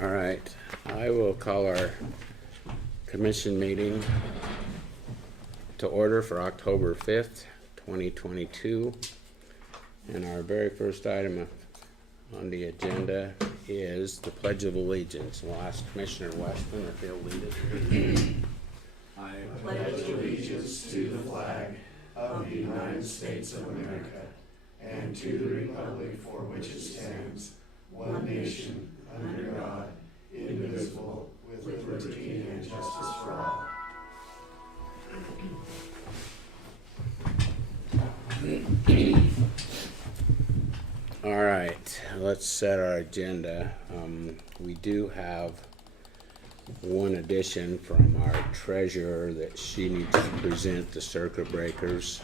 All right, I will call our commission meeting to order for October 5th, 2022. And our very first item on the agenda is the Pledge of Allegiance. We'll ask Commissioner Westman if he'll lead us. I pledge allegiance to the flag of the United States of America and to the republic for which it stands, one nation, under God, indivisible, with liberty and justice for all. All right, let's set our agenda. We do have one addition from our treasurer that she needs to present the circuit breakers.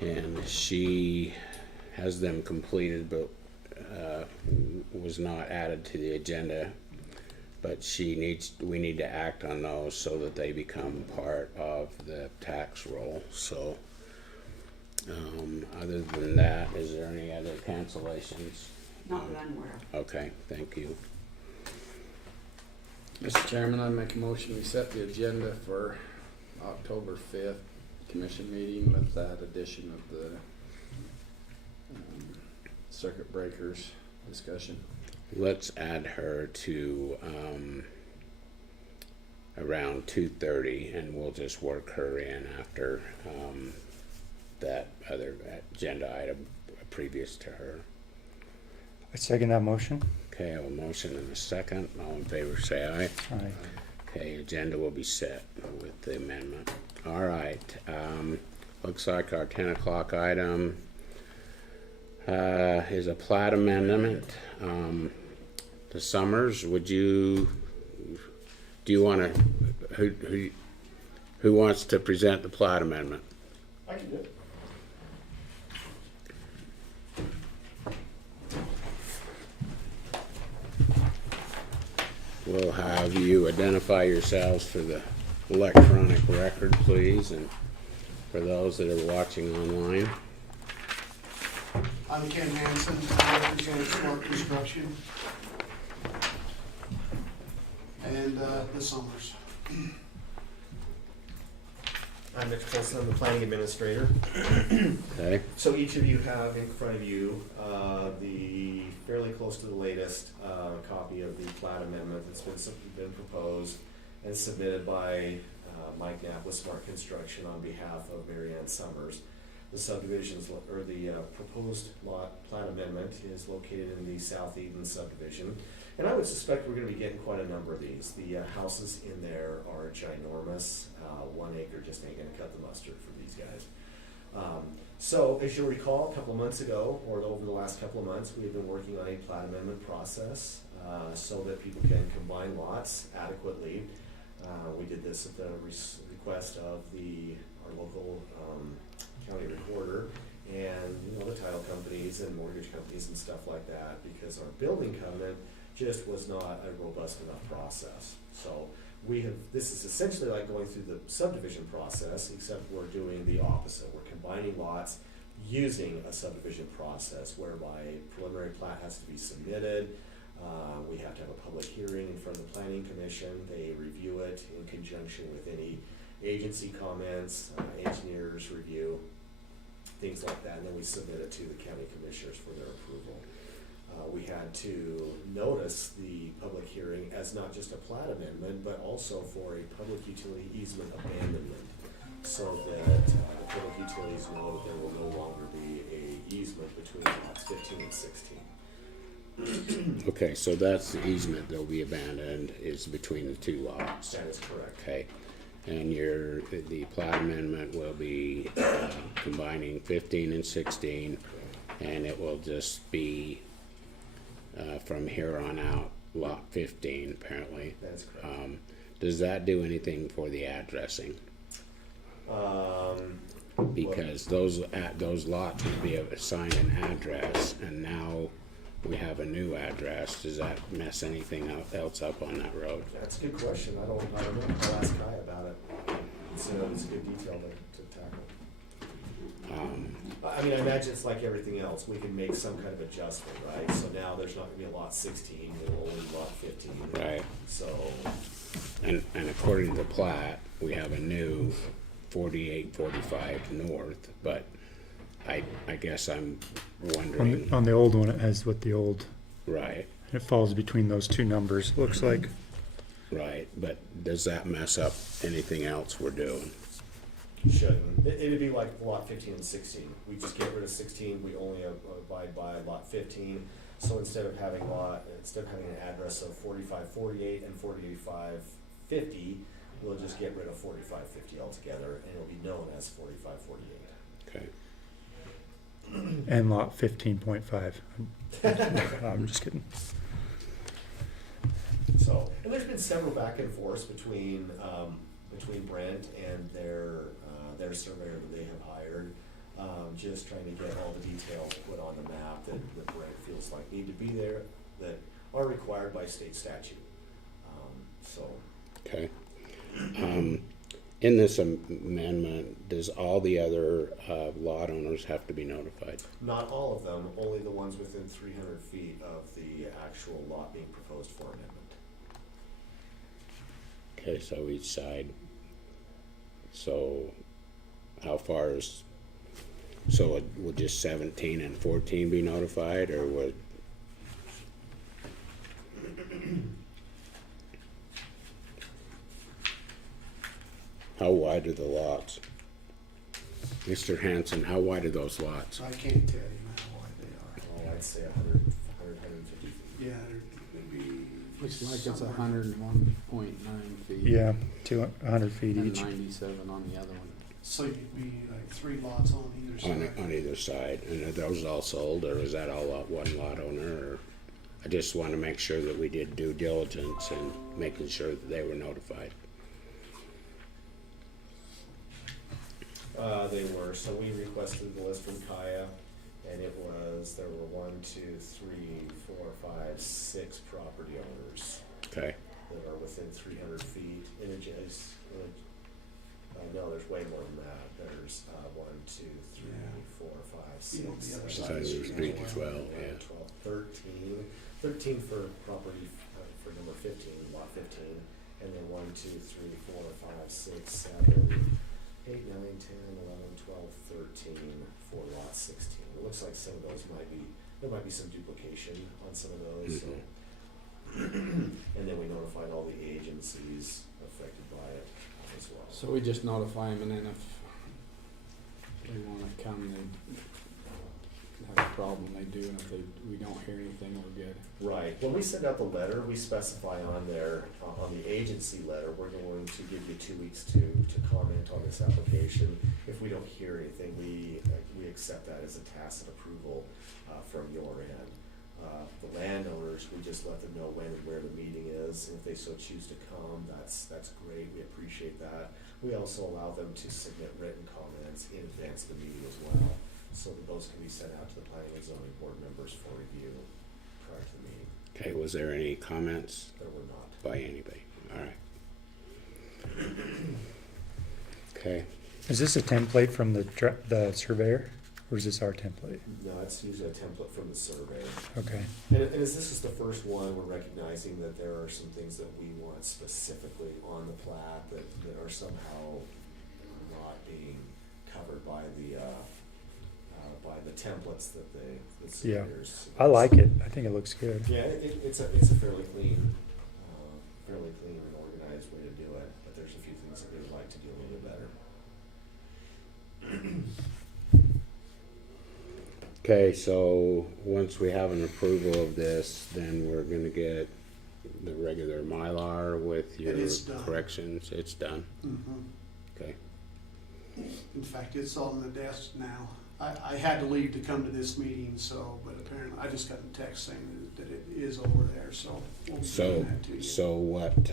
And she has them completed, but was not added to the agenda. But we need to act on those so that they become part of the tax roll. So, other than that, is there any other cancellations? Not that I'm aware of. Okay, thank you. Mr. Chairman, I make a motion we set the agenda for October 5th commission meeting with that addition of the circuit breakers discussion. Let's add her to around 2:30, and we'll just work her in after that other agenda item previous to her. I second that motion. Okay, I have a motion and a second. All in favor say aye. Aye. Okay, agenda will be set with the amendment. All right, looks like our 10 o'clock item is a plat amendment. To Summers, do you want to, who wants to present the plat amendment? I can do it. We'll have you identify yourselves for the electronic record, please, and for those that are watching online. I'm Ken Hansen, I represent Smart Construction and the Summers. I'm Mitch Colson, I'm the planning administrator. Okay, So each of you have in front of you the fairly close to the latest copy of the plat amendment that's been proposed and submitted by Mike Knapp with Smart Construction on behalf of Mary Ann Summers. The subdivisions, or the proposed plat amendment is located in the South Eden subdivision. And I would suspect we're going to be getting quite a number of these. The houses in there are ginormous. 1 acre just ain't going to cut the mustard for these guys. So as you'll recall, a couple of months ago, or over the last couple of months, we've been working on a plat amendment process so that people can combine lots adequately. We did this at the request of our local county recorder and the title companies and mortgage companies and stuff like that, because our building covenant just was not a robust enough process. So this is essentially like going through the subdivision process, except we're doing the opposite. We're combining lots using a subdivision process whereby a preliminary plat has to be submitted. We have to have a public hearing in front of the planning commission. They review it in conjunction with any agency comments, engineers review, things like that, and then we submit it to the county commissioners for their approval. We had to notice the public hearing as not just a plat amendment, but also for a public utility easement abandonment, so that the public utilities know that there will no longer be a easement between lots 15 and 16. okay, so that's the easement that will be abandoned is between the two lots. That is correct. Okay, and the plat amendment will be combining 15 and 16, and it will just be from here on out, lot 15, apparently. That is correct. Does that do anything for the addressing? Because those lots would be assigned an address, and now we have a new address. Does that mess anything else up on that road? That's a good question. I don't know. I'll ask Kai about it. It's a good detail to tackle. I mean, I imagine it's like everything else, we can make some kind of adjustment, right? So now there's not gonna be a lot 16, it'll only be lot 15. Right. So, And according to the plat, we have a new 48, 45 north, but I guess I'm wondering, On the old one, it has what the old, right, it falls between those two numbers, looks like. right, but does that mess up anything else we're doing? shouldn't, it'd be like lot 15 and 16, we just get rid of 16, we only abide by lot 15. So instead of having an address of 4548 and 4550, we'll just get rid of 4550 altogether, and it'll be known as 4548. Okay, And lot 15.5. I'm just kidding. So, and there's been several back and forths between Brent and their surveyor that they have hired, just trying to get all the details put on the map that Brent feels like need to be there, that are required by state statute. okay. In this amendment, does all the other lot owners have to be notified? Not all of them, only the ones within 300 feet of the actual lot being proposed for amendment. Okay, so each side. So how far is, so would just 17 and 14 be notified, or would? How wide are the lots? Mr. Hanson, how wide are those lots? I can't tell you how wide they are. Oh, I'd say 150 feet. Yeah, there could be. Looks like it's somewhere. 101.9 feet. Yeah, 100 feet And each. 97 on the other one. So you'd be like 3 lots on either side. On either side, and are those all sold, or is that all one lot owner, or? I just want to make sure that we did due diligence and making sure that they were notified. They were, so we requested the list from Kaya, and it was, there were 6 property owners Okay, that are within 300 feet. No, there's way more than that. There's 1, 2, 3, 4, 5, 6, You know, the other 7, side is 3 to 12, yeah. 12, 13. 13 for property, for number 15, lot 15, and then 1, 2, 3, 4, 5, 6, 7, 8, 9, 10, 11, 12, 13 for lot 16. It looks like some of those there might be some duplication on some of those, so. And then we notified all the agencies affected by it as well. So we just notify them, and then if they wanna come, they have a problem, they do, and if we don't hear anything, we're good. Right, when we send out the letter, we specify on there, on the agency letter, we're going to give you 2 weeks to comment on this application. If we don't hear anything, we accept that as a tacit approval from your end. The landowners, we just let them know when and where the meeting is, and if they so choose to come, that's great, we appreciate that. We also allow them to submit written comments in advance of the meeting as well, so that those can be sent out to the planning and zoning board members for review prior to the meeting. okay, was there any comments There were not. by anybody? All right. Okay, Is this a template from the surveyor, or is this our template? No, it's usually a template from the survey. Okay. And as this is the first one, we're recognizing that there are some things that we want specifically on the plat that are somehow not being covered by the templates that the Yeah. surveyors. I like it. I think it looks good. Yeah, it's a fairly clean and organized way to do it, but there's a few things that we would like to do a little bit better. okay, so once we have an approval of this, then we're gonna get the regular Mylar with your it's done. corrections. It's done, Mhm. okay. In fact, it's on the desk now. I had to leave to come to this meeting, so, but apparently, I just got a text saying that it is over there, so we'll be So, giving that to you. so what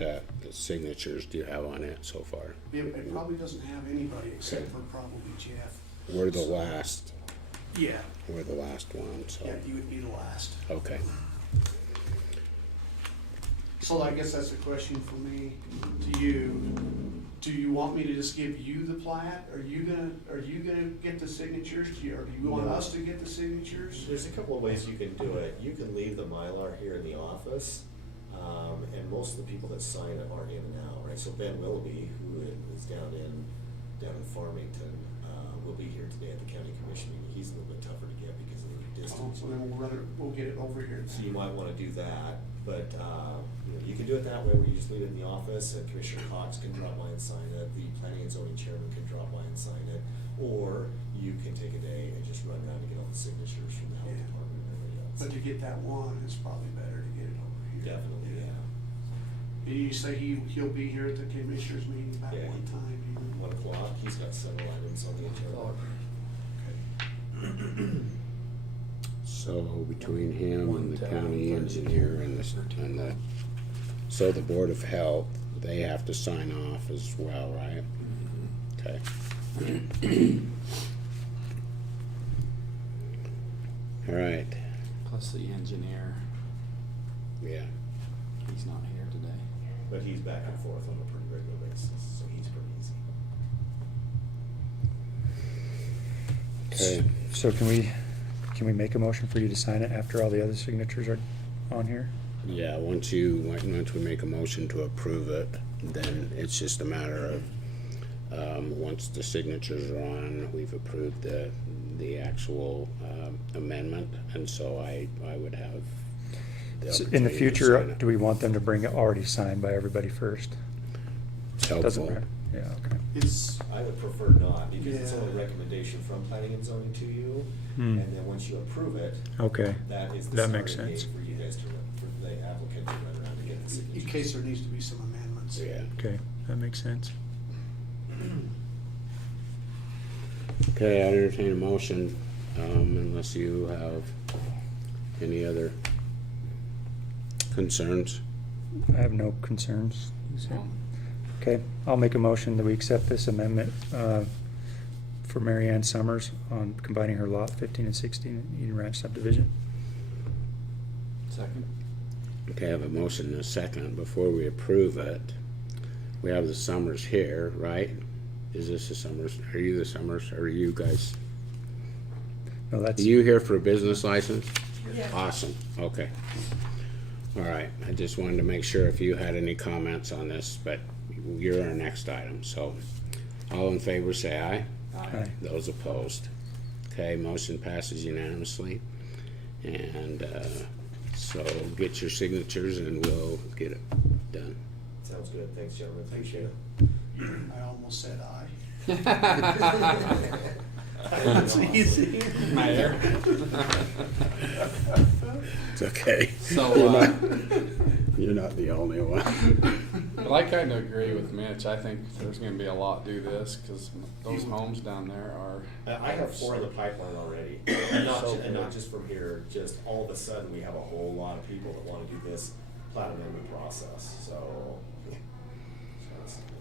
signatures do you have on it so far? It probably doesn't have anybody except for probably Jeff. We're the last, Yeah, we're the last one, so, yeah, you would be the last. okay. So I guess that's a question for me to you. do you want me to just give you the plat? Are you gonna get the signatures? Or do you want us to get the signatures? There's a couple of ways you can do it. You can leave the Mylar here in the office, and most of the people that sign it are in and out, right? So Ben Willoughby, who is down in Farmington, will be here today at the county commission meeting. He's a little bit tougher to get because of the Oh, distance. so then we'll get it over here. So you might wanna do that, but, you can do it that way, where you just leave it in the office, and Commissioner Cox can drop by and sign it, the planning and zoning chairman can drop by and sign it, or you can take a day and just run around and get all the signatures from the health Yeah. department and everybody else. But to get that one, it's probably better to get it over here. Definitely, yeah. And you say he'll be here at the commissioners meeting about Yeah, one time, do you know? 1 o'clock, he's got several items on the agenda. So between him and the 1:10, county 1:30. engineer and so the Board of Health, they have to sign off as well, right? Okay. All right, Plus the engineer, yeah. he's not here today. But he's back and forth on a pretty regular basis, so he's pretty easy. Okay, So can we make a motion for you to sign it after all the other signatures are on here? yeah, once we make a motion to approve it, then it's just a matter of, once the signatures are on, we've approved the actual amendment, and so I would have the So in the opportunity to future, sign it. do we want them to bring it already signed by everybody first? It's Doesn't helpful. matter. Yeah, okay. It's, I would prefer not, because it's Yeah. only a recommendation from planning and zoning to you, Hmm. and then once you approve it, Okay, that is the That makes starting date sense. for you guys to, for the applicant to run around and get the signatures. in case there needs to be some amendments. Yeah. okay, that makes sense. Okay, I entertain a motion, unless you have any other concerns. I have no concerns. So, Okay, I'll make a motion that we accept this amendment for Mary Ann Summers on combining her lot 15 and 16 in Eden Ranch subdivision. second? Okay, I have a motion and a second. Before we approve it, we have the Summers here, right? Is this the Summers? Are you the Summers? Or are you guys? No, Are that's, you here for a business license? Yeah. Awesome, okay. All right, I just wanted to make sure if you had any comments on this, but you're our next item, so all in favor say aye. Aye. Those opposed. Okay, motion passes unanimously. And so get your signatures and we'll get it done. Sounds good, thanks gentlemen, appreciate it. I almost said aye. It's easy. Mayor? It's okay. So, You're not the only one. but I kinda agree with Mitch, I think there's gonna be a lot do this, cause those homes down there are, I have 4 in the pipeline already, and not just from here, just all of a sudden, we have a whole lot of people that wanna do this plat amendment process, so.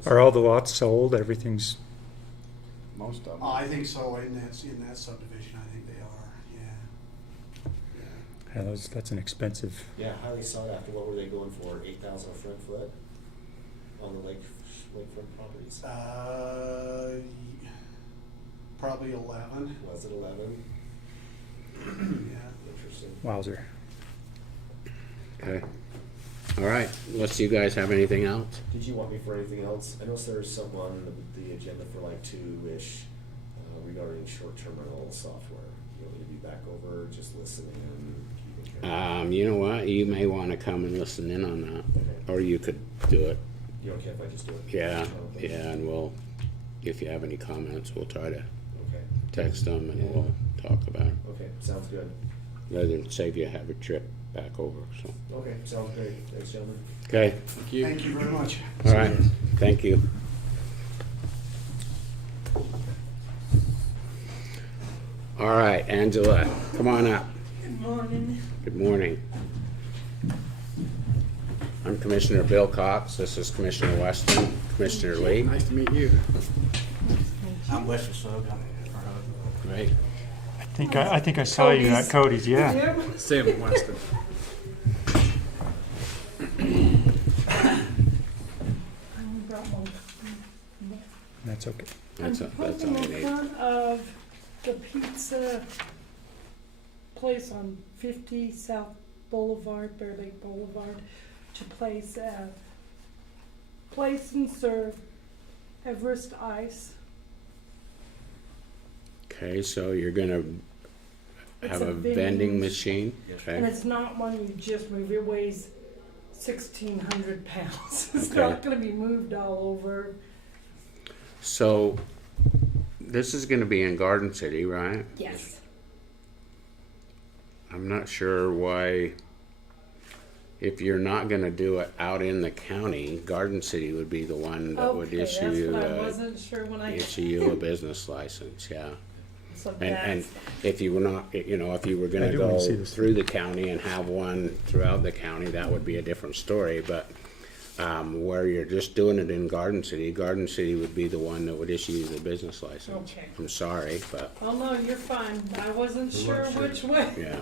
are all the lots sold? Everything's, most of them. I think so, in that subdivision, I think they are, yeah. that's an expensive, Yeah, highly sought after, what were they going for, 8,000 a front foot on the lakefront properties? Probably 11, Was it 11? yeah. Interesting. wowzer. Okay. All right, unless you guys have anything else? Did you want me for anything else? I know there's some on the agenda for like 2-ish regarding short-term rental software. You want me to be back over, just listening and keeping track? You know what, you may wanna come and listen in on that, or you could do it. You okay if I just do it? Yeah, yeah, and we'll, if you have any comments, we'll try to Okay, text them and we'll talk about it. okay, sounds good. Rather than save you have a trip back over, so. Okay, sounds great. Thanks, gentlemen. Okay, Thank you. Thank you very much. all right, thank you. All right, Angela, come on up. Good morning. Good morning. I'm Commissioner Bill Cox, this is Commissioner Weston, Commissioner Lee. Nice to meet you. I'm Wesley Sugg. Great. I think I saw you at Cody's, yeah. Yep. Sam Weston. I brought That's okay. That's I'm all putting we in need. front of the pizza place on 50 South Boulevard, Bear Lake Boulevard, to place and serve Everest Ice. Okay, so you're gonna It's have a a vending vending machine. machine? And Okay, it's not one you just move, it weighs 1,600 pounds. It's Okay. not gonna be moved all over. so this is gonna be in Garden City, right? Yes. I'm not sure why, if you're not gonna do it out in the county, Garden City would be the one that would Okay, that's issue you, what I wasn't sure when I, issue you a business license, yeah. so And that's, if you were not, you know, if you were I gonna do wanna go see this. through the county and have one throughout the county, that would be a different story, but where you're just doing it in Garden City would be the one that would issue you the business license. Okay. I'm sorry, but, oh no, you're fine. I wasn't sure which way. yeah,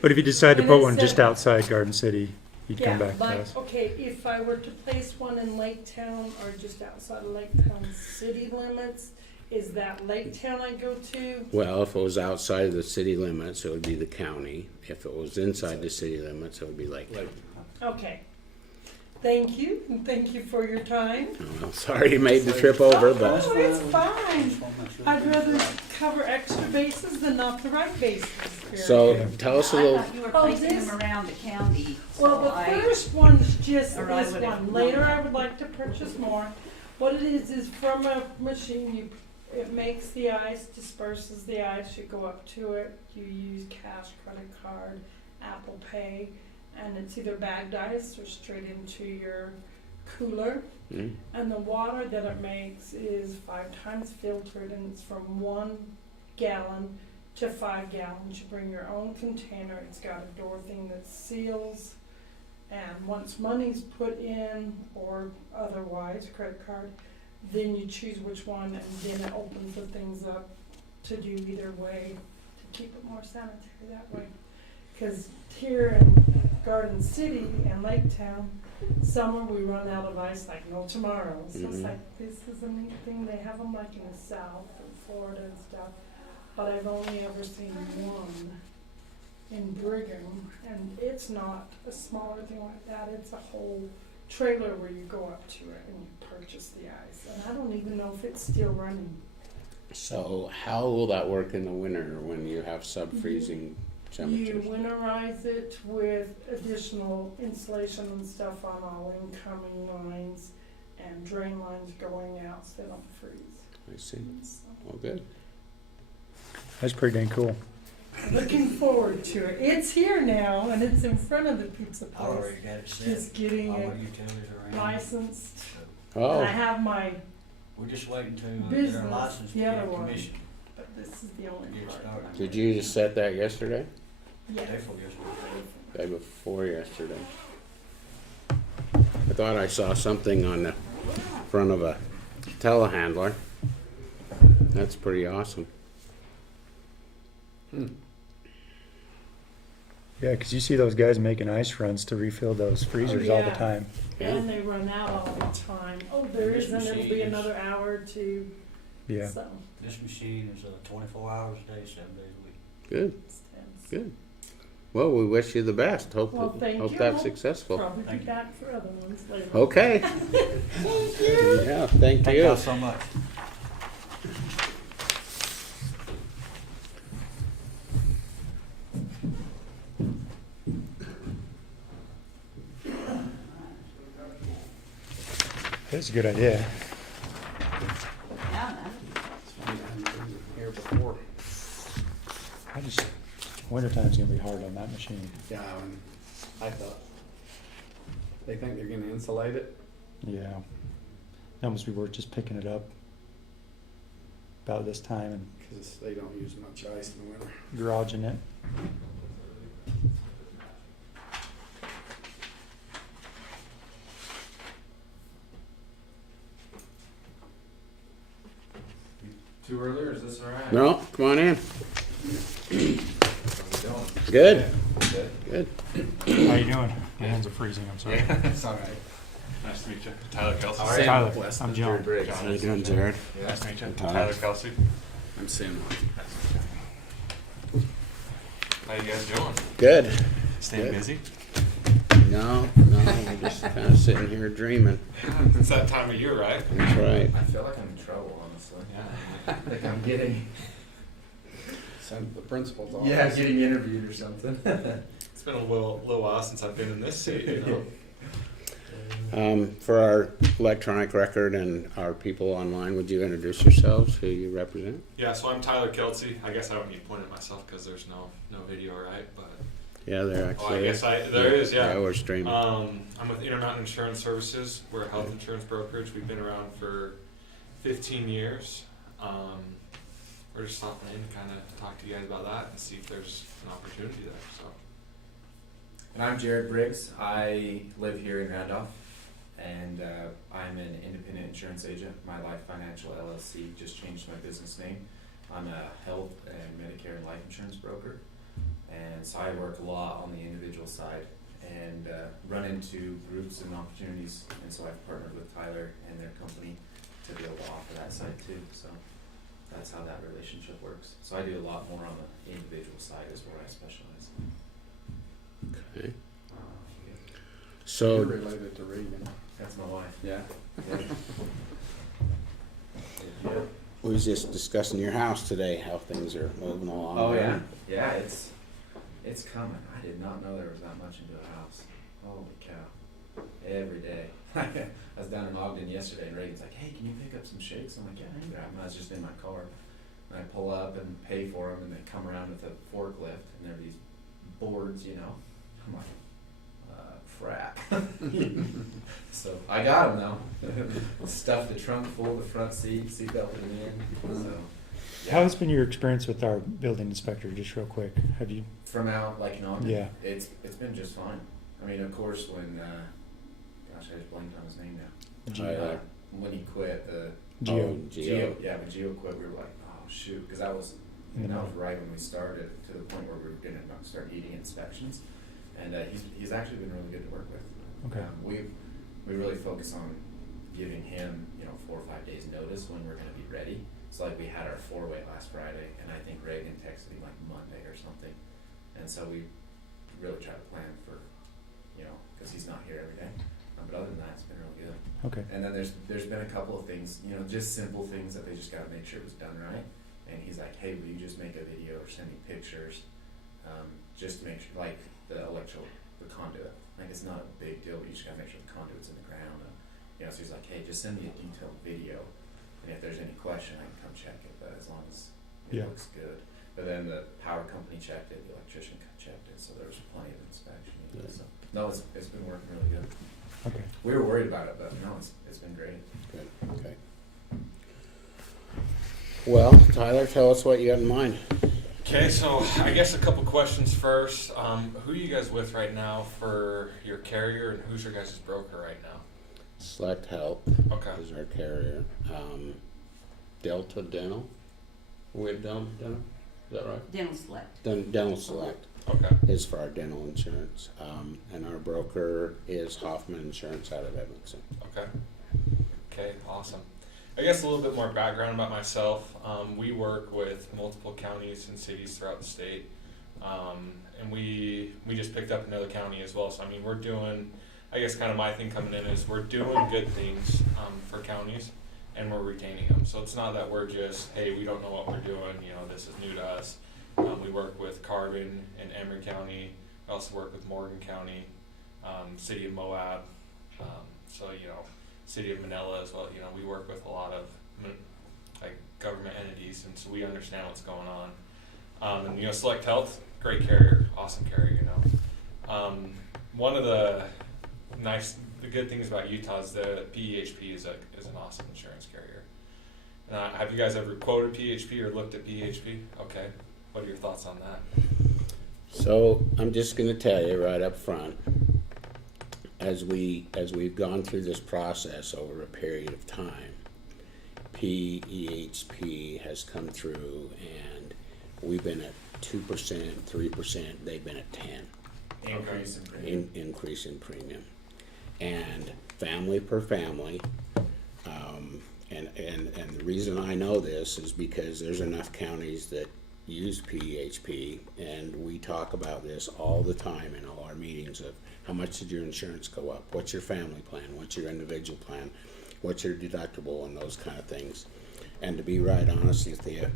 But if you decide to And put it one just said- outside Garden City, you'd come back to like, us. okay, if I were to place one in Lake Town or just outside of Lake Town city limits, is that Lake Town I go to? well, if it was outside of the city limits, it would be the county. If it was inside the city limits, it would be Lake Town. Okay. Thank you, and thank you for your time. I'm sorry you made the trip over, but, Oh, it's fine. Just wanna make sure. I'd rather cover extra bases than not the right bases here. so tell us a I little, thought you were Oh, placing this- them around the county, Well, so the I, first one's just or I this would've one. known Later, I that. would like to purchase more. What it is from a machine. It makes the ice, disperses the ice. You go up to it. You use cash, credit card, Apple Pay, and it's either bagged ice or straight into your cooler. hmm? And the water that it makes is 5 times filtered, and it's from 1 gallon to 5 gallons. You bring your own container. It's got a door thing that seals. And once money's put in, or otherwise, credit card, then you choose which one, and then it opens the things up to do either way, to keep it more sanitary that way. Because here in Garden City and Lake Town, summer we run out of ice like no tomorrow. So it's Mhm. like, this is a neat thing. They have them like in the South and Florida and stuff. But I've only ever seen one in Brigham, and it's not a smaller thing like that. It's a whole trailer where you go up to it and you purchase the ice. And I don't even know if it's still running. So how will that work in the winter when you have sub-freezing You temperatures? winterize it with additional insulation and stuff on all incoming lines and drain lines going out so they don't freeze. I see. So, Well, good. That's pretty dang cool. looking forward to it. It's here now, and it's in front of the pizza I already place. got it set. Just getting All it our utilities are in. licensed. And Oh, I have my, We're just waiting to get Business, our license to the get other one. commission. but this is the only Get part. started. did you just set that yesterday? Yeah. Therefore, just Day before yesterday. I thought I saw something on the front of a telehandler. That's pretty awesome. Yeah, 'cause you see those guys making ice runs to refill those freezers all the yeah. time. Yeah. And they run out all the time. Oh, there This isn't. It'll be machine is- another hour or two. Yeah. So, This machine is 24 hours a day, 7 days a week. Good, it's tense. good. Well, we wish you the best. Hope, Well, thank hope you. that's I'll successful. Probably be Thank you. back for other ones later. Okay. Thank you. Yeah, thank Thank you. y'all so much. That's a good idea. yeah, Here before. Wintertime's gonna be hard on that machine. Yeah, and I thought, they think they're gonna insulate it? Yeah. That must be worth just picking it up about this time and Cause they don't use much ice in the winter. garaging it. Too early, or is this all right? No, come on in. How we doing? Good, Good. good. How you doing? My hands are freezing, I'm sorry. Yeah, it's all right. Nice to meet you. Tyler Kelsey. All right. Tyler, Blessed. I'm I'm John. Jared Briggs. How you doing, Jared? Nice to meet you. Tyler. Tyler Kelsey. I'm Sam. How you guys doing? Good. Staying Good. busy? No, we're just kind of sitting here dreaming. It's that time of year, right? That's right. I feel like I'm in trouble, honestly. Yeah. Like I'm getting, Send the principal's office. yeah, getting interviewed or something. It's been a little while since I've been in this seat, you know. For our electronic record and our people online, would you introduce yourselves, who you represent? Yeah, so I'm Tyler Kelsey. I guess I don't need to point at myself because there's no video, right? But Yeah, there actually I guess there is, yeah. we're streaming. I'm with Intermountain Insurance Services. We're a health insurance brokerage. We've been around for 15 years. We're just stopping in to kind of talk to you guys about that and see if there's an opportunity there. So. And I'm Jared Briggs. I live here in Randolph, and I'm an independent insurance agent. My Life Financial LLC just changed my business name. I'm a health and Medicare and life insurance broker, and so I work a lot on the individual side and run into groups and opportunities, and so I've partnered with Tyler and their company to be able to offer that side too. So that's how that relationship works. So I do a lot more on the individual side is where I specialize. Okay. Yeah. So, You're related to Reagan. That's my wife. Yeah. Yeah. we was just discussing your house today, how things are moving along. Oh yeah, yeah. It's coming. I did not know there was that much into a house. Holy cow! Every day. I was down in Ogden yesterday, and Reagan's like, "Hey, can you pick up some shakes?" I'm like, "Yeah, I can grab them." I was just in my car, and I pull up and pay for them, and they come around with a forklift, and there are these boards, you know. I'm like, crap. So I got them though. Stuffed the trunk full, the front seat belted them in. So How's been your experience with our building inspector, just real quick? Have you, from out like in Ogden, Yeah. it's been just fine. I mean, of course, when gosh, I just blanked on his name now. Tyler. When he quit, the Geo? Oh, Geo. yeah, when Geo quit, we were like, oh shoot, because that was In the that was middle. right when we started to the point where we were gonna start needing inspections, and he's actually been really good to work with. Okay. We really focus on giving him 4 or 5 days notice when we're gonna be ready. So like we had our 4-way last Friday, and I think Reagan texted him like Monday or something, and so we really try to plan for, because he's not here every day. But other than that, it's been really good. okay, And then there's been a couple of things, just simple things that they just gotta make sure it was done right. And he's like, hey, will you just make a video or send me pictures, just to make sure, like the conduit. Like it's not a big deal, but you just gotta make sure the conduit's in the ground. So he's like, hey, just send me a detailed video, and if there's any question, I can come check it. But as long as it Yeah. looks good. But then the power company checked it, the electrician checked it, so there was plenty of inspection. Good. So no, it's been working really good. okay. We were worried about it, but no, it's been great. Good, okay. Well, Tyler, tell us what you got in mind. Okay, so I guess a couple questions first. Who are you guys with right now for your carrier, and who's your guys' broker right now? Select Health Okay. is our carrier. Delta Dental. We have Dental, is that right? Dental Select. Dental Select Okay. is for our dental insurance. And our broker is Hoffman Insurance out of Edmondson. Okay. Okay, awesome. I guess a little bit more background about myself. We work with multiple counties and cities throughout the state. And we just picked up another county as well. So, I mean, we're doing, I guess kind of my thing coming in is we're doing good things for counties, and we're retaining them. So it's not that we're just, hey, we don't know what we're doing, this is new to us. We work with Carbon and Emory County. We also work with Morgan County, City of Moab. City of Manila as well. We work with a lot of like government entities, and so we understand what's going on. And Select Health, great carrier, awesome carrier. One of the good things about Utah is the PEHP is an awesome insurance carrier. Have you guys ever quoted PHP or looked at PHP? Okay, what are your thoughts on that? So I'm just going to tell you right up front, as we've gone through this process over a period of time, PEHP has come through, and we've been at 2%, 3%. They've been at 10%. Increase in premium. Increase in premium. And family per family. And the reason I know this is because there's enough counties that use PHP, and we talk about this all the time in all our meetings of how much did your insurance go up? What's your family plan? What's your individual plan? What's your deductible? And those kind of things. And to be right honest with you,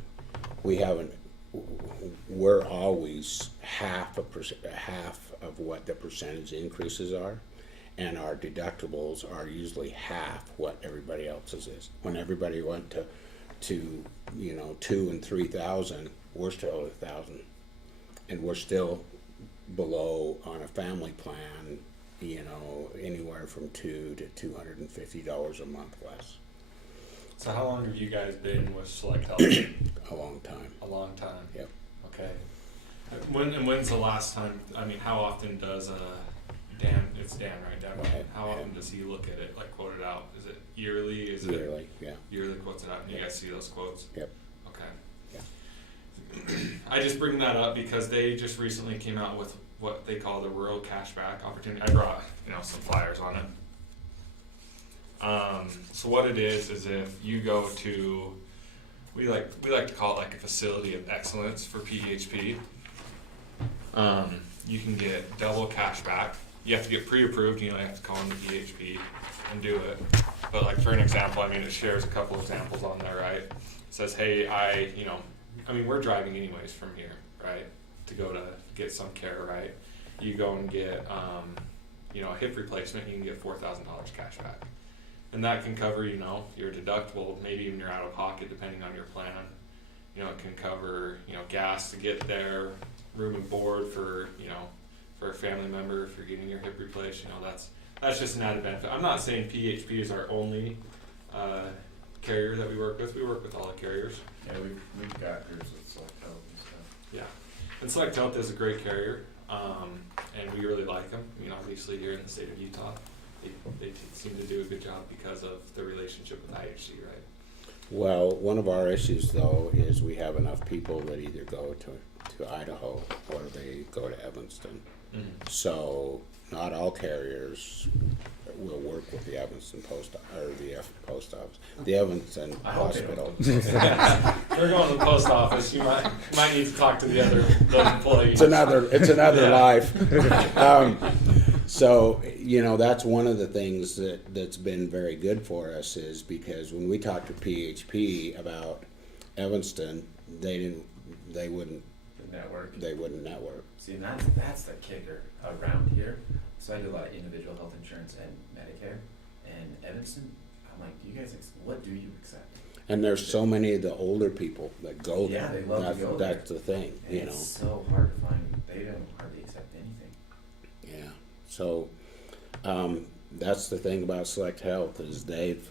we're always half of what the percentage increases are, and our deductibles are usually half what everybody else's is. When everybody went to 2,000 and 3,000, we're still at 1,000, and we're still below on a family plan, anywhere from $200 to $250 a month less. So how long have you guys been with Select Health? A long time. A long time. Yep. Okay. When's the last time? I mean, how often does Dan? It's Dan, right? Dan. Right. How often does he look at it, like quote it out? Is it yearly? Is it Yearly, yeah. yearly quotes it out, and you guys see those quotes? Yep. Okay. I just bring that up because they just recently came out with what they call the rural cashback opportunity. I brought some flyers on it. So what it is if you go to, we like to call it like a facility of excellence for PHP. You can get double cash back. You have to get pre-approved, you have to call in the PHP and do it. But like for an example, it shares a couple examples on there, right? It says, hey, we're driving anyways from here, right? To go to get some care, right? You go and get, a hip replacement, you can get $4,000 cash back. And that can cover, your deductible, maybe even your out of pocket, depending on your plan. It can cover, gas to get there, room and board for a family member if you're getting your hip replaced. That's just an added benefit. I'm not saying PHP is our only carrier that we work with. We work with all the carriers. Yeah, we've got yours with Select Health and stuff. Yeah, and Select Health is a great carrier, and we really like them. Obviously here in the state of Utah, they seem to do a good job because of the relationship with IHC, right? Well, one of our issues though is we have enough people that either go to Idaho or they go to Evanston. Mm-hmm. So not all carriers will work with the Evanston post office, the Evanston hospital. They're going to the post office. You might need to talk to the employees. It's another life. So that's one of the things that's been very good for us is because when we talked to PHP about Evanston, they wouldn't network. See, and that's the kicker around here. So I do a lot of individual health insurance and Medicare. And Evanston, I'm like, what do you accept? And there's so many of the older people that go there. Yeah, they love to go there. That's the thing, And it's so hard to find. They don't hardly accept anything. Yeah. So that's the thing about Select Health is they've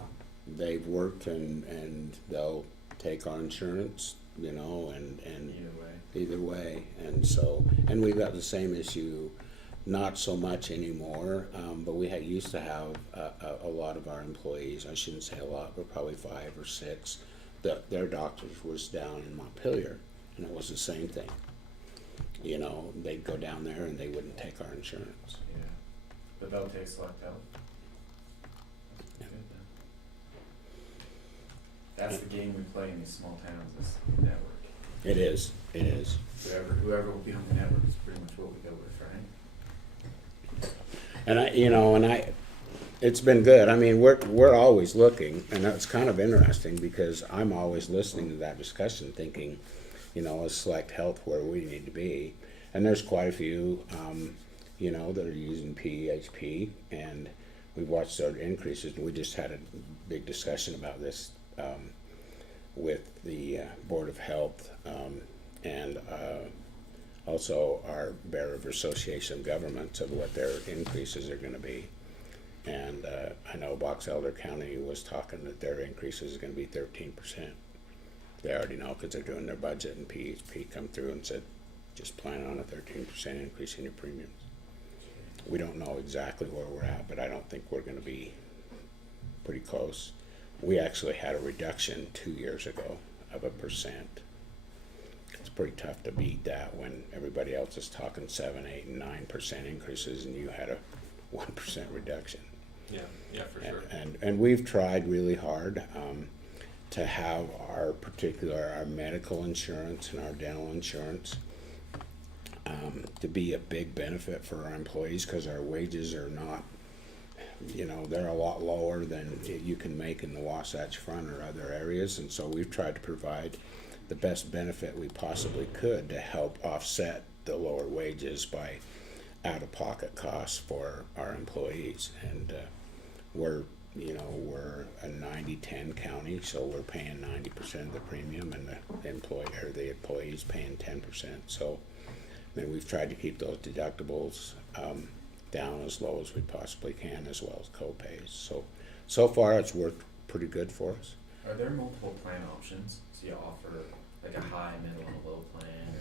worked and they'll take our insurance, and either way. And we've got the same issue, not so much anymore, but we used to have a lot of our employees, I shouldn't say a lot, but probably 5 or 6, their doctors was down in Montpelier, and it was the same thing. They'd go down there and they wouldn't take our insurance. Yeah. But they'll take Select Health. Yeah. Good then. That's the game we play in these small towns, is network. It is. Whoever will be on the network is pretty much what we go with, right? And it's been good. We're always looking, and that's kind of interesting because I'm always listening to that discussion, thinking, is Select Health where we need to be? And there's quite a few, that are using PHP, and we've watched their increases. And we just had a big discussion about this with the Board of Health and also our Bureau of Association of Governments of what their increases are going to be. And I know Box Elder County was talking that their increases is going to be 13%. They already know because they're doing their budget, and PHP come through and said, just plan on a 13% increase in your premiums. We don't know exactly where we're at, but I don't think we're going to be pretty close. We actually had a reduction 2 years ago of 1%. It's pretty tough to beat that when everybody else is talking 7, 8, and 9% increases, and you had a 1% reduction. Yeah, for sure. And we've tried really hard to have our medical insurance and our dental insurance to be a big benefit for our employees, because our wages are not, they're a lot lower than you can make in the Wasatch Front or other areas, and so we've tried to provide the best benefit we possibly could to help offset the lower wages by out-of-pocket costs for our employees. And we're a 90-10 county, so we're paying 90% of the premium, and the employees paying 10%. So we've tried to keep those deductibles down as low as we possibly can, as well as co-pays. So far it's worked pretty good for us. Are there multiple plan options? So you offer like a high, middle, and a low plan? Or?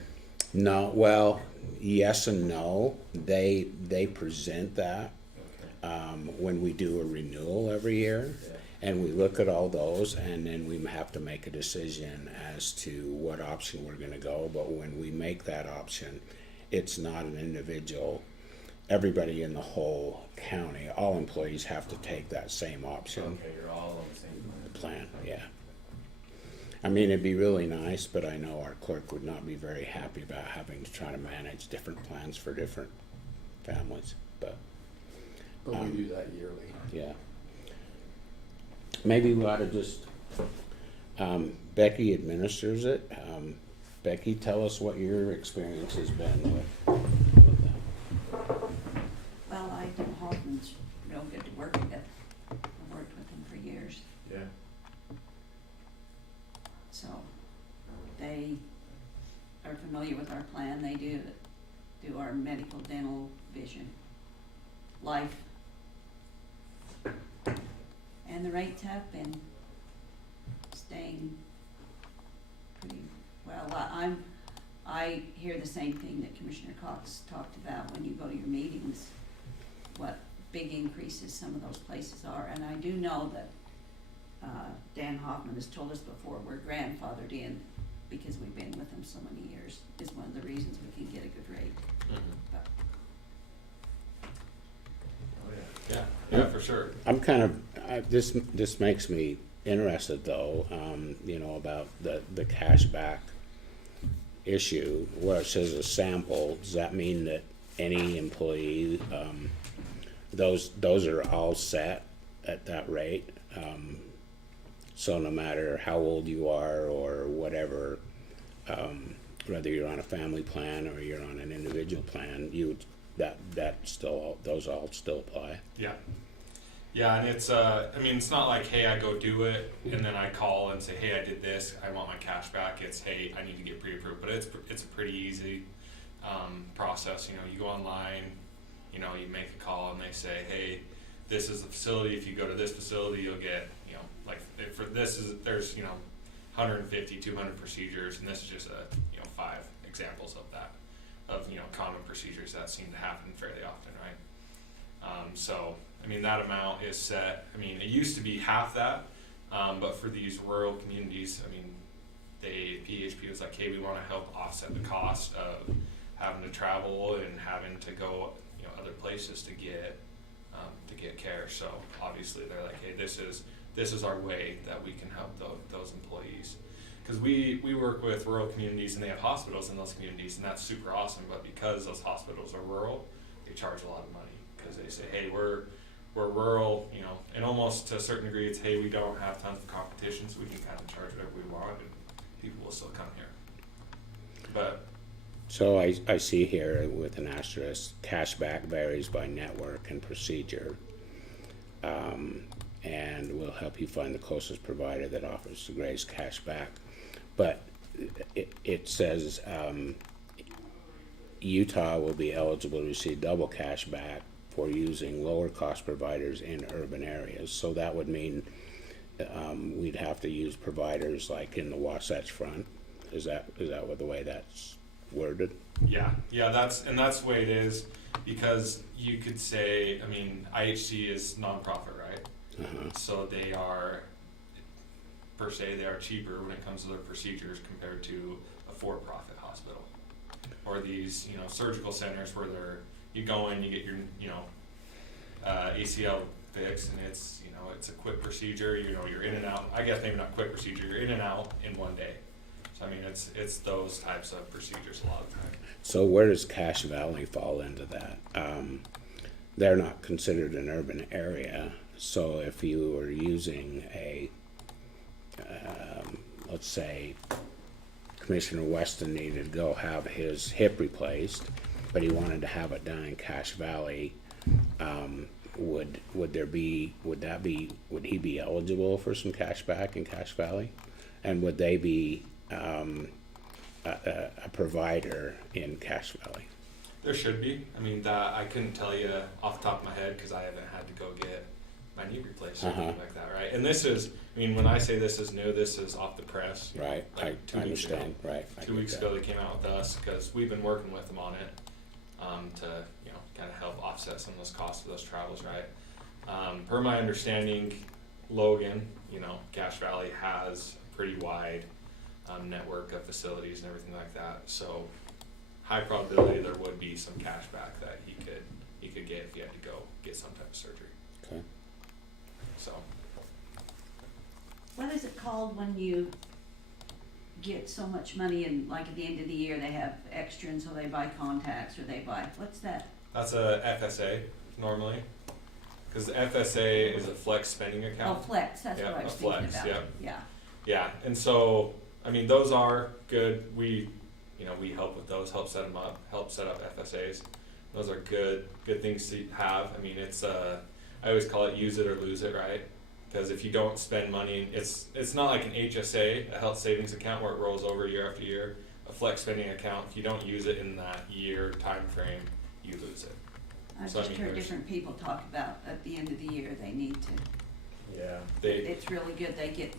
No, well, yes and no. They present that when we do a renewal every year, and we look at all those, and then we have to make a decision as to what option we're going to go. But when we make that option, it's not an individual. Everybody in the whole county, all employees have to take that same option. Okay, you're all on the same plan, yeah. I mean, it'd be really nice, but I know our clerk would not be very happy about having to try to manage different plans for different families, but we do that yearly. yeah. Maybe we ought to just, Becky administers it. Becky, tell us what your experience has been with that. Well, I think Hoffman's real good to work with. I've worked with him for years. Yeah. So they are familiar with our plan. They do our medical, dental, vision, life. And the rates have been staying pretty well. I hear the same thing that Commissioner Cox talked about when you go to your meetings, what big increases some of those places are. And I do know that Dan Hoffman has told us before, we're grandfathered in because we've been with him so many years, is one of the reasons we can get a good rate. But Yeah, for sure. I'm kind of, this makes me interested though, about the cashback issue, where it says a sample. Does that mean that any employee, those are all set at that rate? So no matter how old you are or whatever, whether you're on a family plan or you're on an individual plan, those all still apply. Yeah, and it's it's not like, hey, I go do it and then I call and say, hey, I did this, I want my cash back. It's, hey, I need to get pre-approved. But it's a pretty easy process. You go online, you make a call and they say, hey, this is the facility. If you go to this facility, you'll get, there's 150, 200 procedures, and this is just 5 examples of that, of common procedures that seem to happen fairly often, right? That amount is set. It used to be half that, but for these rural communities, PHP was like, hey, we want to help offset the cost of having to travel and having to go other places to get care. So obviously they're like, hey, this is our way that we can help those employees. Because we work with rural communities and they have hospitals in those communities, and that's super awesome. But because those hospitals are rural, they charge a lot of money, because they say, hey, we're rural, and almost to a certain degree it's, hey, we don't have tons of competition, so we can kind of charge whatever we want and people will still come here. But so I see here with an asterisk, cashback varies by network and procedure, and will help you find the closest provider that offers the greatest cashback. But it says Utah will be eligible to receive double cashback for using lower cost providers in urban areas. So that would mean we'd have to use providers like in the Wasatch Front. Is that what the way that's worded? Yeah, that's the way it is, because you could say, IHC is nonprofit, right? So they are, per se, they are cheaper when it comes to their procedures compared to a for-profit hospital, or these surgical centers where you go in, you get your ACL fix, and it's, you know, it's a quick procedure, you know, you're in and out, I guess maybe not quick procedure, you're in and out in one day. So I mean, it's those types of procedures a lot of time. So where does Cache Valley fall into that? They're not considered an urban area, so if you were using a, let's say, Commissioner Weston needed to go have his hip replaced, but he wanted to have it done in Cache Valley, would he be eligible for some cash back in Cache Valley? And would they be a provider in Cache Valley? There should be. I mean, that I couldn't tell you off the top of my head because I haven't had to go get my knee replaced or anything like that, right? And this is, I mean, when I say this is new, this is off the press. Right, Like I understand, right. I 2 get weeks that. ago they came out with us because we've been working with them on it to, you know, kind of help offset some of those costs of those travels, right? Per my understanding, Logan, you know, Cache Valley has a pretty wide network of facilities and everything like that. So high probability there would be some cash back that he could get if he had to go get some type of surgery. Okay. So What is it called when you get so much money and like at the end of the year they have extra and so they buy contacts or they buy, what's that? that's a FSA normally, because the FSA is a flex spending Oh, account. flex, that's Yeah, what I was a thinking flex, about. yep. Yeah. Yeah, and so I mean those are good. We help with those, help set them up, help set up FSAs. Those are good things to have. I mean, it's I always call it use it or lose it, right? Because if you don't spend money, it's not like an HSA, a health savings account, where it rolls over year after year. A flex spending account, if you don't use it in that year time frame, you lose it. I've So, I just mean, heard there's- different people talk about at the end of the year they need to, Yeah. it's really good, they get,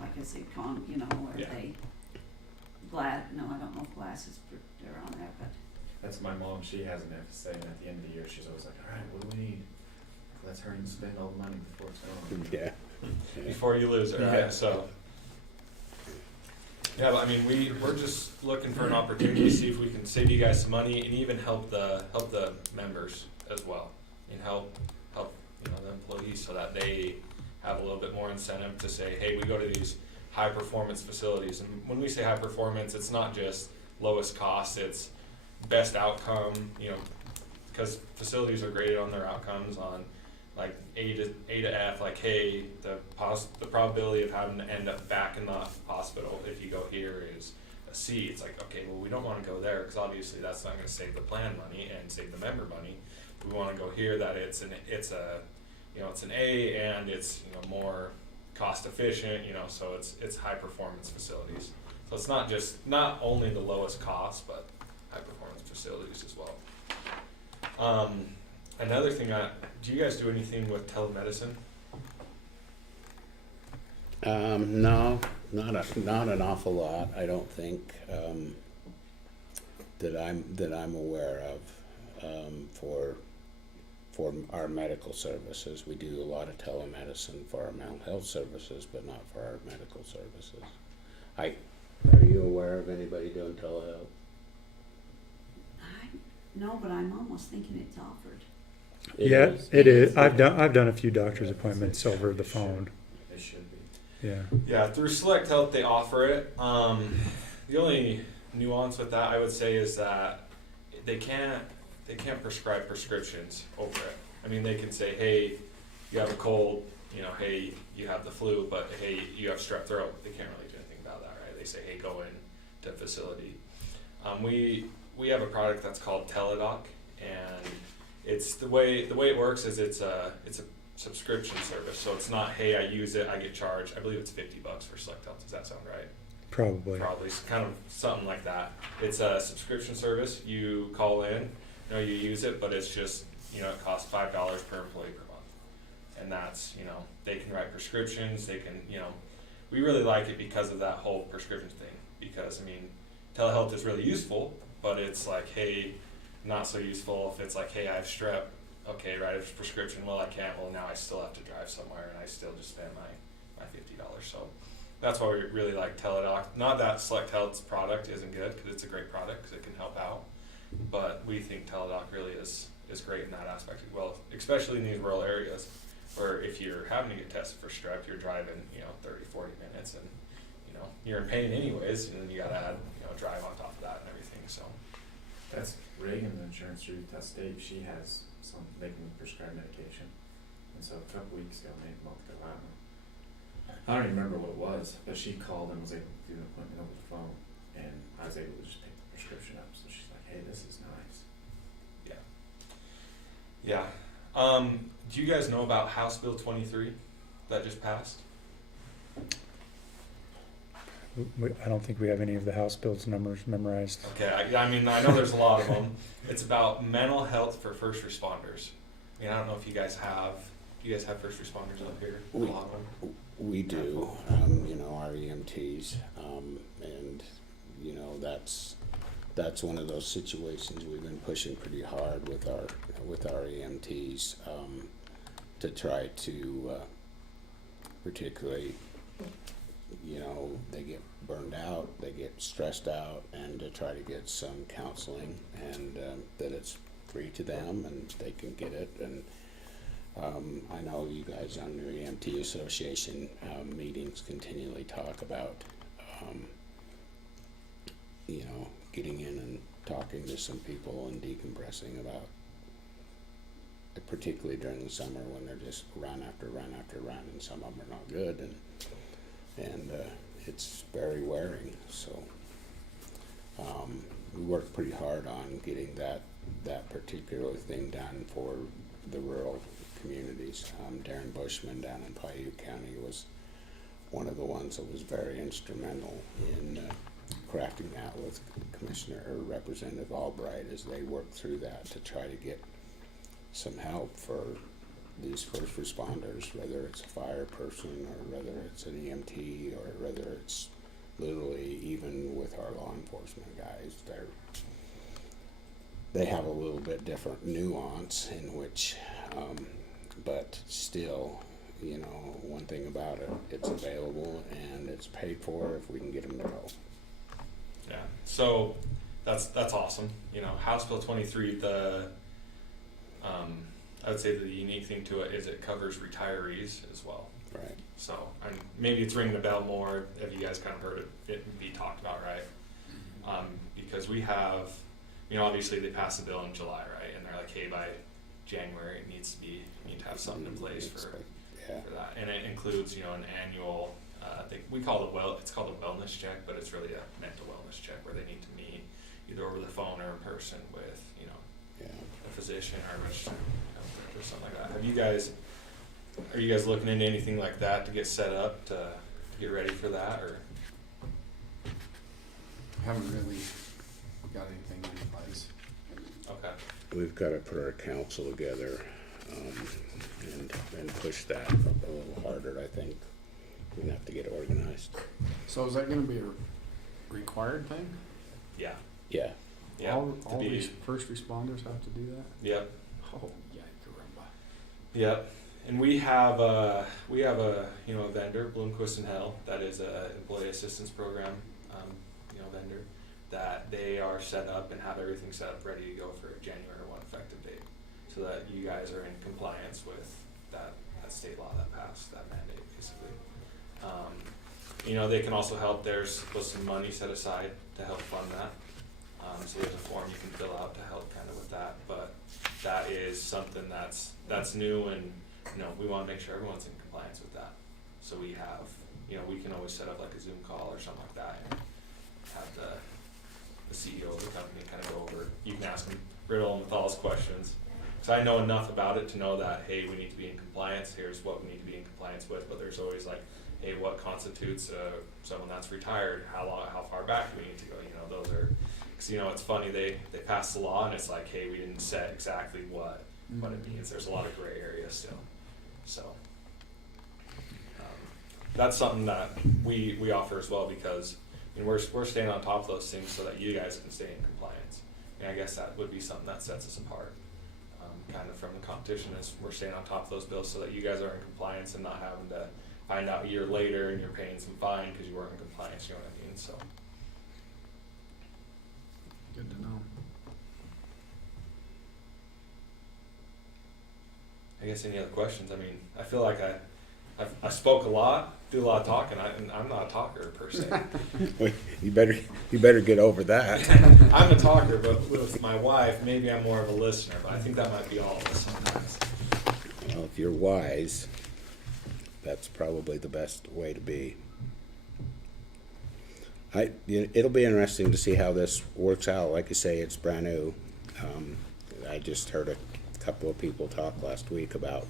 like I said, you know, where Yeah. they, no, I don't know if glasses are on there, but That's my mom, she has an FSA, and at the end of the year, she's always like, alright, what do we need? Let's hurry and spend all the money before it's gone. Yeah. Before you lose it, right? Yeah. So, yeah, but I mean, we're just looking for an opportunity to see if we can save you guys some money and even help the members as well, and help the employees so that they have a little bit more incentive to say, hey, we go to these high performance facilities. And when we say high performance, it's not just lowest cost, it's best outcome, because facilities are graded on their outcomes on like A to F, like, hey, the probability of having to end up back in the hospital if you go here is a C. It's like, okay, well, we don't want to go there because obviously that's not going to save the plan money and save the member money. We want to go here that it's an A and it's more cost efficient, so it's high performance facilities. So it's not only the lowest cost, but high performance facilities as well. Another thing, do you guys do anything with telemedicine? No, not an awful lot, I don't think, that I'm aware of, for our medical services. We do a lot of telemedicine for our mental health services, but not for our medical services. Are you aware of anybody doing telehealth? no, but I'm almost thinking it's offered. Yeah, it is. I've done a few doctor's appointments over the phone. They should be. Yeah. Yeah, through Select Health they offer it. The only nuance with that I would say is that they can't prescribe prescriptions over it. I mean, they can say, hey, you have a cold, hey, you have the flu, but hey, you have strep throat. They can't really do anything about that, right? They say, hey, go in to a facility. We have a product that's called Teledoc, and it's the way it works is it's a subscription service. So it's not, hey, I use it, I get charged. I believe it's $50 for Select Health. Does that sound right? Probably. Probably, kind of something like that. It's a subscription service. You call in, you use it, but it's just, it costs $5 per employee per month. And that's, they can write prescriptions, they can, we really like it because of that whole prescription thing. Because, telehealth is really useful, but it's like, hey, not so useful if it's like, hey, I have strep, okay, write a prescription, well, I can't, well, now I still have to drive somewhere, and I still just spend my $50. So that's why we really like Teledoc. Not that Select Health's product isn't good, because it's a great product, because it can help out, but we think Teledoc really is is great in that aspect as well, especially in these rural areas where if you're having to get tested for strep, you're driving, 30, 40 minutes and, you're in pain anyways, and then you gotta add, drive on top of that and everything, so. That's Reagan's insurance through that state, she has they can prescribe medication. And so a couple weeks ago, maybe a month ago, I don't even remember what it was, but she called and was able to do an appointment over the phone, and I was able to just pick the prescription up, so she's like, hey, this is nice. Yeah. Do you guys know about House Bill 23 that just passed? I don't think we have any of the House bills numbers memorized. Okay, I mean, I know there's a lot of them. It's about mental health for first responders. I mean, I don't know if you guys have first responders up here? A lot of them. We do, our EMTs, and, that's one of those situations we've been pushing pretty hard with our EMTs, to try to, particularly, they get burned out, they get stressed out, and to try to get some counseling, and that it's free to them and they can get it. And I know you guys on your EMT association meetings continually talk about, getting in and talking to some people and decompressing about, particularly during the summer when they're just run after run after run, and some of them are not good, and it's very wearing. So we worked pretty hard on getting that particular thing done for the rural communities. Darren Bushman down in Paiute County was one of the ones that was very instrumental in crafting that with Commissioner or Representative Albright as they worked through that to try to get some help for these first responders, whether it's a fire person or whether it's an EMT or whether it's literally even with our law enforcement guys. They have a little bit different nuance in which, but still, one thing about it, it's available and it's paid for if we can get them to go. Yeah, so that's awesome. House Bill 23, I would say the unique thing to it is it covers retirees as well. Right. So, and maybe it's ringing a bell more if you guys kind of heard it be talked about, right? Because we have, obviously they passed the bill in July, right? And they're like, hey, by January you need to have something in place for that. And it includes, an annual, we call it's called a wellness check, but it's really a mental wellness check where they need to meet either over the phone or in person with, a physician or a registered or something like that. Are you guys looking into anything like that to get set up to get ready for that, or? Haven't really got anything in place. Okay. We've got to put our council together and push that a little harder. I think we're gonna have to get organized. So is that gonna be a required thing? Yeah. Yeah. Yeah. All these first responders have to do that? Yep. Oh, yeah, caramba. Yep. And we have a vendor, Bloomquist and Hell, that is a employee assistance program, vendor, that they are set up and have everything set up ready to go for a January 1 effective date, so that you guys are in compliance with that state law that passed that mandate, basically. They can also help. There's some money set aside to help fund that. So there's a form you can fill out to help kind of with that, but that is something that's new, and we want to make sure everyone's in compliance with that. So we have, we can always set up like a Zoom call or something like that, and have the CEO of the company kind of go over. You can ask him Riddle and Mathal's questions. So I know enough about it to know that, hey, we need to be in compliance. Here's what we need to be in compliance with. But there's always like, hey, what constitutes someone that's retired? How far back do we need to go? Those are. Because it's funny, they passed the law and it's like, hey, we didn't set exactly what it means. There's a lot of gray area still. So that's something that we offer as well, because we're staying on top of those things so that you guys can stay in compliance. And I guess that would be something that sets us apart, kind of from the competition, is we're staying on top of those bills so that you guys are in compliance and not having to find out a year later and you're paying some fine because you weren't in compliance. You know what I mean? So. Good to know. guess any other questions? I mean, I feel like I spoke a lot, do a lot of talking, and I'm not a talker per se. Well, you better get over that. I'm a talker, but with my wife, maybe I'm more of a listener, but I think that might be all of us sometimes. Well, if you're wise, that's probably the best way to be. It'll be interesting to see how this works out. Like you say, it's brand new. I just heard a couple of people talk last week about,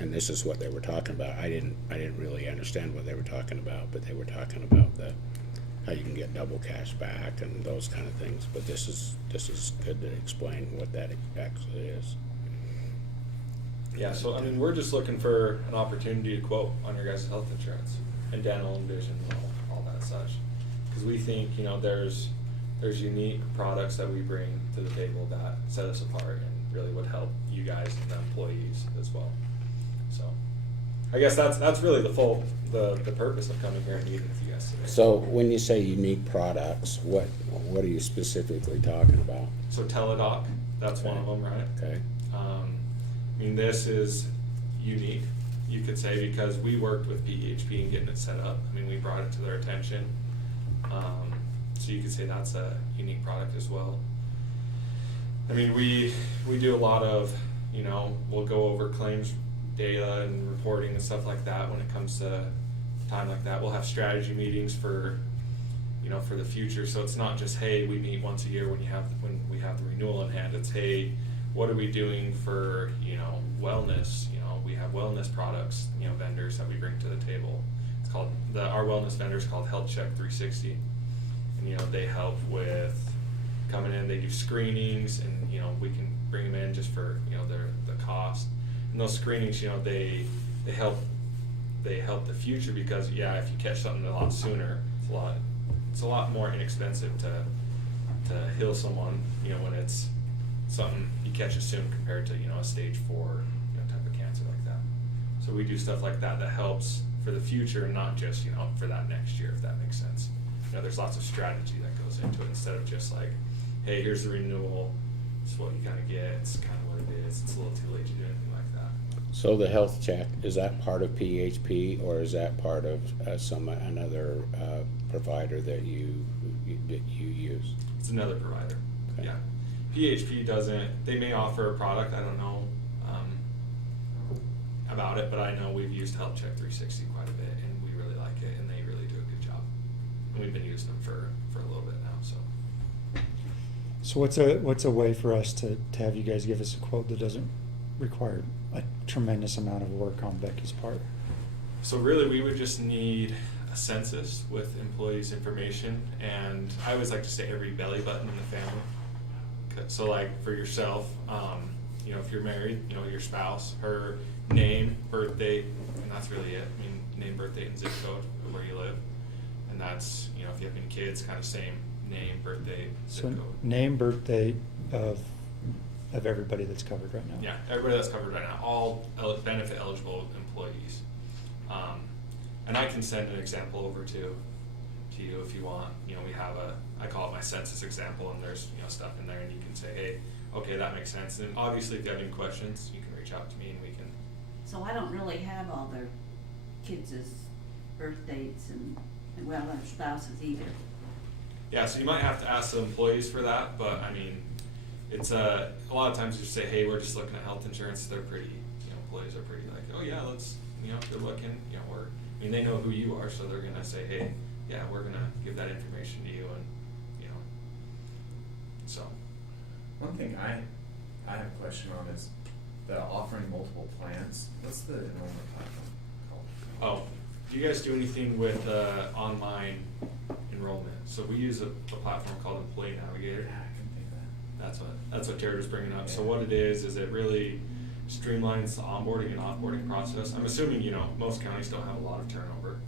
and this is what they were talking about. I didn't really understand what they were talking about, but they were talking about how you can get double cash back and those kind of things. But this is good to explain what that actually is. Yeah, so I mean, we're just looking for an opportunity to quote on your guys' health insurance and dental and vision and all that such. Because we think, there's unique products that we bring to the table that set us apart and really would help you guys and the employees as well. So I guess that's really the purpose of coming here and meeting with you guys today. So when you say unique products, what are you specifically talking about? So Teledoc, that's one of them, right? Okay. I mean, this is unique, you could say, because we worked with PHP in getting it set up. I mean, we brought it to their attention. So you could say that's a unique product as well. I mean, we do a lot of, we'll go over claims data and reporting and stuff like that when it comes to time like that. We'll have strategy meetings for the future. So it's not just, hey, we meet once a year when we have the renewal in hand. It's, hey, what are we doing for, wellness? We have wellness products, vendors that we bring to the table. It's called, our wellness vendor is called Health Check 360. And, they help with coming in, they do screenings, and, we can bring them in just for, the cost. And those screenings, they help the future because, yeah, if you catch something a lot sooner, it's a lot more inexpensive to heal someone, when it's something you catch it soon compared to, a stage 4, type of cancer like that. So we do stuff like that helps for the future and not just, for that next year, if that makes sense. There's lots of strategy that goes into it instead of just like, hey, here's the renewal, this is what you kind of get, it's kind of what it is, it's a little too late to do anything like that. So the health check, is that part of PHP or is that part of another provider that you use? It's another provider. Okay. Yeah. PHP doesn't, they may offer a product, I don't know about it, but I know we've used Health Check 360 quite a bit and we really like it and they really do a good job. And we've been using them for a little bit now, so. So what's a way for us to have you guys give us a quote that doesn't require a tremendous amount of work on Becky's part? So really we would just need a census with employees' information, and I always like to say every belly button in the family. So like for yourself, if you're married, your spouse, her name, birth date, and that's really it. I mean, name, birth date, and zip code of where you live. And that's, if you have any kids, kind of same name, birth date, zip So code. name, birth date of everybody that's covered right now. Yeah, everybody that's covered right now, all benefit eligible employees. And I can send an example over to you if you want. We have I call it my census example, and there's stuff in there, and you can say, hey, okay, that makes sense. And obviously, if you have any questions, you can reach out to me, and we can. So I don't really have all their kids' birth dates and their spouses either. Yeah, so you might have to ask the employees for that, but I mean, it's a lot of times you say, hey, we're just looking at health insurance. They're pretty, employees are pretty like, oh yeah, let's, if they're looking, they know who you are, so they're gonna say, hey, yeah, we're gonna give that information to you, and so. One thing I have a question on is the offering multiple plans. What's the enrollment platform called? Oh, do you guys do anything with online enrollment? So we use a platform called Employee Navigator. Yeah, I couldn't think of that. That's what Jared was bringing up. So what it is it really streamlines the onboarding and offboarding process. I'm assuming, most counties don't have a lot of turnover,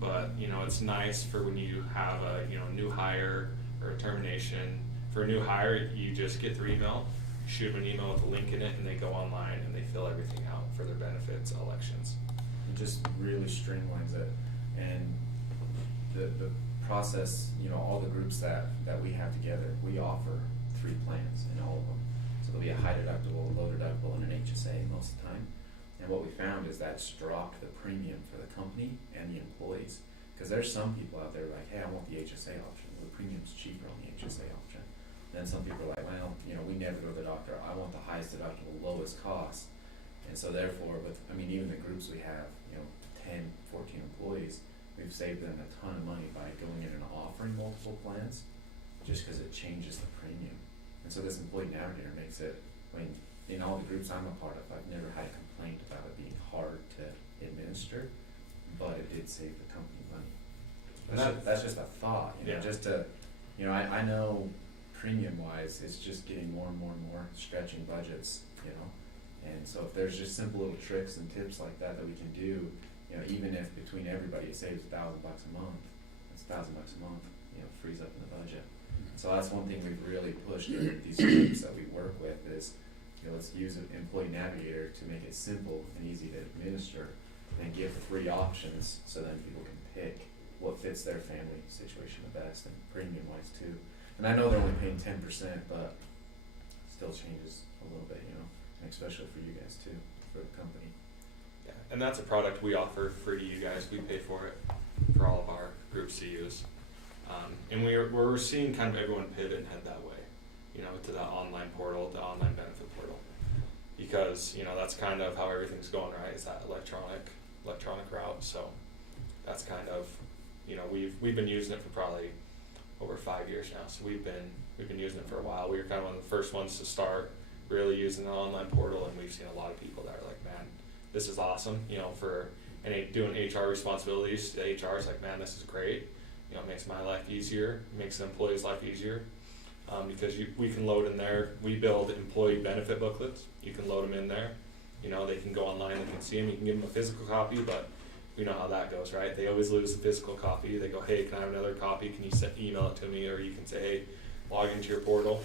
but, it's nice for when you have a, new hire or a termination. For a new hire, you just get their email, shoot them an email with a link in it, and they go online and they fill everything out for their benefits, elections. It just really streamlines it, and the process, all the groups that we have together, we offer 3 plans in all of them. So there'll be a high deductible, low deductible, and an HSA most of the time. And what we found is that's dropped the premium for the company and the employees. Because there's some people out there like, hey, I want the HSA option. The premium's cheaper on the HSA option. Then some people are like, well, you know, we never go to the doctor. I want the highest deductible, lowest cost. And so therefore, even the groups we have, 10, 14 employees, we've saved them a ton of money by going in and offering multiple plans, just because it changes the premium. And so this employee navigator makes it, in all the groups I'm a part of, I've never had a complaint about it being hard to administer, but it did save the company money. That's just a thought, just to, I know premium wise, it's just getting more and more and more, stretching budgets, and so if there's just simple little tricks and tips like that we can do, even if between everybody it saves $1,000 a month, that's $1,000 a month, frees up in the budget. So that's one thing we've really pushed in these groups that we work with is, let's use an employee navigator to make it simple and easy to administer, and give 3 options so then people can pick what fits their family situation the best, and premium wise too. And I know they're only paying 10%, but still changes a little bit, and especially for you guys too, for the company. Yeah, and that's a product we offer free to you guys. We pay for it for all of our groups to use. And we're seeing kind of everyone pivot and head that way, to that online portal, the online benefit portal. Because, that's kind of how everything's going, right? Is that electronic route. So that's kind of, we've been using it for probably over 5 years now. So we've been using it for a while. We were kind of one of the first ones to start really using the online portal, and we've seen a lot of people that are like, man, this is awesome, for doing HR responsibilities. The HR is like, man, this is great. It makes my life easier, it makes the employee's life easier, because we can load in there. We build employee benefit booklets. You can load them in there. They can go online, they can see them. You can give them a physical copy, but we know how that goes, right? They always lose the physical copy. They go, hey, can I have another copy? Can you email it to me? Or you can say, hey, log into your portal.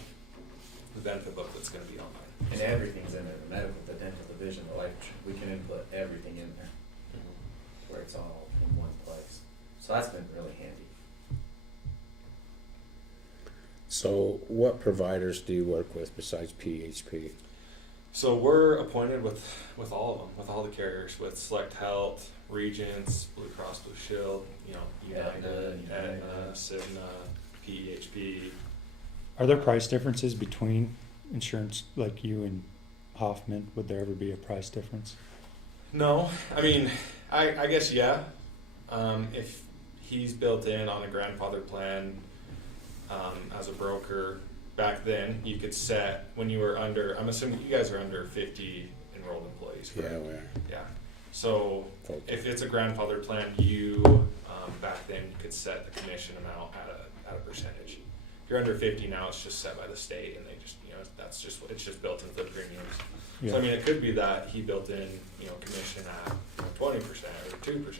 The benefit booklet's going to be online. And everything's in there, the medical, the dental, the vision, the life, we can input everything in there, where it's all in one place. So that's been really handy. So what providers do you work with besides PHP? So we're appointed with all of them, with all the carriers, with Select Health, Regents, Blue Cross Blue Shield, United, Aetna, Cigna, PHP. Are there price differences between insurance like you and Hoffman? Would there ever be a price difference? No, I guess yeah. If he's built in on a grandfather plan as a broker, back then you could set when you were under, I'm assuming you guys are under 50 enrolled employees, correct? Yeah, we are. Yeah. So if it's a grandfather plan, you back then you could set the commission amount at a percentage. If you're under 50 now, it's just set by the state, and they just it's just built into the premiums. Yeah. So it could be that he built in commission at 20% or 2%.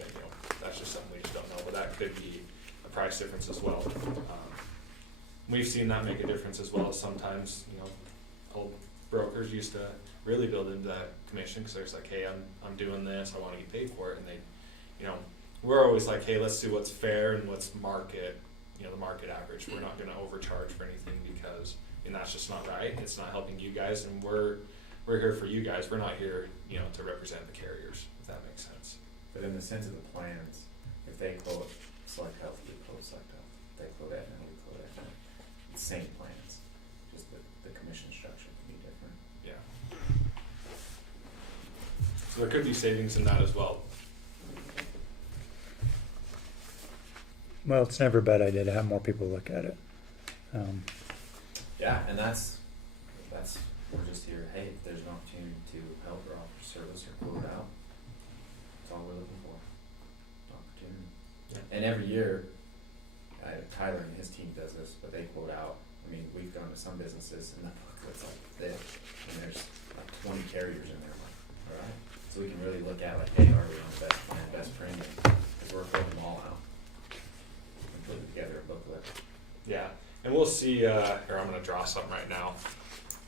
That's just something we just don't know, but that could be a price difference as well. We've seen that make a difference as well. Sometimes old brokers used to really build into that commission because they're just like, hey, I'm doing this, I want to get paid for it, and they, we're always like, hey, let's do what's fair and what's market, the market average. We're not going to overcharge for anything because, and that's just not right. It's not helping you guys, and we're here for you guys. We're not here, to represent the carriers, if that makes sense. But in the sense of the plans, if they quote Select Health, we quote Select Health. If they quote Aetna, we quote Aetna. It's same plans, just the commission structure can be different. Yeah. So there could be savings in that as well. Well, it's never a bad idea to have more people look at it. Yeah, and that's we're just here, hey, if there's an opportunity to help or offer service or quote out, that's all we're looking for, opportunity. Yeah. And every year, Tyler and his team does this, but they quote out. We've gone to some businesses and the booklet's like this, and there's like 20 carriers in there, all right? So we can really look at like, hey, are we on the best plan, best premium? Because we're quoting them all out and putting together a booklet. Yeah, and we'll see, here I'm going to draw something right now.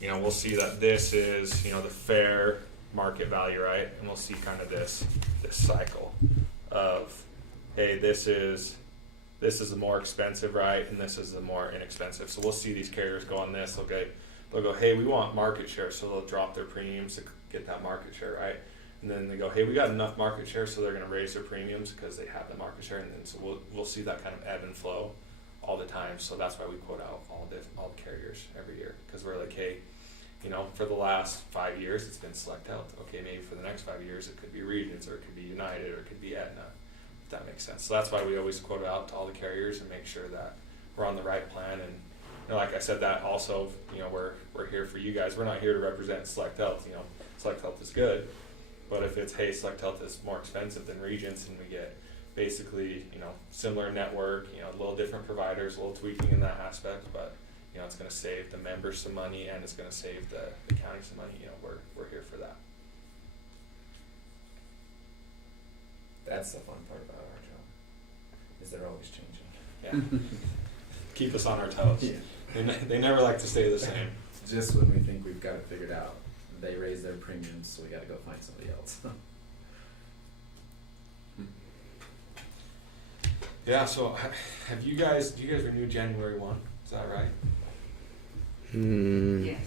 We'll see that this is, the fair market value, right? And we'll see kind of this cycle of, hey, this is the more expensive, right? And this is the more inexpensive. So we'll see these carriers go on this, okay, they'll go, hey, we want market share, so they'll drop their premiums to get that market share, right? And then they go, hey, we got enough market share, so they're going to raise their premiums because they have the market share, and then so we'll see that kind of ebb and flow all the time. So that's why we quote out all the carriers every year, because we're like, hey, you know, for the last 5 years it's been Select Health. Okay, maybe for the next 5 years it could be Regions, or it could be United, or it could be Aetna, if that makes sense. So that's why we always quote it out to all the carriers and make sure that we're on the right plan. And you know, like I said, that also, you know, we're here for you guys. We're not here to represent Select Health. You know, Select Health is good, but if it's, hey, Select Health is more expensive than Regions, and we get basically, you know, similar network, you know, a little different providers, a little tweaking in that aspect, but you know, it's going to save the members some money, and it's going to save the county some money. You know, we're here for that. That's the fun part about our job, is they're always changing. Yeah, keep us on our toes. Yeah. They never like to stay the same. Just when we think we've got it figured out, they raise their premiums, so we gotta go find somebody else. Yeah. So, do you guys renew January 1? Is that right? Yes.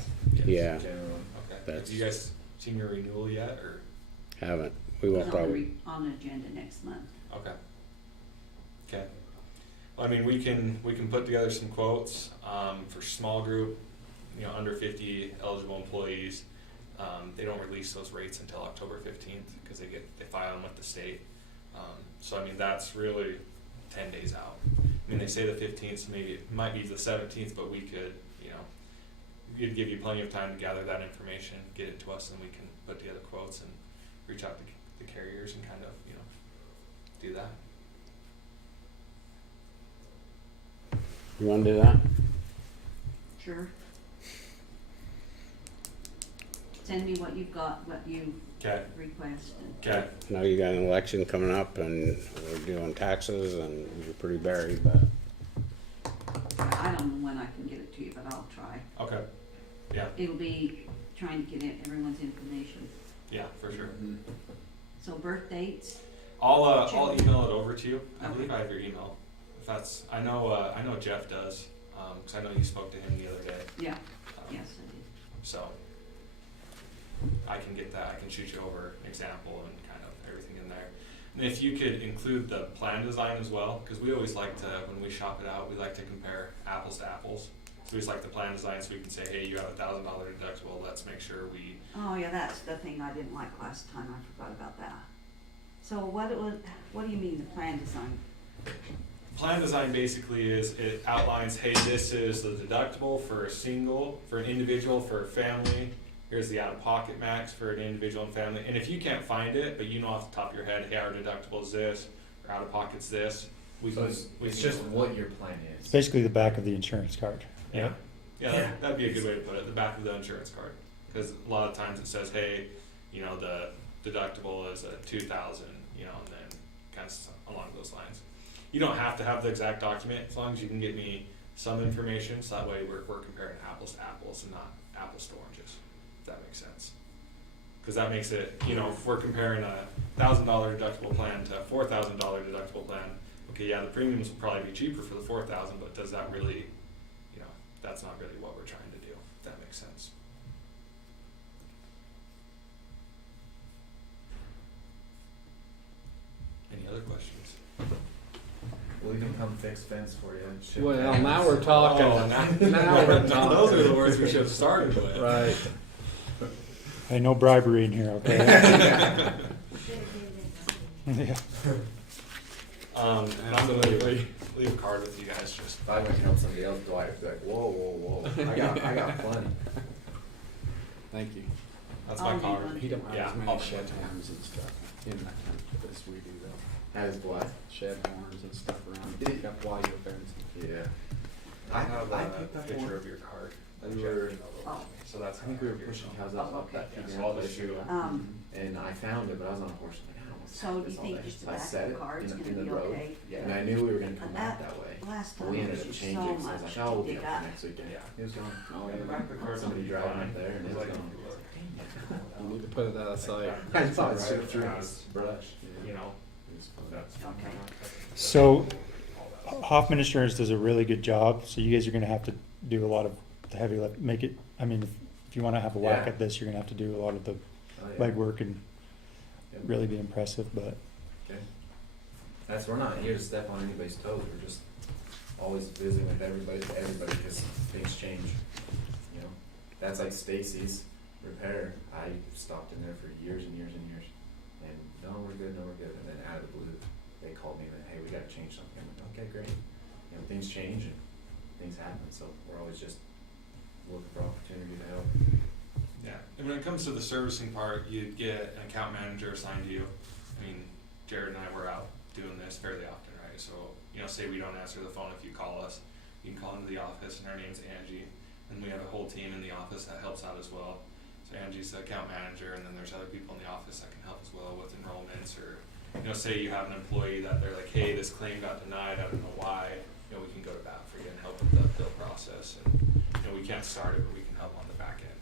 Yeah, General. Okay. That's- Have you guys seen your renewal yet, or? haven't. We won't It's probably. on the agenda next month. Okay. Okay. Well, I mean, we can put together some quotes for small group, you know, under 50 eligible employees. They don't release those rates until October 15th because they file them with the state. So I mean, that's really 10 days out. I mean, they say the 15th, so maybe it might be the 17th, but we could, you know, it'd give you plenty of time to gather that information, get it to us, and we can put together quotes and reach out to the carriers and kind of, you know, do that. You want to do that? Sure. Send me what you've got, what you Okay. request, and Okay. Now you got an election coming up, and we're doing taxes, and you're pretty buried, but I don't know when I can get it to you, but I'll try. Okay. Yeah. It'll be trying to get everyone's information. Yeah, for sure. So birth dates, I'll Sure. email it over to you. I Okay. believe I have your email. If that's, I know Jeff does, because I know you spoke to him the other day. yeah, Um, yes, I did. So I can get that. I can shoot you over an example and kind of everything in there. And if you could include the plan design as well, because we always like to, when we shop it out, we like to compare apples to apples. So we just like the plan design, so we can say, hey, you have $1,000 deductible. Let's make sure we. Oh, yeah, that's the thing I didn't like last time, I forgot about that. So what do you mean, the plan design? Plan design basically is, it outlines, hey, this is the deductible for a single, for an individual, for a family. Here's the out-of-pocket max for an individual and family. And if you can't find it, but you know off the top of your head, hey, our deductible is this, our out-of-pocket's this, we So can. it's just what your plan It's is. basically the back of the insurance card. Yeah, yeah, that'd be a good way to put it, the back of the insurance card. Because a lot of times it says, hey, you know, the deductible is $2,000, you know, and then kind of along those lines. You don't have to have the exact document, as long as you can get me some information, so that way we're comparing apples to apples and not apples to oranges, if that makes sense. Because that makes it, you know, if we're comparing a $1,000 deductible plan to a $4,000 deductible plan, okay, yeah, the premiums will probably be cheaper for the $4,000, but does that really, you know, that's not really what we're trying to do, if that makes sense. Any other questions? We'll even come fix fence for you. and ship Well, fence. now we're talking. Oh, Now we're talking. Those are the words we should have started with. Right. Hey, no bribery in here, okay? Yeah. And I'm gonna leave a card with you guys, just. If I went to help somebody else, Dwight would be like, whoa, whoa, whoa, I got plenty. Thank you. That's I'll my need card. one. He don't have Yeah, as many I'll- shed horns and stuff in that as we do though. As what? Shed horns and stuff around, pick up while you're fencing. Yeah. I have I a picked up picture one. of your card. that We Jeff were- emailed over Oh. to me, So that's. I think we were pushing cows up Oh, up that okay. peak Yeah, so I'll just place, shoot it. and I found it, but I was on a horse, like, I don't want to So set do you this all think day. just the So I back of set the it card's in gonna the be road, okay? yeah, and I knew we were gonna come And out that- that way. Last But time we it ended was up just changing, so so I was much like, to oh, we'll be dig up up. for next weekend. Yeah. It was gone. Oh, The yeah. back of the card's Somebody gonna be driving fine. up there and it It's was like, gone. You need to put it outside. I thought it Right, should through yeah. this brush. You know, It was fun. that's. Okay. So Hoffman Insurance does a really good job, so you guys are gonna have to do a lot of the heavy lift, make it, I mean, if you wanna have a whack Yeah. at this, you're gonna have to do a lot of the Oh, yeah. legwork and Yep. really be impressive, but Okay. We're not here to step on anybody's toes, we're just always visiting with everybody, because things change, you know? That's like Stacy's repair, I stopped in there for years and years and years, and no, we're good, and then out of the blue, they called me and, hey, we gotta change something, I'm like, okay, great. You know, things change and things happen, so we're always just looking for opportunity to help. Yeah, and when it comes to the servicing part, you'd get an account manager assigned to you. I mean, Jared and I were out doing this fairly often, right? So, you know, say we don't answer the phone if you call us, you can call into the office, and her name's Angie, and we have a whole team in the office that helps out as well. So Angie's the account manager, and then there's other people in the office that can help as well with enrollments, or, you know, say you have an employee that they're like, hey, this claim got denied, I don't know why, you know, we can go to bat for you and help with the bill process, and, you know, we can't start it, but we can help on the back end.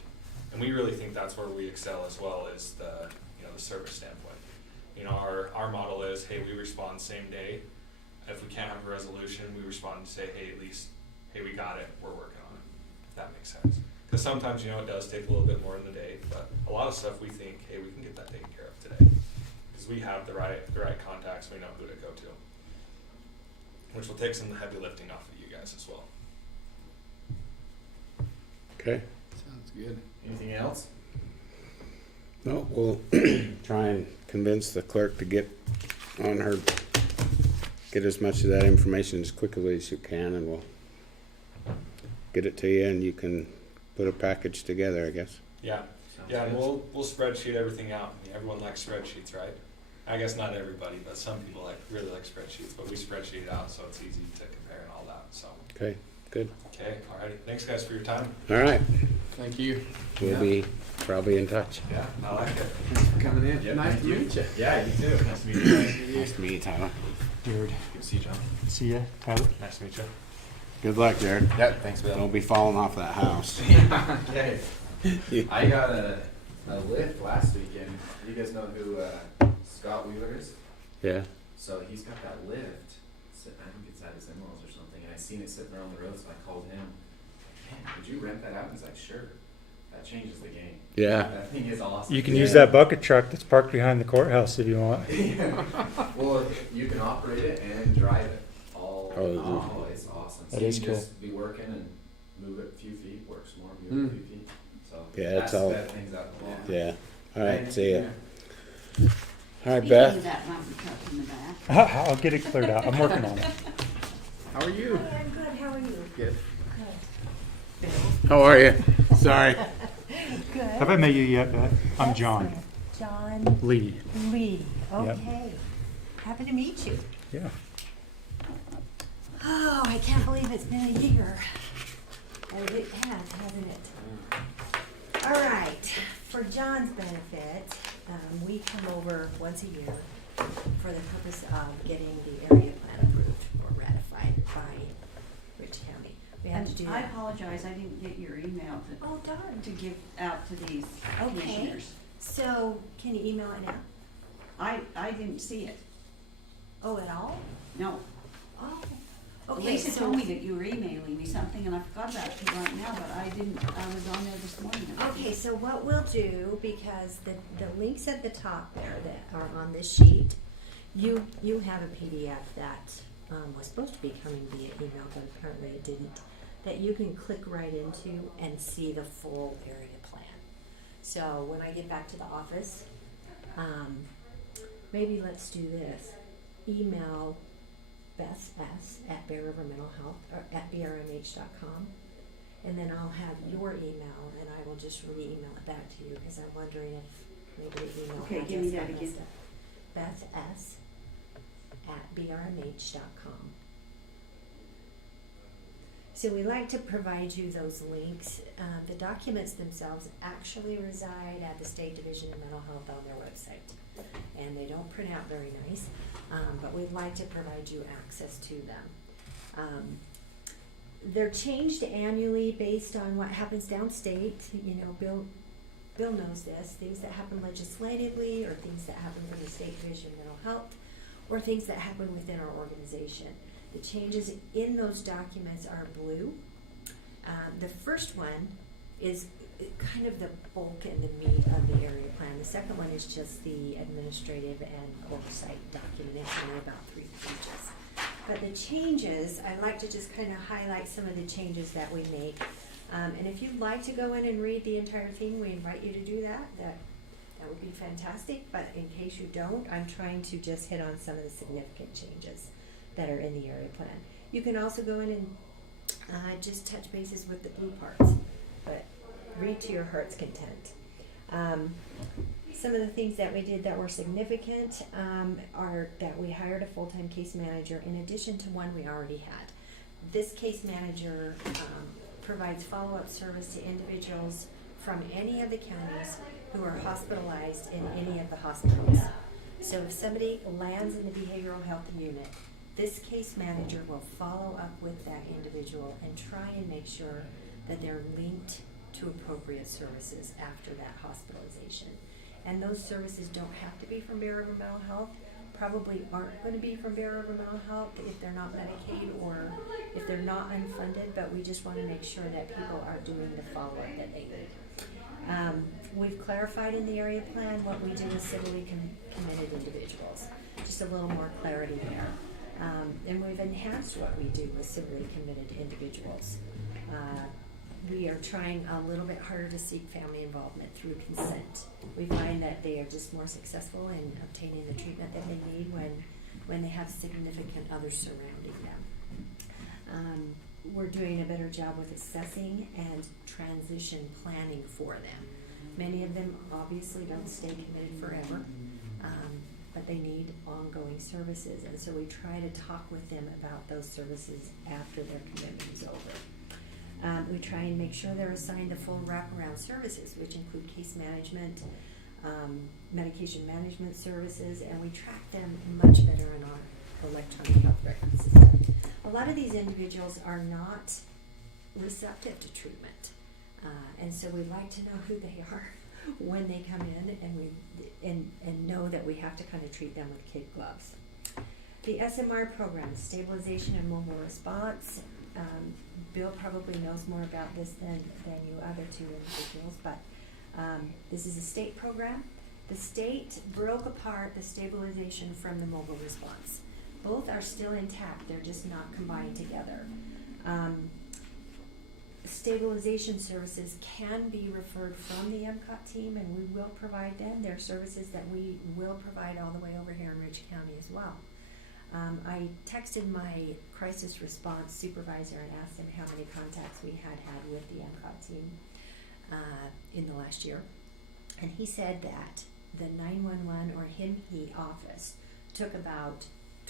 And we really think that's where we excel as well, is the, you know, the service standpoint. You know, our model is, hey, we respond same day. If we can't have a resolution, we respond and say, hey, at least, hey, we got it, we're working on it, if that makes sense. Because sometimes, you know, it does take a little bit more in the day, but a lot of stuff we think, hey, we can get that taken care of today. Because we have the right contacts, we know who to go to. Which will take some heavy lifting off of you guys as well. Okay. Sounds good. Anything else? No, we'll try and convince the clerk to get on her, get as much of that information as quickly as you can, and we'll get it to you, and you can put a package together, I guess. Yeah, Sounds yeah, and good. we'll spreadsheet everything out. I mean, everyone likes spreadsheets, right? I guess not everybody, but some people really like spreadsheets, but we spreadsheet it out so it's easy to compare and all that, so. Okay, good. Okay, alrighty, thanks guys for your time. All right, Thank you. we'll Yeah. be probably in touch. Yeah, I like it. Thanks for coming in. Yeah, Nice thank to you. meet you. Yeah, you too. Nice to meet you guys. Nice to meet you, Tyler. Jared, Good to see you, John. see ya, Tyler. Nice to meet you. Good luck, Jared. Yeah, thanks, Don't be falling off that house. Okay. I got a lift last weekend. You guys know who Scott Wheeler is? Yeah, So he's got that lift. I think it's at his in-laws or something. And I seen it sitting around the road, so I called him. Man, would you rent that out? He's like, sure. That changes the game. yeah. That thing is awesome. You can Yeah. use that bucket truck that's parked behind the courthouse if you want. Well, you can operate it and drive it. Oh, It's awesome. That So is you cool. can just be working and move it a few feet, works more, move it a few feet. So Yeah, that's it's all- that thing's out the wall. Yeah. All right, see ya. Yeah. All right, Speaking Beth. of that mountain truck in the back. I'll get it cleared out. I'm working on it. How are you? I'm good, how are you? Good. How are you? Sorry. Good. Have I met you yet, Beth? I'm John John Lee. Lee, Yep. okay. Happy to meet you. Yeah. Oh, I can't believe it's been a year. And it has, hasn't it? All right, for John's benefit, we come over once a year for the purpose of getting the area plan approved or ratified by Rich County. We have to do I that. apologize, I didn't get your email Oh, darn. to give out to these Okay. commissioners. So, can you email it now? I didn't see it, Oh, at all? no. Oh, okay, Lisa so. told me that you were emailing me something and I forgot about it till right now, but I didn't, I was on there this morning. Okay, so what we'll do, because the links at the top there that are on this sheet, you have a PDF that was supposed to be coming via email, but apparently it didn't, that you can click right into and see the full area plan. So when I get back to the office, maybe let's do this. Email Beth S. at Bear River Mental Health, or at brmh.com. And then I'll have your email, and I will just re-email it back to you, because I'm wondering if maybe the email Okay, address give me that got again. messed up. Beth S. at brmh.com. So we like to provide you those links. The documents themselves actually reside at the State Division of Mental Health on their website, and they don't print out very nice, but we'd like to provide you access to them. They're changed annually based on what happens downstate. You know, Bill knows this, things that happen legislatively, or things that happen from the State Division of Mental Health, or things that happen within our organization. The changes in those documents are blue. The first one is kind of the bulk and the meat of the area plan. The second one is just the administrative and oversight document. It's only about 3 pages. But the changes, I like to just kind of highlight some of the changes that we make. And if you'd like to go in and read the entire thing, we invite you to do that. That would be fantastic. But in case you don't, I'm trying to just hit on some of the significant changes that are in the area plan. You can also go in and just touch bases with the blue parts, but read to your heart's content. Some of the things that we did that were significant are that we hired a full-time case manager in addition to one we already had. This case manager provides follow-up service to individuals from any of the counties who are hospitalized in any of the hospitals. So if somebody lands in the behavioral health unit, this case manager will follow up with that individual and try and make sure that they're linked to appropriate services after that hospitalization. And those services don't have to be from Bureau of Mental Health, probably aren't going to be from Bureau of Mental Health if they're not Medicaid or if they're not unfunded, but we just want to make sure that people are doing the follow-up that they need. We've clarified in the area plan what we do with civilly committed individuals, just a little more clarity there. And we've enhanced what we do with civilly committed individuals. We are trying a little bit harder to seek family involvement through consent. We find that they are just more successful in obtaining the treatment that they need when they have significant others surrounding them. We're doing a better job with assessing and transition planning for them. Many of them obviously don't stay committed forever, but they need ongoing services, and so we try to talk with them about those services after their commitment is over. We try and make sure they're assigned the full wraparound services, which include case management, medication management services, and we track them much better in our electronic health record system. A lot of these individuals are not receptive to treatment, and so we like to know who they are when they come in, and know that we have to kind of treat them with kid gloves. The SMR program, Stabilization and Mobile Response. Bill probably knows more about this than you other two individuals, but this is a state program. The state broke apart the stabilization from the mobile response. Both are still intact, they're just not combined together. Stabilization services can be referred from the MCOT team, and we will provide them. They're services that we will provide all the way over here in Rich County as well. I texted my crisis response supervisor and asked him how many contacts we had with the MCOT team in the last year. And he said that the 911 or HIMHE office took about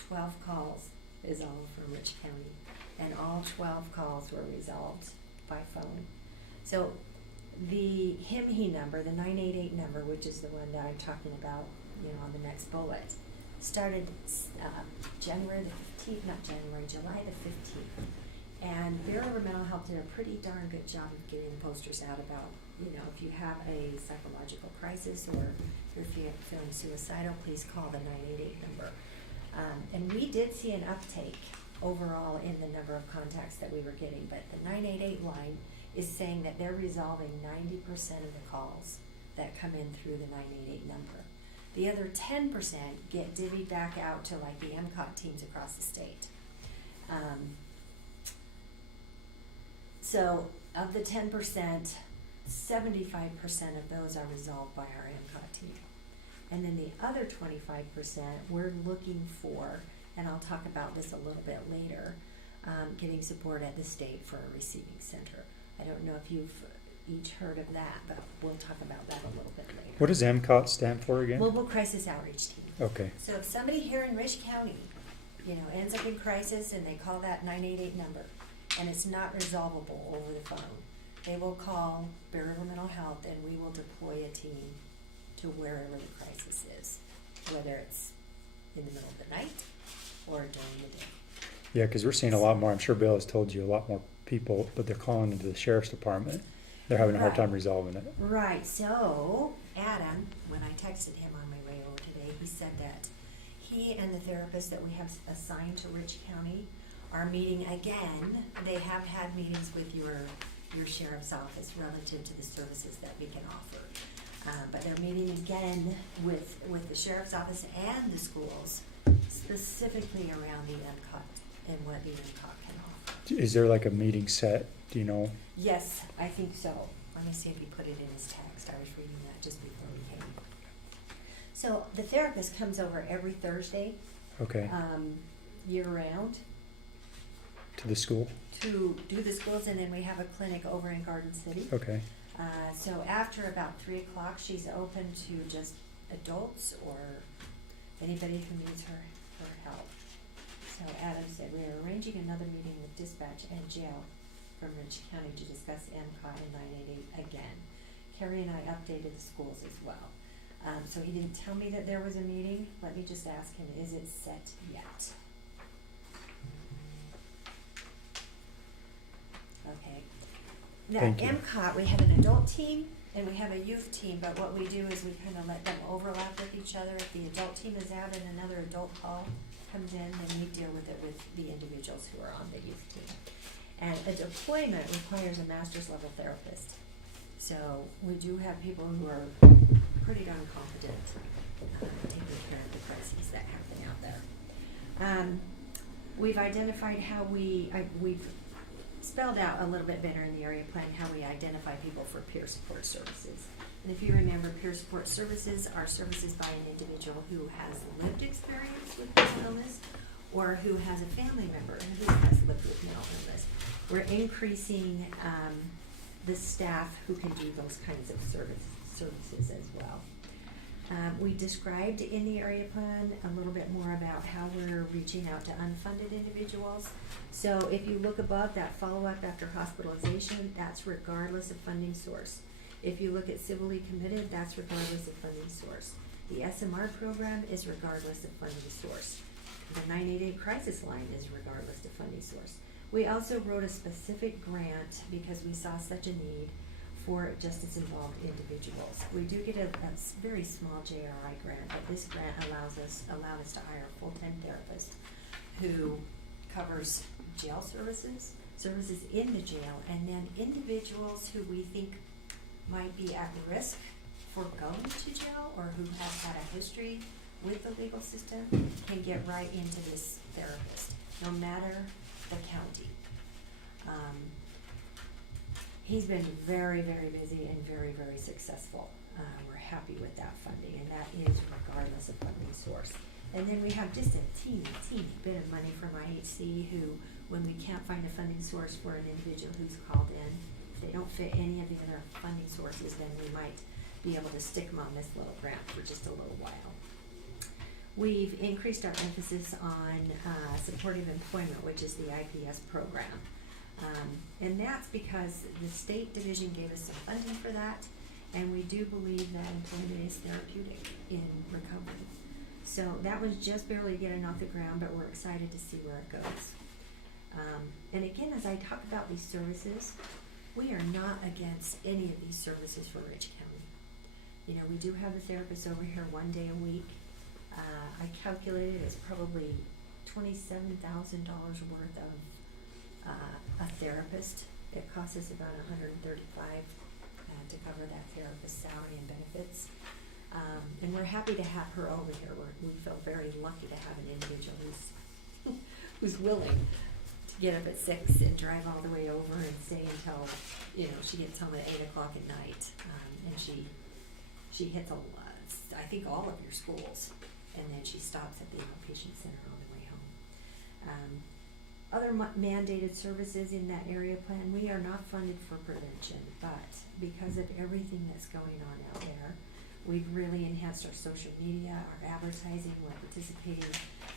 12 calls is all from Rich County, and all 12 calls were resolved by phone. So the HIMHE number, the 988 number, which is the one that I'm talking about, on the next bullet, started July the 15th. And Bureau of Mental Health did a pretty darn good job of getting the posters out about, if you have a psychological crisis or you're feeling suicidal, please call the 988 number. And we did see an uptake overall in the number of contacts that we were getting, but the 988 line is saying that they're resolving 90% of the calls that come in through the 988 number. The other 10% get divvied back out to like the MCOT teams across the state. So of the 10%, 75% of those are resolved by our MCOT team. And then the other 25% we're looking for, and I'll talk about this a little bit later, getting support at the state for a receiving center. I don't know if you've each heard of that, but we'll talk about that a little bit later. What does MCOT stand for again? Mobile Crisis Outreach Team. Okay. So if somebody here in Rich County, ends up in crisis and they call that 988 number and it's not resolvable over the phone, they will call Bureau of Mental Health and we will deploy a team to wherever the crisis is, whether it's in the middle of the night or during the day. Yeah, because we're seeing a lot more. I'm sure Bill has told you a lot more people, but they're calling into the sheriff's department. They're having a hard time resolving it. Right. So Adam, when I texted him on my way over today, he said that he and the therapist that we have assigned to Rich County are meeting again. They have had meetings with your sheriff's office relative to the services that we can offer. But they're meeting again with the sheriff's office and the schools, specifically around the MCOT and what the MCOT can offer. Is there like a meeting set, do you know? Yes, I think so. Let me see if he put it in his text. I was reading that just before we came. So the therapist comes over every Thursday, Okay, year round, to the school? to do the schools, and then we have a clinic over in Garden City. Okay, So after about 3 o'clock, she's open to just adults or anybody who needs her help. So Adam said, we are arranging another meeting with dispatch and jail from Ridge County to discuss MCOT and 988 again. Carrie and I updated the schools as well. So he didn't tell me that there was a meeting. Let me just ask him, is it set yet? Okay. Now, Thank you. MCOT, we have an adult team and we have a youth team, but what we do is we kind of let them overlap with each other. If the adult team is out and another adult call comes in, then we deal with it with the individuals who are on the youth team. And a deployment requires a master's level therapist. So we do have people who are pretty darn competent taking care of the crises that happen out there. We've identified how we've spelled out a little bit better in the area plan how we identify people for peer support services. And if you remember, peer support services are services by an individual who has lived experience with mental illness or who has a family member who has lived with mental illness. We're increasing the staff who can do those kinds of services as well. We described in the area plan a little bit more about how we're reaching out to unfunded individuals. So if you look above that follow-up after hospitalization, that's regardless of funding source. If you look at civilly committed, that's regardless of funding source. The SMR program is regardless of funding source. The 988 crisis line is regardless of funding source. We also wrote a specific grant because we saw such a need for justice-involved individuals. We do get a very small JRI grant, but this grant allowed us to hire a full-time therapist who covers jail services in the jail, and then individuals who we think might be at risk for going to jail or who have had a history with the legal system can get right into this therapist, no matter the county. He's been very, very busy and very, very successful. We're happy with that funding, and that is regardless of funding source. And then we have just a teeny bit of money from IHC who, when we can't find a funding source for an individual who's called in, if they don't fit any of the other funding sources, then we might be able to stick them on this little grant for just a little while. We've increased our emphasis on supportive employment, which is the IPS program. And that's because the state division gave us some funding for that, and we do believe that employment is therapeutic in recovery. So that was just barely getting off the ground, but we're excited to see where it goes. And again, as I talk about these services, we are not against any of these services for Ridge County. You know, we do have the therapists over here 1 day a week. I calculated it's probably $27,000 worth of a therapist. It costs us about $135 to cover that therapist's salary and benefits. And we're happy to have her over here. We feel very lucky to have an individual who's willing to get up at 6 and drive all the way over and stay until, you know, she gets home at 8 o'clock at night. And she hits I think all of your schools, and then she stops at the outpatient center on the way home. Other mandated services in that area plan, we are not funded for prevention, but because of everything that's going on out there, we've really enhanced our social media, our advertising. We're participating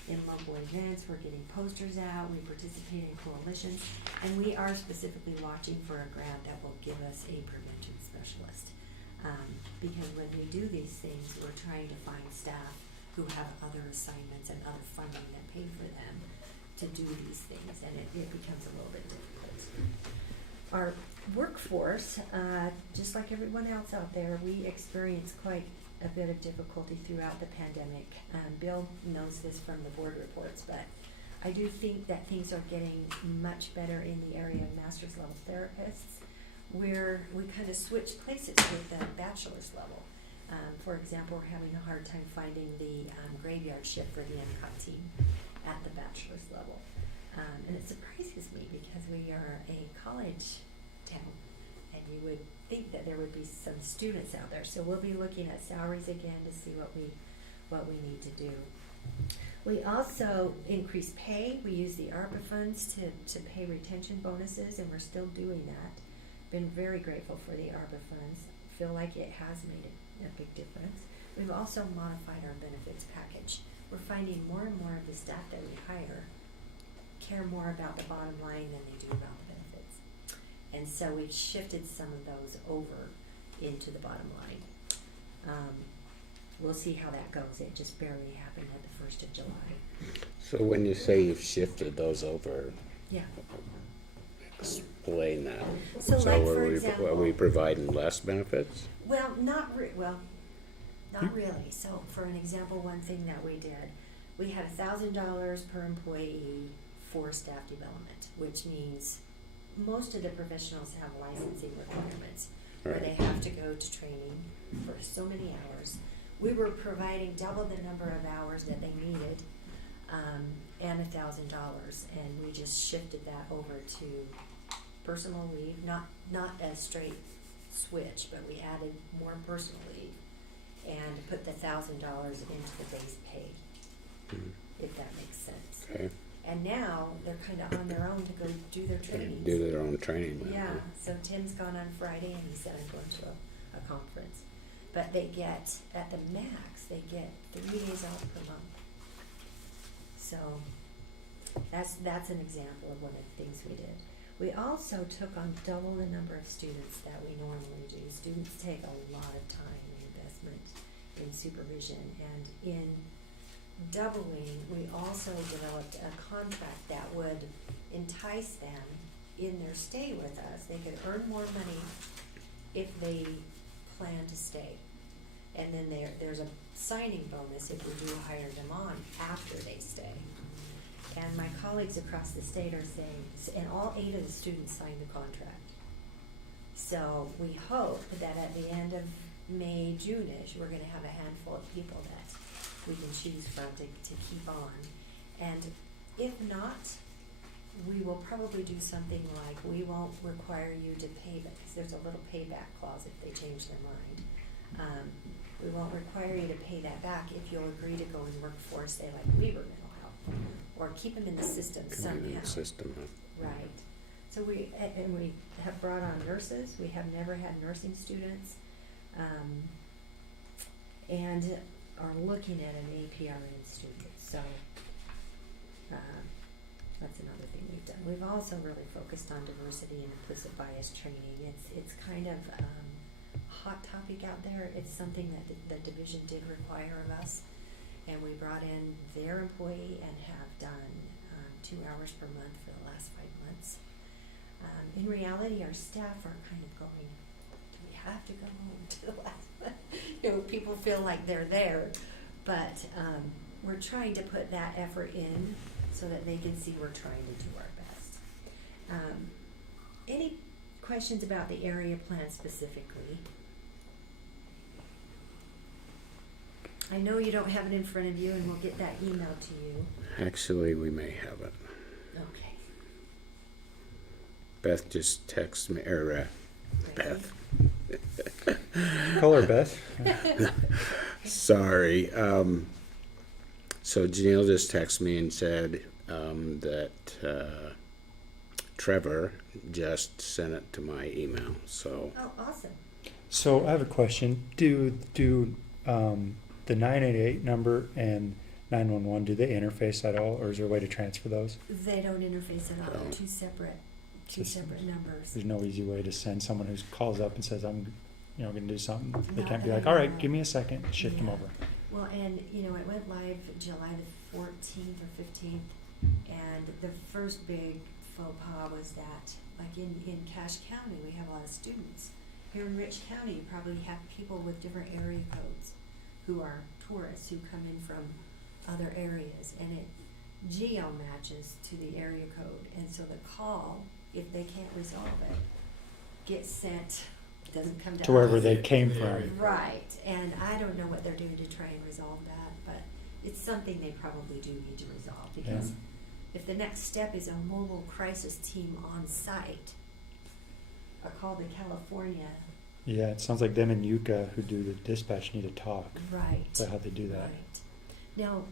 in local events, we're getting posters out, we participate in coalitions, and we are specifically watching for a grant that will give us a prevention specialist. Because when we do these things, we're trying to find staff who have other assignments and other funding that pay for them to do these things, and it becomes a little bit difficult. Our workforce, just like everyone else out there, we experienced quite a bit of difficulty throughout the pandemic. Bill knows this from the board reports, but I do think that things are getting much better in the area of master's level therapists, where we kind of switched places with the bachelor's level. For example, we're having a hard time finding the graveyard shift for the MCOT team at the bachelor's level. And it surprises me because we are a college town, and you would think that there would be some students out there. So we'll be looking at salaries again to see what we need to do. We also increase pay. We use the ARPA funds to pay retention bonuses, and we're still doing that. Been very grateful for the ARPA funds. Feel like it has made a big difference. We've also modified our benefits package. We're finding more and more of the staff that we hire care more about the bottom line than they do about the benefits. And so we've shifted some of those over into the bottom line. We'll see how that goes. It just barely happened at the 1st of July. So when you say you've shifted those over, Yeah. explain that. So like, for are example, we providing less benefits? well, not really. So for an example, one thing that we did, we had $1,000 per employee for staff development, which means most of the professionals have licensing requirements where Right. they have to go to training for so many hours. We were providing double the number of hours that they needed, and $1,000, and we just shifted that over to personal leave, not a straight switch, but we added more personal leave and put the $1,000 into the base pay, Mhm. if that makes sense. Okay. And now they're kind of on their own to go do their trainings. Do their own training. then, Yeah, huh? so Tim's gone on Friday and he said I'm going to a conference. But they get, at the max, they get 3 days off per month. So that's an example of one of the things we did. We also took on double the number of students that we normally do. Students take a lot of time and investment in supervision, and in doubling, we also developed a contract that would entice them in their stay with us. They could earn more money if they plan to stay. And then there's a signing bonus if we do hire them on after they stay. And my colleagues across the state are saying, and all 8 of the students signed the contract. So we hope that at the end of May, June-ish, we're gonna have a handful of people that we can choose from to keep on. And if not, we will probably do something like, we won't require you to pay, because there's a little payback clause if they change their mind. We won't require you to pay that back if you'll agree to go and work for, say, like Weaver Mental Health, or keep them in the system somehow. In the system, huh? Right. So we have brought on nurses. We have never had nursing students, and are looking at an APRN student. So that's another thing we've done. We've also really focused on diversity and implicit bias training. It's kind of hot topic out there. It's something that the division did require of us, and we brought in their employee and have done 2 hours per month for the last 5 months. In reality, our staff are kind of going, do we have to go home to the last month? People feel like they're there, but we're trying to put that effort in so that they can see we're trying to do our best. Any questions about the area plan specifically? I know you don't have it in front of you, and we'll get that email to you. Actually, we may have it. Okay. Beth just texted me, Beth. Call her Beth. Sorry. So Janelle just texted me and said that Trevor just sent it to my email. So Oh, awesome. So I have a question. Do the 988 number and 911, do they interface at all, or is there a way to transfer those? They don't interface at all. They're Don't. two separate Systems. numbers. There's no easy way to send someone who calls up and says, I'm going to do something. They Not can't be that like, I all know right, of. give me a second, shift them Yeah. over. Well, and it went live July the 14th or 15th, and the first big faux pas was that, like in Cache County, we have a lot of students. Here in Rich County, you probably have people with different area codes who are tourists who come in from other areas, and geo matches to the area code, and so the call, if they can't resolve it, gets sent, doesn't come to us. To wherever they came from. Right, and I don't know what they're doing to try and resolve that, but it's something they probably do need to resolve, because if the next step is a mobile crisis team on site, a call to California. Yeah, it sounds like them and Yuka who do the dispatch need to talk Right. about how they do that. Right. Now,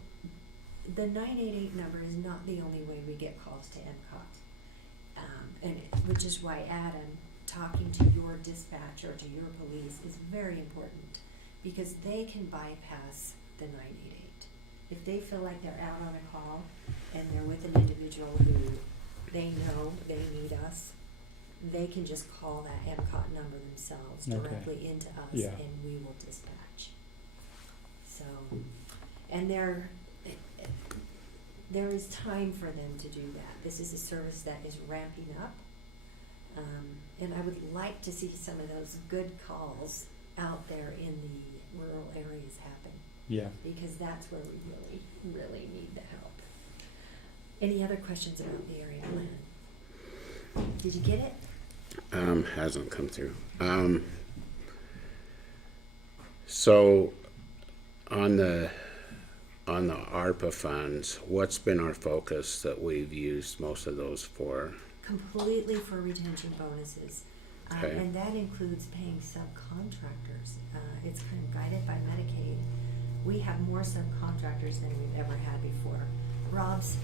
the 988 number is not the only way we get calls to MCOT, which is why Adam, talking to your dispatch or to your police is very important, because they can bypass the 988. If they feel like they're out on a call and they're with an individual who they know they need us, they can just call that MCOT number themselves Okay. directly into us, Yeah. and we will dispatch. So, and there is time for them to do that. This is a service that is ramping up. And I would like to see some of those good calls out there in the rural areas happen, Yeah. because that's where we really, really need the help. Any other questions about the area plan? Did you get it? Hasn't come through. So on the ARPA funds, what's been our focus that we've used most of those for? Completely for retention bonuses. Okay. And that includes paying subcontractors. It's kind of guided by Medicaid. We have more subcontractors than we've ever had before. Rob's,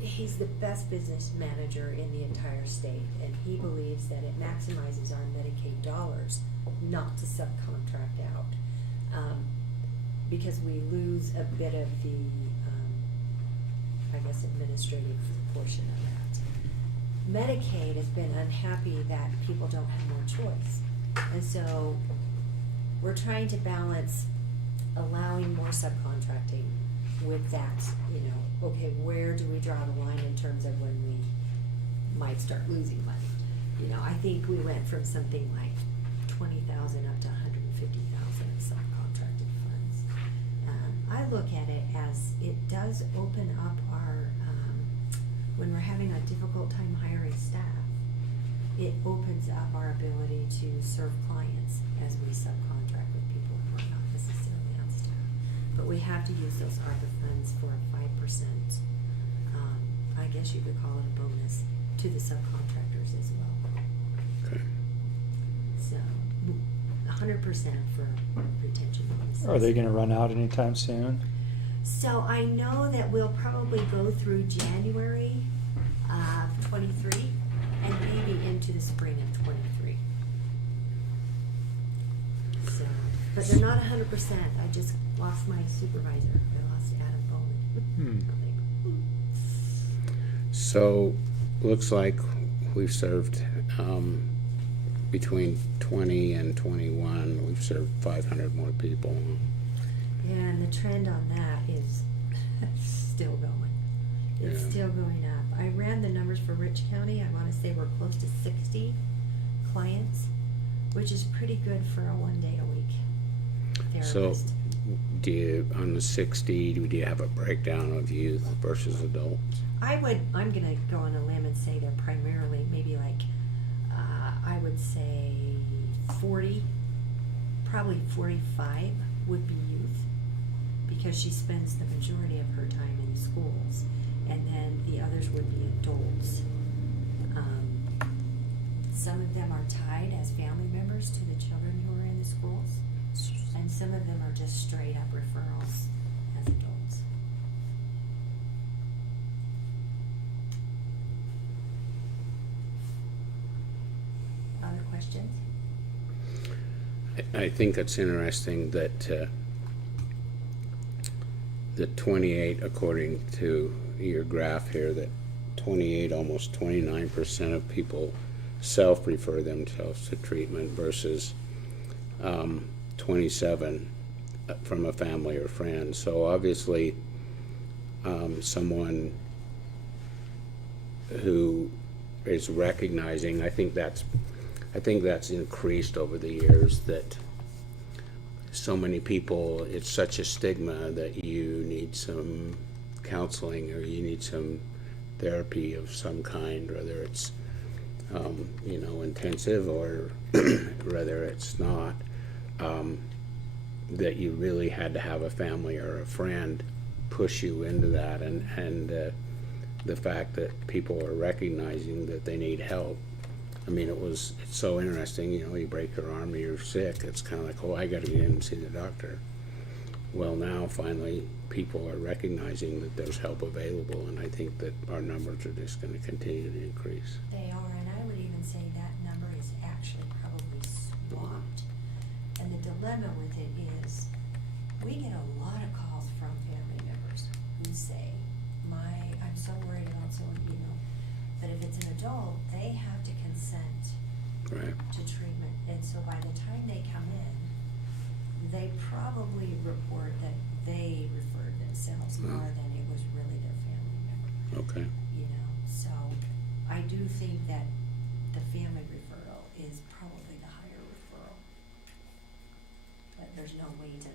he's the best business manager in the entire state, and he believes that it maximizes our Medicaid dollars not to subcontract out. Because we lose a bit of the, administrative portion of that. Medicaid has been unhappy that people don't have more choice. And so we're trying to balance allowing more subcontracting with that, okay, where do we draw the line in terms of when we might start losing money? I think we went from something like 20,000 up to 150,000 in subcontracted funds. I look at it as it does open up our, when we're having a difficult time hiring staff, it opens up our ability to serve clients as we subcontract with people who are not necessarily on staff. But we have to use those ARPA funds for a 5%, I guess you could call it a bonus, to the subcontractors as well. Okay. So, 100% for retention bonuses. Are they gonna run out anytime soon? So I know that we'll probably go through January of 23 and maybe into the spring of 23. So, but they're not 100%. I just lost my supervisor. I lost Adam Bowman. So, looks like we've served, between 20 and 21, we've served 500 more people. Yeah, and the trend on that is still going. It's Yeah. still going up. I ran the numbers for Rich County. I want to say we're close to 60 clients, which is pretty good for a 1 day a week So, therapist. on the 60, do you have a breakdown of youth versus adults? I'm gonna go on a limb and say they're primarily maybe like, I would say 40, probably 45 would be youth, because she spends the majority of her time in schools, and then the others would be adults. Some of them are tied as family members to the children who are in the schools, and some of them are just straight up referrals as adults. Other questions? I think it's interesting that that 28, according to your graph here, that 28, almost 29% of people self-refer themselves to treatment versus 27 from a family or friend. So obviously, someone who is recognizing, I think that's increased over the years, that so many people, it's such a stigma that you need some counseling or you need some therapy of some kind, whether it's, you know, intensive or whether it's not, that you really had to have a family or a friend push you into that, and the fact that people are recognizing that they need help. I mean, it's so interesting, you know, you break your arm or you're sick, it's kind of like, oh, I gotta get in and see the doctor. Well, now finally people are recognizing that there's help available, and I think that our numbers are just gonna continue to increase. They are, and I would even say that number is actually probably swamped. And the dilemma with it is, we get a lot of calls from family members who say, I'm so worried about someone, you know, but if it's an adult, they have to consent Right. to treatment, and so by the time they come in, they probably report that they referred themselves more than it was really their family member. Okay. You know, so I do think that the family referral is probably the higher referral. But there's no way to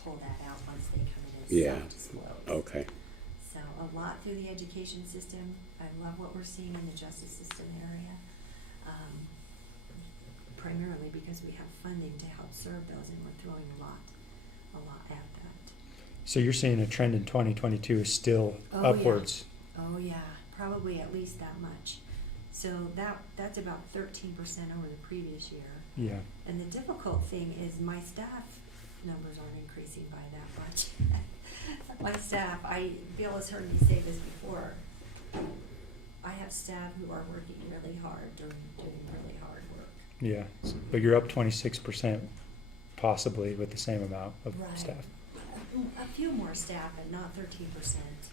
pull that out once they come in and Yeah. self-disclose. Okay. So a lot through the education system. I love what we're seeing in the justice system area. Primarily because we have funding to help serve those, and we're throwing a lot at that. So you're saying a trend in 2022 is still upwards? Oh yeah, probably at least that much. So that's about 13% over the previous year. Yeah. And the difficult thing is my staff numbers aren't increasing by that much. My staff, Bill has heard me say this before, I have staff who are working really hard, doing really hard work. Yeah, but you're up 26% possibly with the same amount of Right. staff. A few more staff, but not 13%.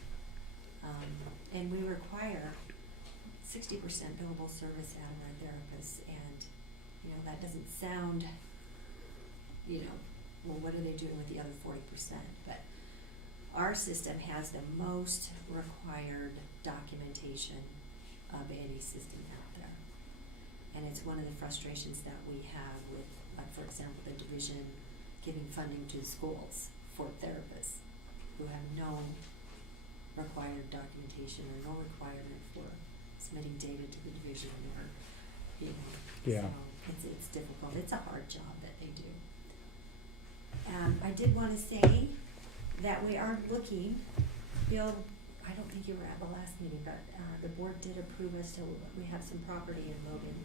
And we require 60% billable service out of our therapists, and, you know, that doesn't sound, you know, well, what are they doing with the other 40%? But our system has the most required documentation of any system out there. And it's one of the frustrations that we have with, for example, the division giving funding to schools for therapists who have no required documentation or no requirement for submitting data to the division, or, you know. Yeah. So it's difficult. It's a hard job that they do. I did want to say that we are looking, Bill, I don't think you were at the last meeting, but the board did approve us to, we have some property in Logan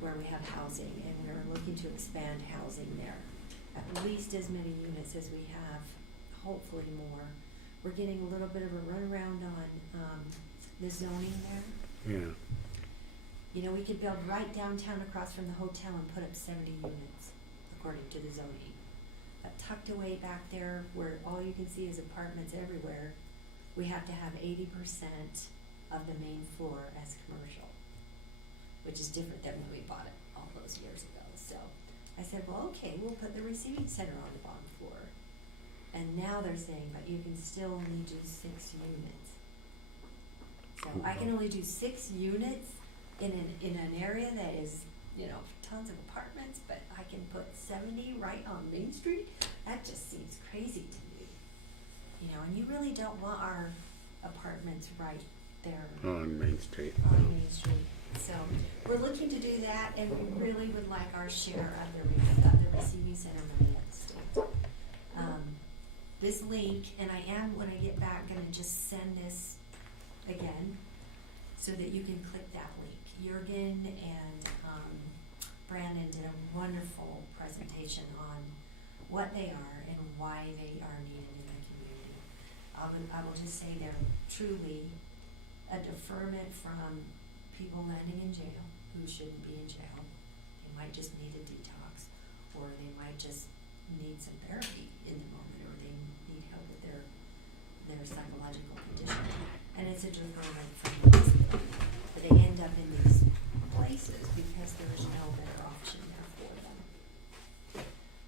where we have housing, and we're looking to expand housing there. At least as many units as we have, hopefully more. We're getting a little bit of a runaround on the zoning there. Yeah. You know, we could build right downtown across from the hotel and put up 70 units, according to the zoning. But tucked away back there, where all you can see is apartments everywhere, we have to have 80% of the main floor as commercial, which is different than when we bought it all those years ago. So I said, well, okay, we'll put the receiving center on the bottom floor. And now they're saying, but you can still only do 6 units. So I can only do 6 units in an area that is, you know, tons of apartments, but I can put 70 right on Main Street? That just seems crazy to me. You know, and you really don't want our apartments right there On Main Street. on Main Street. So we're looking to do that, and we really would like our share of the receiving center money at the state. This link, and I am, when I get back, gonna just send this again so that you can click that link. Jurgen and Brandon did a wonderful presentation on what they are and why they are needed in the community. I will just say they're truly a deferment from people landing in jail who shouldn't be in jail. They might just need a detox, or they might just need some therapy in the moment, or they need help with their psychological condition. And it's a deferment from the hospital. But they end up in these places because there's no better option there for them.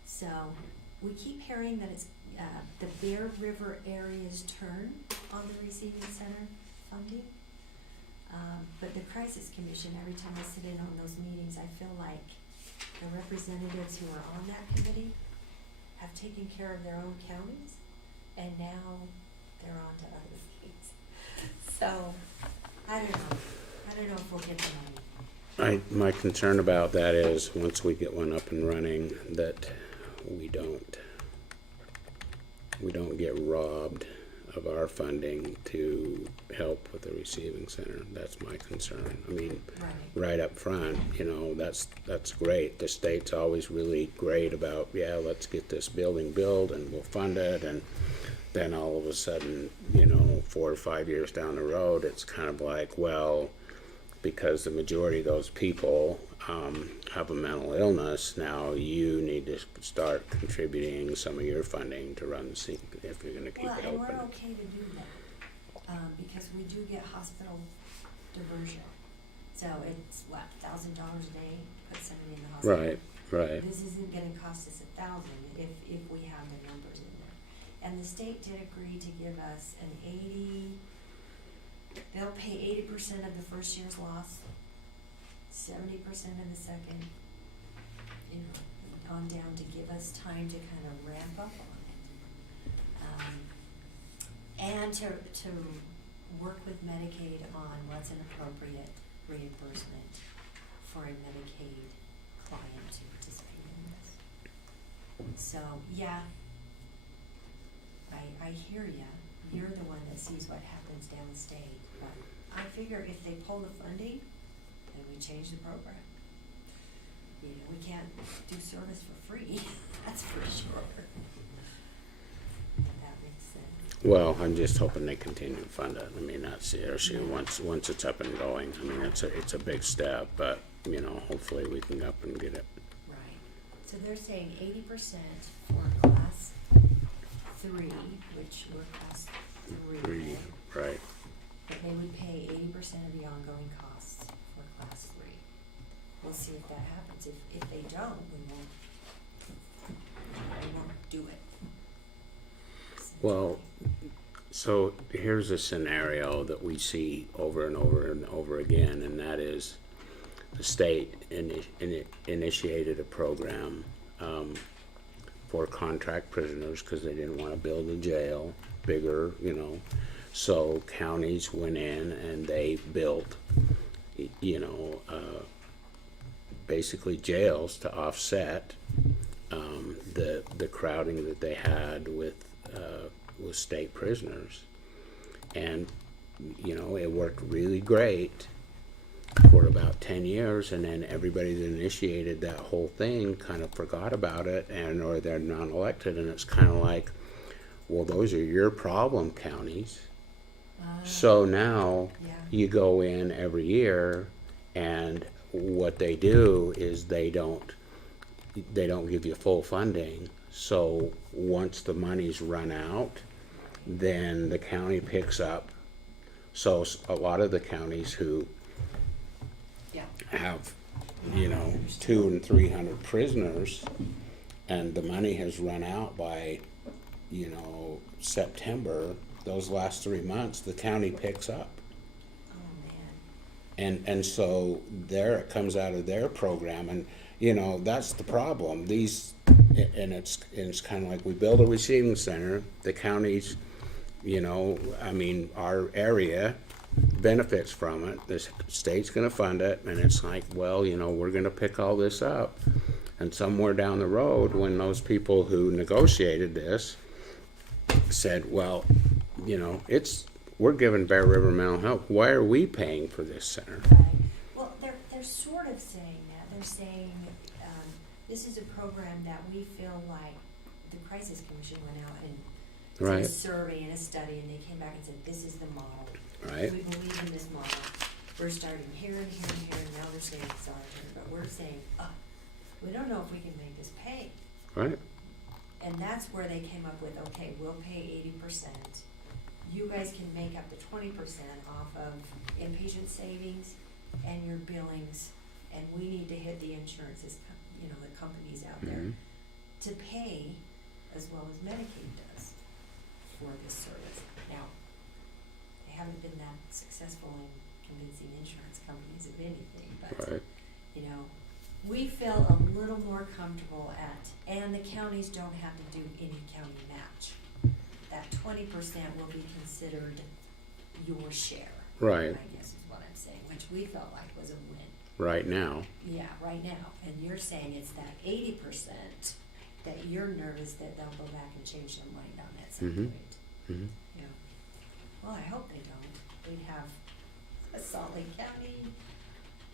So we keep hearing that it's the Bear River area's turn on the receiving center funding. But the Crisis Commission, every time I sit in on those meetings, I feel like the representatives who are on that committee have taken care of their own counties, and now they're on to others. my concern about that is, once we get one up and running, that we don't get robbed of our funding to help with the receiving center. That's my concern. I mean, right up front, you know, that's great. The state's always really great about, yeah, let's get this building built and we'll fund it, and then all of a sudden, you know, 4 or 5 years down the road, it's kind of like, well, because the majority of those people have a mental illness, now you need to start contributing some of your funding to run the scene if you're going to keep Well, it and open. we're okay to do that, because we do get hospital diversion. So it's what, $1,000 a day to put somebody in the hospital? Right. This isn't gonna cost us $1,000 if we have the numbers in there. And the state did agree to give us they'll pay 80% of the first year's loss, 70% in the second, you know, on down, to give us time to kind of ramp up on it. And to work with Medicaid on what's an appropriate reimbursement for a Medicaid client to participate in this. So, yeah, I hear ya. You're the one that sees what happens downstate, but I figure if they pull the funding, then we change the program. You know, we can't do service for free, that's for sure. If that makes sense. Well, I'm just hoping they continue to fund it. I mean, that's the issue. Once it's up and going, I mean, it's a big step, but, you know, hopefully we can up and get it. Right, so they're saying 80% for class 3, which we're class 3. Right. But they would pay 80% of the ongoing costs for class 3. We'll see if that happens. If they don't, we won't do it. Well, so here's a scenario that we see over and over and over again, and that is the state initiated a program for contract prisoners because they didn't want to build a jail bigger, you know. So counties went in and they built, you know, basically jails to offset the crowding that they had with state prisoners. And, you know, it worked really great for about 10 years, and then everybody that initiated that whole thing kind of forgot about it, and or they're non-elected, and it's kind of like, well, those are your problem counties. So now you go in every year, and what they do is they don't give you full funding. So once the money's run out, then the county picks up. So a lot of the counties who have, you know, 200 and 300 prisoners, and the money has run out by, you know, September, those last 3 months, the county picks up. Oh, man. And so there it comes out of their program, and, you know, that's the problem. And it's kind of like, we build a receiving center, the counties, you know, I mean, our area benefits from it, the state's gonna fund it, and it's like, well, you know, we're gonna pick all this up. And somewhere down the road, when those people who negotiated this said, well, you know, we're giving Bear River Mental Health, why are we paying for this center? Right. Well, they're sort of saying that. They're saying this is a program that we feel like the Crisis Commission went out and did a survey and a study, and they came back and said, this is the model. Right. We believe in this model. We're starting here and here and here, and now they're saying it's on here, but we're saying, we don't know if we can make this pay. Right. And that's where they came up with, okay, we'll pay 80%. You guys can make up the 20% off of inpatient savings and your billings, and we need to hit the insurances, you know, the companies out there to pay as well as Medicaid does for this service. Now, they haven't been that successful in convincing insurance companies of anything, but you know, we feel a little more comfortable and the counties don't have to do any county match. That 20% will be considered your share. Right. I guess is what I'm saying, which we felt like was a win. right now. Yeah, right now, and you're saying it's that 80% that you're nervous that they'll go back and change their mind on at some Mhm. point. Mhm. Yeah. Well, I hope they don't. We have Salt Lake County,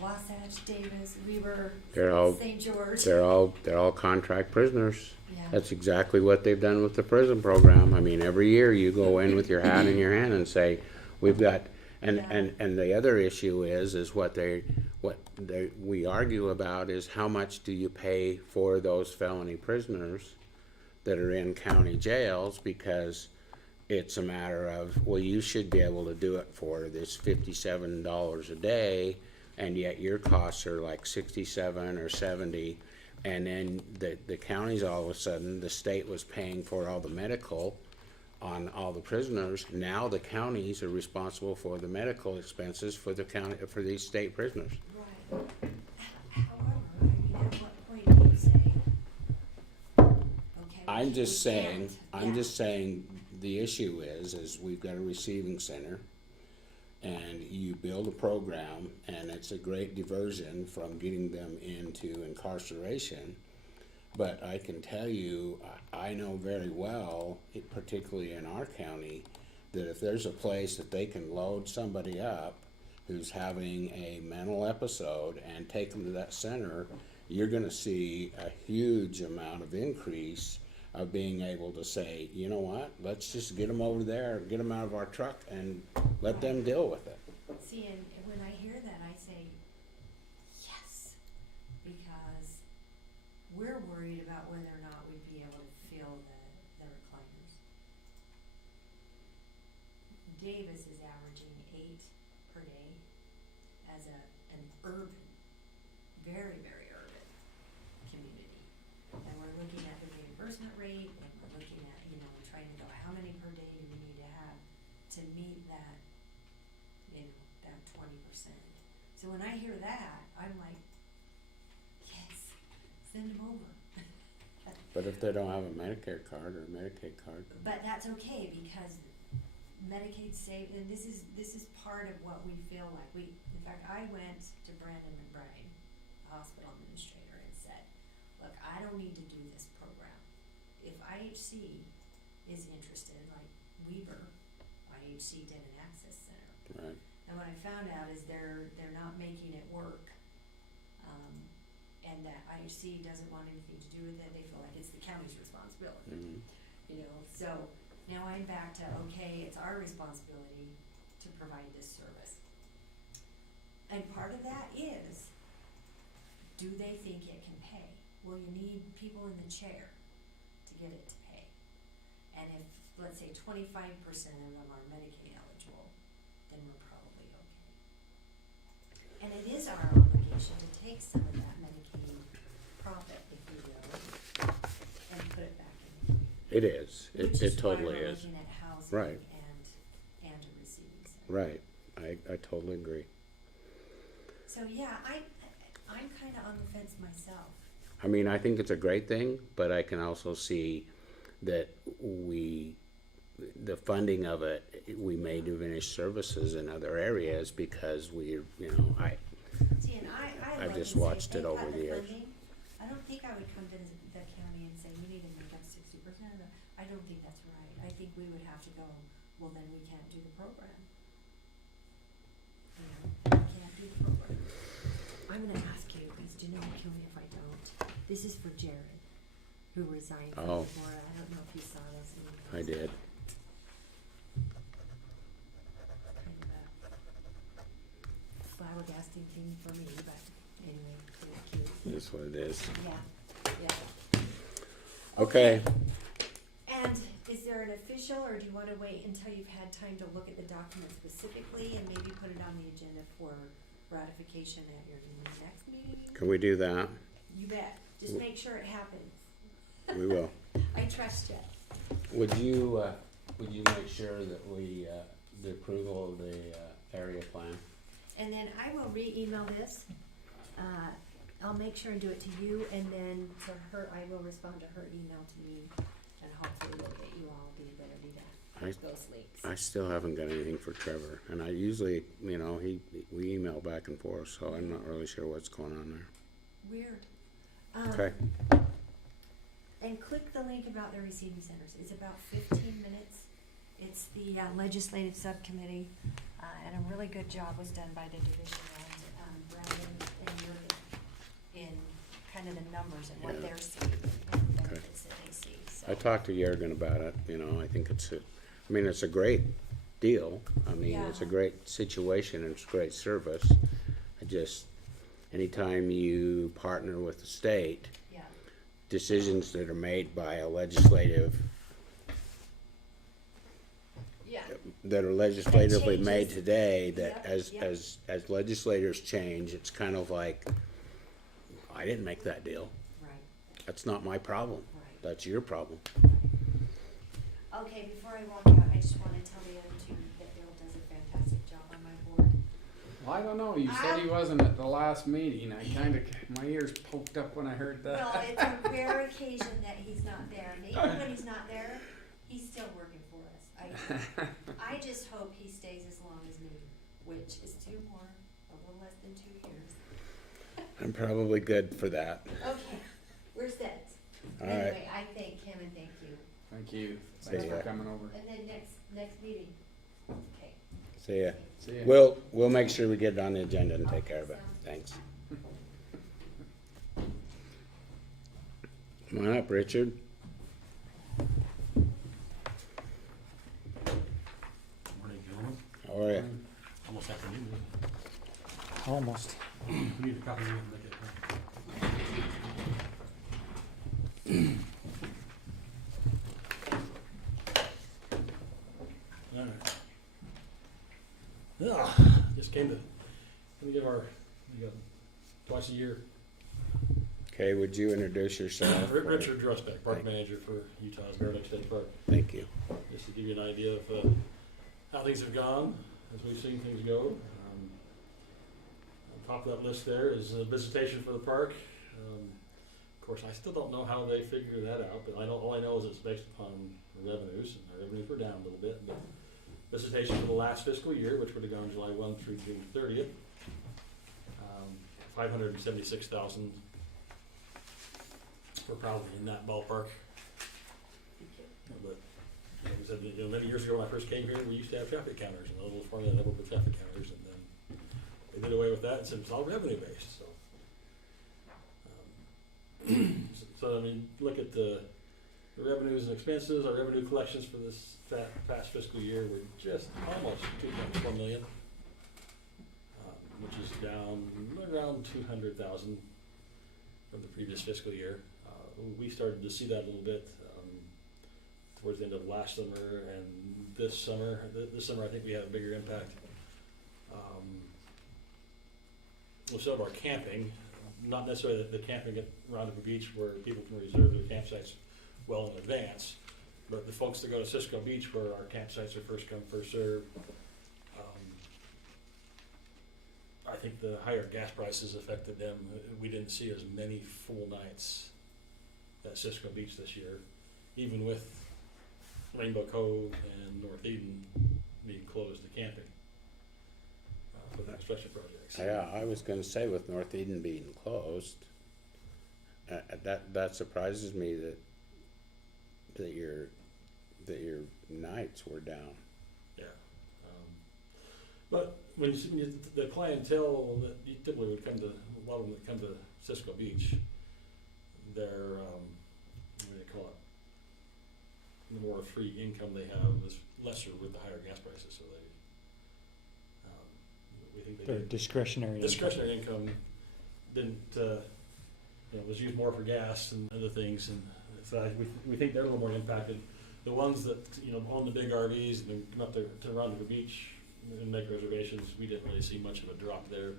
Wasatch, Davis, Weber, They're all- St. George. They're all contract prisoners. Yeah. That's exactly what they've done with the prison program. I mean, every year you go in with your hat in your hand and say, we've got, and the other issue is what we argue about is how much do you pay for those felony prisoners that are in county jails, because it's a matter of, well, you should be able to do it for this $57 a day, and yet your costs are like 67 or 70. And then the counties, all of a sudden, the state was paying for all the medical on all the prisoners. Now the counties are responsible for the medical expenses for the county, for these state prisoners. Right. However, I mean, at what point do you say, okay, I'm just we saying, can't. I'm Yeah. just saying, the issue is we've got a receiving center, and you build a program, and it's a great diversion from getting them into incarceration. But I can tell you, I know very well, particularly in our county, that if there's a place that they can load somebody up who's having a mental episode and take them to that center, you're gonna see a huge amount of increase of being able to say, you know what, let's just get them over there, get them out of our truck and let them deal with it. See, and when I hear that, I say, yes, because we're worried about whether or not we'd be able to fill the recliners. Davis is averaging 8 per day as an urban, very, very urban community. And we're looking at the reimbursement rate, and we're looking at, trying to go, how many per day do we need to have to meet that, that 20%. So when I hear that, I'm like, yes, send them over. But if they don't have a Medicare card or a Medicaid card, But that's okay, because Medicaid save, and this is part of what we feel like. In fact, I went to Brandon McBride, hospital administrator, and said, look, I don't need to do this program. If IHC is interested, like Weber, IHC did an access center. right? And what I found out is they're not making it work, and that IHC doesn't want anything to do with it. They feel like it's the county's responsibility. Mhm. So now I'm back to, okay, it's our responsibility to provide this service. And part of that is, do they think it can pay? Well, you need people in the chair to get it to pay. And if, let's say, 25% of them are Medicaid eligible, then we're probably okay. And it is our obligation to take some of that Medicaid profit, if you will, and put it back in the community. It is. Which It totally why we're is. looking at housing Right. and a receiving center. Right. I totally agree. So yeah, I'm kinda on the fence myself. I mean, I think it's a great thing, but I can also see that the funding of it, we may diminish services in other areas because See, and I I've look just and say, watched if it they over cut the years. funding, I don't think I would come to the county and say, you need to make up 60% of it. I don't think that's right. I think we would have to go, well, then we can't do the program. We can't do the program. I'm gonna ask you, because do you know, kill me if I don't. This is for Jared, who resigned from Oh. Milera. I don't know if you saw this. I did. Kind of a flabbergasting thing for me, but anyway, it's cute. That's what it is. Yeah. Okay. And is there an official, or do you wanna wait until you've had time to look at the document specifically and maybe put it on the agenda for ratification at your next meeting? Can we do that? You bet. Just make sure it happens. We will. I trust you. Would you make sure that we, the approval of the area plan? And then I will re-email this. I'll make sure and do it to you, and then to her, I will respond to her email to me, and hopefully we'll get you all the ability those links. I still haven't got anything for Trevor, and I usually, you know, we email back and forth, so I'm not really sure what's going on there. Weird. Okay. And click the link about the receiving centers. It's about 15 minutes. It's the legislative subcommittee, and a really good job was done by the division and Brandon and Jurgen in kind of the numbers and what Yeah. they're seeing and the benefits that they see. So I talked to Jurgen about it, you know, I think it's a great deal. I mean, it's a Yeah. great situation, and it's great service. Anytime you partner with the state, yeah, decisions that are made by a legislative, yeah, that are legislatively That made changes. today, that Yep, as, yep. as legislators change, it's kind of like, I didn't make that deal. right, That's not my problem. right. That's your problem. Okay, before I walk out, I just want to tell the other two that Bill does a fantastic job on my board. Well, I don't know, you said he wasn't at the last meeting, my ears poked up when I heard that. Well, it's a rare occasion that he's not there, and even when he's not there, he's still working for us. I just hope he stays as long as me, which is a little less than 2 years. I'm probably good for that. Okay, we're set. All right. Anyway, I thank him and thank you. Thank you, See thanks for ya. coming over. And then next meeting, okay. See ya. See ya. We'll make sure we get it on the agenda and take care of it. Thanks. Come on up, Richard. Morning, gentlemen. How are you? Almost afternoon. Almost. We need a copy of it and look at it. All right. Yeah, just came to give twice a year. Okay, would you introduce yourself? Richard Droesbeke, Park Thank- Manager for Utah's Maryland State Park. Thank you. Just to give you an idea of how things have gone as we've seen things go. On top of that list there is visitation for the park. Of course, I still don't know how they figure that out, but all I know is it's based upon revenues, and our revenues were down a little bit. But visitation for the last fiscal year, which would have gone July 1 through June 30th, 576,000. We're probably in that ballpark. But like I said, many years ago when I first came here, we used to have traffic counters, and a little before that, I with traffic counters, and then they did away with that and said it's all revenue based. So I mean, look at the revenues and expenses. Our revenue collections for this past fiscal year were just almost 2.4 million, which is down around 200,000 from the previous fiscal year. We started to see that a little bit towards the end of last summer and this summer. This summer, I think we had a bigger impact. With some of our camping, not necessarily the camping at Rendezvous Beach where people can reserve their campsites well in advance, but the folks that go to Cisco Beach where our campsites are first come, first served. I think the higher gas prices affected them. We didn't see as many full nights at Cisco Beach this year, even with Rainbow Cove and North Eden being closed to camping for the construction projects. Yeah, I was gonna say with North Eden being closed, that surprises me that your nights were down. Yeah. But when you see the clientele that you typically would come to, a lot of them that come to Cisco Beach, they're, what do they call it? The more free income they have is lesser with the higher gas prices, so we think they Their get discretionary. discretionary income didn't, was used more for gas and other things, and so we think they're a little more impacted. The ones that, own the big RVs and then come up to Rendezvous Beach and make reservations, we didn't really see much of a drop there.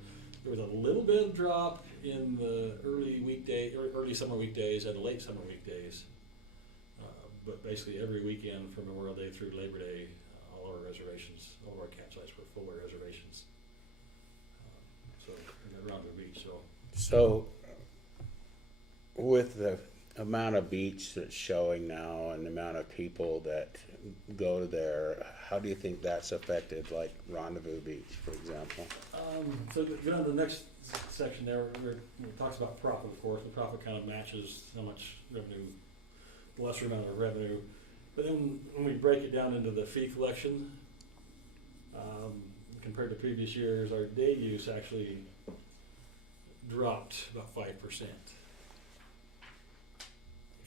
There was a little bit of drop in the early summer weekdays and the late summer weekdays. But basically every weekend from Memorial Day through Labor Day, all our reservations, all of our campsites were full of reservations. So we got Rendezvous Beach, So with amount of beach that's showing now and the amount of people that go there, how do you think that's affected, like Rendezvous Beach, for example? So going on to the next section there, it talks about profit, of course. The profit kind of matches how much revenue, the lesser amount of revenue. But then when we break it down into the fee collection, compared to previous years, our day use actually dropped about 5%.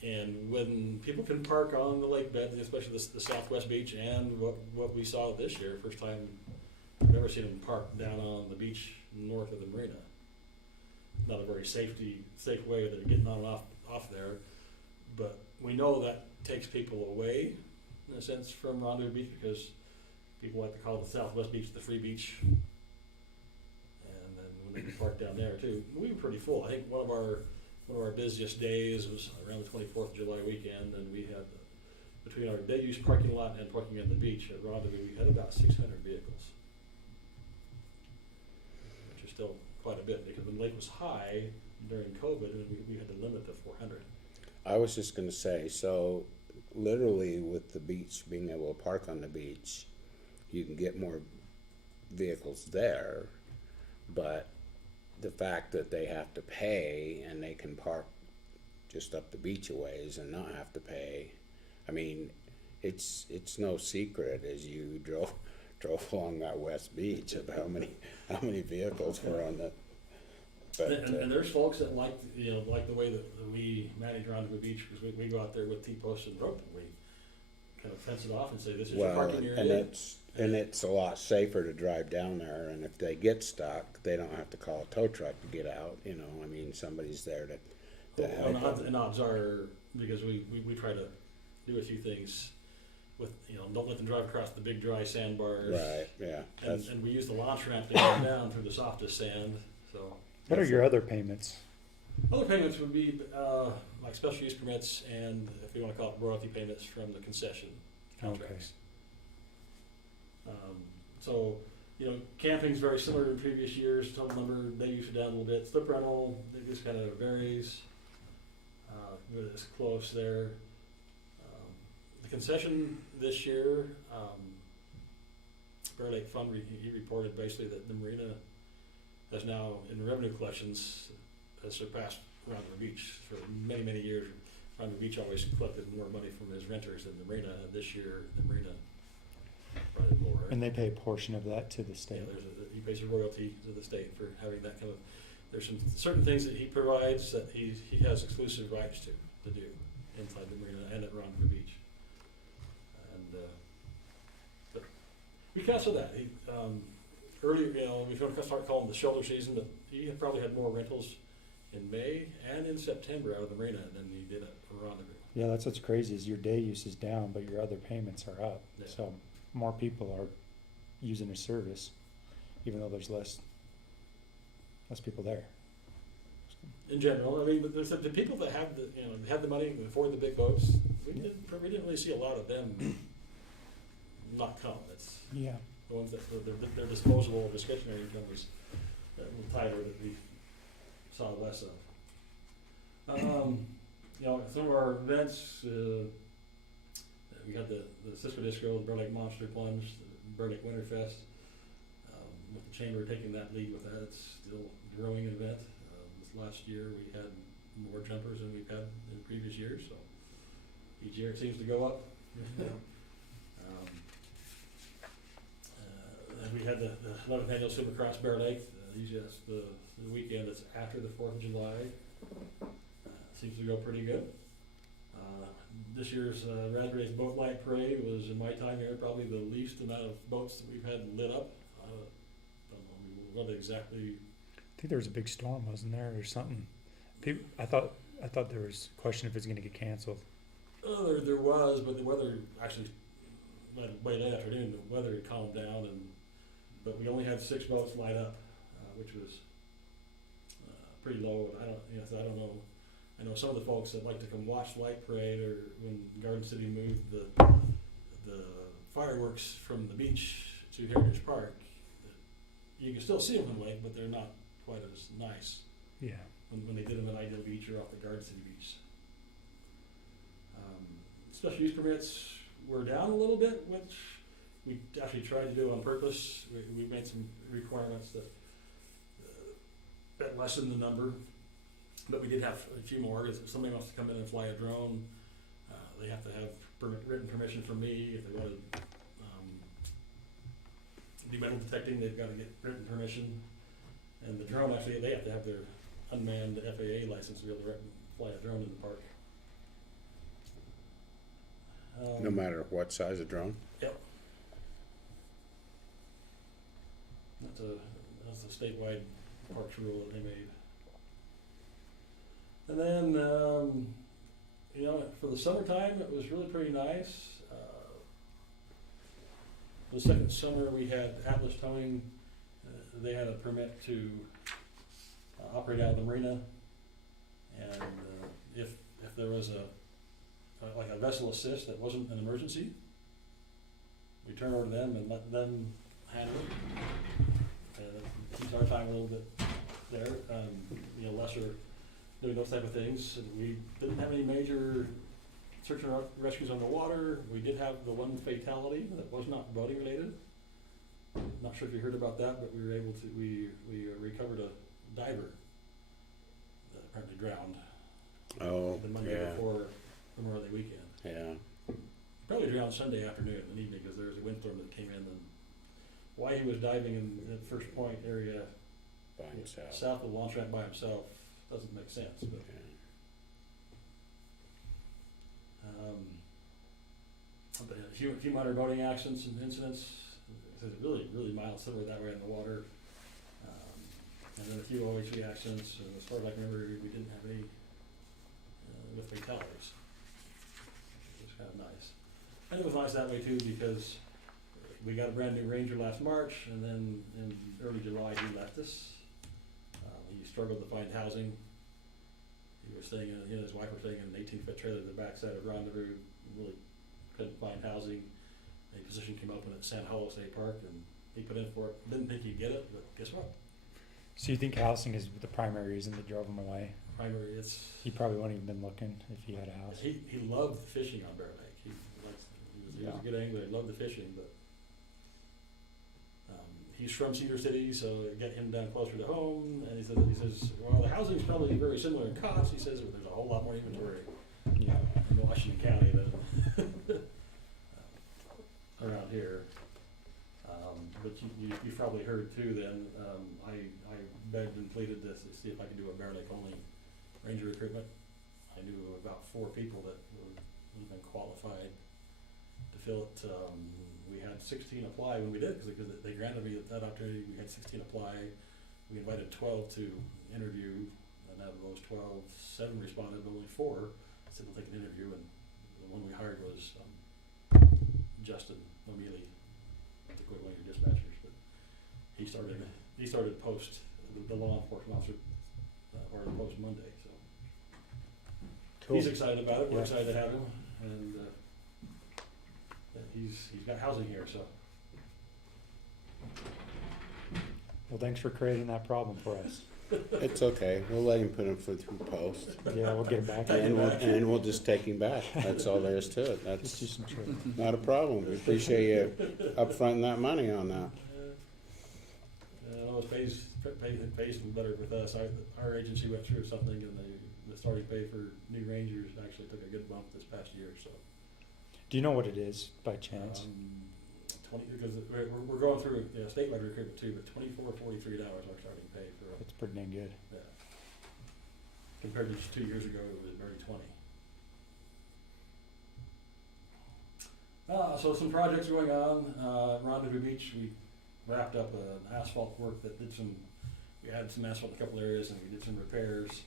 And when people can park on the lake bed, especially the southwest beach, and what we saw this year, first time I've ever seen them park down on the beach north of the marina. Not a very safe way that they're getting on and off there, but we know that takes people away, in a sense, from Rendezvous Beach, because people like to call the southwest beach the free beach. And then when they can park down there too, we were pretty full. I think one of our busiest days was around the 24th of July weekend, and we had, between our day use parking lot and parking on the beach at Rendezvous, we had about 600 vehicles, which is still quite a bit, because when the lake was high during COVID, we had to limit to 400. I was just gonna say, so literally with the beach, being able to park on the beach, you can get more vehicles there, but the fact that they have to pay and they can park just up the beach a ways and not have to pay, I mean, it's no secret as you drove along that west beach of how many vehicles were on the. But, and there's folks that like the way that we manage Rendezvous Beach, because we go out there with T-posts and rope, and we kind of fence it off and say, this is your parking area. And it's a lot safer to drive down there, and if they get stuck, they don't have to call a tow truck to get out, I mean, somebody's there to help them. And odds are, because we try to do a few things with, don't let them drive across the big dry sandbars. Right, yeah. And we use the launch ramp to get down through the softest sand, so. What are your other payments? Other payments would be like special use permits, and if you want to call it royalty payments from the concession contracts. So, camping's very similar to previous years. Total number, they usually down a little bit. Slip rental, it just kind of varies. But it's close there. The concession this year, Bear Lake Fund, he reported basically that the marina has now, in revenue collections, has surpassed Rendezvous Beach. For many, many years, Rendezvous Beach always collected more money from his renters than the marina. This year, the marina brought it more. And they pay a portion of that to the state. Yeah, he pays a royalty to the state for having that kind of. There's some certain things that he provides that he has exclusive rights to do inside the marina and at Rendezvous Beach. And but we cancelled that. He earlier, we going to start calling the shoulder season, but he had probably had more rentals in May and in September out of the marina than he did at Rendezvous. Yeah, that's what's crazy is your day use is down, but your other payments are up. Yeah. So more people are using a service, even though there's less people there. In general, I mean, but the people that have the money and afford the big boats, we didn't really see a lot of them not come. It's Yeah. the ones that their disposable discretionary income was a little tighter that we saw less of. Some of our events, we had the Cisco Disco, the Bear Lake Monster Plunge, the Bear Lake Winterfest. With the chamber taking that lead with that, it's still a growing event. This last year we had more jumpers than we've had in previous years, so each year it seems to go up. And we had the 11th annual Supercross Bear Lake. Usually that's the weekend that's after the 4th of July. Seems to go pretty good. This year's Raspberry's Boat Light Parade was, in my time here, probably the least amount of boats that we've had lit up. Don't know what exactly. I think there was a big storm, wasn't there, or something? I thought there was a question if it's going to get canceled. There was, but the weather actually, by late afternoon, the weather had calmed down, but we only had 6 boats light up, which was pretty low. I don't know. I know some of the folks that like to come watch Light Parade, or when Garden City moved the fireworks from the beach to Heritage Park, you can still see them on the lake, but they're not quite as nice. Yeah. When they did them at Ideal Beach or off the Garden City Beach. Special use permits were down a little bit, which we actually tried to do on purpose. We made some requirements that lessened the number, but we did have a few more. If somebody wants to come in and fly a drone, they have to have written permission from me. If they want to do metal detecting, they've got to get written permission. And the drone, actually, they have to have their unmanned FAA license to be able to fly a drone in the park. No matter what size of drone? Yep. That's a statewide parks rule that they made. And then, for the summertime, it was really pretty nice. The second summer, we had Atlas Towing. They had a permit to operate out of the marina. And if there was a vessel assist that wasn't an emergency, we turn over to them and let them handle it. It keeps our time a little bit there, lesser doing those type of things. And we didn't have any major search and rescues on the water. We did have the one fatality that was not boating related. Not sure if you heard about that, but we were able to, we recovered a diver that apparently drowned. Oh, the Monday yeah. before Memorial Day weekend. Yeah. Probably drowned Sunday afternoon and evening because there was a windstorm that came in. And why he was diving in the First Point area By himself. south of the launch ramp by himself doesn't make sense. But, Okay. but a few minor boating accidents and incidents. It's really, really mild silver that way in the water. And then a few OHV accidents. And as far as I can remember, we didn't have any with fatalities. It was kind of nice. And it was nice that way too because we got a brand new Ranger last March, and then in early July he left us. He struggled to find housing. He was staying in, his wife was staying in an 18-foot trailer at the backside of Rendezvous. Really couldn't find housing. A position came open at Sand Hollow State Park, and he put in for it. Didn't think he'd get it, but guess what? So you think housing is the primary reason that drove him away? Primary, He probably wouldn't even been looking if he had a house. he loved fishing on Bear Lake. He was a good angler. He loved the fishing, but he's from Cedar City, so it got him down closer to home. And he says, well, the housing's probably very similar in cost. He says there's a whole lot more inventory Yeah. in Washington County than around here. But you've probably heard too. Then I begged and pleaded to see if I could do a Bear Lake only ranger recruitment. I knew about 4 people that were even qualified to fill it. We had 16 apply when we did because they granted me that opportunity. We had 16 apply. We invited 12 to interview, and out of those 12, 7 responded, but only 4 said they'll take an interview. And the one we hired was Justin O'Mealy, the quick one of your dispatchers. But he started post the law enforcement officer or post Monday. So Cool. he's excited about it. We're Yeah. excited to have him, and he's got housing here. So Well, thanks for creating that problem for us. It's okay. We'll let him put him through post. Yeah, we'll get him back. And we'll just take him back. That's all there is to it. Just do That's some training. not a problem. We appreciate you upfronting that money on that. it pays better with us. Our agency went through something, and the starting pay for new rangers actually took a good bump this past year. So. Do you know what it is by chance? 20 because we're going through statewide recruitment too, but $24.43 our starting pay for. It's pretty dang good. Yeah. Compared to just 2 years ago, it was very 20. So some projects going on. Rendezvous Beach, we wrapped up an asphalt work that we had some asphalt in a couple areas, and we did some repairs.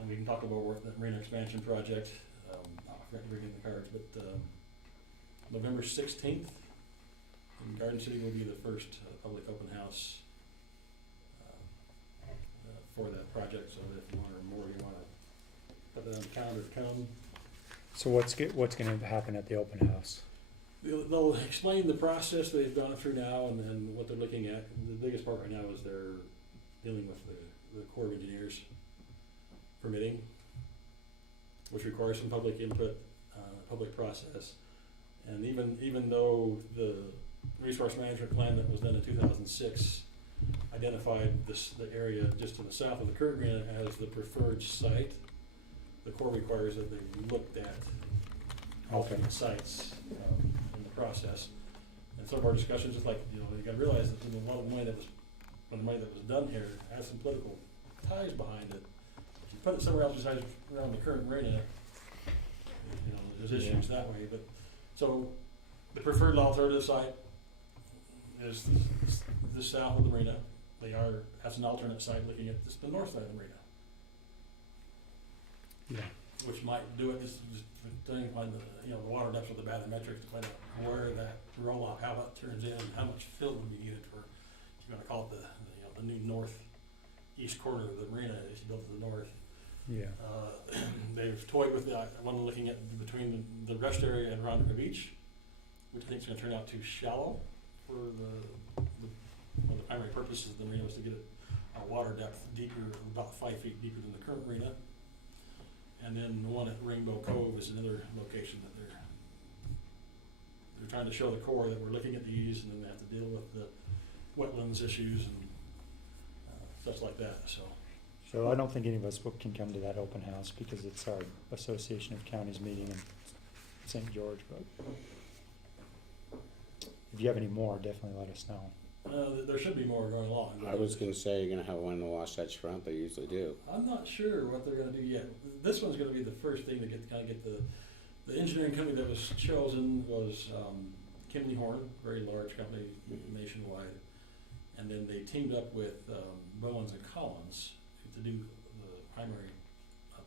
And we can talk about the marina expansion project. I forgot to bring in the cards, but November 16th in Garden City will be the first public open house for that project. So if you want to learn more, you want to put that on the calendar to come. So what's going to happen at the open house? They'll explain the process they've gone through now and what they're looking at. The biggest part right now is they're dealing with the Corps of Engineers permitting. which requires some public input, public process. And even though the resource management plan that was done in 2006 identified the area just to the south of the current marina as the preferred site, the Corps requires that they looked at alternate sites in the process. And some of our discussions, just like, you gotta realize that a lot of the money that was done here has some political ties behind it. If you put it somewhere else besides around the current marina, there's issues that way. But so the preferred alternative site is the south of the marina. They has an alternate site looking at the north side of the marina. Yeah. Which might do it just depending on the water depth of the bathymetrics to find out where that roll off, how that turns in, how much fill would be needed for, if you want to call it the new northeast corner of the marina as you build to the north. Yeah. They've toyed with one looking at between the rest area and Rendezvous Beach, which I think is going to turn out too shallow for one of the primary purposes of the marina was to get a water depth deeper, about 5 feet deeper than the current marina. And then the one at Rainbow Cove is another location that they're trying to show the Corps that we're looking at these, and then they have to deal with the wetlands issues and stuff like that. So I don't think any of us can come to that open house because it's our Association of Counties meeting in St. George, but if you have any more, definitely let us know. There should be more going along. I was gonna say you're gonna have one in the Wasatch Front, they usually do. I'm not sure what they're gonna do yet. This one's gonna be the first thing to get the engineering company that was chosen was Kimley Horn, very large company nationwide. And then they teamed up with Bowens and Collins to do the primary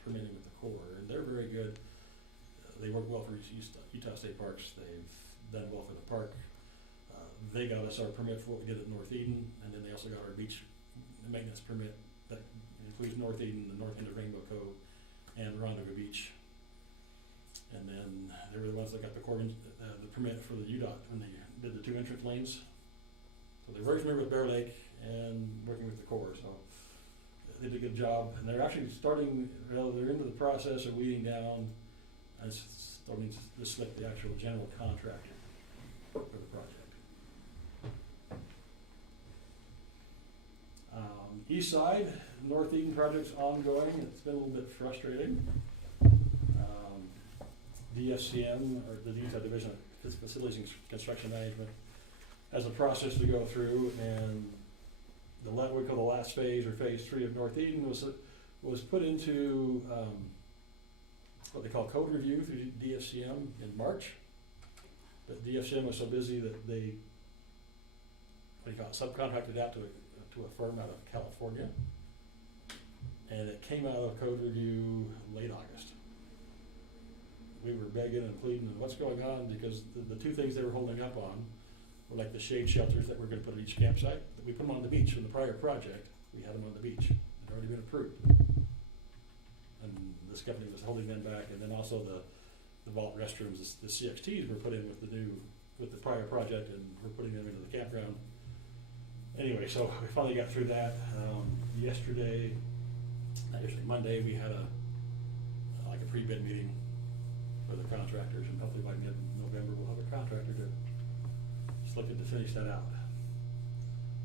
permitting with the Corps. And they're very good. They work well for Utah State Parks. They've done well for the park. They got us our permit for what we did at North Eden, and then they also got our beach maintenance permit that includes North Eden, the north end of Rainbow Cove, and Rendezvous Beach. And then they were the ones that got the permit for the UDOT when they did the 2 entrance lanes. So they're very familiar with Bear Lake and working with the Corps, so they did a good job. And they're actually they're into the process of weeding down and starting to select the actual general contractor for the project. East side, North Eden project's ongoing. It's been a little bit frustrating. DFCM, or the Utah Division of Facilities and Construction Management, has a process to go through, and what we call the last phase, or phase 3 of North Eden, was put into what they call code review through DFCM in March. But DFCM was so busy that they subcontracted out to a firm out of California, and it came out of code review late August. We were begging and pleading, and what's going on, because the 2 things they were holding up on were like the shade shelters that we're going to put at each campsite. We put them on the beach in the prior project. We had them on the beach. They'd already been approved, and this company was holding them back. And then also the vault restrooms, the CXTs were put in with the prior project, and we're putting them into the campground. Anyway, so we finally got through that. Monday, we had a pre-bid meeting for the contractors, and hopefully by mid-November we'll have a contractor just looking to finish that out.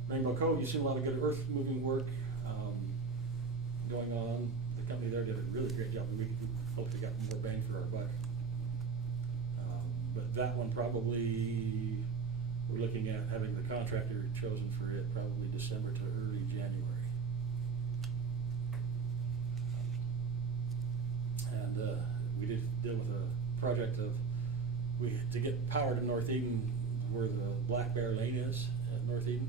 Rainbow Cove, you've seen a lot of good earth moving work going on. The company there did a really great job. We hope they got more bang for our buck. But that one probably, we're looking at having the contractor chosen for it probably December to early January. And we did deal with a project to get power to North Eden, where the Black Bear Lane is at North Eden.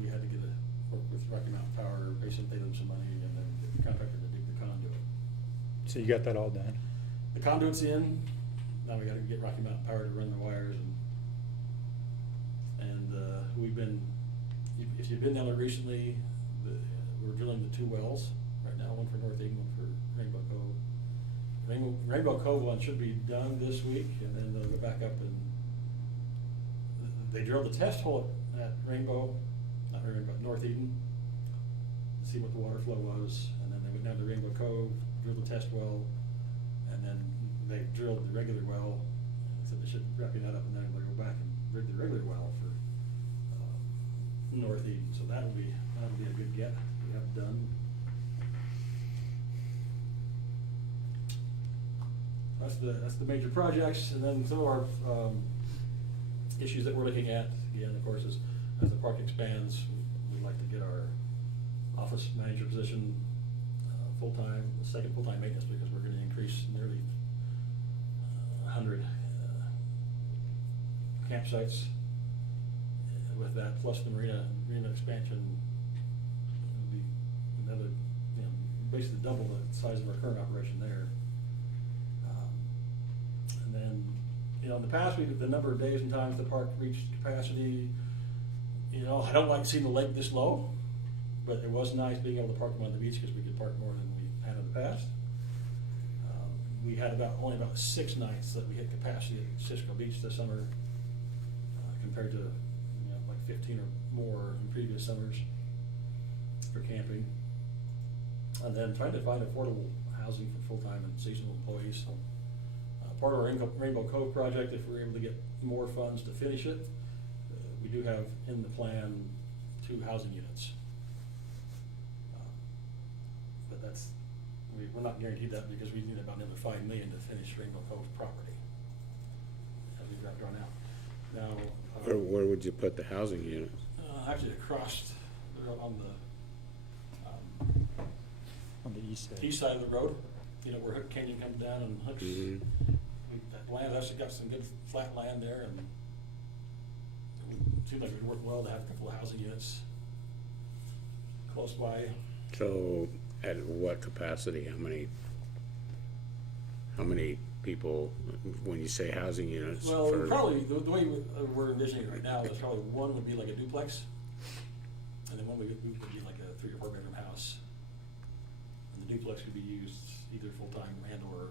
We had to work with Rocky Mountain Power, basically pay them some money, and then get the contractor to dig the conduit. So you got that all done? The conduit's in. Now we got to get Rocky Mountain Power to run the wires, and we've been. If you've been down there recently, we're drilling the 2 wells right now. One for North Eden, one for Rainbow Cove. Rainbow Cove one should be done this week, and then they'll go back up and they drilled the test hole at North Eden, to see what the water flow was, and then they went down to Rainbow Cove, drilled the test well, and then they drilled the regular well, so they should wrapping that up, and then they'll go back and rig the regular well for North Eden, so that'll be a good get, we have done. That's the major projects, and then some of our issues that we're looking at, again, of course, is as the park expands, we'd like to get our office manager position full-time, the second full-time maintenance, because we're gonna increase nearly 100 campsites with that, plus the marina expansion would be another, basically double the size of our current operation there. And then, in the past, the number of days and times the park reached capacity, I don't like seeing the lake this low, but it was nice being able to park them on the beach because we could park more than we had in the past. We had only about 6 nights that we hit capacity at Cisco Beach this summer, compared to like 15 or more in previous summers for camping. And then trying to find affordable housing for full-time and seasonal employees. Part of our Rainbow Cove project, if we're able to get more funds to finish it, we do have in the plan 2 housing units. But we're not guaranteed that because we need about another $5 million to finish Rainbow Cove property as we've got drawn out. Now, Where would you put the housing units? actually across on the east side of the road, where Hook Canyon comes down and hooks. Mhm. That land actually got some good flat land there, and it seemed like it would work well to have a couple of housing units close by. So at what capacity, how many people, when you say housing units? Well, for- probably, the way we're envisioning it right now is probably one would be like a duplex, and then one would be like a 3 or 4 bedroom house. And the duplex could be used either full-time and or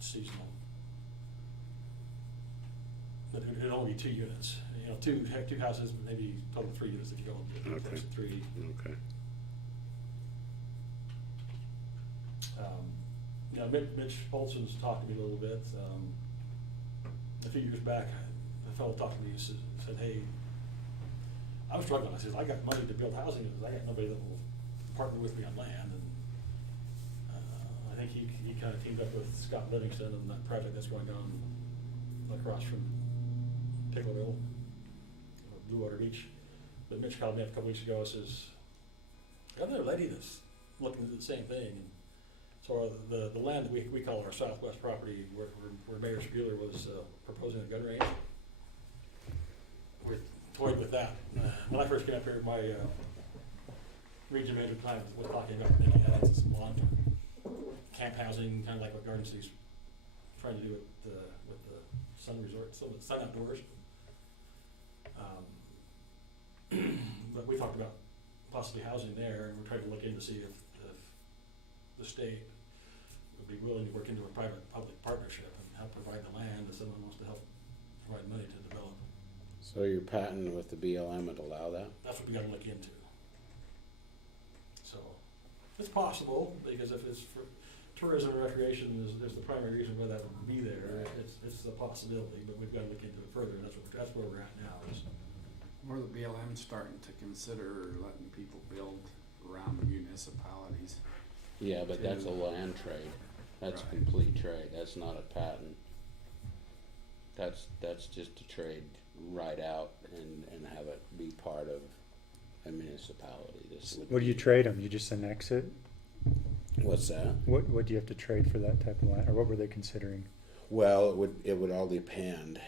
seasonal. But it'd only be 2 units, two houses, maybe total 3 units if you go with a duplex of 3. Okay. Mitch Polson's talked to me a little bit. A few years back, a fellow talked to me and said, hey, I was struggling. I said, I got money to build housing, I got nobody that will partner with me on land. And I think he kind of teamed up with Scott Livingston and that project that's going on across from Pickleville, Blue Water Beach. But Mitch called me up a couple weeks ago and says, I got another lady that's looking at the same thing. And so the land that we call our southwest property, where Mayor Spuler was proposing a gun range, we toyed with that. When I first came up here, my region manager at the time was talking about making that into some long-term camp housing, kind of like what Garden City's trying to do with the Sun Resort, so the Sun Outdoors. But we talked about possibly housing there, and we're trying to look in to see if the state would be willing to work into a private-public partnership and help provide the land if someone wants to help provide money to develop. So your patent with the BLM would allow that? That's what we gotta look into. So, it's possible, because if it's for tourism and recreation is the primary reason why that would be there, it's a possibility, but we've gotta look into it further, and that's where we're at now. Or the BLM starting to consider letting people build around the municipalities. Yeah, but that's a land trade. That's Right. complete trade. That's not a patent. That's just a trade right out and have it be part of a municipality. What do you trade them? You just annex it? What's that? What do you have to trade for that type of land, or what were they considering? Well, it would all depend.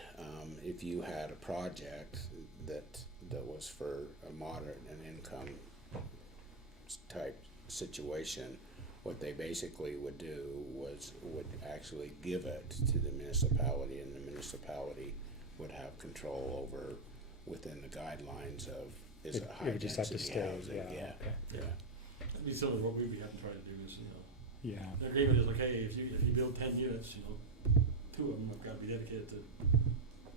If you had a project that was for a moderate and income type situation, what they basically would do would actually give it to the municipality, and the municipality would have control over within the guidelines of is it high would just have to density stay. housing? Yeah. Okay. Yeah. That'd be similar to what we'd be having to try to do is, Yeah. the agreement is like, hey, if you build 10 units, 2 of them have gotta be dedicated to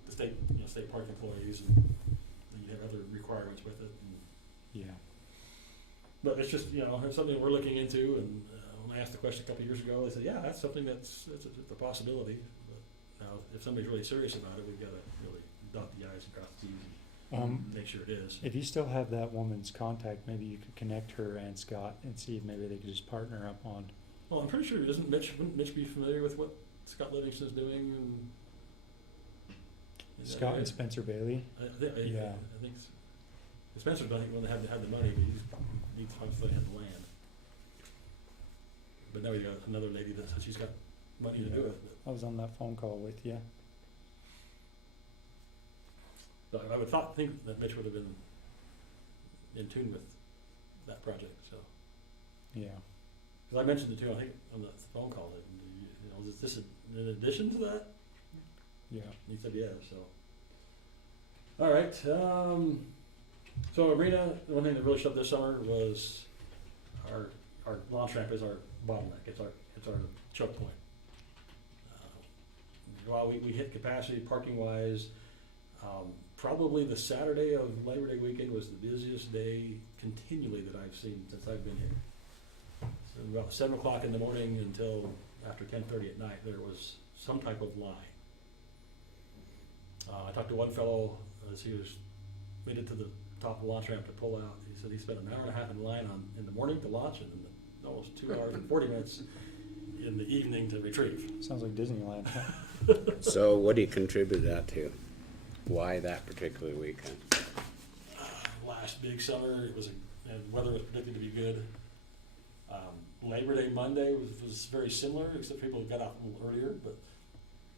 the state park employees, and then you have other requirements with it. Yeah. But it's just, it's something we're looking into, and when I asked the question a couple of years ago, they said, yeah, that's something it's a possibility. But now, if somebody's really serious about it, we've got to really dot the i's and cross the t's and make sure it is. If you still have that woman's contact, maybe you could connect her and Scott and see if maybe they could just partner up on. Well, I'm pretty sure, wouldn't Mitch be familiar with what Scott Livingston's doing? And is that Scott right? and Spencer Bailey. I Yeah. think Spencer's done it when they had the money, but he needs to find somebody had the land. But now we got another lady that says she's got money to do it. I was on that phone call with you. But I would think that Mitch would have been in tune with that project. So, Yeah. because I mentioned it too, I think on the phone call that is this in addition to that? Yeah. He said yeah. So, all right. So arena, the one thing that really showed this summer was our launch ramp is our bottleneck. It's our choke point. While we hit capacity parking wise, probably the Saturday of Labor Day weekend was the busiest day continually that I've seen since I've been here. So about 7 o'clock in the morning until after 10:30 at night, there was some type of line. I talked to one fellow as he was made it to the top of the launch ramp to pull out. He said he spent an hour and a half in line in the morning to launch and almost 2 hours and 40 minutes in the evening to retrieve. Sounds like Disneyland. So what do you contribute that to? Why that particular weekend? Last big summer, it was and weather was predicted to be good. Labor Day Monday was very similar, except people got out a little earlier, but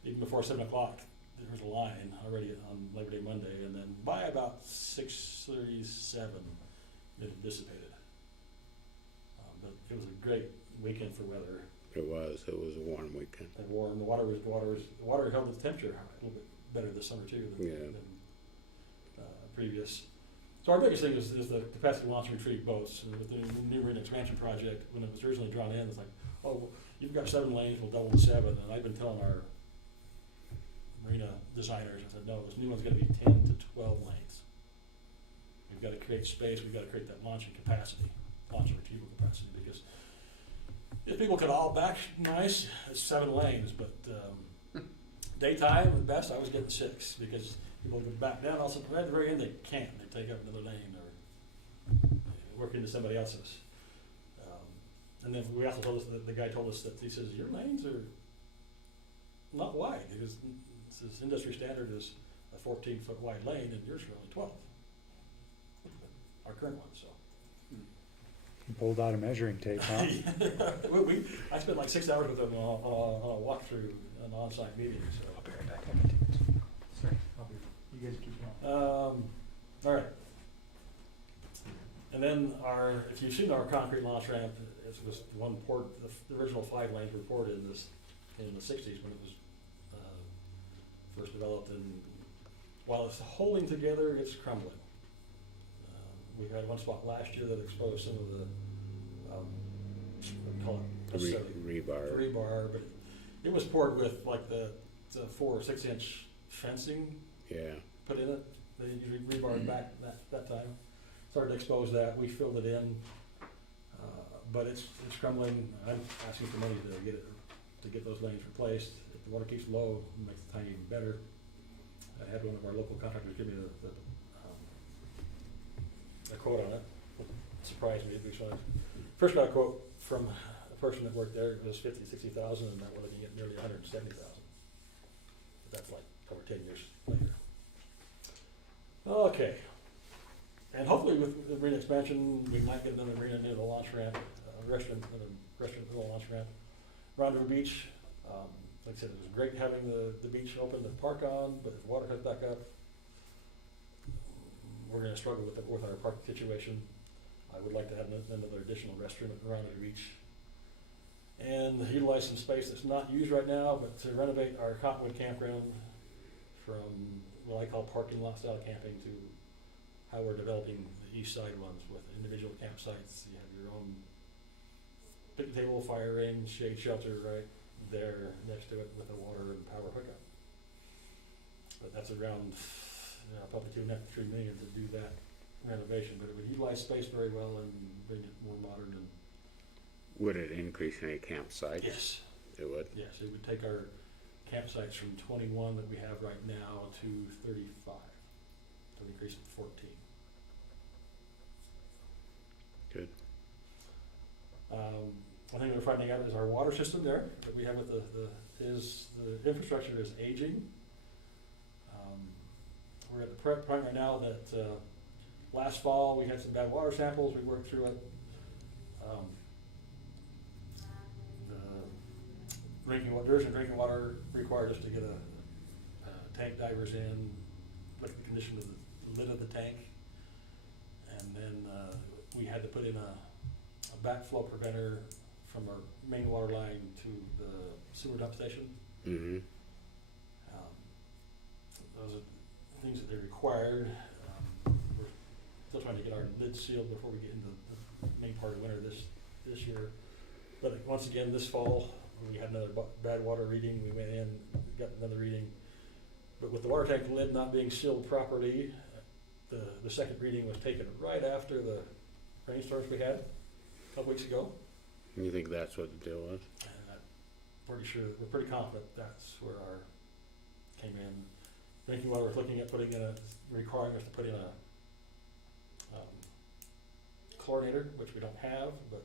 even before 7 o'clock, there was a line already on Labor Day Monday, and then by about 6:37, it had dissipated. But it was a great weekend for weather. It was a warm weekend. And warm. The water held its temperature a little bit better this summer too than previous. So our biggest thing is the capacity launch and retrieve boats. And with the new marine expansion project, when it was originally drawn in, it's like, oh, well, you've got 7 lanes, we'll double to 7. And I've been telling our marina designers, I said, no, this new one's going to be 10 to 12 lanes. We've got to create space. We've got to create that launching capacity, launch and retrieval capacity, because if people could all back nice, it's 7 lanes, but daytime at best I was getting 6 because people would back down. Also, at the very end they can't. They take up another lane or work into somebody else's. And then we also told us that the guy told us that he says your lanes are not wide because this industry standard is a 14-foot wide lane and yours are only 12. Our current one, so. You pulled out a measuring tape, huh? I spent like 6 hours with them on a walkthrough, an on-site meeting. So. I'll be right back. Sorry. You guys keep going. All right. And then if you've seen our concrete launch ramp, it was one poured. The original 5 lanes were poured in the 60s when it was first developed, and while it's holding together, it's crumbling. We had one spot last year that exposed some of the, rebar, but it was poured with like the 4 or 6 inch fencing put in it. They usually rebarred back that time. Started to expose that. We filled it in, but it's crumbling. I'm asking for money to get those lanes replaced. If the water keeps low, it makes the time even better. I had one of our local contractors give me a quote on it. It surprised me. When I first got a quote from a person that worked there, it was $50,000-$60,000, and now we're looking at nearly $170,000. But that's like over 10 years later. Okay. And hopefully with the marina expansion, we might get another marina near the launch ramp, restaurant near the launch ramp. Rendezvous Beach, like I said, it was great having the beach open to park on, but if the water comes back up, we're going to struggle with our parking situation. I would like to have another additional restroom at Rendezvous Beach. And utilize some space that's not used right now, but to renovate our Cottonwood campground from what I call parking lot style camping to how we're developing the east side ones with individual campsites. You have your own picnic table, fire ring, shade shelter right there next to it with a water and power hookup. But that's around probably $2.5 to $3 million to do that renovation, but it would utilize space very well and bring it more modern. And Would it increase any campsites? Yes, It would. yes, it would take our campsites from 21 that we have right now to 35. So increase it to 14. Good. One thing we're finding out is our water system there that we have with the infrastructure is aging. We're at the point right now that last fall we had some bad water samples. We worked through it. The drinking water required us to get tank divers in, look at the condition of the lid of the tank, and then we had to put in a backflow preventer from our main water line to the sewer dump station. Mm-hmm. Those are things that they required. We're still trying to get our lid sealed before we get into the main part of winter this year. But once again, this fall, we had another bad water reading. We went in, got another reading. But with the water tank lid not being sealed properly, the second reading was taken right after the rainstorms we had a couple weeks ago. You think that's what the deal was? And I'm pretty sure, we're pretty confident that's where our came in. Drinking water, we're looking at requiring us to put in a chlorinator, which we don't have, but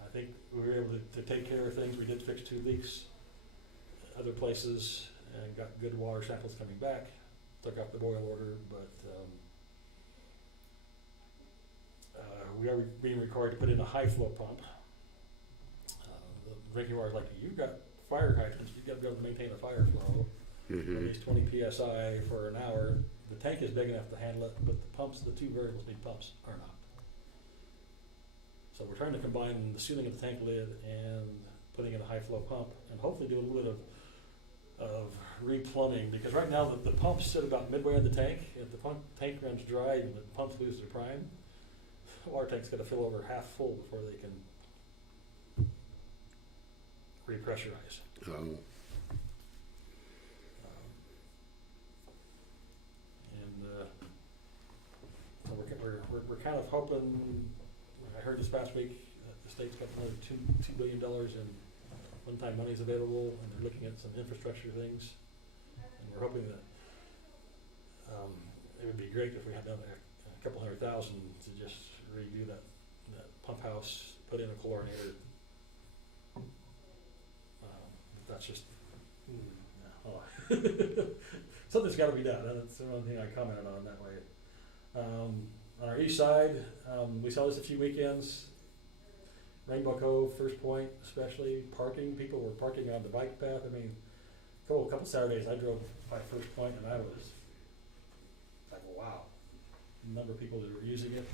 I think we were able to take care of things. We did fix 2 leaks other places and got good water samples coming back. Took out the boil order, but we are being required to put in a high flow pump. The drinking water is like, you've got fire hydrants, you've got to be able to maintain a fire flow. Mm-hmm. At least 20 psi for an hour. The tank is big enough to handle it, but the pumps, the 2 variable speed pumps, are not. So we're trying to combine the sealing of the tank lid and putting in a high flow pump, and hopefully do a little bit of replumbing, because right now the pumps sit about midway in the tank. If the tank runs dry and the pumps lose their prime, the water tank's got to fill over half full before they can repressurize. Oh. So we're kind of hoping. I heard this past week that the state's got another $2 billion in one-time monies available, and they're looking at some infrastructure things. And we're hoping that it would be great if we had another a couple $100,000 to just redo that pump house, put in a chlorinator. That's just something's got to be done. That's the only thing I commented on that way. On our east side, we saw this a few weekends. Rainbow Cove, First Point, especially parking. People were parking on the bike path. I mean, a couple Saturdays I drove by First Point and I was like, wow, the number of people that were using it.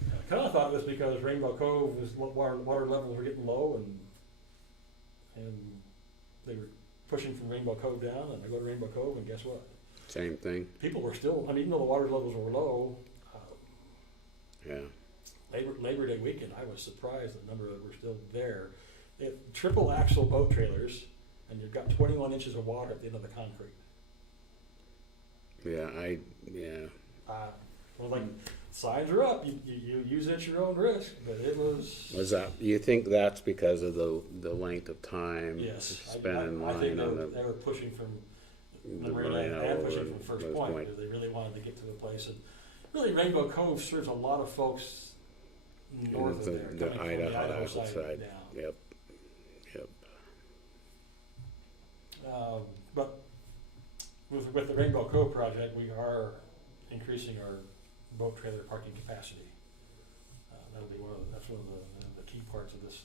And I kind of thought it was because Rainbow Cove was water levels were getting low, and they were pushing from Rainbow Cove down, and I go to Rainbow Cove, and guess what? Same thing. People were still, I mean, even though the water levels were low, Yeah. Labor Day weekend, I was surprised the number that were still there. They have triple axle boat trailers, and you've got 21 inches of water at the end of the concrete. Yeah. Well, like, signs are up, you use it at your own risk, but it was. Was that, you think that's because of the length of time Yes, spent in I think line they were pushing from the Marina line and pushing over from First West Point, because they really wanted to get to the place. And really, Rainbow Cove serves a lot of folks north of there, the coming from the Idaho side. side down. Yep. But with the Rainbow Cove project, we are increasing our boat trailer parking capacity. That'll be that's one of the key parts of this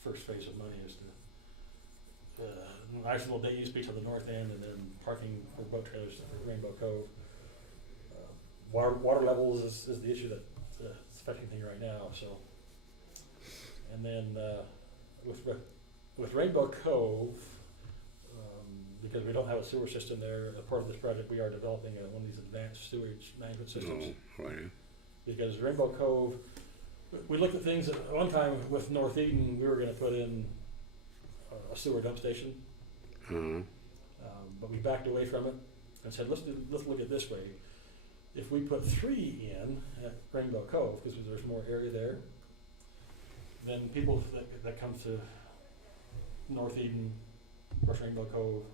first phase of money is to nice little day use beach on the north end, and then parking for boat trailers at Rainbow Cove. Water levels is the issue that's affecting things right now. So, and then with Rainbow Cove, because we don't have a sewer system there, as part of this project, we are developing one of these advanced sewage management systems. Oh, right. Because Rainbow Cove, we looked at things at one time with North Eden. We were going to put in a sewer dump station, but we backed away from it and said, let's look at it this way. If we put 3 in at Rainbow Cove, because there's more area there, then people that come to North Eden, Brush Rainbow Cove,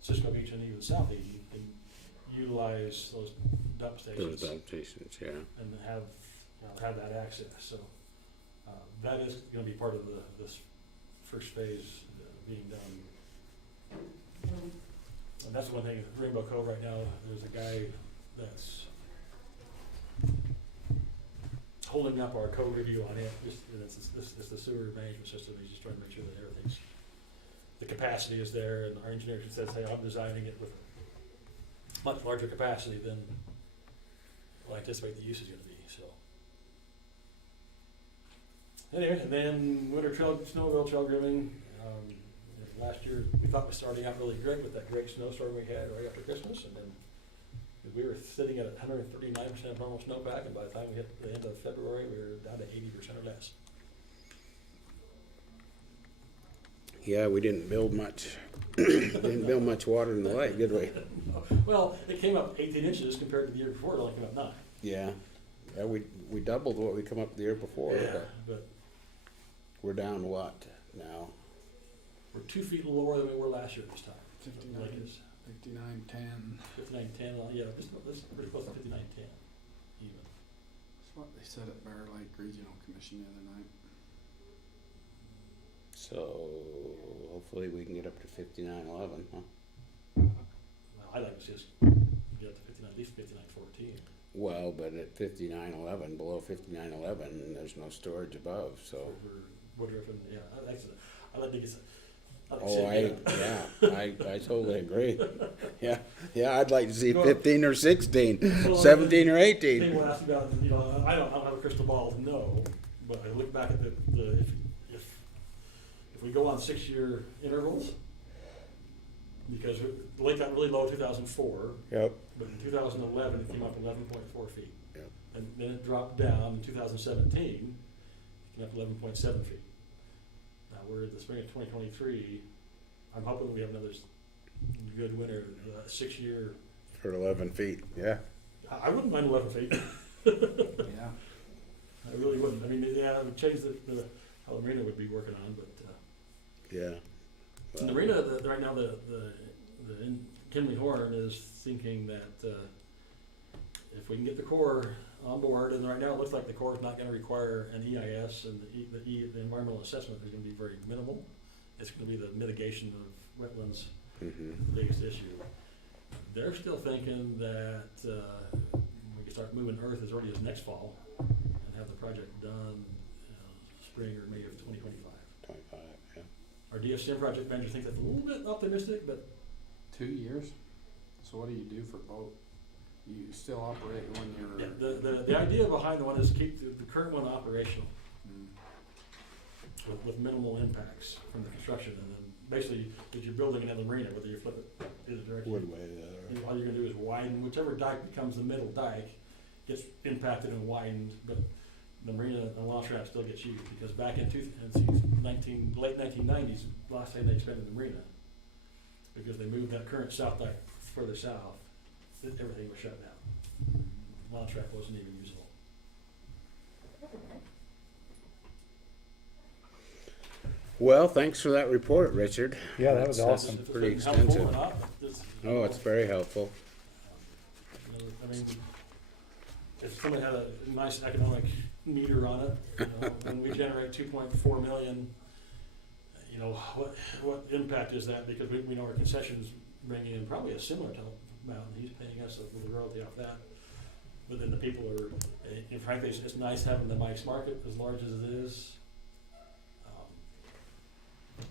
Cisco Beach, and even South Eden can utilize those dump stations. Those dump stations, yeah. And have that access. So that is going to be part of this first phase being done. And that's one thing. At Rainbow Cove right now, there's a guy that's holding up our code review on it. It's the sewer management system. He's just trying to make sure that everything's, the capacity is there, and our engineer says, hey, I'm designing it with much larger capacity than I anticipate the use is going to be. So anyway, and then winter snowmobile trail grooming. Last year we thought was starting out really great with that great snowstorm we had right after Christmas, and then we were sitting at 139% normal snowpack, and by the time we hit the end of February, we were down to 80% or less. Yeah, we didn't build much. Didn't build much water in the lake, did we? Well, it came up 18 inches compared to the year before. It only came up 9. Yeah. Yeah, we doubled what we come up the year before. Yeah, but we're down what now? we're 2 feet lower than we were last year at this time. 59, Like it's 59.10. 59.10. Yeah, this is pretty close to 59.10 even. That's what they said at Bear Lake Regional Commission the other night. So hopefully we can get up to 59.11, huh? Well, I'd like to see us get up to 59, at least 59.14. Well, but at 59.11, below 59.11, there's no storage above, so. For Woodruff and, yeah, I'd like to get some. Oh, I totally agree. Yeah, I'd like to see Well, 15 or 16, well, 17 or 18. People ask about, I don't have a crystal ball to know, but I look back at if we go on 6-year intervals, because the lake got really low in 2004, Yep. but in 2011 it came up 11.4 feet. Yep. And then it dropped down in 2017, it came up 11.7 feet. Now we're in the spring of 2023, I'm hoping we have another good winter, 6-year. For 11 feet, yeah. I wouldn't mind 11 feet. Yeah. I really wouldn't. I mean, yeah, it would change how the marina would be working on, but Yeah. the marina right now, the Kinley Horn is thinking that if we can get the Corps on board, and right now it looks like the Corps is not going to require an EIS, and the environmental assessment is going to be very minimal. It's going to be the mitigation of wetlands, Mm-hmm. the biggest issue. They're still thinking that we can start moving earth as early as next fall and have the project done spring or May of 2025. 25, yeah. Our DFCM project manager thinks that's a little bit optimistic, but 2 years? So what do you do for both? You still operate when you're... yeah, the idea behind the one is to keep the current one operational with minimal impacts from the construction, and then basically if you're building another marina, whether you flip it either direction, One way or the other. all you're gonna do is widen, whichever dike becomes the middle dike gets impacted and widened, but the marina and launch ramp still gets used, because back in late 1990s, last time they expanded the marina, because they moved that current south dike further south, everything was shut down. Launch ramp wasn't even usable. Well, thanks for that report, Richard. Yeah, that was That's awesome. If it's pretty been helpful or extensive. not, this- Oh, it's very helpful. I mean, if somebody had a nice economic meter on it, when we generate 2.4 million, what impact is that? Because we know our concessions bring in probably a similar amount, and he's paying us with a royalty off that. But then the people are, and frankly, it's nice having the Mike's Market as large as it is.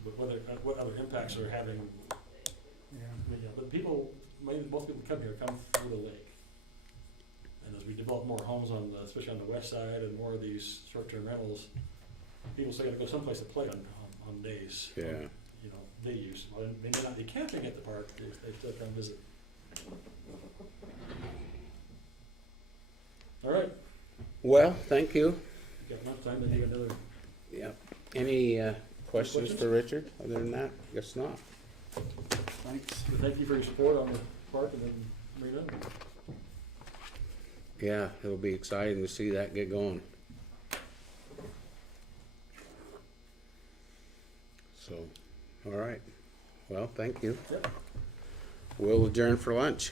But what other impacts are having? Yeah. But most people come here come through the lake. And as we develop more homes especially on the west side, and more of these short-term rentals, people say gotta go someplace to play on days. Yeah. Day use. Well, they may not be camping at the park, they still come visit. All right, Well, thank you. got enough time to do another. Yeah. Any questions for Richard? Other than that, guess not. Thanks. But thank you for your support on the park and then marina. Yeah, it'll be exciting to see that get going. All right. Well, thank you. Yep. We'll adjourn for lunch.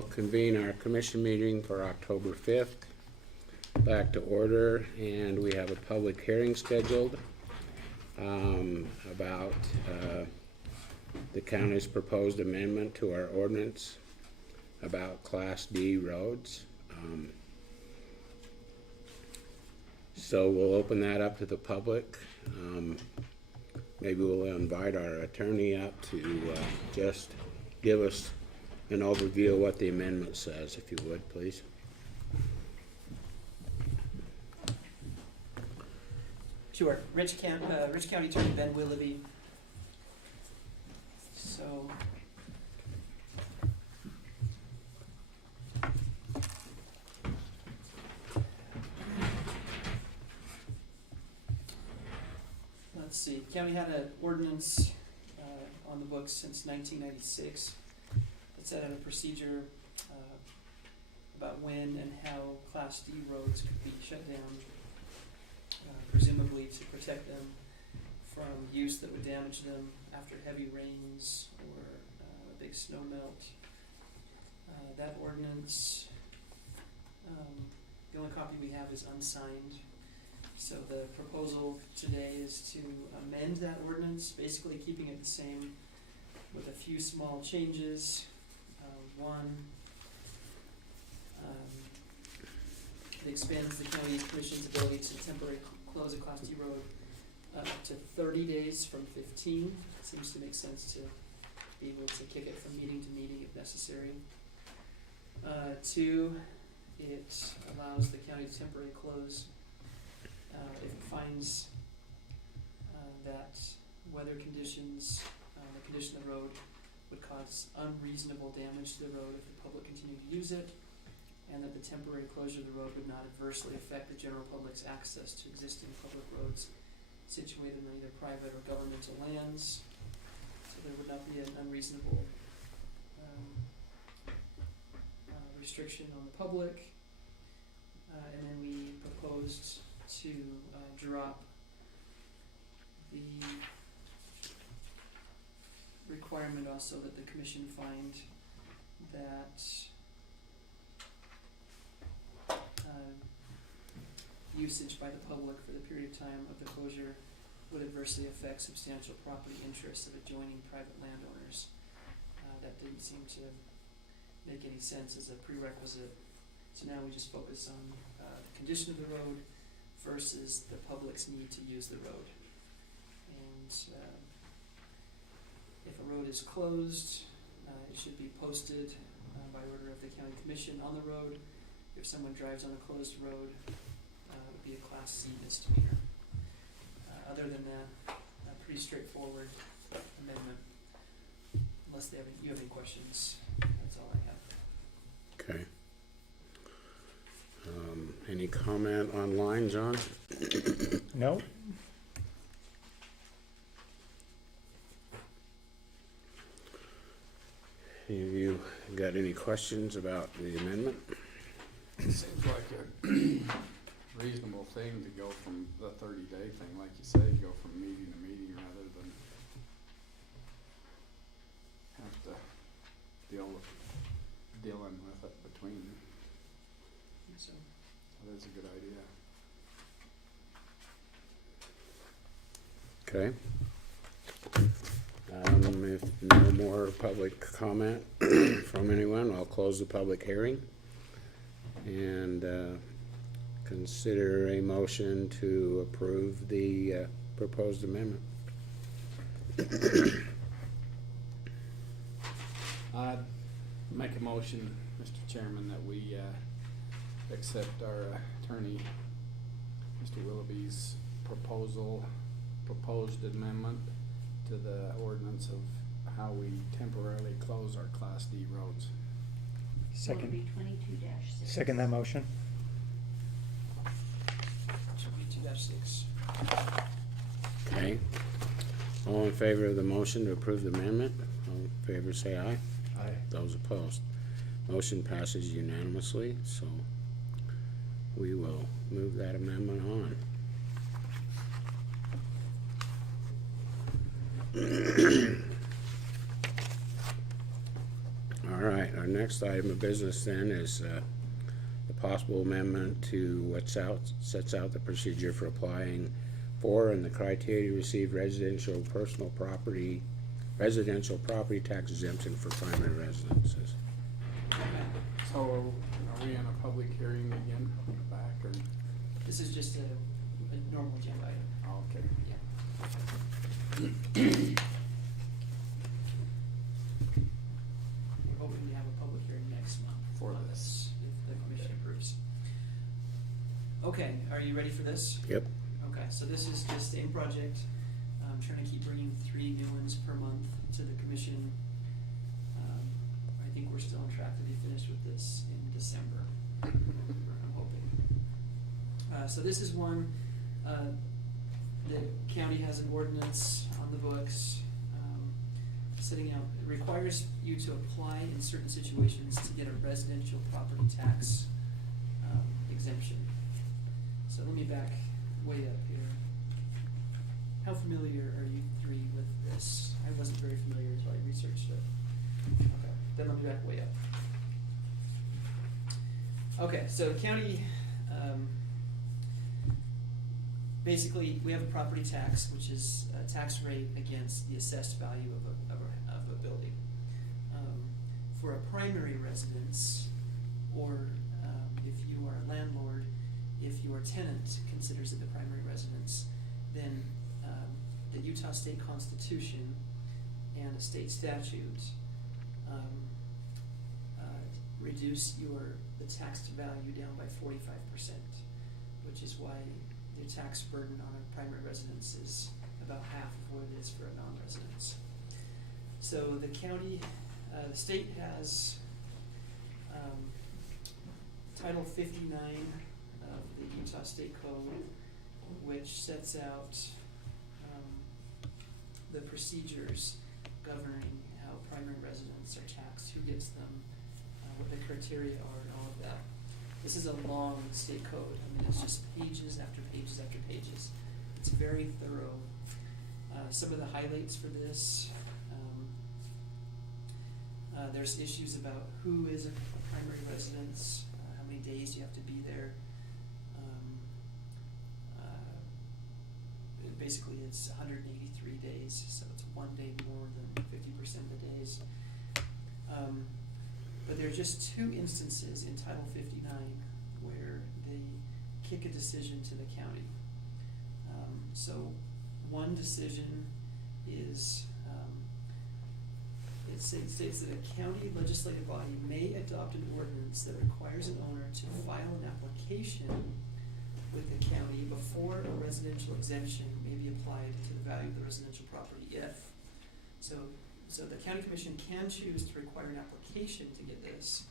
will convene our commission meeting for October 5th. Back to order, and we have a public hearing scheduled about the county's proposed amendment to our ordinance about Class D roads. So we'll open that up to the public. Maybe we'll invite our attorney up to just give us an overview of what the amendment says, if you would, please. Sure. Rich County Attorney Ben Willoughby. So, let's see. The county had an ordinance on the books since 1996 that set out a procedure about when and how Class D roads could be shut down, presumably to protect them from use that would damage them after heavy rains or a big snow melt. That ordinance, the only copy we have is unsigned. So the proposal today is to amend that ordinance, basically keeping it the same with a few small changes. One, it expands the county commission's ability to temporarily close a Class D road up to 30 days from 15. It seems to make sense to be able to kick it from meeting to meeting if necessary. Two, it allows the county to temporarily close if it finds that weather conditions, the condition of the road would cause unreasonable damage to the road if the public continued to use it, and that the temporary closure of the road would not adversely affect the general public's access to existing public roads situated on either private or governmental lands. So there would not be an unreasonable restriction on the public. And then we proposed to drop the requirement also that the commission find that usage by the public for the period of time of the closure would adversely affect substantial property interests of adjoining private landowners. That didn't seem to make any sense as a prerequisite. So now we just focus on the condition of the road versus the public's need to use the road. And if a road is closed, it should be posted by order of the county commission on the road. If someone drives on a closed road, it would be a Class C misdemeanor. Other than that, a pretty straightforward amendment. Unless you have any questions, that's all I have. Okay. Any comment online, John? No? Any of you got any questions about the amendment? It seems like a reasonable thing to go from the 30-day thing, like you say, go from meeting to meeting rather than have to dealing with it between. So, That is a good idea. Okay. If no more public comment from anyone, I'll close the public hearing and consider a motion to approve the proposed amendment. I'd make a motion, Mr. Chairman, that we accept our attorney, Mr. Willoughby's proposed amendment to the ordinance of how we temporarily close our Class D roads. Would be Second, 22-6. second that motion. should be 2-6. Okay. All in favor of the motion to approve the amendment? All in favor say aye. Aye. Those opposed? Motion passes unanimously, so we will move that amendment on. All All right, our next item of business then is the possible amendment to what sets out the procedure for applying for and the criteria to receive residential property tax exemption for primary residences. So are we in a public hearing again back or? This is just a normal agenda item. Oh, okay. We're hoping to have a public hearing next month. For on this. If the commission approves. Okay, are you ready for this? Yep. Okay, so this is the same project. I'm trying to keep bringing 3 new ones per month to the commission. I think we're still on track to be finished with this in December. I'm hoping. So this is one, the county has an ordinance on the books, setting out, it requires you to apply in certain situations to get a residential property tax exemption. So let me back way up here. How familiar are you 3 with this? I wasn't very familiar until I researched it. Okay, then let me back way up. Okay, so county, basically, we have a property tax, which is a tax rate against the assessed value of a building. For a primary residence, or if you are a landlord, if your tenant considers it a primary residence, then the Utah State Constitution and a state statute reduce the taxed value down by 45%, which is why the tax burden on a primary residence is about half of what it is for a non-residence. So the county, the state has Title 59 of the Utah State Code, which sets out the procedures governing how primary residents are taxed, who gets them, what the criteria are, and all of that. This is a long state code. I mean, it's just pages after pages after pages. It's very thorough. Some of the highlights for this, there's issues about who is a primary residence, how many days you have to be there. Basically, it's 183 days, so it's 1 day more than 50% of the days. But there are just 2 instances in Title 59 where they kick a decision to the county. So one decision is, it states that a county legislative body may adopt an ordinance that requires an owner to file an application with the county before a residential exemption may be applied to the value of the residential property if. So the county commission can choose to require an application to get this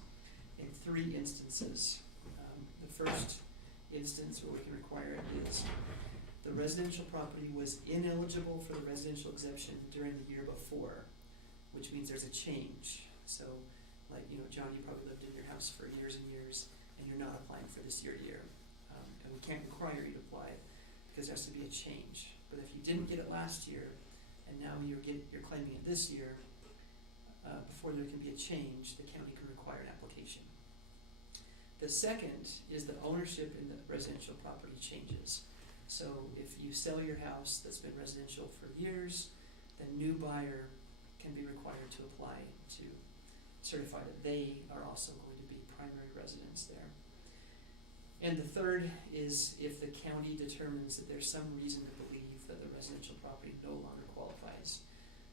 in 3 instances. The first instance where we can require it is the residential property was ineligible for the residential exemption during the year before, which means there's a change. So, like, John, you probably lived in your house for years and years, and you're not applying for this year. And we can't require you to apply because there has to be a change. But if you didn't get it last year, and now you're claiming it this year, before there can be a change, the county can require an application. The second is that ownership in the residential property changes. So if you sell your house that's been residential for years, the new buyer can be required to apply to certify that they are also going to be primary residents there. And the third is if the county determines that there's some reason to believe that the residential property no longer qualifies.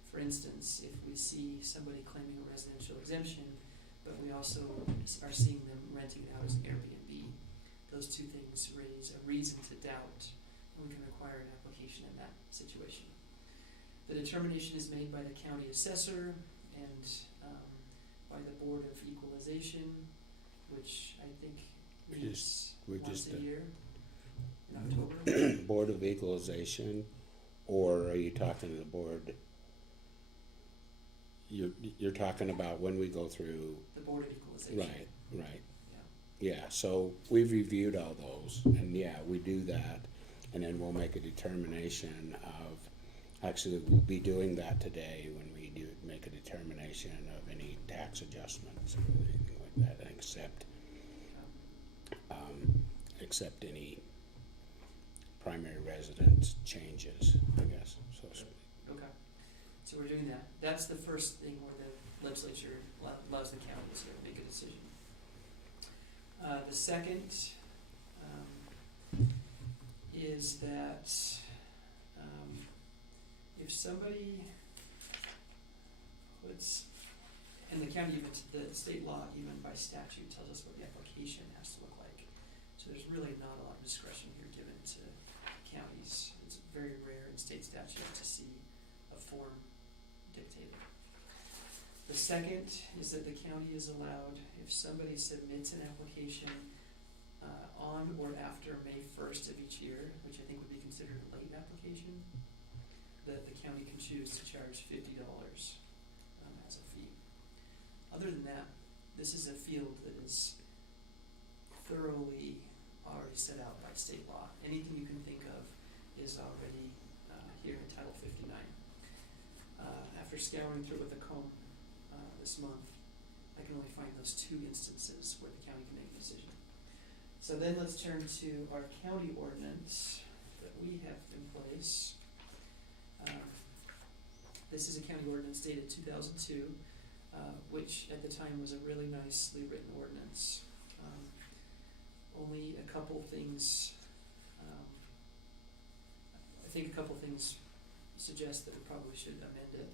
For instance, if we see somebody claiming a residential exemption, but we also are seeing them renting it out as an Airbnb, those 2 things raise a reason to doubt, and we can require an application in that situation. The determination is made by the county assessor and by the Board of Equalization, which I think meets once a year in October. Board of Equalization, or are you talking to the board? You're talking about when we go through. The Board of Equalization. Right. Yeah, so we've reviewed all those, and yeah, we do that, and then we'll make a determination of, actually, we'll be doing that today when we do make a determination of any tax tax adjustments or anything like that, except any primary residence changes, I guess, so to speak. Okay, so we're doing that. That's the first thing where the legislature allows the county to make a decision. The second is that if somebody puts, and the county even, the state law even by statute tells us what the application has to look like. So there's really not a lot of discretion here given to counties. It's very rare in state statute to see a form dictated. The second is that the county is allowed, if somebody submits an application on or after May 1st of each year, which I think would be considered a late application, that the county can choose to charge $50 as a fee. Other than that, this is a field that is thoroughly already set out by state law. Anything you can think of is already here in Title 59. After scouring through with a comb this month, I can only find those 2 instances where the county can make a decision. So then let's turn to our county ordinance that we have in place. This is a county ordinance dated 2002, which at the time was a really nicely written ordinance. Only a couple things, I think a couple things suggest that we probably should amend it.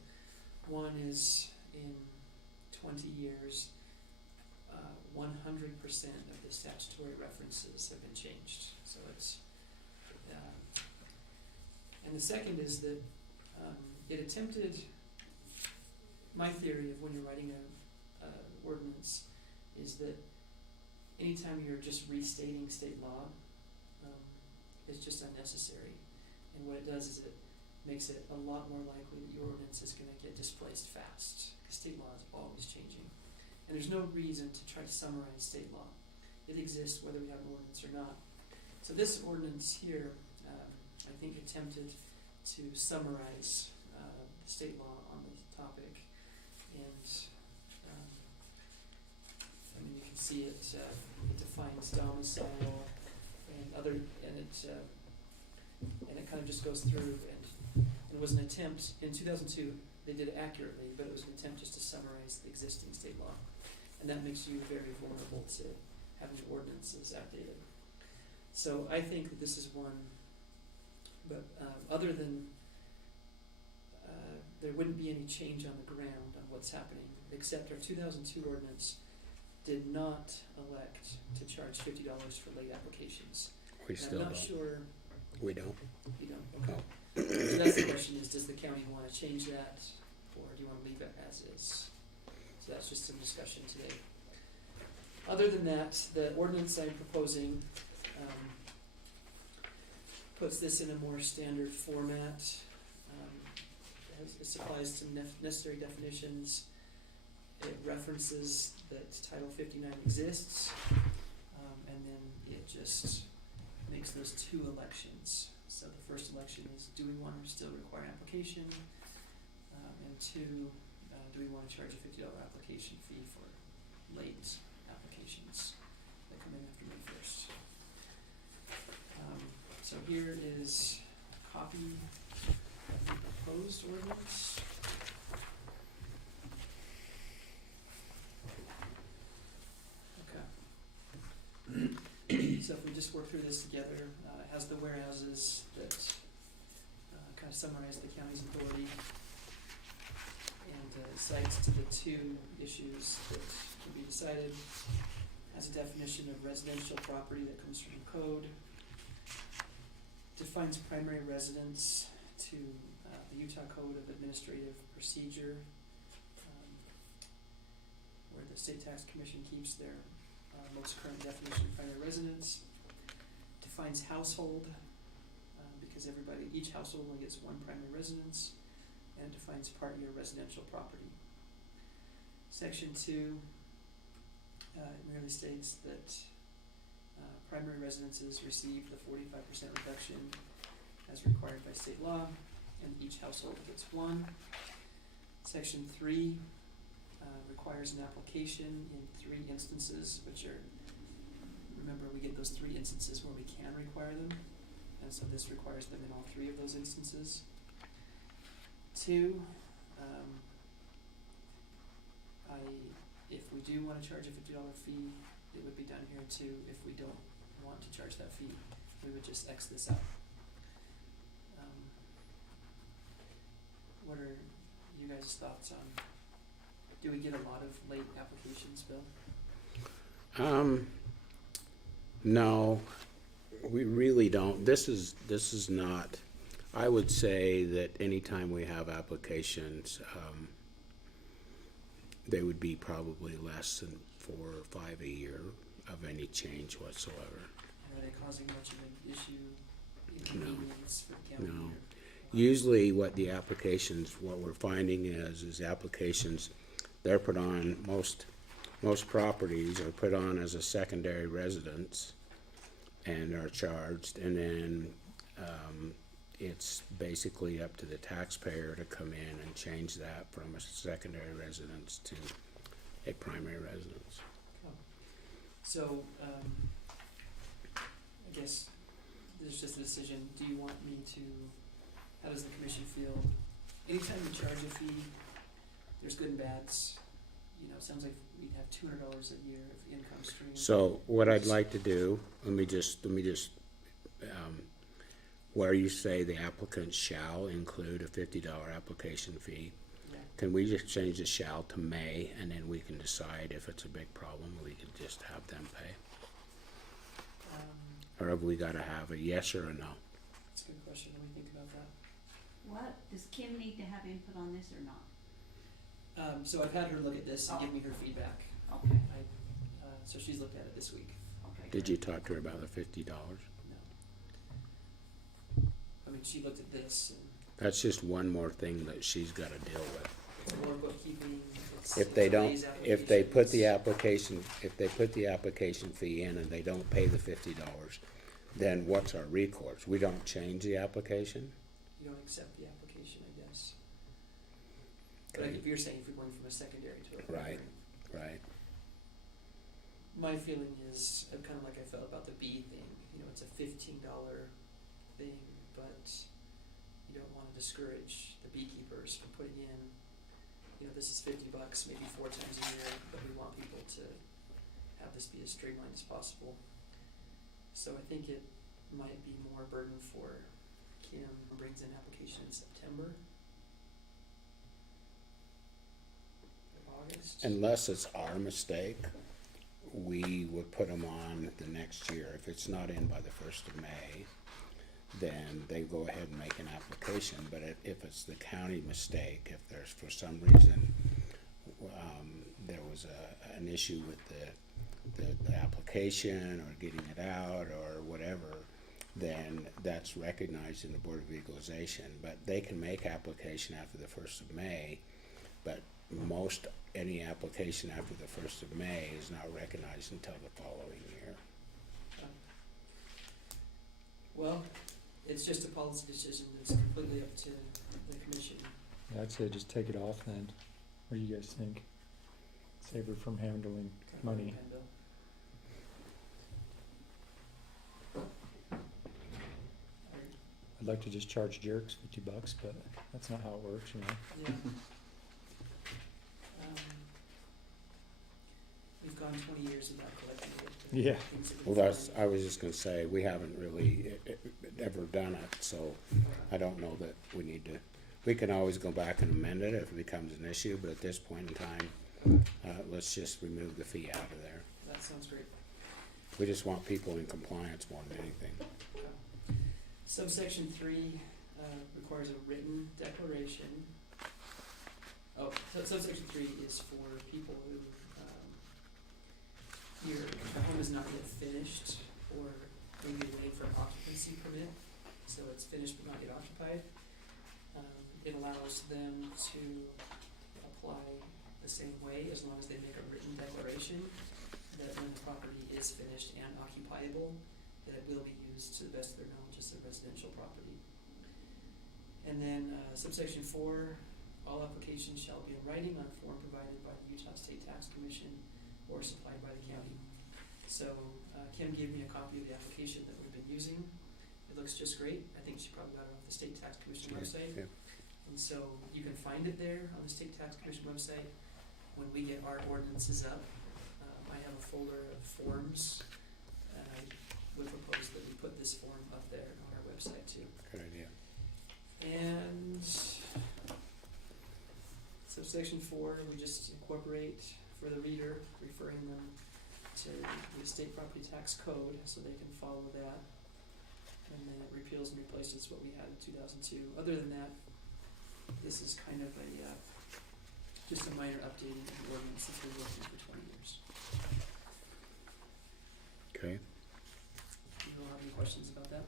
One is in 20 years, 100% of the statutory references have been changed. So it's, and the second is that it attempted, my theory of when you're writing a ordinance is that anytime you're just restating state law, it's just unnecessary. And what it does is it makes it a lot more likely that your ordinance is going to get displaced fast, because state law is always changing. And there's no reason to try to summarize state law. It exists whether we have an ordinance or not. So this ordinance here, I think, attempted to summarize state law on this topic. And I mean, you can see it, it defines domicile and other, and it kind of just goes through, and it was an attempt, in 2002, they did it accurately, but it was an attempt just to summarize the existing state law. And that makes you very vulnerable to having ordinances outdated. So I think that this is one, but other than, there wouldn't be any change on the ground on what's happening, except our 2002 ordinance did not elect to charge $50 for late applications. We And still I'm not don't. sure, We don't? you don't, okay. So that's the question is, does the county want to change that, or do you want to leave it as is? So that's just some discussion today. Other than that, the ordinance I'm proposing puts this in a more standard format. It supplies some necessary definitions. It references that Title 59 exists, and then it just makes those 2 elections. So the first election is, do we want to still require application? And 2, do we want to charge a $50 application fee for late applications that come in after May 1st? So here is a copy of the proposed ordinance. Okay. So if we just work through this together, it has the wherehouses that kind of summarize the county's authority, and cites to the 2 issues that can be decided, has a definition of residential property that comes from the code, defines primary residence to the Utah Code of Administrative Procedure, where the State Tax Commission keeps their most current definition of primary residence, defines household, because each household only gets 1 primary residence, and it defines part-year residential property. Section 2 merely states that primary residences receive the 45% reduction as required by state law, and each household gets 1. Section 3 requires an application in 3 instances, which are, remember, we get those 3 instances where we can require them, and so this requires them in all 3 of those instances. 2, if we do wanna charge a $50 fee, it would be done here too. If we don't want to charge that fee, we would just X this out. What are you guys' thoughts on, do we get a lot of late applications, Bill? No, we really don't. This is not, I would say that anytime we have applications, they would be probably less than 4 or 5 a year of any change whatsoever. And are they causing much of an issue, No. inconvenience for the county? No. or- Usually what we're finding is applications, they're put on, most properties are put on as a secondary residence and are charged, and then, it's basically up to the taxpayer to come in and change that from a secondary residence to a primary residence. So, I guess there's just a decision, do you want me to, how does the commission feel? Anytime you charge a fee, there's good and bads. It sounds like we'd have $200 a year of income stream. So what I'd like to do, let me just, where you say the applicant shall include a $50 application fee, Yeah. can we just change the shall to may, and then we can decide if it's a big problem, we can just have them pay? Or have we gotta have a yes or a no? That's a good question, what do we think about that? What, does Kim need to have input on this or not? So I've had her look at this and give me her feedback. Okay, So she's looked at it this week. okay. Did you talk to her about the $50? No. I mean, she looked at this and That's just one more thing that she's gotta deal with. it's more bookkeeping, If they don't, it's if they put the applications. application fee in and they don't pay the $50, then what's our recourse? We don't change the application? You don't accept the application, I guess. But if you're saying if you're going from a secondary to a primary. Right. My feeling is kind of like I felt about the bee thing. It's a $15 thing, but you don't want to discourage the beekeepers from putting in, this is $50 maybe 4 times a year, but we want people to have this be as streamlined as possible. So I think it might be more burden for Kim who brings in application in September or August. Unless it's our mistake, we would put them on the next year. If it's not in by the 1st of May, then they go ahead and make an application. But if it's the county mistake, if there's for some reason there was an issue with the application or getting it out or whatever, then that's recognized in the Board of Equalization. But they can make application after the 1st of May, but any application after the 1st of May is not recognized until the following year. Well, it's just a policy decision that's completely up to the commission. Yeah, I'd say just take it off then. What do you guys think? Save her from handling money. And, I'd like to just charge jerks $50, but that's not how it works, yeah. We've gone 20 years without collecting it. Yeah. Well, I was just gonna say, we haven't really ever done it, so I don't know that we need to. We can always go back and amend it if it becomes an issue, but at this point in time, let's just remove the fee out of there. That sounds great. We just want people in compliance more than anything. Subsection 3 requires a written declaration. Subsection 3 is for people who your home is not yet finished, or maybe you're waiting for an occupancy permit, so it's finished but not yet occupied. It allows them to apply the same way as long as they make a written declaration that when the property is finished and occupiable, that it will be used to the best of their knowledge as a residential property. And then subsection 4, all applications shall be in writing on form provided by the Utah State or supplied by the county. So Kim gave me a copy of the application that we've been using. It looks just great. I think she probably got it off the State Tax Commission website. Yeah. And so you can find it there on the State Tax Commission website. When we get our ordinances up, I have a folder of forms, and I would propose that we put this form up there on our website too. Good idea. And subsection 4, we just incorporate for the reader, referring them to the state property tax code so they can follow that. And then it repeals and replaces what we had in 2002. Other than that, this is kind of a just a minor updating of the ordinance that's been working for 20 years. Okay. You don't have any questions about that?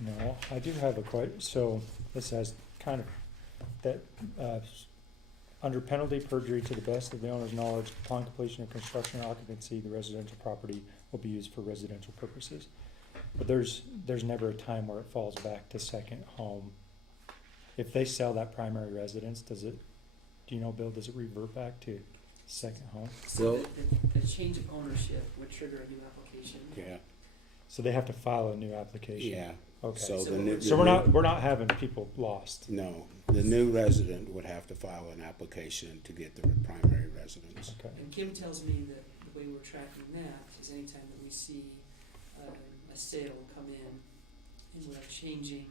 No, I do have a question. So this has kind of that, under penalty perjury to the best of the owner's knowledge, upon completion of construction or occupancy, the residential property will be used for residential purposes. But there's never a time where it falls back to second home. If they sell that primary residence, do you know, Bill, does it revert back to second home? So Well- the change of ownership would trigger a new application. Yeah. So they have to file a new application? Yeah. Okay. So So the new. So we're not having people lost? No, the new resident would have to file an application to get the primary residence. Okay. And Kim tells me that the way we're tracking that is anytime that we see a sale come in and we're changing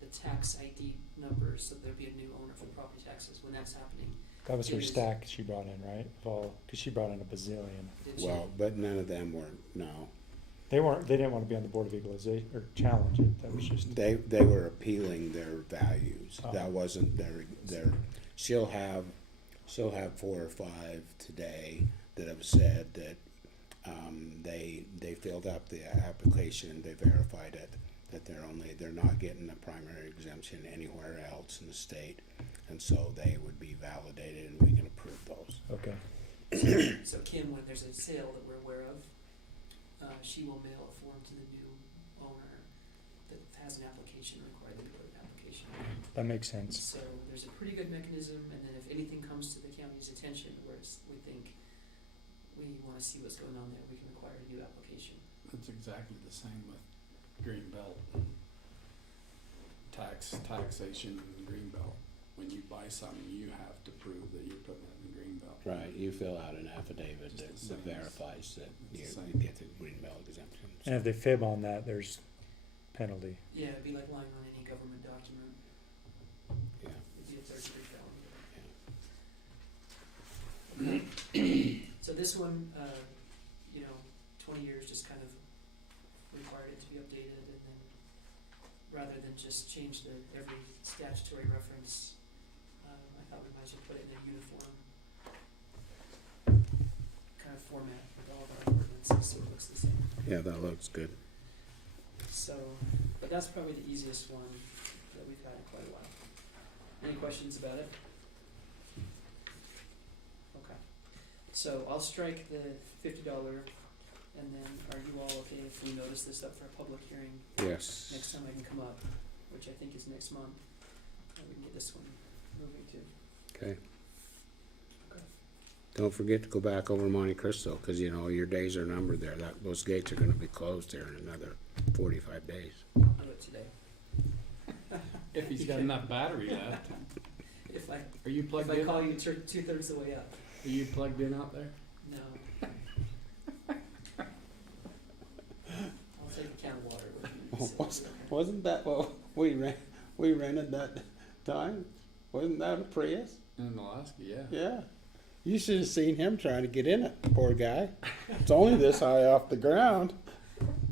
the tax ID numbers, so there'll be a new owner for property taxes. When that's happening, That was her It is. stack she brought in, right? Well, because she brought in a bazillion. did she? Well, but none of them were, no. They didn't want to be on the Board of Equalization, or challenge it, that was just, They were appealing their values. Oh. That wasn't their, she'll have 4 or 5 today that have said that, they filled up the application, they verified it, that they're not getting a primary exemption anywhere else in the state. And so they would be validated and we can approve those. okay. So Kim, when there's a sale that we're aware of, she will mail a form to the new owner that has an application, required to put an application. That makes sense. So there's a pretty good mechanism, and then if anything comes to the county's attention where we think we want to see what's going on there, we can require a new application. That's exactly the same with Greenbelt. Taxation in Greenbelt. When you buy something, you have to prove that you're putting it in Greenbelt. Right, you fill out an affidavit Just that the same as- verifies that it's you the same. you get the Greenbelt exemption. And if they fib on that, there's penalty. Yeah, it'd be like lying on any government document. Yeah. It'd be a third-degree Yeah. felony. So this one, 20 years just kind of required it to be updated, and then rather than just change every statutory reference, I thought we might as well put it in a uniform kind of format with all of our ordinances, so it looks the same. Yeah, that looks good. So, but that's probably the easiest one that we've had in quite a while. Any questions about it? Okay. So I'll strike the $50, and then are you all okay if we notice this up for a public hearing Yes. next time I can come up, which I think is next month, and we can get this one moving too. Okay. Okay. Don't forget to go back over Monte Cristo, cause you know, your days are numbered there. Those gates are gonna be closed here in another 45 days. I'll do it today. If he's got enough battery left. If I Are you plugged if I in? call you 2/3 the way up. Are you plugged in out there? No. I'll take a can of water with me. Wasn't that what we rented that time? Wasn't that a Prius? In Alaska, yeah. Yeah. You should have seen him trying to get in it, poor guy. It's only this high off the ground.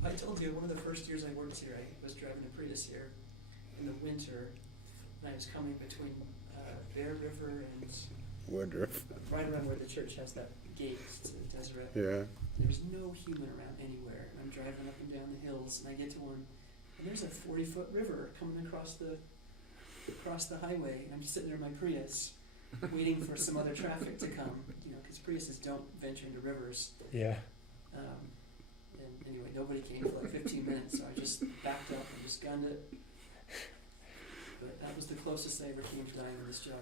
I told you, one of the first years I worked here, I was driving a Prius here in the winter, and I was coming between Bear River and Woodruff. right around where the church has that gate to Deseret. Yeah. There's no human around anywhere, and I'm driving up and down the hills, and I get to one, and there's a 40-foot river coming across the highway. I'm just sitting there in my Prius, waiting for some other traffic to come, because Priuses don't venture into rivers. Yeah. And anyway, nobody came for like 15 minutes, so I just backed up and just gunned it. But that was the closest I ever came to dying on this job.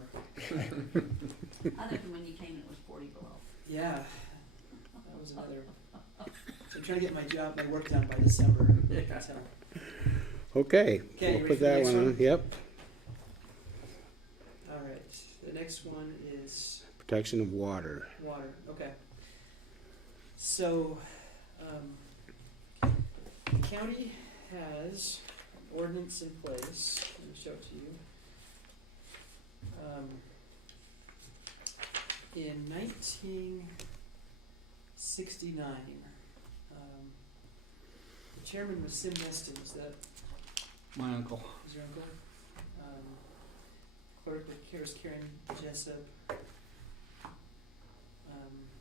Other than when you came, it was 40 below. Yeah, that was another, so I'm trying to get my work done by December, you can tell. Okay, Okay, you we'll ready put for the that next one on, one? yep. All right, the next one is Protection of water. water, okay. So, the county has an ordinance in place, let me show it to you. In 1969, the chairman was Sim Weston, is that My uncle. is your uncle? Clerk was Karen Jessup.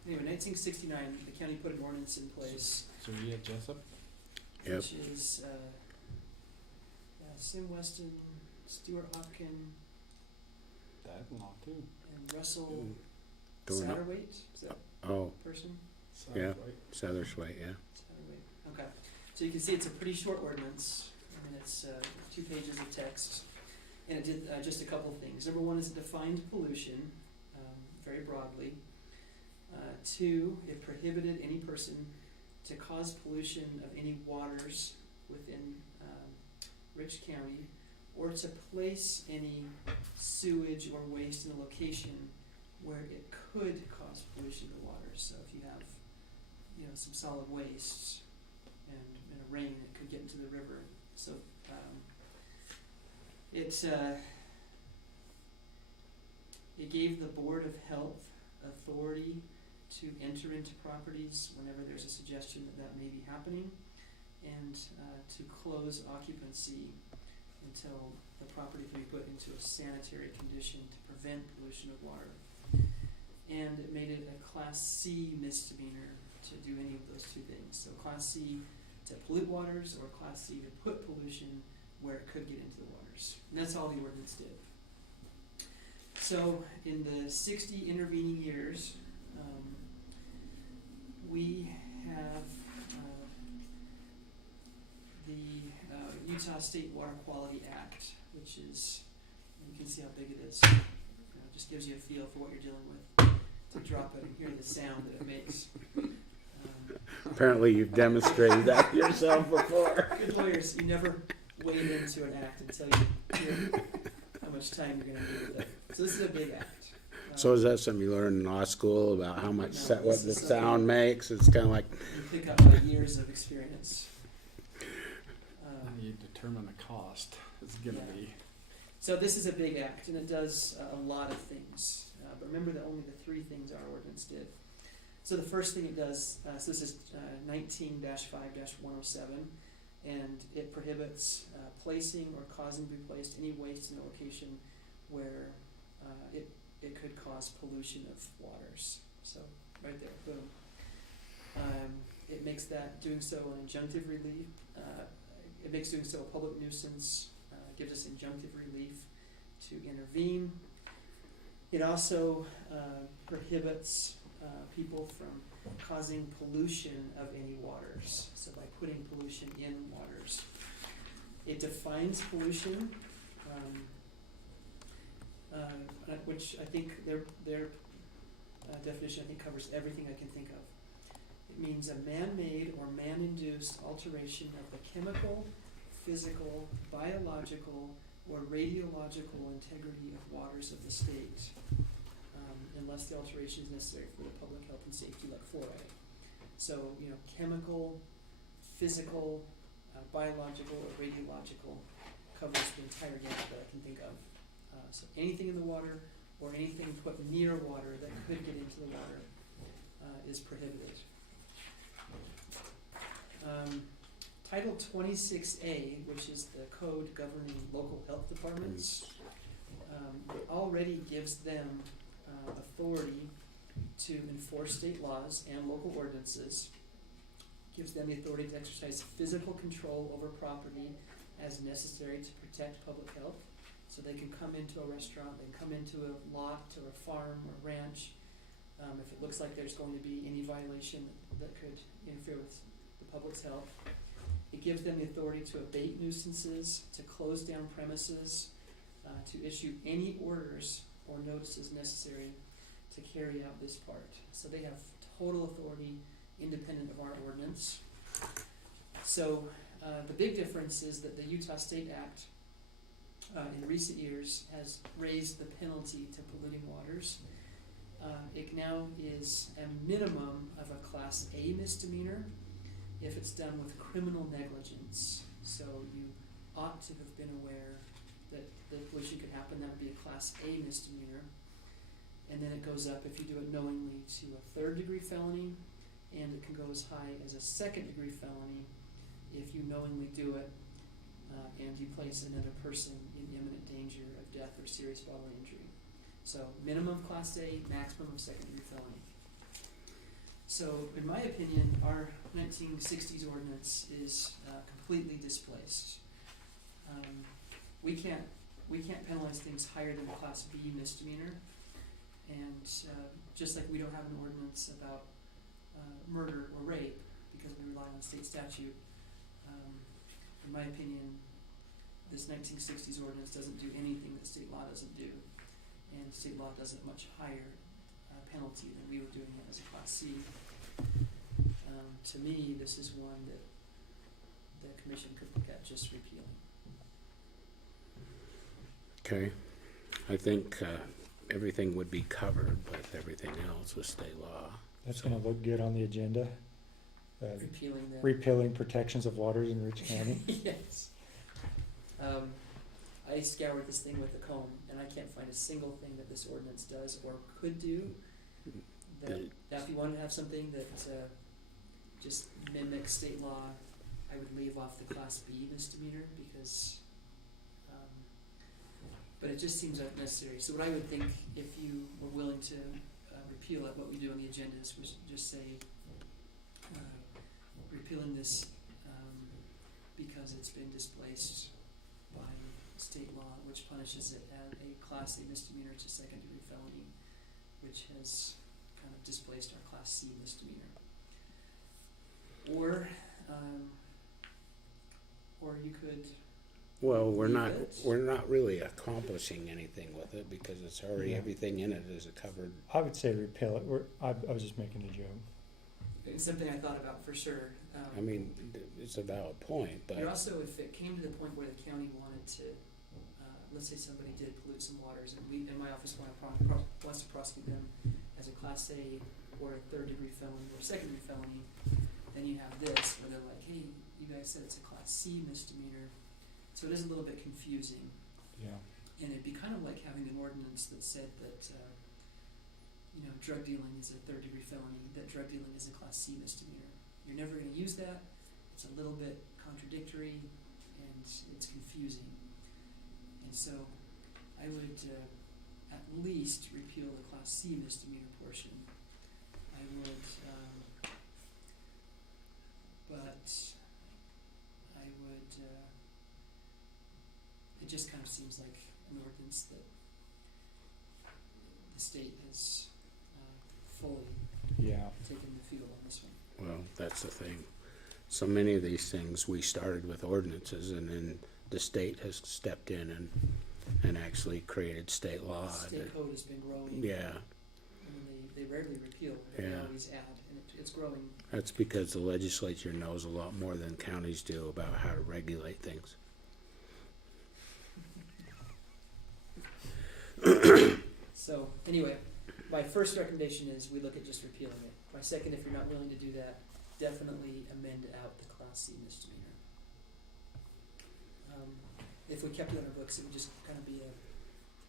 Anyway, 1969, the county put an ordinance in place, So you at Jessup? Yep. which is Sim Weston, Stuart Hopkin, Dad-in-law too. and Russell Don't know. Satterwhite, is that Oh, person? Yeah. Right. Satterthwaite, yeah. Satterwhite, okay. So you can see it's a pretty short ordinance, and it's 2 pages of text. And it did just a couple things. Number one is it defined pollution very broadly. 2, it prohibited any person to cause pollution of any waters within Rich County, or to place any sewage or waste in a location where it could cause pollution of the waters. So if you have, some solid waste and in a rain, it could get into the river. So it gave the Board of Health authority to enter into properties whenever there's a suggestion that may be happening, and to close occupancy until the property can be put into a sanitary condition to prevent pollution of water. And it made it a Class C misdemeanor to do any of those 2 things. So Class C to pollute waters, or Class C to put pollution where it could get into the waters. And that's all the ordinance did. So in the 60 intervening years, we have the Utah State Water Quality Act, which is, you can see how big it is. It just gives you a feel for what you're dealing with. To drop it and hear the sound that it makes. Apparently you've demonstrated that yourself before. Good lawyers, you never wade into an act until you hear how much time you're going to need with it. So this is a big act. So is that something you learned in law school about how much, No, what this the is sound makes? It's kind of like, You pick up by years of experience. How do you determine the cost? It's gonna Yeah. be. So this is a big act, and it does a lot of things. But remember that only the 3 things our ordinance did. So the first thing it does, so this is 19-5-107, and it prohibits placing or causing to be placed any waste in a location where it could cause pollution of waters. So right there, boom. It makes that doing so an injunctive relief. It makes doing so a public nuisance. Gives us injunctive relief to intervene. It also prohibits people from causing pollution of any waters, so by putting pollution in waters. It defines pollution, which I think their definition covers everything I can think of. It means a man-made or man-induced alteration of the chemical, physical, biological, or radiological integrity of waters of the state, unless the alteration is necessary for the public health and safety, like fluoride. So, chemical, physical, biological, or radiological covers the entire gamut that I can think of. So anything in the water or anything put near water that could get into the water is prohibited. Title 26A, which is the code governing local health departments, already gives them authority to enforce state laws and local ordinances, gives them the authority to exercise physical control over property as necessary to protect public health. So they can come into a restaurant, they can come into a lot or a farm or ranch. If it looks like there's going to be any violation that could interfere with the public's health. It gives them the authority to abate nuisances, to close down premises, to issue any orders or notices necessary to carry out this part. So they have total authority independent of our ordinance. So the big difference is that the Utah State Act in recent years has raised the penalty to polluting waters. It now is a minimum of a Class A misdemeanor if it's done with criminal negligence. So you ought to have been aware that pollution could happen. That would be a Class A misdemeanor. And then it goes up if you do it knowingly to a 3rd-degree felony, and it can go as high as a 2nd-degree felony if you knowingly do it and you place another person in imminent danger of death or serious bodily injury. So minimum Class A, maximum of 2nd-degree felony. So in my opinion, our 1960s ordinance is completely displaced. We can't penalize things higher than a Class B misdemeanor, and just like we don't have an ordinance about murder or rape because we rely on state statute, in my opinion, this 1960s ordinance doesn't do anything that state law doesn't do, and state law does it much higher penalty than we were doing it as a Class C. To me, this is one that the commission could look at just repealing. Okay, I think everything would be covered with everything else with state law. That's gonna look good on the agenda. Repealing the Repealing protections of waters in Rich County. yes. I scoured this thing with a comb, and I can't find a single thing that this ordinance does or could do. Now, if you wanted to have something that just mimics state law, I would leave off the Class B misdemeanor because, but it just seems unnecessary. So what I would think, if you were willing to repeal it, what we do on the agenda is we just say repealing this because it's been displaced by state law, which punishes it as a Class A misdemeanor to 2nd-degree felony, which has kind of displaced our Class C misdemeanor. Or you could. Well, we're leave not really accomplishing anything with it because it's already, everything in it is covered. I would say repeal it. I was just making a joke. It's something I thought about for sure. I mean, it's a valid point, but. But also, if it came to the point where the county wanted to, let's say somebody did pollute some waters, and we, in my office, wants to prosecute them as a Class A or a 3rd-degree felony or 2nd-degree felony, then you have this, where they're like, hey, you guys said it's a Class C misdemeanor. So it is a little bit confusing. Yeah. And it'd be kind of like having an ordinance that said that, drug dealing is a 3rd-degree felony, that drug dealing is a Class C misdemeanor. You're never going to use that. It's a little bit contradictory, and it's confusing. And so I would at least repeal the Class C misdemeanor portion. I would, it just kind of seems like an ordinance that the state has fully taken the field on this one. Well, that's the thing. So many of these things, we started with ordinances and then the state has stepped in and actually created state law. State code has been growing. Yeah. I mean, they rarely repeal, they always add, and it's growing. That's because the legislature knows a lot more than counties do about how to regulate things. So, anyway, my first recommendation is we look at just repealing it. My second, if you're not willing to do that, definitely amend out the Class C misdemeanor. If we kept it on our books, it would just kind of be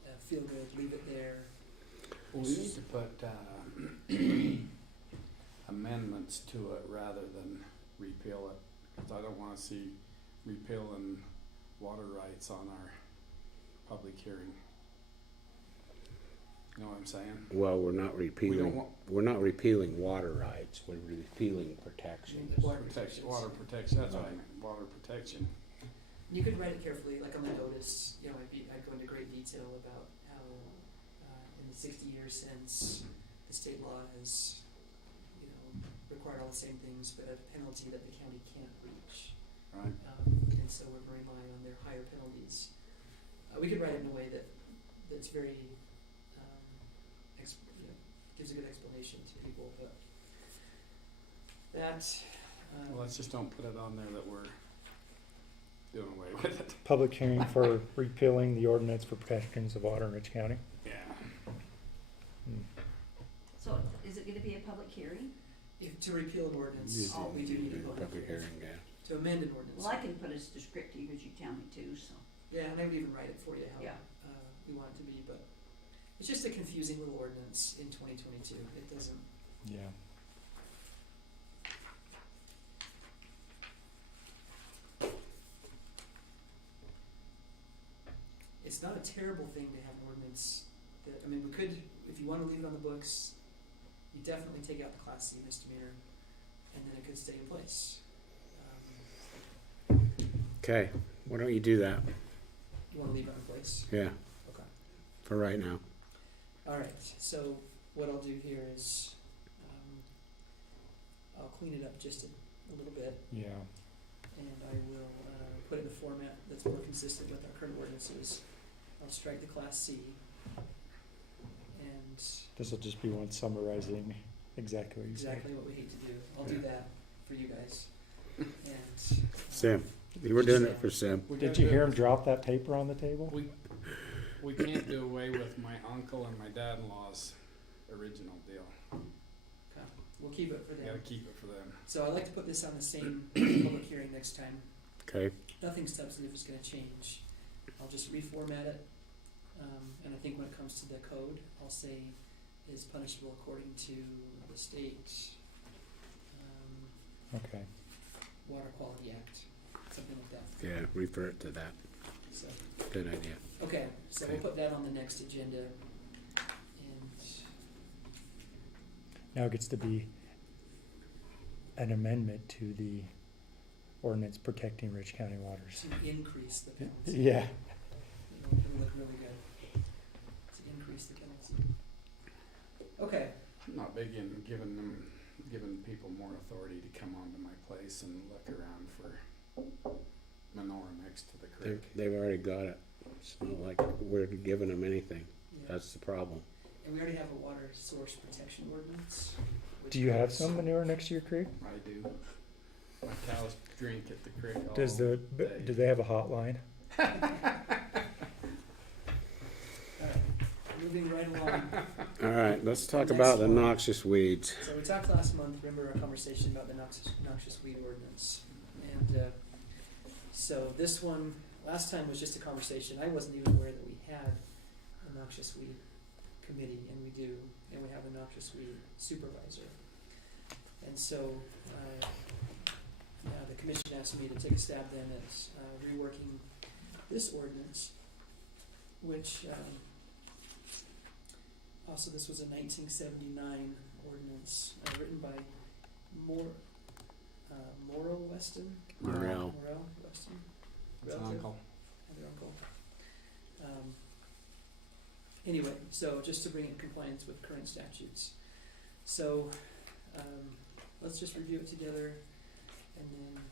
a feel good, leave it there. We need to put amendments to it rather than repeal it, because I don't want to see repealing water rights on our public hearing. You know what I'm saying? Well, we're not repealing. We're not repealing water rights. We're repealing protections. Water protection. protections. Water protection. That's what I meant. Water protection. You could write it carefully, like on the notice, I'd go into great detail about how in the 60 years since the state law has, required all the same things, but a penalty that the county can't reach. Right. And so we're relying on their higher penalties. We could write it in a way that's very gives a good explanation to people, but that, Well, let's just don't put it on there that we're doing away with it. Public hearing for repealing the ordinance for protections of water in Rich County. Yeah. Hmm. So is it gonna be a public hearing? if, to repeal an ordinance, we do need a public hearing. yeah. To amend an ordinance. Well, I can put it as descriptive as you tell me to, so. Yeah, and I would even write it for you how, Yeah. we want it to be, but it's just a confusing little ordinance in 2022. It doesn't, Yeah. it's not a terrible thing to have an ordinance that, I mean, we could, if you wanna leave it on the books, you definitely take out the Class C misdemeanor, and then it could stay in place. Okay, why don't you do that? You wanna leave it in place? Yeah, Okay. for right now. Alright, so what I'll do here is, I'll clean it up just a little bit, Yeah. and I will, put it in a format that's more consistent with our current ordinances. I'll strike the Class C, and This will just be one summarizing exactly what you said. exactly what we hate to do. I'll do Yeah. that for you guys. And, Sim, you were doing it for Sim. We Did gotta you do- hear him drop that paper on the table? We can't do away with my uncle and my dad-in-law's original deal. okay, we'll keep it for We gotta them. keep it for them. So I'd like to put this on the same public hearing next time. Okay, Nothing substantive is gonna change. I'll just reformat it. And I think when it comes to the code, I'll say is punishable according to the state, Okay. Water Quality Act, something like that. yeah, refer it to that. So, Good idea. okay, so we'll Okay. put that on the next agenda. And, Now it gets to be an amendment to the ordinance protecting Rich County waters. to increase the penalty. Yeah. It'll look really good. To increase the penalty. Okay, I'm not big in giving people more authority to come onto my place and look around for manure next to the creek. They've already got it. It's not like we're giving them anything. yeah. That's the problem. And we already have a water source protection ordinance. which Do you have goes- some manure next to your creek? I do. My cows drink at the creek all Do they have a hotline? Alright, moving right along. All right, let's talk Next about the one. noxious weeds. So we talked last month, remember our conversation about the noxious weed ordinance. And, so this one, last time was just a conversation. I wasn't even aware that we had a noxious weed committee, and we do, and we have a noxious weed supervisor. And so, the commission asked me to take a stab then at reworking this ordinance, which, also this was a 1979 ordinance written by Morrow Weston. Morel. Morel Weston. It's an Relative. uncle. Their uncle. Anyway, so just to bring it in compliance with current statutes. So, let's just review it together, and then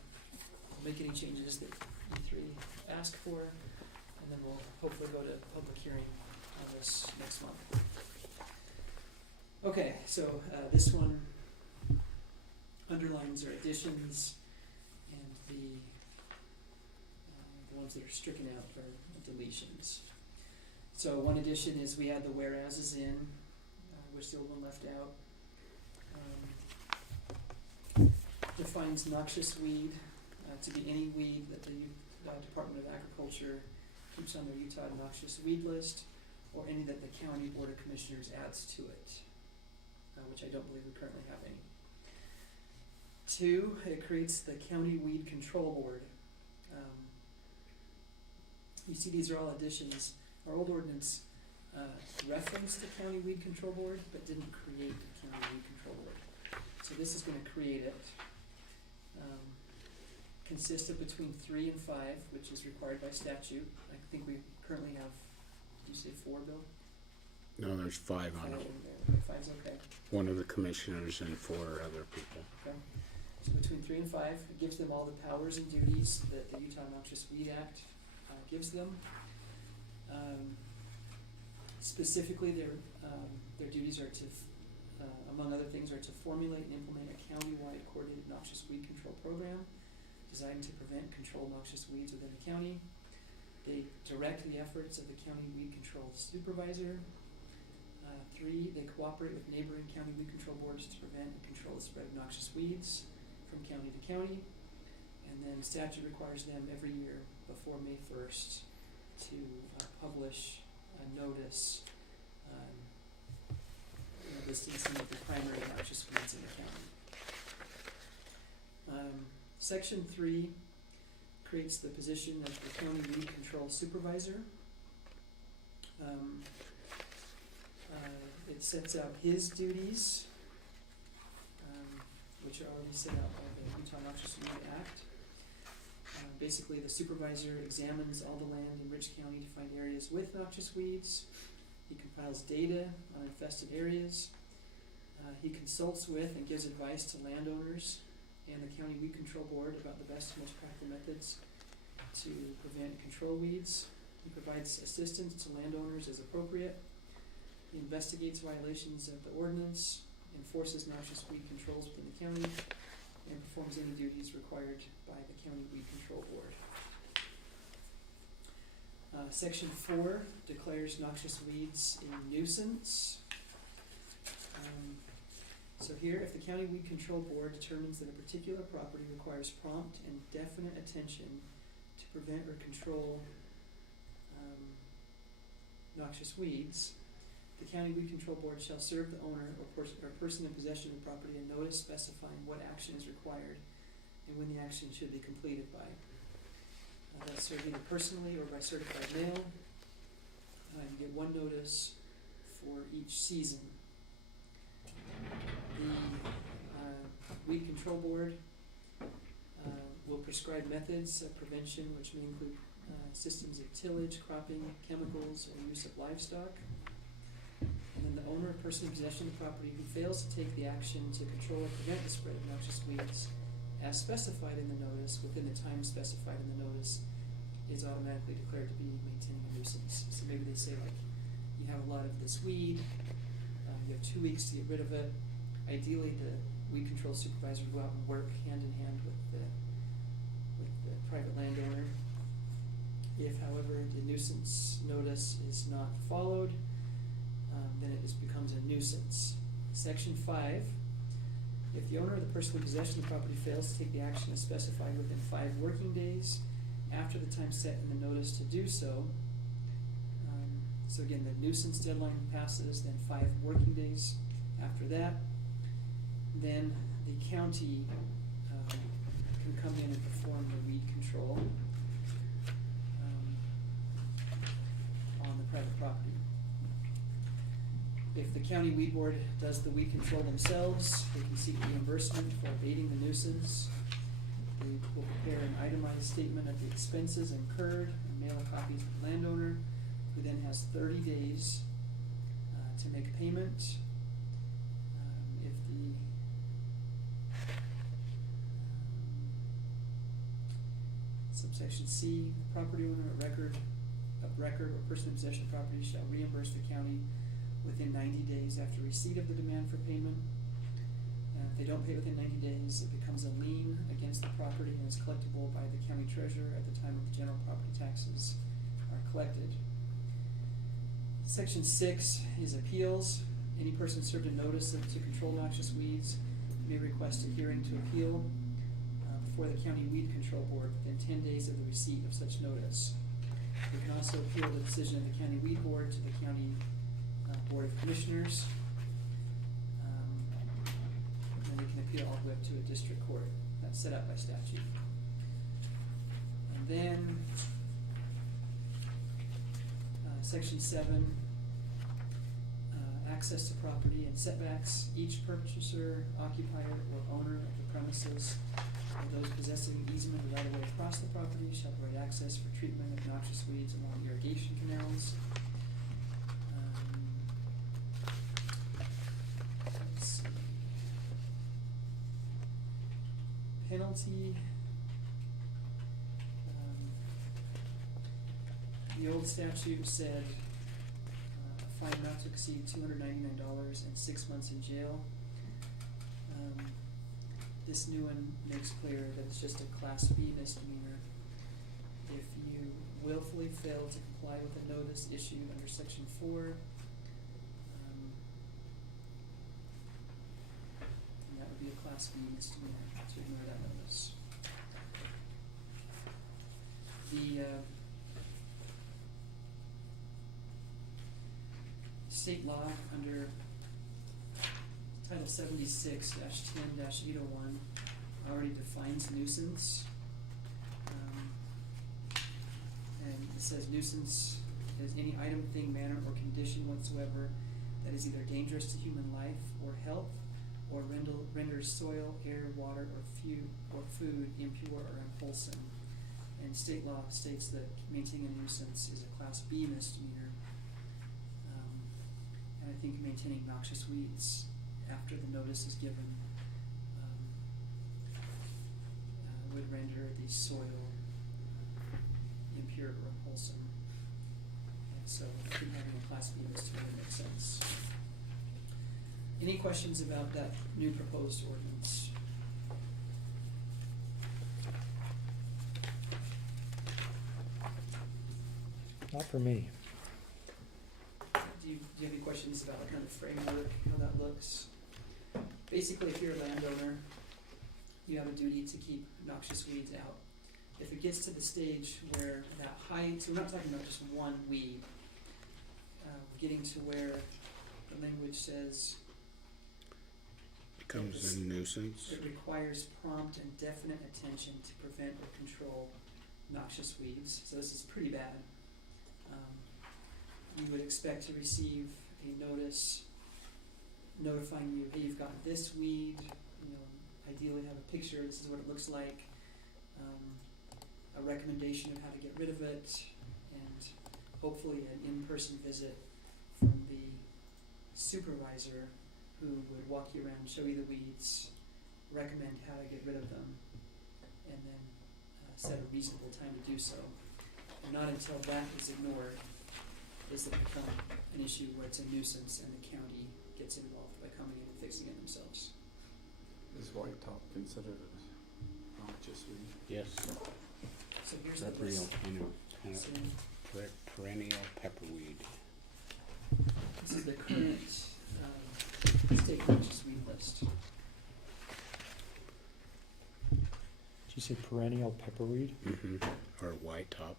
we'll make any changes that you three ask for, and then we'll hopefully go to public hearing on this next month. Okay, so, this one underlines or additions, and the ones that are stricken out are deletions. So one addition is we add the whereases in, which the old one left out. Defines noxious weed to be any weed that the Department of Agriculture keeps on their Utah noxious weed list, or any that the County Board of Commissioners adds to it, which I don't believe we currently have any. 2, it creates the County Weed Control Board. You see, these are all additions. Our old ordinance referenced the County Weed Control Board, but didn't create the County Weed Control Board. So this is going to create it. Consists of between 3 and 5, which is required by statute. I think we currently have, did you say 4, Bill? No, there's 5 on it. 5's okay. One of the commissioners and 4 other people. Okay. So between 3 and 5, it gives them all the powers and duties that the Utah Noxious Weed Act gives them. Specifically, their duties are to other things, are to formulate and implement a county-wide coordinated noxious weed control program designed to prevent, control noxious weeds within the county. They direct the efforts of the county weed control supervisor. 3, they cooperate with neighboring county weed control boards to prevent and control the spread of noxious weeds from county to county. And then statute requires them every year before May 1st to publish a notice listing some of the primary noxious weeds in the county. Section 3 creates the position of the county weed control supervisor. It sets out his duties, which are already set out by the Utah Noxious Weed Act. Basically, the supervisor examines all the land in Rich County to find areas with noxious weeds. He compiles data on infested areas. He consults with and gives advice to landowners and the county weed control board about the best and most practical methods to prevent and control weeds. He provides assistance to landowners as appropriate. He investigates violations of the ordinance, enforces noxious weed controls within the county, and performs any duties required by the county weed control board. Section 4 declares noxious weeds a nuisance. So here, if the county weed control board determines that a particular property requires prompt and definite attention to prevent or control noxious weeds, the county weed control board shall serve the owner or person in possession of the property a notice specifying what action is required and when the action should be completed by. That's served either personally or by certified mail. You get one notice for each season. The weed control board will prescribe methods of prevention, which may include systems of tillage, cropping, chemicals, or use of livestock. And then the owner or person in possession of the property who fails to take the action to control or prevent the spread of noxious weeds as specified in the notice within the time specified in the notice is automatically declared to be maintaining a nuisance. So maybe they say, like, you have a lot of this weed, you have 2 weeks to get rid of it. Ideally, the weed control supervisor will go out and work hand in hand with the private landowner. If, however, the nuisance notice is not followed, then it just becomes a nuisance. Section 5, if the owner or the person in possession of the property fails to take the action as specified within 5 working days after the time set in the notice to do so, so again, the nuisance deadline passes, then 5 working days after that, then the county can come in and perform the weed control on the private property. If the county weed board does the weed control themselves, they can seek reimbursement for abating the nuisance. They will prepare an itemized statement of the expenses incurred and mail a copy to the landowner, who then has 30 days to make payment. If the subsection C, property owner of record or person in possession of property shall reimburse the county within 90 days after receipt of the demand for payment. If they don't pay within 90 days, it becomes a lien against the property and is collectible by the county treasurer at the time of the general property taxes are collected. Section 6 is appeals. Any person served a notice to control noxious weeds may request a hearing to appeal before the county weed control board within 10 days of the receipt of such notice. They can also appeal the decision of the county weed board to the county board of commissioners. And then they can appeal all the way up to a district court. That's set out by statute. And then Section 7, access to property and setbacks. Each purchaser, occupier, or owner of the premises, or those possessing easement or right of way across the property, shall provide access for treatment of noxious weeds along irrigation canals. Let's see. Penalty. The old statute said a fine not to exceed $299 and 6 months in jail. This new one makes clear that it's just a Class B misdemeanor. If you willfully fail to comply with a notice issued under Section 4, then that would be a Class B misdemeanor to ignore that notice. The state law under Title 76-10-801 already defines nuisance. And it says nuisance is any item, thing, manner, or condition whatsoever that is either dangerous to human life or health, or renders soil, air, water, or food impure or unwholesome. And state law states that maintaining a nuisance is a Class B misdemeanor. And I think maintaining noxious weeds after the notice is given would render the soil impure or unwholesome. And so I think having a Class B misdemeanor makes sense. Any questions about that new proposed ordinance? Not for me. Do you have any questions about kind of framework, how that looks? Basically, if you're a landowner, you have a duty to keep noxious weeds out. If it gets to the stage where that height, so we're not talking about just one weed, we're getting to where the language says Becomes a nuisance. it requires prompt and definite attention to prevent or control noxious weeds. So this is pretty bad. You would expect to receive a notice notifying you, hey, you've got this weed, ideally have a picture, this is what it looks like, a recommendation of how to get rid of it, and hopefully an in-person visit from the supervisor who would walk you around, show you the weeds, recommend how to get rid of them, and then set a reasonable time to do so. And not until that is ignored does it become an issue where it's a nuisance and the county gets involved by coming in and fixing it themselves. Is white top considered a noxious weed? Yes. So here's that Perennial, list. So perennial pepperweed. this is the current state noxious weed list. Did you say perennial pepperweed? Or white top,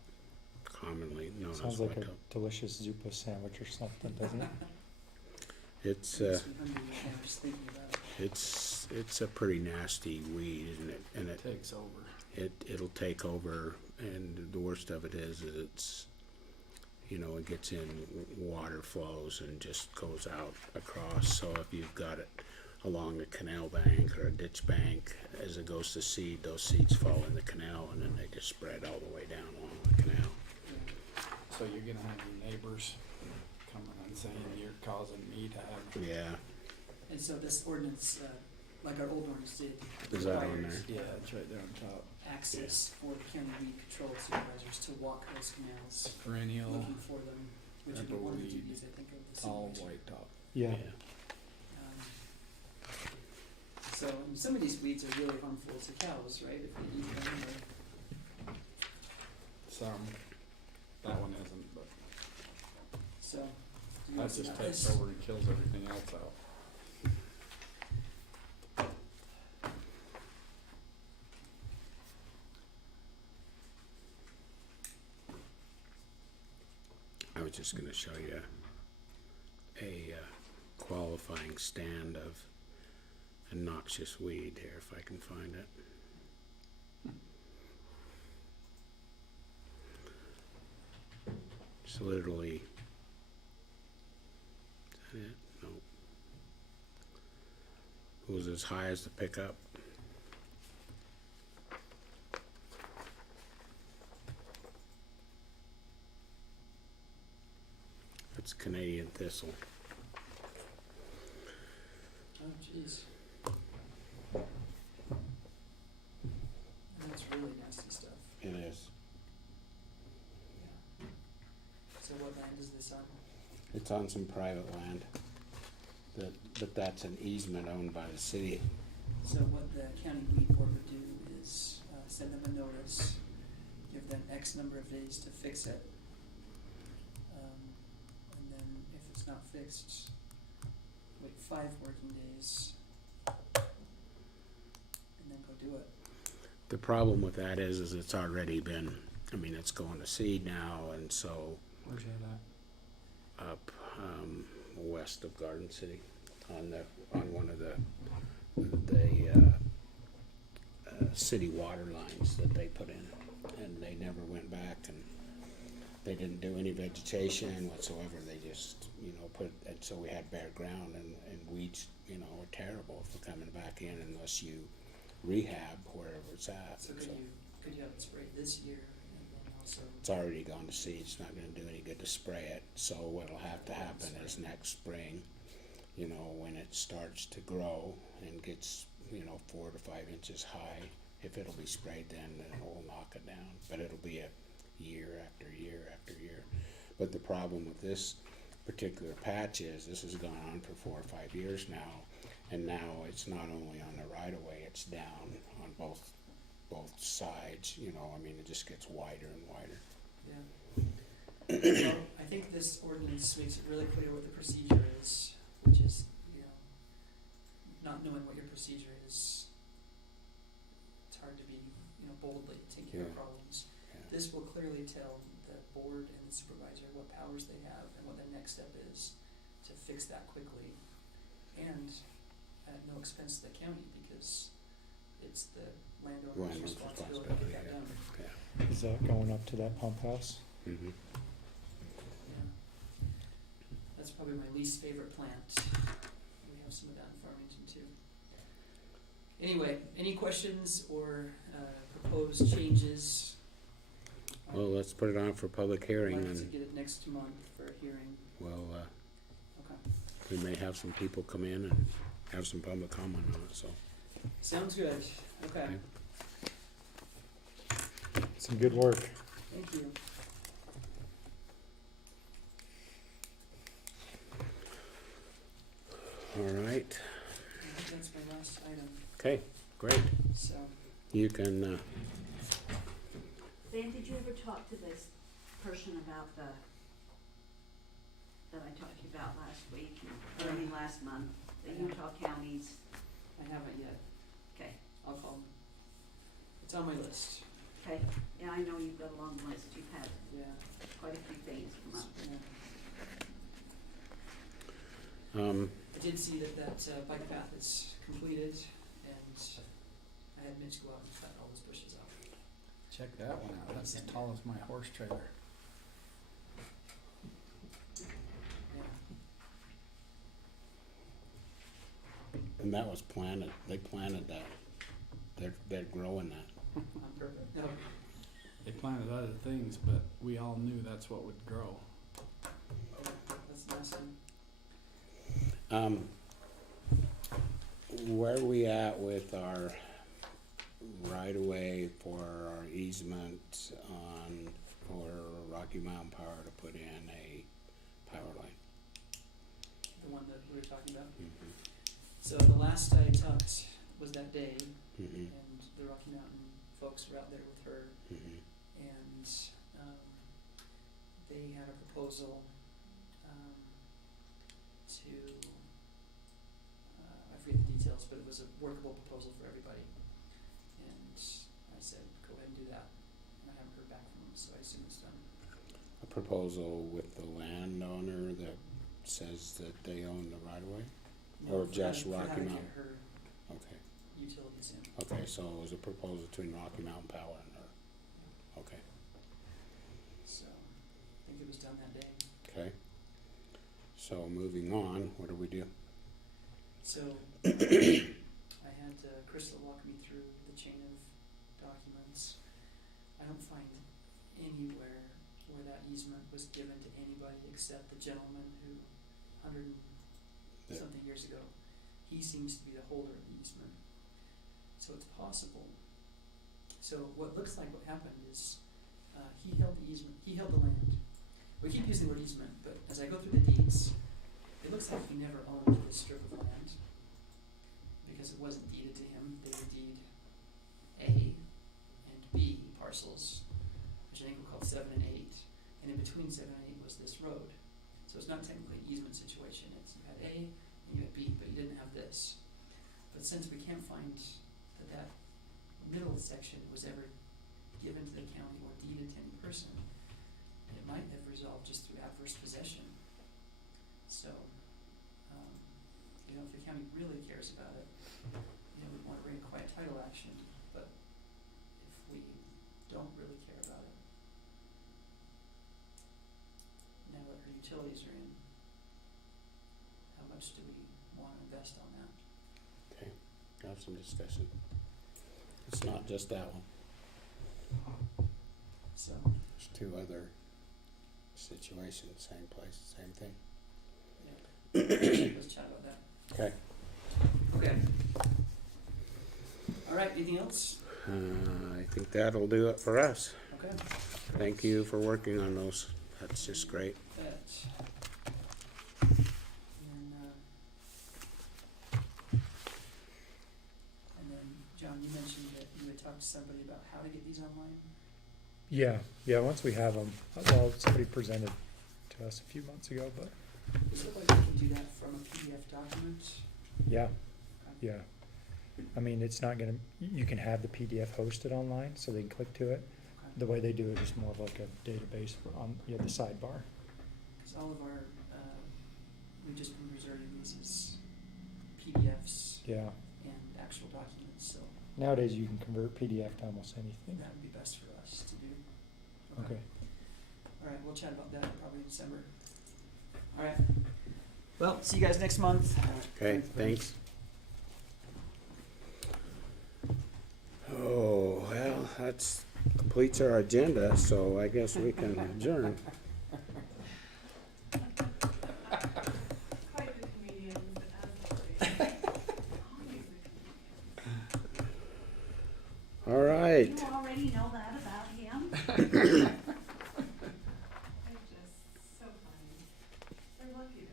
commonly known as Sounds like white a top. delicious Zupa sandwich or something, doesn't it? It's Makes me hungry right now just thinking about it. it's a pretty nasty weed, isn't it? And It takes over. it'll take over, and the worst of it is it's, it gets in water flows and just goes out across. So if you've got it along a canal bank or a ditch bank, as it goes to seed, those seeds fall in the canal, and then they just spread all the way down along the canal. So you're gonna have your neighbors coming and saying you're causing me to have. Yeah, And so this ordinance, like our old ordinance did, is that on requires there? Yeah, it's right there on top. access for the county weed control supervisors to walk those canals, Perennial, looking for them, which would be one of the Pepperweed, duties, I think, of the tall supervisor. white top. Yeah. So and some of these weeds are really harmful to cows, right? If they eat them, Some, that one isn't, but so. Do you that want to see just that takes list? over and kills everything else out. I was just gonna show you a qualifying stand of a noxious weed here, if I can find it. It's literally, is that it? No. It was as high as the pickup. It's Canadian thistle. Oh, jeez. That's really nasty stuff. It is. Yeah. So what land is this on? It's on some private land. But that's an easement owned by the city. So what the county weed board would do is send them a notice, give them X number of days to fix it. And then if it's not fixed, wait 5 working days, and then go do it. The problem with that is it's already been, I mean, it's going to seed now, and so Where's that at? up west of Garden City on one of the city water lines that they put in, and they never went back, and they didn't do any vegetation whatsoever. They just, you know, and so we had bare ground, and weeds, you know, are terrible for coming back in unless you rehab wherever it's at. So could you have it sprayed this year and then also? It's already gone to seed. It's not going to do any good to spray it. So what'll have to happen is next spring, you know, when it starts to grow and gets, you know, 4 to 5 inches high, if it'll be sprayed then it will knock it down. But it'll be a year after year after year. But the problem with this particular patch is this has gone on for 4 or 5 years now, and now it's not only on the right of way, it's down on both sides, you know. I mean, it just gets wider and wider. Yeah. Well, I think this ordinance makes it really clear what the procedure is, which is, you know, not knowing what your procedure is, it's hard to be, you know, boldly take care of problems. Yeah. This will clearly tell the board and the supervisor what powers they have and what the next step is to fix that quickly, and at no expense to the county, because it's the landowner's responsibility to get that done. Yeah. Is that going up to that pump house? Mm-hmm. Yeah. That's probably my least favorite plant. We have some of that in Farmington too. Anyway, any questions or proposed changes? Well, let's put it on for public hearing, I'd like to and get it next month for a hearing. well, Okay. we may have some people come in and have some public comment on it. So. Sounds good. Okay. Okay. Some good work. Thank you. All right. I think that's my last item. Okay. Great. So, You can. Ben, did you ever talk to this person about that I talked to you about last week, or I mean last month, the Utah counties? I haven't yet. Okay, I'll call them. It's on my list. okay, yeah, I know you've got a long list, you've had Yeah. quite a few things come up. Yeah. I did see that bike path is completed, and I had Mitch go out and cut all those bushes off. Check that one out. That's as tall as my horse trailer. Yeah. And that was planted. They planted that. They're growing that. On purpose. No. They planted other things, but we all knew that's what would grow. That's awesome. Where are we at with our right-of-way for our easement for Rocky Mountain Power to put in a power line? The one that we were talking about. Mm-hmm. So the last I talked was that day, Mm-hmm. and the Rocky Mountain folks were out there with her, Mm-hmm. and they had a proposal to, I forget the details, but it was a workable proposal for everybody. And I said, go ahead and do that. And I haven't heard back from them, so I assume it's done. A proposal with the landowner that says that they own the right-of-way? Or For just how to Rocky get Mountain? her Okay. utilities in. Okay, so it was a proposal between Rocky Mountain Power and her. Okay. So I think it was done that day. Okay. So moving on, what do we do? So I had Crystal walk me through the chain of documents. I don't find anywhere where that easement was given to anybody except the gentleman who, 100 and something years ago, he seems to be the holder of the easement. So it's possible. So what looks like what happened is he held the easement, he held the land. We keep using the word easement, but as I go through the deeds, it looks like he never owned this strip of land, because because it wasn't deeded to him, they would deed A and B parcels, which I think were called 7 and 8, and in between 7 and 8 was this road. So it's not technically an easement situation, it's you had A and you had B, but you didn't have this. But since we can't find that middle section was ever given to the county or deeded to any person, it might have resolved just through adverse possession. So, if the county really cares about it, we want to bring a quiet title action, but if we don't really care about it, now that our utilities are in, how much do we want to invest on that? Okay, have some discussion. It's not just that one. So, There's 2 other situations, same place, same thing. yeah, let's chat about that. Okay. Okay. All right, anything else? I think that'll do it for us. Okay. Thank you for working on those. That's just great. That. And then, John, you mentioned that you had talked to somebody about how to get these online. Yeah, once we have them, well, somebody presented to us a few months ago, but Is it like you can do that from a PDF document? yeah. I mean, it's not gonna, you can have the PDF hosted online, so they can click to it. Okay. The way they do it is more of like a database on, the sidebar. Because all of our, we've just been reserving these as PDFs Yeah. and actual documents, so Nowadays, you can convert PDF to almost anything. that would be best for us to do. Okay. All right, we'll chat about that probably in December. All right. Well, see you guys next month. Okay, thanks. Oh, well, that's completes our agenda, so I guess we can adjourn. Quite the comedian, as All right. You already know that about him? They're just so funny. They're lucky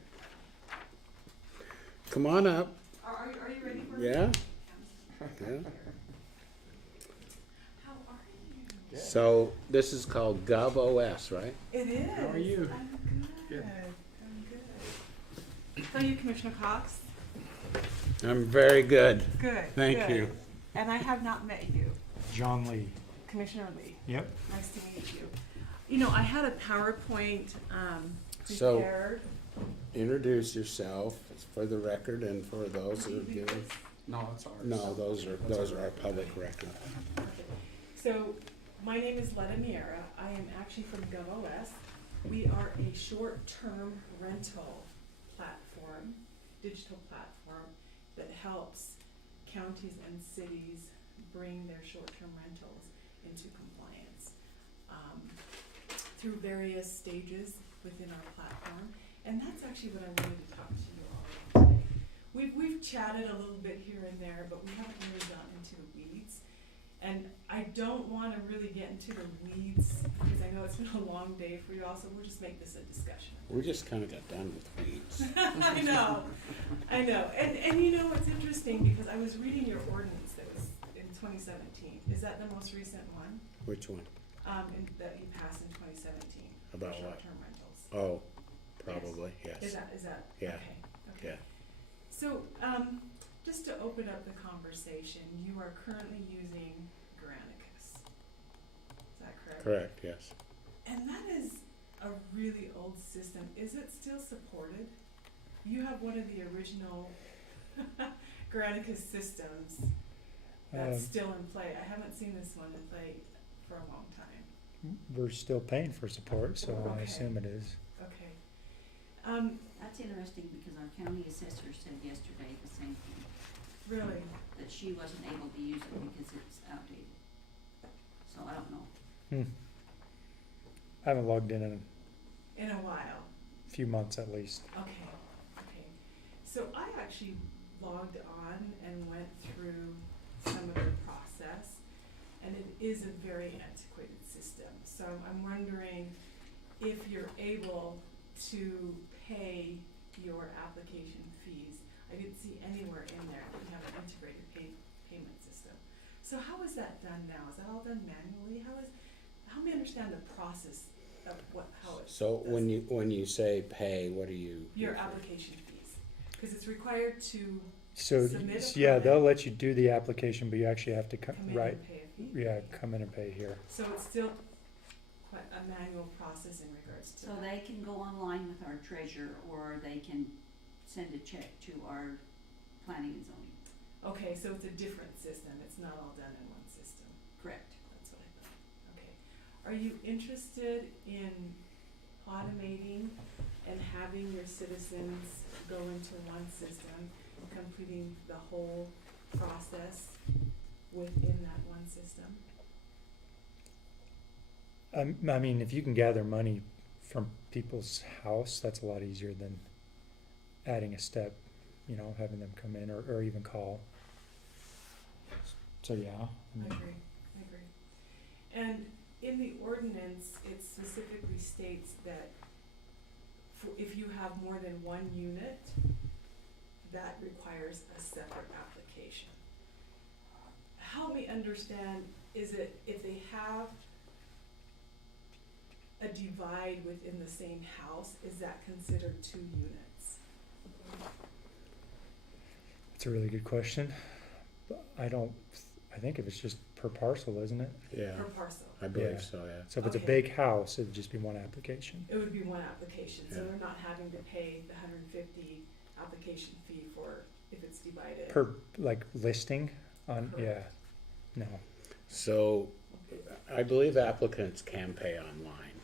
to. Come on up. Are you ready for me? Yeah? Yeah. Yeah. How are you? So this is called GovOS, right? It is. How are you? I'm good. I'm good. How are you, Commissioner Cox? I'm very good. Good. Thank good. you. And I have not met you, John Lee. Commissioner Lee. Yep. Nice to meet you. You know, I had a PowerPoint So- prepared. Introduce yourself for the record and for those who are viewing. No, it's ours. No, those are our public record. So, my name is Leta Milera. I am actually from GovOS. We are a short-term rental platform, digital platform, that helps counties and cities bring their short-term rentals into compliance through various stages within our platform. And that's actually what I wanted to talk to you all about today. We've chatted a little bit here and there, but we haven't really gotten into the weeds. And I don't want to really get into the weeds because I know it's been a long day for you all, so we'll just make this a discussion. We just kind of got done with weeds. I know. And you know, it's interesting because I was reading your ordinance that was in 2017. Is that the most recent one? Which one? That you passed in 2017? About for what? short-term rentals. Oh, probably, yes. Is that? Yeah. Okay. Yeah. So, just to open up the conversation, you are currently using Granicus. Is that correct? Correct, yes. And that is a really old system. Is it still supported? You have one of the original Granicus systems that's still in play. I haven't seen this one in play for a long time. We're still paying for support, so I Okay. assume it is. Okay. That's interesting because our county assessor said yesterday the same thing, Really? that she wasn't able to use it because it's outdated. So I don't know. I haven't logged in In a while. a few months at least. Okay. So I actually logged on and went through some of the process, and it is a very antiquated system. So I'm wondering if you're able to pay your application fees. I didn't see anywhere in there that you have an integrated that done now? Is that all done manually? Help me understand the process of how it's. So when you say pay, what do you? Your application fees, because it's required to So, submit a yeah, permit, they'll let you do the application, but you actually have to come in right, and pay a fee. yeah, come in and pay here. So it's still quite a manual process in regards to So that. they can go online with our treasurer, or they can send a check to our planning and zoning. Okay, so it's a different system, it's not all done in one system. Correct. That's what I thought. Okay. Are you interested in automating and having your citizens go into one system, completing the whole process within that one system? I mean, if you can gather money from people's house, that's a lot easier than adding a step, you know, having them come in or even call. So, yeah. I agree, I agree. And in the ordinance, it specifically states that if you have more than one unit, that requires a separate application. Help me understand, is it if they have a divide within the same house, is that considered 2 units? It's a really good question. But I think if it's just per parcel, isn't it? Yeah, Per parcel? I believe Yeah. so, yeah. So if it's a Okay. big house, it'd just be one application. It would be one application, so Yeah. they're not having to pay the 150 application fee for if it's divided. Per, like, listing on, yeah, no. So, I believe applicants can pay online.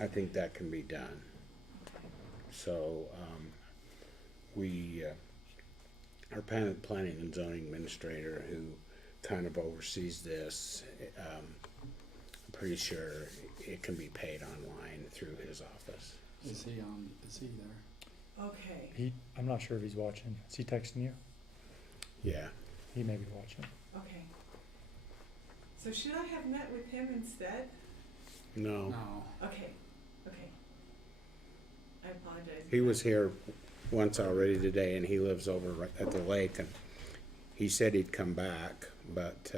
I think that can be done. So, our planning and zoning administrator who kind of oversees this, I'm pretty sure it can be paid online through his office. Is he there? Okay, I'm not sure if he's watching. Is he texting you? Yeah, He may be watching. okay. So should I have met with him instead? no, No. Okay, okay. I apologize. he was here once already today and he lives over right at the lake and he said he'd come back, but,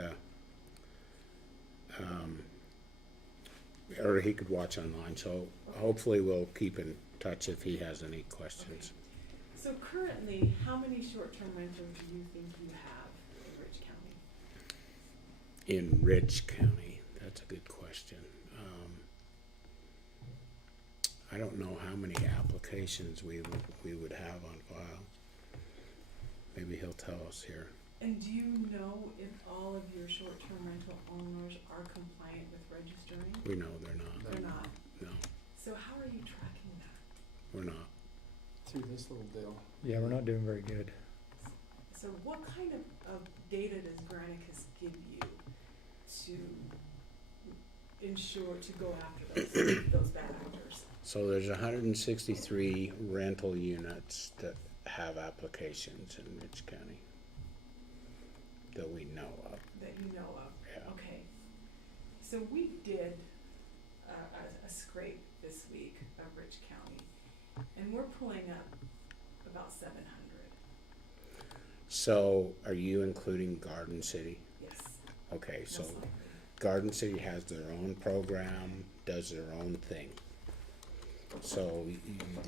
or he could watch online, so hopefully we'll keep in touch if he has any questions. So currently, how many short-term rentals do you think you have in Rich County? In Rich County, that's a good question. I don't know how many applications we would have on file. Maybe he'll tell us here. And do you know if all of your short-term rental owners are compliant with registering? We know they're not. They're not. No, So how are you tracking that? we're not. Through this little deal. Yeah, we're not doing very good. So what kind of data does Granicus give you to ensure, to go after those bad actors? So there's 163 rental units that have applications in Rich County that we know of. That you know of? Yeah. Okay. So we did a scrape this week of Rich County, and we're pulling up about 700. So are you including Garden City? Yes. Okay, so most likely. Garden City has their own program, does their own thing. So.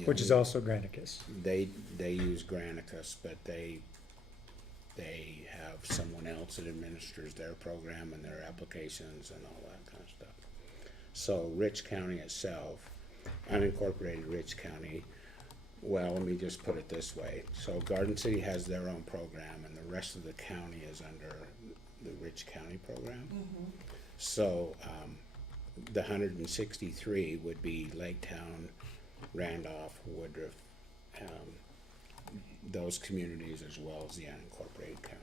Which is also Granicus. They use Granicus, but they have someone else that administers their program and their applications and all that kind of stuff. So Rich County itself, unincorporated Rich County, well, let me just put it this way. So Garden City has their own program and the rest of the county is under the Rich County program. Mm-hmm. So the 163 would be Lake Town, Randolph, Woodruff, those communities as well as the unincorporated county.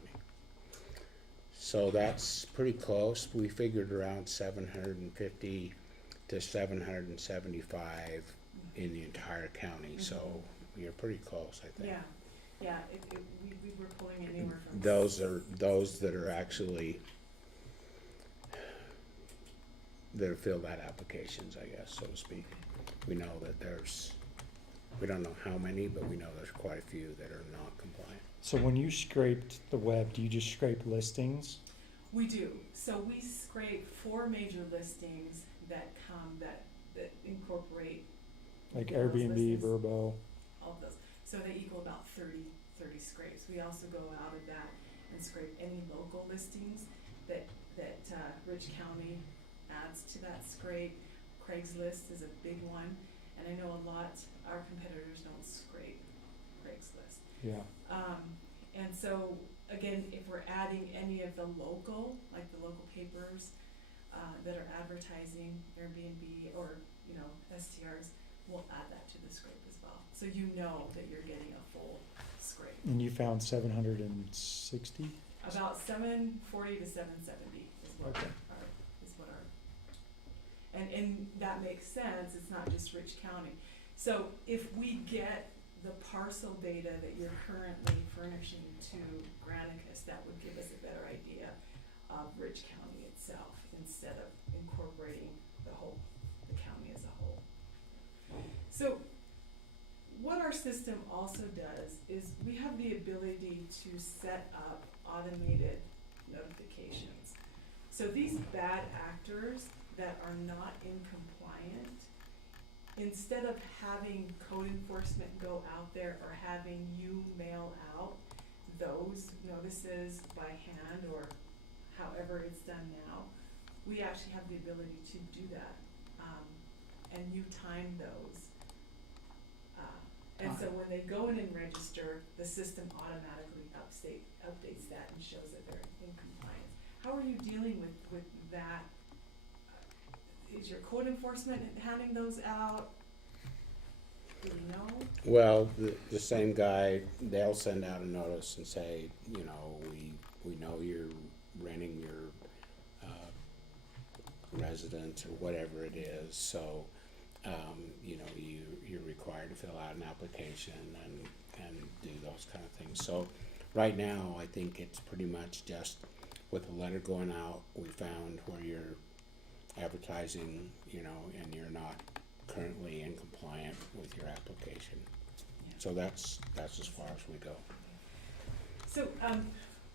So that's pretty close. We figured around 750 to 775 in the entire county. So you're pretty close, I think. Yeah, we were pulling anywhere from. Those are those that are actually that have filled out applications, I guess, so to speak. We know that we don't know how many, but we know there's quite a few that are not compliant. So when you scraped the web, do you just scrape listings? We do. So we scrape 4 major listings that incorporate Like those Airbnb, listings, Verbo. all of those. So they equal about 30 scrapes. We also go out of that and scrape any local listings that Rich County adds to that scrape. Craigslist is a big one, and I know our competitors don't scrape Craigslist. Yeah. And so, again, if we're adding any of the local, like the local papers that are advertising Airbnb or, STRs, we'll add that to the scrape as well. So you know that you're getting a full scrape. And you found 760? About 740 to 770 is what Okay. and that makes sense. It's not just Rich County. So if we get the parcel data that you're currently furnishing to Granicus, that would give us a better idea of Rich County itself instead of incorporating the county as a whole. So what our system also does is we have the ability to set up automated notifications. So these bad actors that are not in compliant, instead of having code enforcement go out there or having you mail out those notices by hand or however it's done now, we actually have the ability to do that. And you time those. And so when they go in and register, the system automatically updates that and shows that they're in compliance. How are you dealing with that? Is your code enforcement handing those out? Do we know? Well, the same guy, they'll send out a notice and say, we know you're renting your residence or whatever it is, so you're required to fill out an application and do those kind of things. So right now, I think it's pretty much just with a letter going out, we found where you're advertising, and you're not currently in compliant with your application. Yeah. So that's as far as we go. So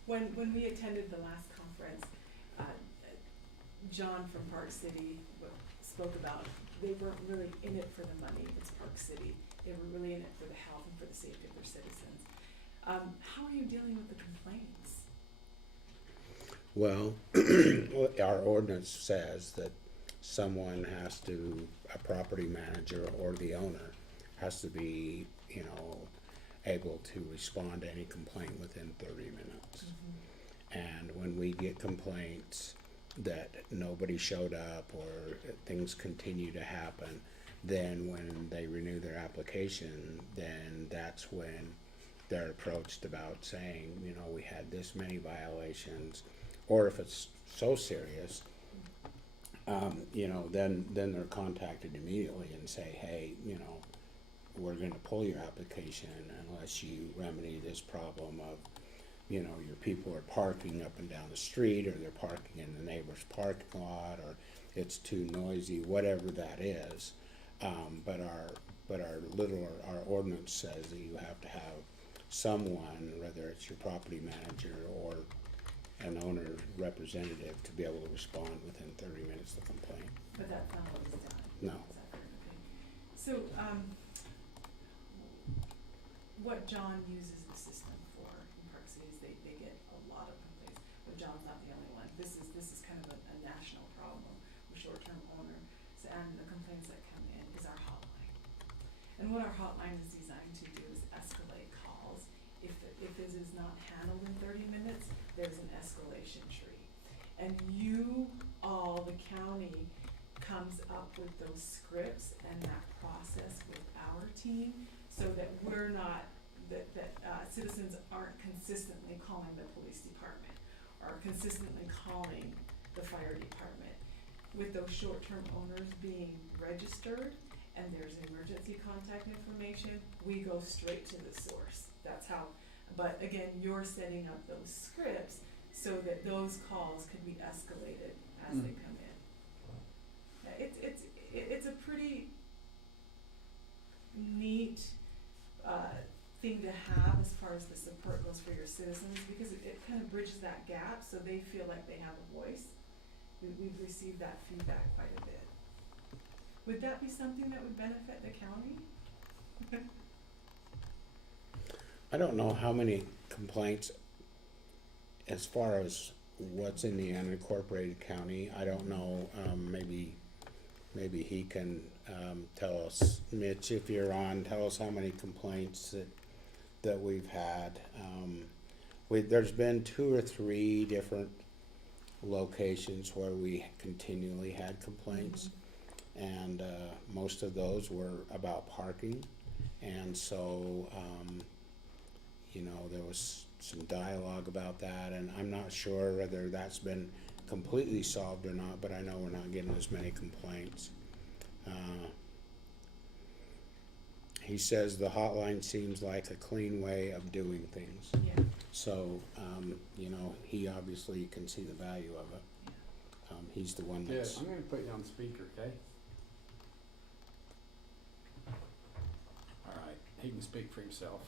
when we attended the last conference, John from Park City spoke about they weren't really in it for the money. It's Park City. They were really in it for the health and for the safety of their citizens. How are you dealing with the complaints? Well, our ordinance says that someone has to, a property manager or the owner has to be, able to respond to any complaint within 30 minutes. Mm-hmm. And when we get complaints that nobody showed up or things continue to happen, then when they renew their application, then that's when they're approached about saying, we had this many violations, or if it's so serious, then they're contacted immediately and say, hey, we're gonna pull your application unless you remedy this problem of, your people are parking up and down the street, or they're parking in the neighbor's parking lot, or it's too noisy, whatever that is. But our ordinance says that you have to have someone, whether it's your property manager or an owner representative, to be able to respond within 30 minutes of the complaint. But that's not what was done. No. Is that correct? Okay. So, what John uses the system for in Park City is they get a lot of complaints, but John's not the only one. This is kind of a national problem with short-term owners, and the complaints that come in is our hotline. And what our hotline is designed to do is escalate calls. If it is not handled in 30 minutes, there's an escalation tree. And the county comes up with those scripts and that process with our team so that we're not, that citizens aren't consistently calling the police department or consistently calling the fire department. With those short-term owners being registered and there's emergency contact information, we go straight to the source. That's how, but again, you're setting up those scripts so that those calls can be escalated as they come in. It's a pretty neat thing to have as far as the support goes for your citizens, because it kind of bridges that gap so they feel like they have a voice. We've received that feedback quite a bit. Would that be something that would benefit the county? I don't know how many complaints, as far as what's in the unincorporated county, I don't know, maybe he can, tell us, Mitch, if you're on, tell us how many complaints that we've had. There's been 2 or 3 different locations where we continually had complaints, and, most of those were about parking, and so, you know, there was some dialogue about that, and I'm not sure whether that's been completely solved or not, but I know we're not getting as many complaints. He says the hotline seems like a clean way of doing things. Yeah. So, you know, he obviously can see the value of it. He's the one Yeah, that's, I'm gonna put you on speaker, okay? Alright, he can speak for himself.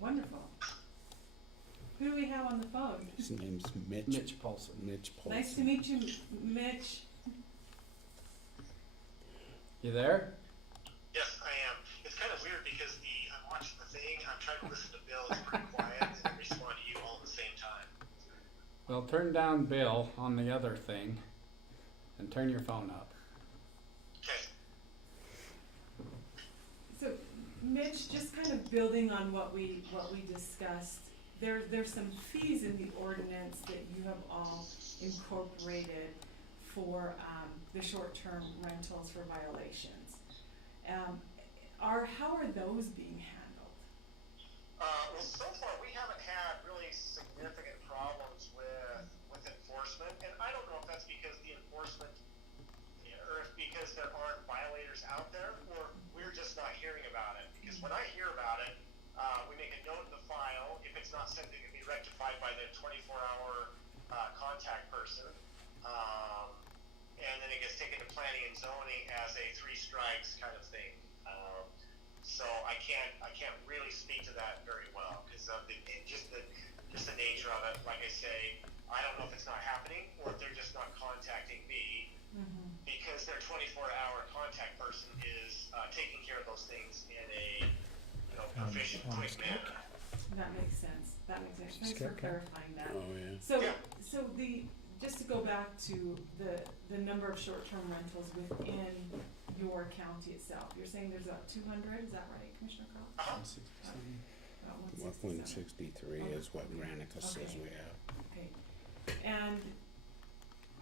Wonderful. Who do we have on the phone? his name's Mitch. Mitch Paulson. Mitch Paulson. Nice to meet you, Mitch. You there? Yes, I am. It's kind of weird because I'm watching the thing, I'm trying to listen to Bill, it's pretty quiet, and then respond to you all at the same time. Well, turn down Bill on the other thing and turn your phone up. Okay. So, Mitch, just kind of building on what we discussed, there's some fees in the ordinance that you have all incorporated for the short-term rentals for violations. How are those being handled? Well, so far we haven't had really significant problems with enforcement, and I don't know if that's because the enforcement, or if because there aren't violators out there, or we're just not hearing about it. Because when I hear about it, we make a note in the file. If it's not something that can be rectified by the 24-hour contact person, and then it gets taken to planning and zoning as a 3 strikes kind of thing. So I can't really speak to that very well because of just the nature of it. Like I say, I don't know if it's not happening or if they're just not contacting me because their 24-hour contact person is taking care of those things in a efficient, quick manner. That makes sense. Thanks for clarifying that. Oh, yeah. So just to go back to the number of short-term rentals within your county itself, you're saying there's about 200, is that right, Commissioner Carl? About 163 is what Granicus says Okay. we have. Okay. And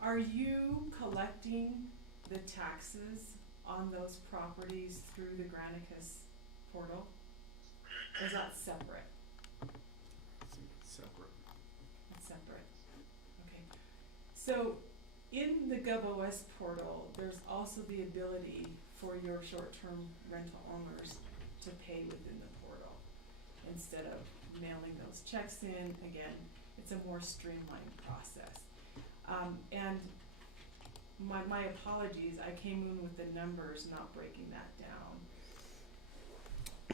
are you collecting the taxes on those properties through the Granicus portal? Or is that separate? Separate. It's separate. Okay. So in the GovOS portal, there's also the ability for your short-term rental owners to pay within the portal instead of mailing those checks in. Again, it's a more streamlined process. And my apologies, I came in with the numbers, not breaking that down.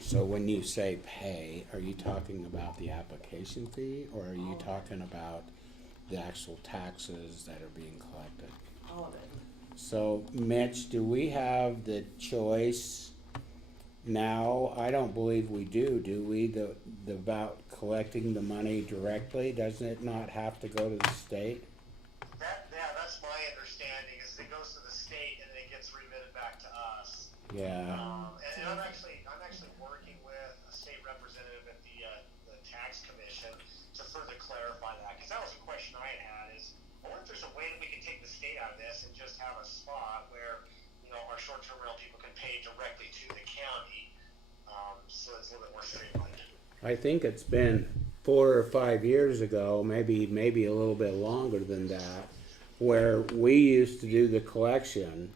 So when you say pay, are you talking about the application fee, or are you talking about the actual taxes that are being collected? All of it. So, Mitch, do we have the choice now? I don't believe we do we? The about collecting the money directly, doesn't it not have to go to the state? That's my understanding. Is it goes to the state and then it gets remitted back to us. Yeah. And I'm actually working with a state representative at the tax commission to further clarify that, because that was a question I had. Is I wonder if there's a way that we can take the state out of this and just have a spot where our short-term rental people can pay directly to the county, so it's a little bit more streamlined. I think it's been 4 or 5 years ago, maybe a little bit longer than that, where we used to do the collection,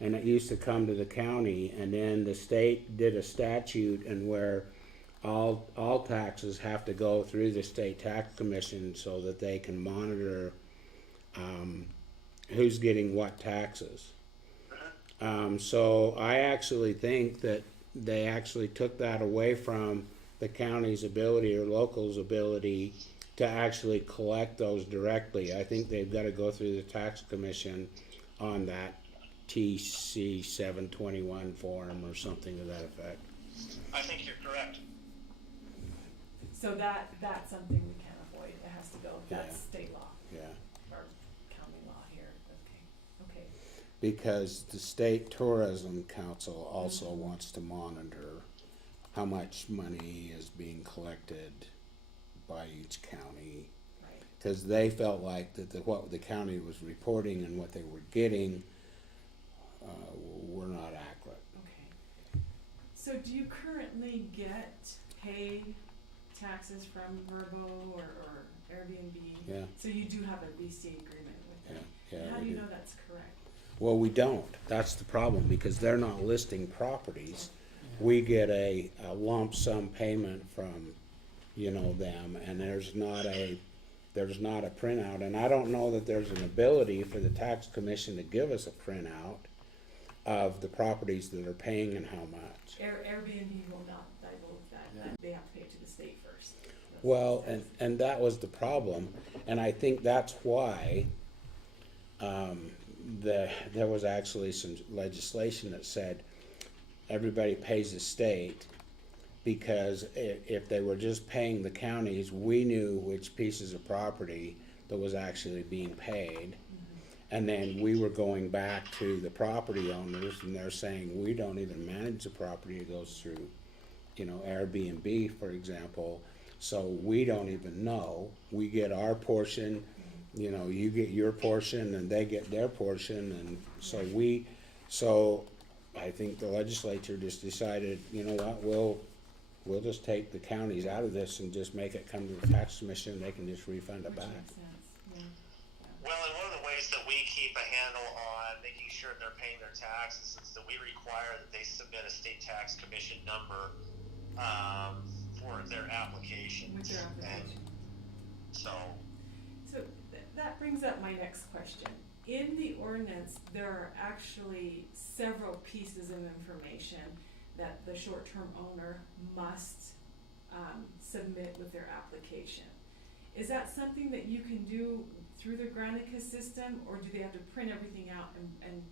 and it used to come to the county, and then the state did a statute, and where all taxes have to go through the state tax commission so that they can monitor who's getting what taxes. So I actually think that they actually took that away from the county's ability or local's ability to actually collect those directly. I think they've got to go through the tax commission on that TC 721 form or something to that effect. I think you're correct. So that's something we can't avoid, it has to go, that's Yeah. state law, Yeah. or county law here, okay. Because the State Tourism Council also wants to monitor how much money is being collected by each county. Right. Because they felt like that what the county was reporting and what they were getting were not accurate. Okay. So do you currently pay taxes from Verbo or Airbnb? Yeah. So you do have a BC agreement with them? Yeah, How we do you do. know that's correct? Well, we don't. That's the problem, because they're not listing properties. We get a lump sum payment from, them, and there's not a printout. And I don't know that there's an ability for the tax commission to give us a printout of the properties that are paying and how much. Airbnb will not divulge that, they have to pay it to the state first. That's Well, what it says. and that was the problem, and I think that's why there was actually some legislation that said everybody pays the state, because if they were just paying the counties, we knew which pieces of property that was actually being paid. And then we were going back to the property owners, and they're saying, we don't even manage the property. It goes through, Airbnb, for example. So we don't even know. We get our portion, you get your portion, and they get their portion. And so I think the legislature just decided, you know what, we'll just take the counties out of this and just make it come to the tax commission, and they can just refund it Which back. makes sense, yeah. Well, and one of the ways that we keep a handle on making sure they're paying their taxes is that we require that they submit a state tax commission number for their applications. With their application. And so That brings up my next question. In the ordinance, there are actually several pieces of information that the short-term owner must submit with their application. Is that something that you can do through the Granicus system, or do they have to print everything out and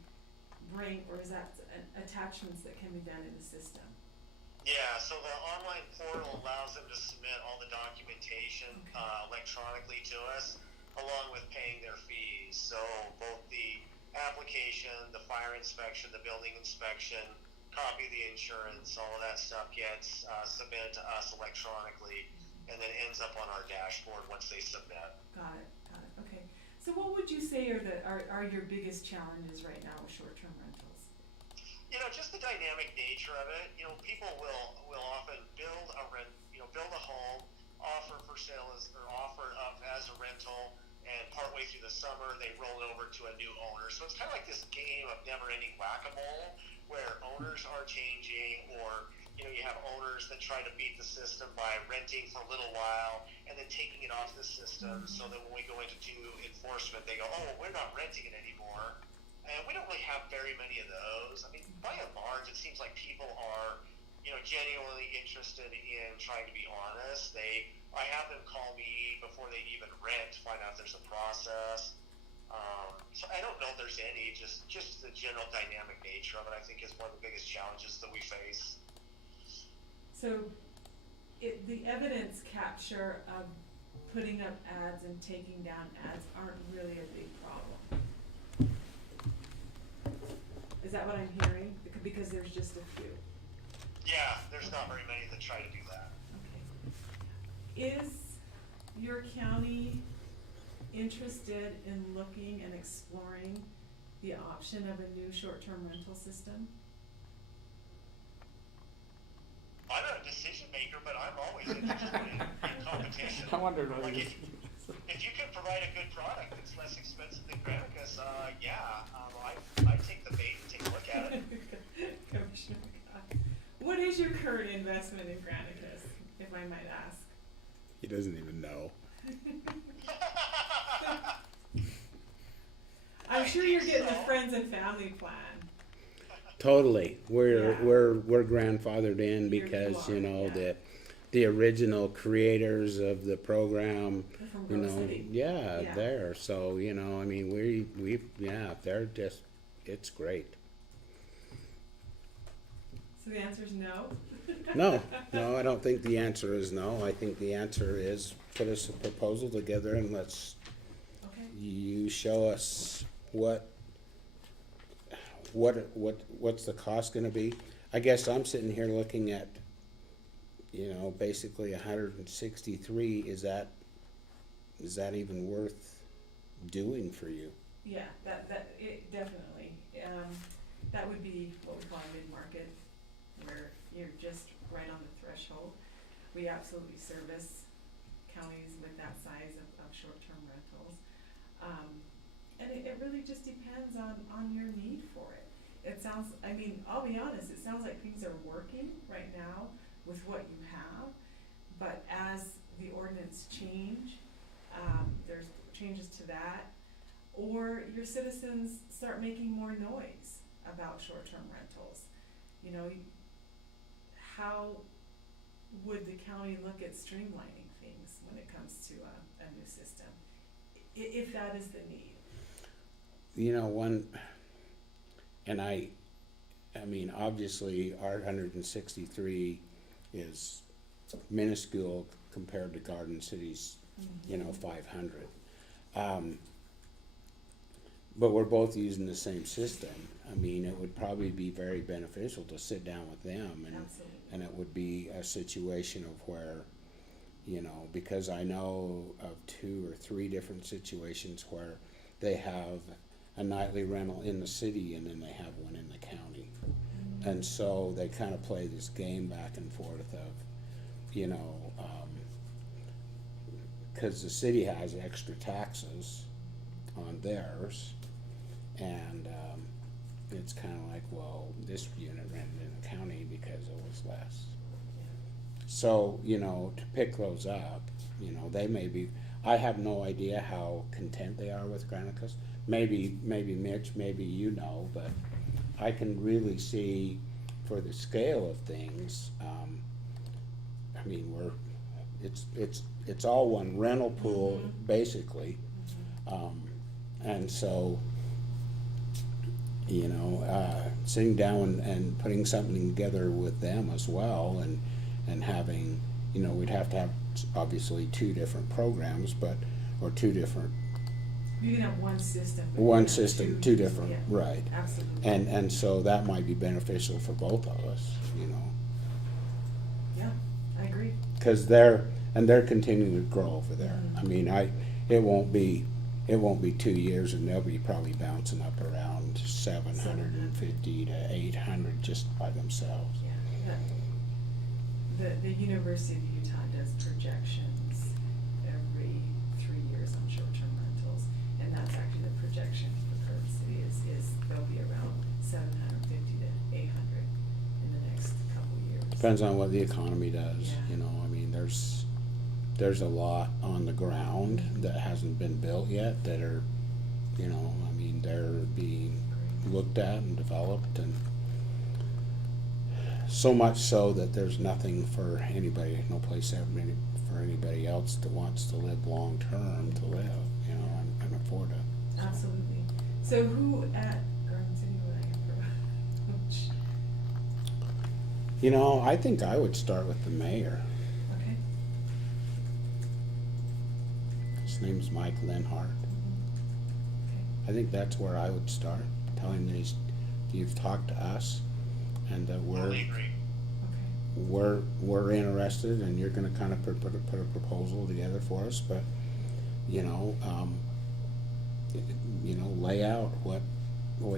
bring, or is that attachments that can be done in the system? yeah, so the online portal allows them to submit all the documentation electronically to us, along with paying their fees. So both the application, the fire inspection, the building inspection, copy of the insurance, all of that stuff gets submitted to us electronically, and then ends up on our dashboard once they submit. Got it, okay. So what would you say are your biggest challenges right now with short-term rentals? Just the dynamic nature of it. People will often build a home, offer for sale or offer it up as a rental, and partway through the summer they roll it over to a new owner. So it's kind of like this game of never-ending whack-a-mole, where owners are changing, or you have owners that try to beat the system by renting for a little while and then taking it off the system, so that when we go in to do enforcement, they go, oh, we're not renting it anymore. And we don't really have very many of those. I mean, by and large, it seems like people are, genuinely interested in trying to be honest. I have them call me before they even rent to find out there's a process. So I don't know if there's any, just the general dynamic nature of it, I think, is one of the biggest challenges that we face. So the evidence capture of putting up ads and taking down ads aren't really a big problem. Is that what I'm hearing? Because there's just a few. Yeah, there's not very many that try to do that. Okay. Is your county interested in looking and exploring the option of a new short-term rental system? I'm not a decision maker, but I'm always interested in competition. I wondered what Like it is. if you can provide a good product that's less expensive than Granicus, I'd take the bait and take a look at it. Commissioner Scott. What is your current investment in Granicus, if I might ask? He doesn't even know. I'm sure you're getting the friends and family plan. Totally. We're Yeah. we're grandfathered in You're because blonde, yeah. the original creators of the program, From you Grove know, City. yeah, Yeah. there. So, you know, I mean, yeah, they're just, it's great. So the answer is no? No, I don't think the answer is no. I think the answer is put us a proposal together and let's, Okay. you show us what's the cost gonna be. I guess I'm sitting here looking at, you know, basically 163. Is that even worth doing for you? Yeah, it definitely, that would be what we call a mid-market, where you're just right on the threshold. We absolutely service counties with that size of short-term rentals. And it really just depends on your need for it. It sounds, I mean, I'll be honest, it sounds like things are working right now with what you have, but as the ordinance change, there's changes to that, or your citizens start making more noise about short-term rentals. You know, how would the county look at streamlining things when it comes to a new system, if that is the need? You know, and I mean, obviously, our 163 is minuscule compared to Garden City's, you know, 500. But we're both using the same system. I mean, it would probably be very beneficial to sit down with them, and it would be a situation of where, you know, because I know of 2 or 3 different situations where they have a nightly rental in the city and then they have one in the county. And so they kind of play this game back and forth of, you know, because the city has extra taxes on theirs, and it's kind of like, well, this unit rented in the county because it was less. So, you know, to pick those up, you know, they may be, I have no idea how content they are with Granicus. Maybe Mitch, maybe you know, but I can really see for the scale of things, I mean, it's all one rental pool, basically. And so, you know, sitting down and putting something together with them as well, and having, you know, we'd have to have obviously 2 different programs, or 2 different. You can have one system. but One you have system, 2 different, yeah, right. Absolutely. And so that might be beneficial for both of us, you know. Yeah, I agree. Cause they're continuing to grow over there. I mean, it won't be 2 years and they'll be probably bouncing up around 750 to 800 just by themselves. Yeah, the University of Utah does projections every 3 years on short-term rentals, and that's actually the projection for Curve City is they'll be around 750 to 800 in the next couple years. Depends on what the economy does, Yeah. you know, I mean, there's a lot on the ground that hasn't been built yet that are, you know, I mean, they're being looked at and developed, and so much so that there's nothing for anybody, no place for anybody else that wants to live long-term to live, you know, and afford it. Absolutely. So who at Garden City would I approach? You know, I think I would start with the mayor. Okay. His name's Mike Lenhart. I think that's where I would start, tell him that you've talked to us, and that we're interested, and you're gonna kind of put a proposal together for us, but, you know, lay out what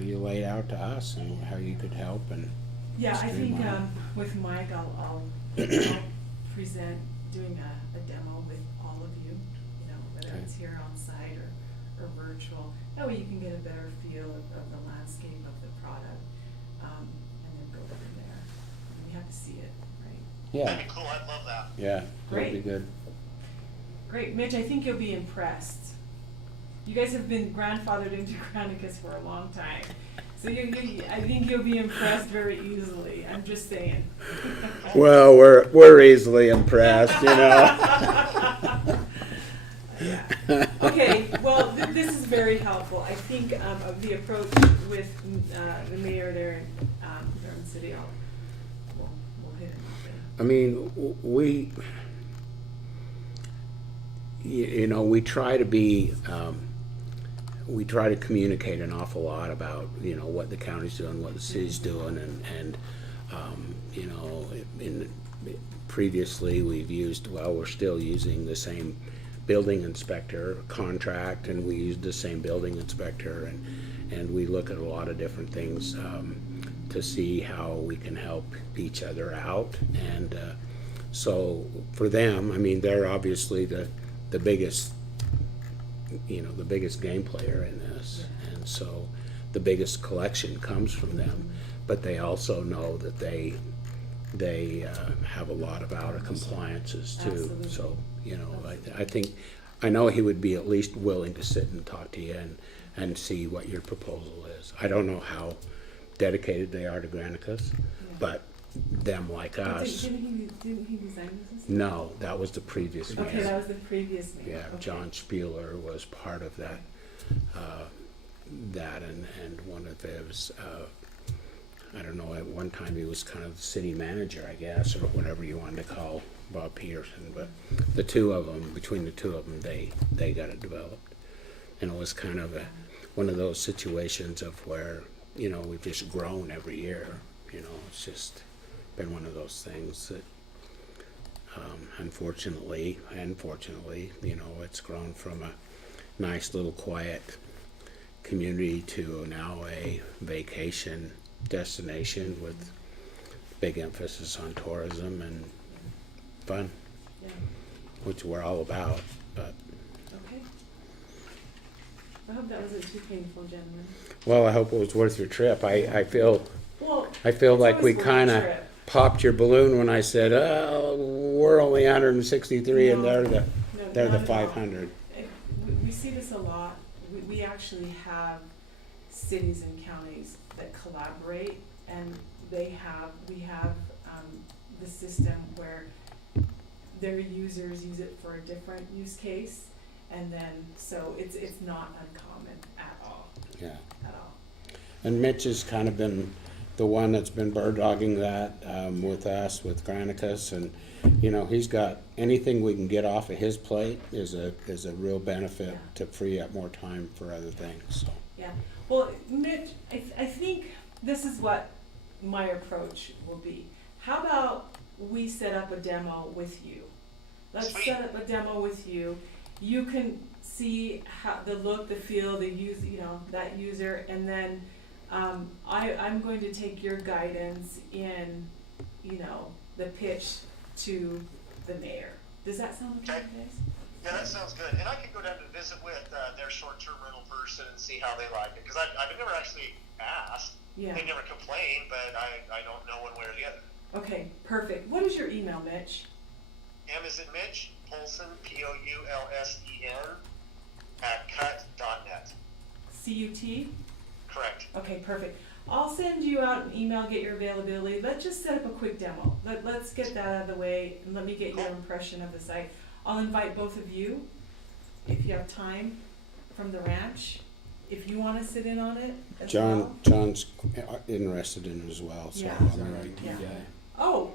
you laid out to us and how you could help and Yeah, I think streamline. with Mike, I'll present doing a demo with all of you, you know, whether Okay. it's here on site or virtual. That way you can get a better feel of the landscape of the product, and then go from there. And you have to see it, right? Yeah, That'd be cool, I'd love that. yeah, that'd be Great. good. Great, Mitch, I think you'll be impressed. You guys have been grandfathered into Granicus for a long time. So I think you'll be impressed very easily. I'm just saying. Well, we're easily impressed, you know. Okay, well, this is very helpful. I think of the approach with the mayor there in City Hall. We'll hit it. I mean, we try to be, we try to communicate an awful lot about, what the county's doing, what the city's doing, and previously we've used, we're still using the same building inspector contract, and we use the same building inspector, and we look at a lot of different things to see how we can help each other out. And so for them, I mean, they're obviously the biggest, the biggest game player in this, and so the biggest collection comes from them. But they also know that they have a lot of out of compliances too. Absolutely. So I know he would be at least willing to sit and talk to you and see what your proposal is. I don't know how dedicated they are to Granicus, but them like us. Didn't he design this? No, that was the previous mayor. Okay, that was the previous mayor. Yeah, Okay. John Spieler was part of that, and one of those, I don't know, at one time he was kind of the city manager, I guess, or whatever you wanted to call Bob Peterson. But between the two of them, they got it developed. And it was kind of one of those situations of where, we've just grown every year. It's just been one of those things that, unfortunately and fortunately, it's grown from a nice little quiet community to now a vacation destination with big emphasis on tourism and fun, Yeah. which we're all about. But Okay. I hope that wasn't too painful, gentlemen. well, I hope it was worth your trip. I feel Well, like it's we always worth a kind of trip. popped your balloon when I said, "Oh, we're only 163, and No, they're not the at all. 500." We see this a lot. We actually have cities and counties that collaborate, and we have the system where their users use it for a different use case, and then so it's not uncommon at all. Yeah. At all. And Mitch has kind of been the one that's been bird dogging that with us, with Granicus, and he's got anything we can get off of his plate is a real benefit to free up more time for other things. So. Yeah. Well, Mitch, I think this is what my approach will be. How about we set up a demo with you? Let's set up a demo with you. You can see how the look, the feel, the use, that user, and then I'm going to take your guidance in, the pitch to the mayor. Does that sound okay, guys? Yeah, that sounds good. And I could go down to visit with their short-term rental person and see how they like it. Because I've never actually asked. Yeah. They never complained, but I don't know one way or the other. Okay, perfect. What is your email, Mitch? M is in Mitch, Poulsen, Poulsen, @cut.net. CUT? Correct. Okay, perfect. I'll send you out an email, get your availability. Let's just set up a quick demo. Let's get that out of the way, and let me get your impression of the site. I'll invite both of you, if you have time, from the ranch, if you want to sit in on it as well. John's interested in it as well, so Yeah. I'm the right Yeah. guy. Oh,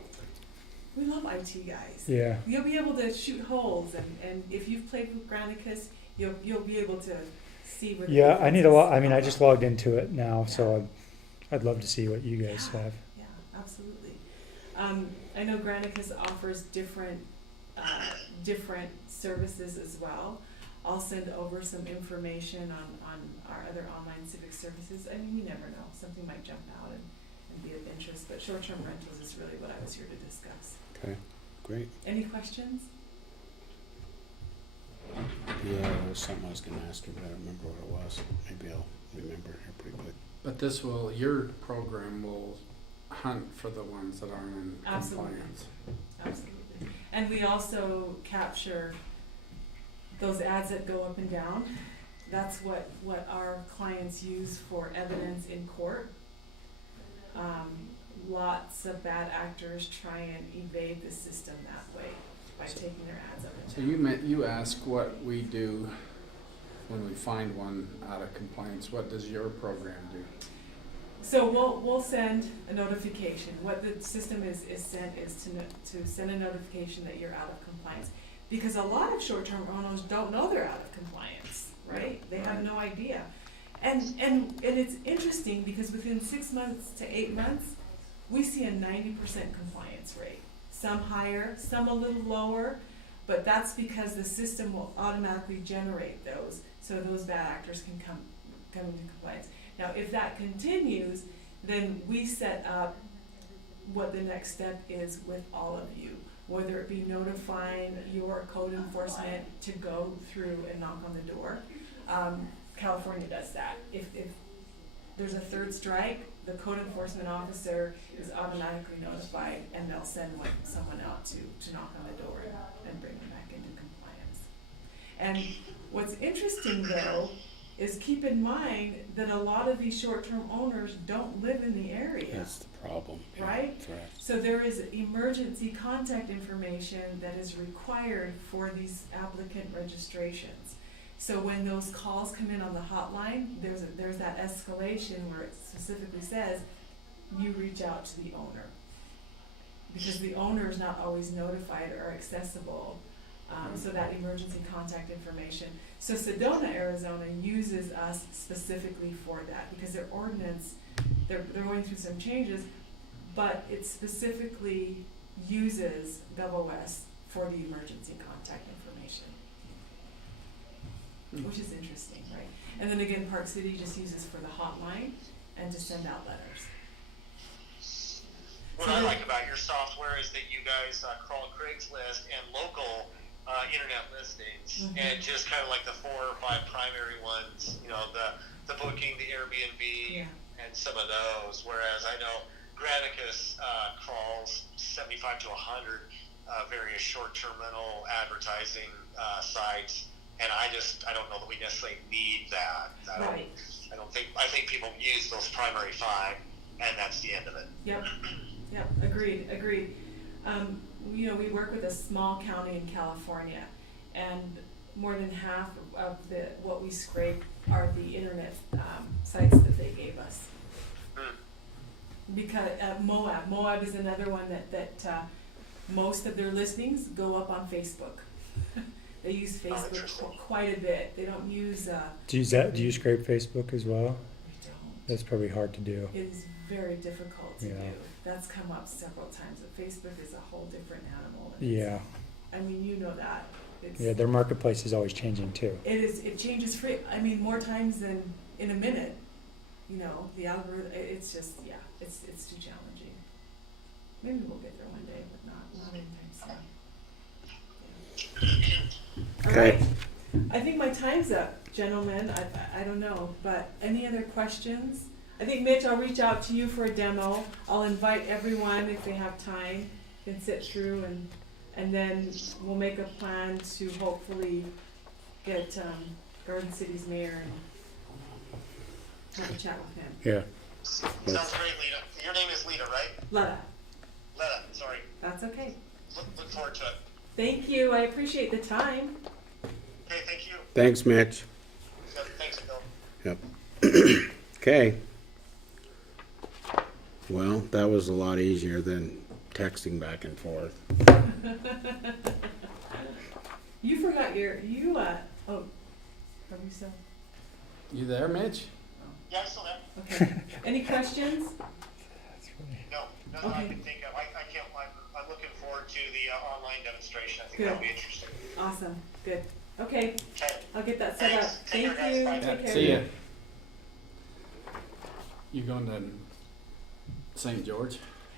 we love IT guys. Yeah. You'll be able to shoot holes, and if you've played with Granicus, you'll be able to see where the Yeah, I need a lot. I differences mean, I are. just logged into it now, so I'd love to see what you guys have. Yeah, absolutely. I know Granicus offers different services as well. I'll send over some information on our other online civic services. I mean, you never know, something might jump out and be of interest, but short-term rentals is really what I was here to discuss. Okay, great. Any questions? Yeah, there was something I was going to ask you, but I don't remember what it was. Maybe I'll remember here pretty quick. But your program will hunt for the ones that aren't in Absolutely. compliance. Absolutely. And we also capture those ads that go up and down That's what our clients use for evidence in court. Lots of bad actors try and evade the system that way by taking their ads up in So town. you ask what we do when we find one out of compliance. What does your program do? So we'll send a notification. What the system is sent is to send a notification that you're out of compliance. Because a lot of short-term owners don't know they're out of compliance, right? They have no idea. And it's interesting because within 6 months to 8 months, we see a 90% compliance rate. Some higher, some a little lower, but that's because the system will automatically generate those, so those bad actors can come into compliance. Now, if that continues, then we set up what the next step is with all of you, whether it be notifying your code enforcement to go through and knock on the door. California does that. If there's a third strike, the code enforcement officer is automatically notified, and they'll send someone out to knock on the door and bring them back into compliance. And what's interesting, though, is keep in mind that a lot of these short-term owners don't live in the area. That's the problem. Yeah, right? correct. So there is emergency contact information that is required for these applicant registrations. So when those calls come in on the hotline, there's that escalation where it specifically says you reach out to the owner, because the owner is not always notified or accessible. So that emergency contact information. So Sedona, Arizona uses us specifically for that, because their ordinance, they're going through some changes, but it specifically uses GovOS for the emergency contact information, which is interesting, right? And then again, Park City just uses for the hotline and to send out letters. What I like about your software is that you guys crawl Craigslist and local internet listings, and just kind of like the 4 or 5 primary ones, you know, the booking, the Airbnb, and some of those. Whereas I know Granicus crawls 75 to 100 various short-term rental advertising sites, and I don't know that we necessarily need that. I think people use those primary 5, and that's the end of it. Yep. Agreed. You know, we work with a small county in California, and more than half of what we scrape are the internet sites that they gave us. Because Moab is another one that most of their listings go up on Facebook. They use Facebook quite a bit. They don't use. Do you scrape Facebook as well? We don't. That's probably hard to do. It is very difficult to Yeah. do. That's come up several times. But Facebook is a whole different animal. Yeah. I mean, you know that. Yeah, their marketplace is always changing too. It changes more times than in a minute. You know, the algorithm, it's just, it's too challenging. Maybe we'll get there one day, but not anytime soon. All Okay. right. I think my time's up, gentlemen. I don't know, but any other questions? I think, Mitch, I'll reach out to you for a demo. I'll invite everyone if they have time, can sit through, and then we'll make a plan to hopefully get Garden City's mayor and have a chat with him. Yeah. Sounds great, Leta. Your name is Leta, right? Leta. Leta, sorry. That's okay. Look forward to it. Thank you. I appreciate the time. Okay, thank you. Thanks, Mitch. Thanks, Bill. Yep. Okay. Well, that was a lot easier than texting back and forth. You forgot are we still? You there, Mitch? Yeah, I'm still there. Okay. Any questions? No, nothing I Okay. can think of. I'm looking forward to the online demonstration. I think Good. that'll be interesting. Awesome. Good. Okay. Okay. I'll get that set Thanks. up. Take care, Thank guys. you. Bye. Take care. See ya. You going to St. George?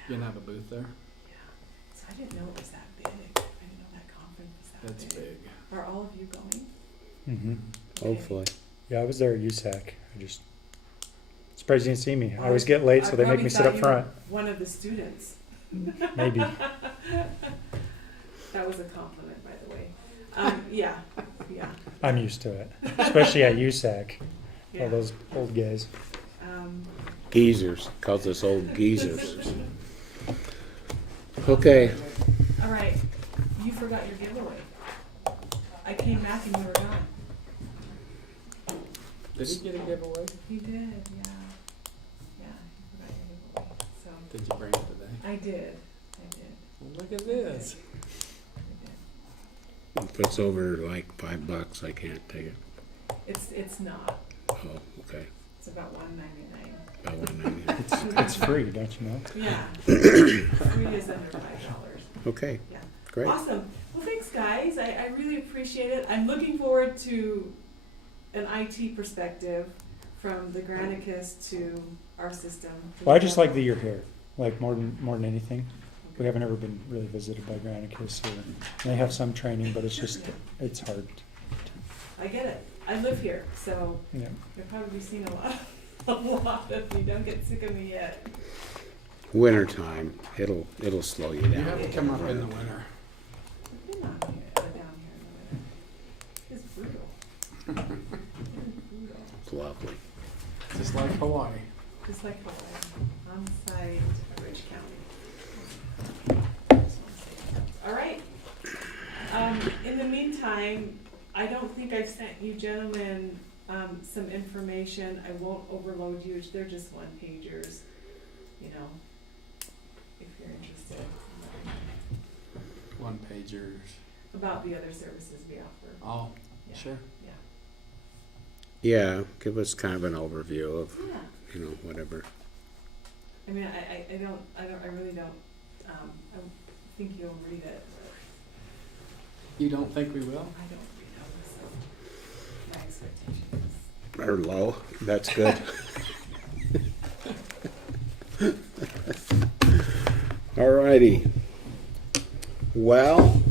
You gonna have a booth there? So I didn't know it was that big. I didn't know that conference was that That's big. Are all of you going? Mm-hmm. Okay. Hopefully. Yeah, I was there at USAC. I just surprised you didn't see me. I always get late, so they make me sit up front. One of the students. Maybe. That was a compliment, by the way. Yeah. I'm used to it, especially at USAC, Yeah. all those old guys. Geezers, calls us old geezers. Okay, All right, you forgot your giveaway. I came back and you were gone. Did he get a giveaway? He did, yeah. Yeah, you forgot your giveaway, so. Did you bring it today? I did. Well, look at this. if it's over like $5, I can't take it. It's not, Oh, okay. it's about $1.99. About 190. It's free, don't you know? Yeah. Free is under $5. Okay, Yeah. great. Awesome. Well, thanks, guys. I really appreciate it. I'm looking forward to an IT perspective from the Granicus to our system. Well, I just like that you're here, like more than anything. We haven't ever been really visited by Granicus, or they have some training, but it's just, it's hard. I get it. I live here, so Yeah. you'll probably be seeing a lot if you don't get sick of me yet. Wintertime, it'll slow you You down. have to come up in the winter. I've been down here in the winter. It's brutal. It's brutal. It's lovely. Just like Hawaii. Just like Hawaii, on site, Rich County. All right. In the meantime, I don't think I've sent you gentlemen some information. I won't overload you. They're just one pagers, you know, if you're interested. One pagers. About the other services we offer. Oh, Yeah. sure. Yeah. Yeah, give us kind of an overview of, Yeah. whatever. I mean, I really don't, I think you'll read it, but You don't think we will? I don't read it, so my expectation is. Or low, that's good. Alrighty. Well,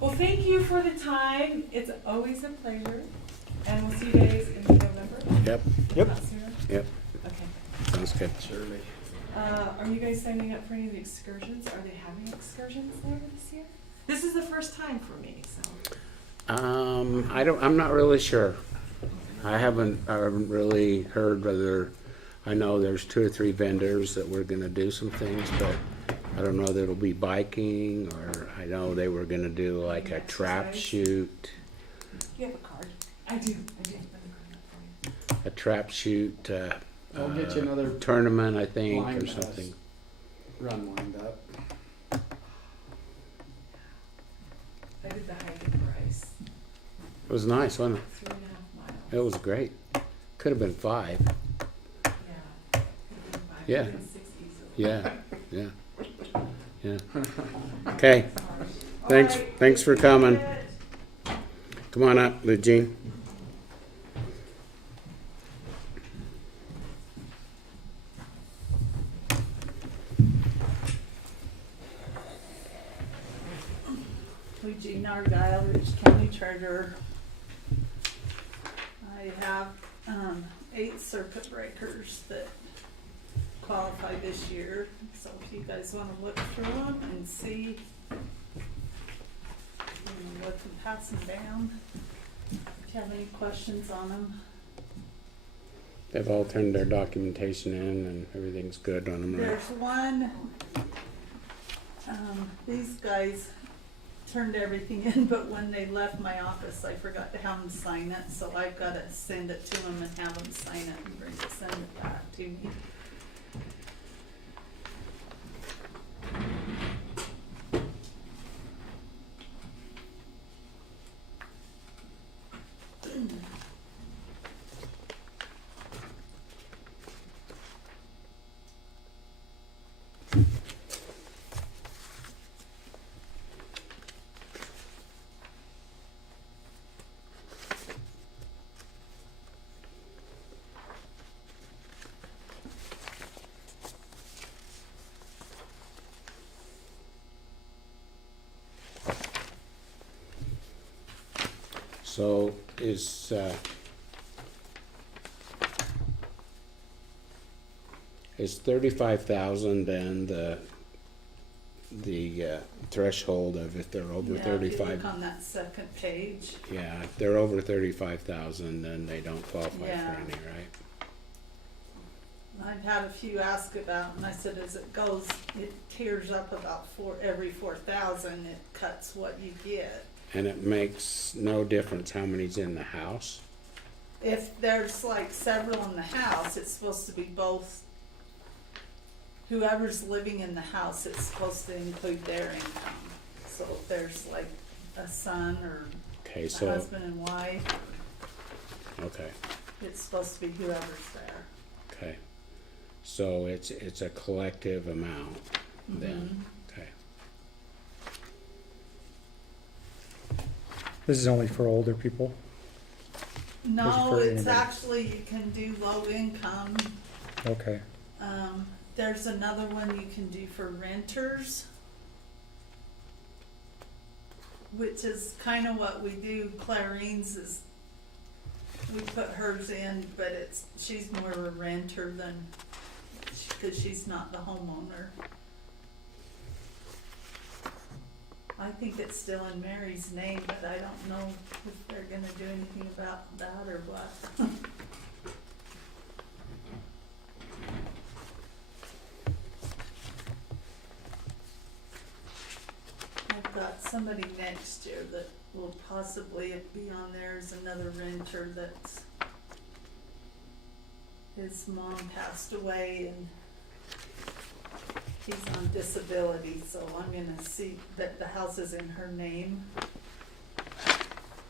Well, thank you for the time. It's always a pleasure. And we'll see you guys in November. yep, Yep. Not sooner? yep, Okay. sounds good. Surely. Are you guys signing up for any of the excursions? Are they having excursions there this year? This is the first time for me, so. I'm not really sure. I haven't really heard whether, I know there's 2 or 3 vendors that were gonna do some things, but I don't know that it'll be biking, or I know they were gonna do like a trap Exercise. shoot, You have a card? I do. a trap shoot, I'll get you another tournament, I think, line or pass. something. run lined up. I did the hiking price. It was nice, wasn't it? 3.5 miles. It was great. Could have been 5. Yeah. Could've been 5, Yeah. could've been 6 easily. Yeah, yeah. Okay, thanks, All right, thanks for coming. appreciate it. Come on up, Eugene. Eugene Argyle, Rich County Treasurer. I have 8 circuit breakers that qualify this year, so if you guys wanna look through them and see, look and pass them down. If you have any questions on them. They've all turned their documentation in and everything's good on them, right? There's one, these guys turned everything in, but when they left my office, I forgot to have them sign it, so I've gotta send it to them and have them sign it and send it back to me. So is 35,000 then the the threshold of if they're over Yeah, if you 35. look on that second page, Yeah, if they're over 35,000, then they don't qualify Yeah. for any, right? I've had a few ask about, and I said, as it goes, it tears up about every 4,000, it cuts what you get. And it makes no difference how many's in the house. If there's like several in the house, it's supposed to be both, whoever's living in the house, it's supposed to include their income. So if there's like a son or Okay, a so, husband and wife, okay, it's supposed to be whoever's there. okay. So it's a collective amount then, okay. This is only for older people. No, for it's anybody. actually, you can do low income. Okay. There's another one you can do for renters, which is kind of what we do. Clarine's is, we put hers in, but she's more of a renter than, because she's not the homeowner. I think it's still in Mary's name, but I don't know if they're gonna do anything about that or what. I've got somebody next year that will possibly be on there as another renter that's, his mom passed away and he's on disability, so I'm gonna see that the house is in her name.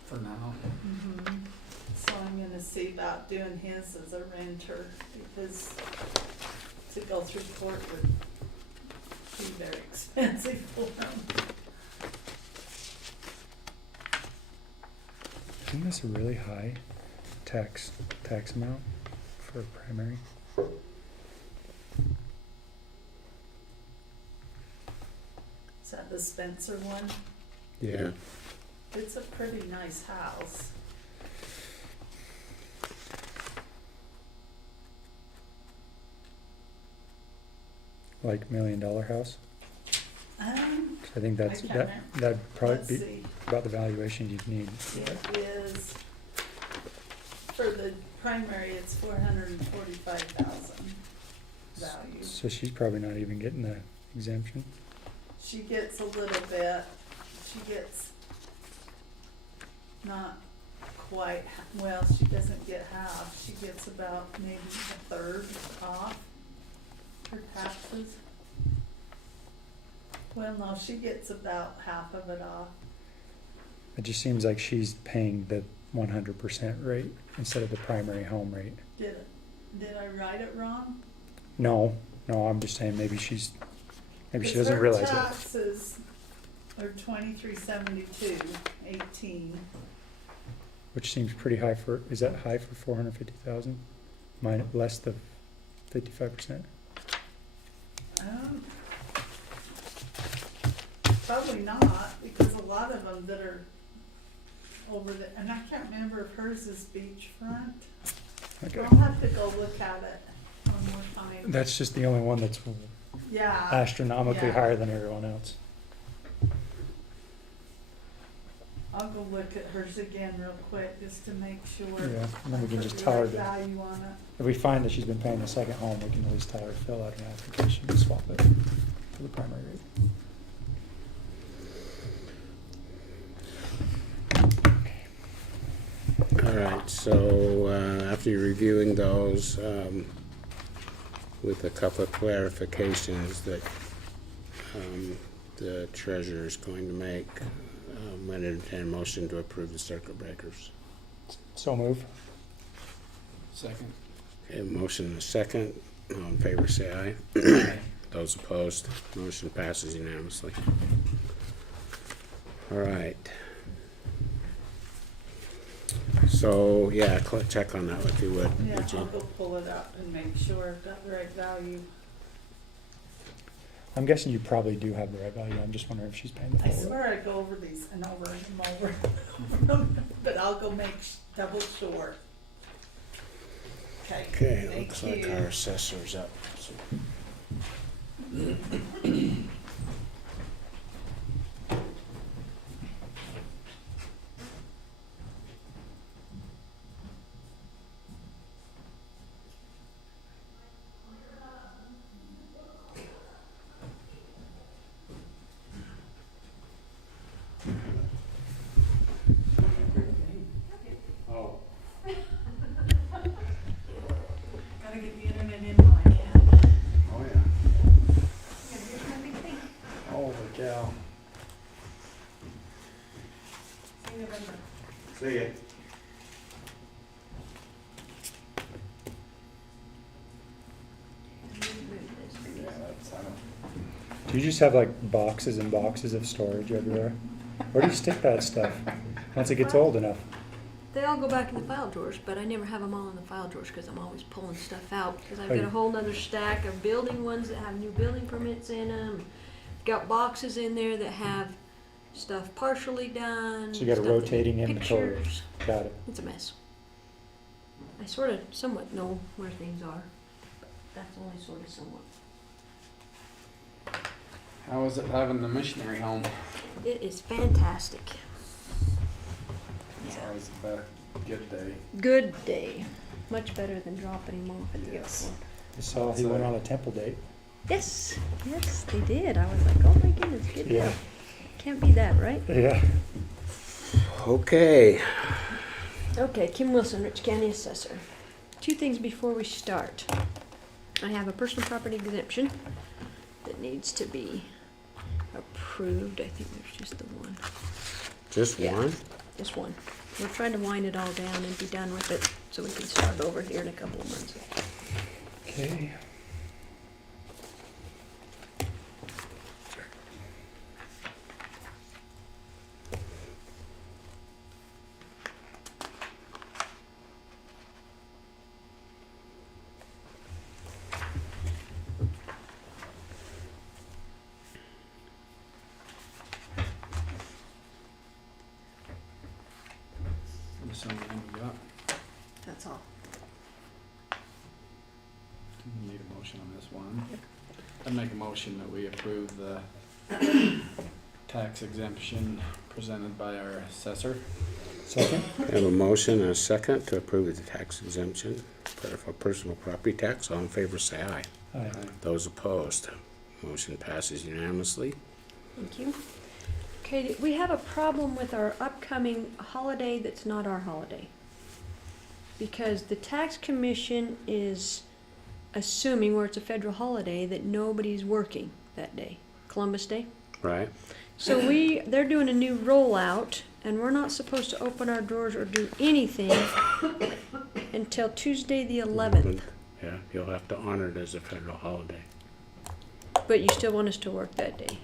For now. So I'm gonna see about doing his as a renter, because to go through court would be very expensive for him. Isn't this a really high tax amount for primary? Is that the Spencer one? Yeah. It's a pretty nice house. Like $1 million house? I think I can't remember. that'd probably Let's be see. about the valuation you'd need. It is, for the primary, it's 445,000 value. So she's probably not even getting the exemption. She gets a little bit, she gets not quite, well, she doesn't get half, she gets about maybe a third off her taxes. Well, no, she gets about half of it off. It just seems like she's paying the 100% rate instead of the primary home rate. Did I write it wrong? No, I'm just saying maybe she doesn't Her realize it. taxes are 2372.18. Which seems pretty high is that high for 450,000? Less than 55%? Probably not, because a lot of them that are over the, and I can't remember if hers is beachfront. Okay. I'll have to go look at it one more time. That's just the only one that's Yeah. astronomically Yeah. higher than everyone else. I'll go look at hers again real quick, just to make sure. Yeah, and then we I can put just the tell her right that value on it. if we find that she's been paying the second home, we can at least tell her to fill out an application to swap it for the primary rate. All right, so after reviewing those, with a couple of clarifications that the treasurer is going to make, I'm going to entertain a motion to approve the circuit breakers. So move. Second. Okay, motion and a second. All in favor, say aye. Those opposed, motion passes unanimously. All right. So, yeah, check on that if you would. Yeah, would you? I'll go pull it up and make sure I've got the right value. I'm guessing you probably do have the right value. I'm just wondering if she's paying the I full rate. swear I go over these and over and over, but I'll go make double sure. Okay, Okay, thank looks like you. our assessor's up. Do you just have like boxes and boxes of storage everywhere? Where do you stick that stuff once it gets old enough? They all go back in the file drawers, but I never have them all in the file drawers because I'm always pulling stuff out. Because I've Oh, got a you- whole nother stack of building ones that have new building permits in them. Got boxes in there that have stuff partially done. So you got a stuff that rotating need inventory. pictures. Got it. It's a mess. I sort of somewhat know where things are, but that's only sort of somewhat. How is it having the missionary home? It is fantastic. It's always a good day. Good day. Much better than dropping him off at the Yes. airport. I saw he went on a temple date. Yes, yes, they did. I was like, oh my goodness, good Yeah. job. Can't be that, right? Yeah. Okay, Okay, Kim Wilson, Rich County Assessor. Two things before we start. I have a personal property exemption that needs to be approved. I think there's just the one. just Yeah. one? Just one. We're trying to wind it all down and be done with it so we can start over here in a couple of months. Okay. This only one we got. That's all. Need a motion on this one. I'd make a motion that we approve the tax exemption presented by our assessor. Second? We have a motion and a second to approve the tax exemption for personal property tax. All in favor, say aye. Aye. Those opposed, motion passes unanimously. Thank you. Okay, we have a problem with our upcoming holiday that's not our holiday. Because the tax commission is assuming, where it's a federal holiday, that nobody's working that day, Columbus Day. Right? So they're doing a new rollout, and we're not supposed to open our drawers or do anything until Tuesday the 11th. Yeah, you'll have to honor it as a federal holiday. But you still want us to work that day.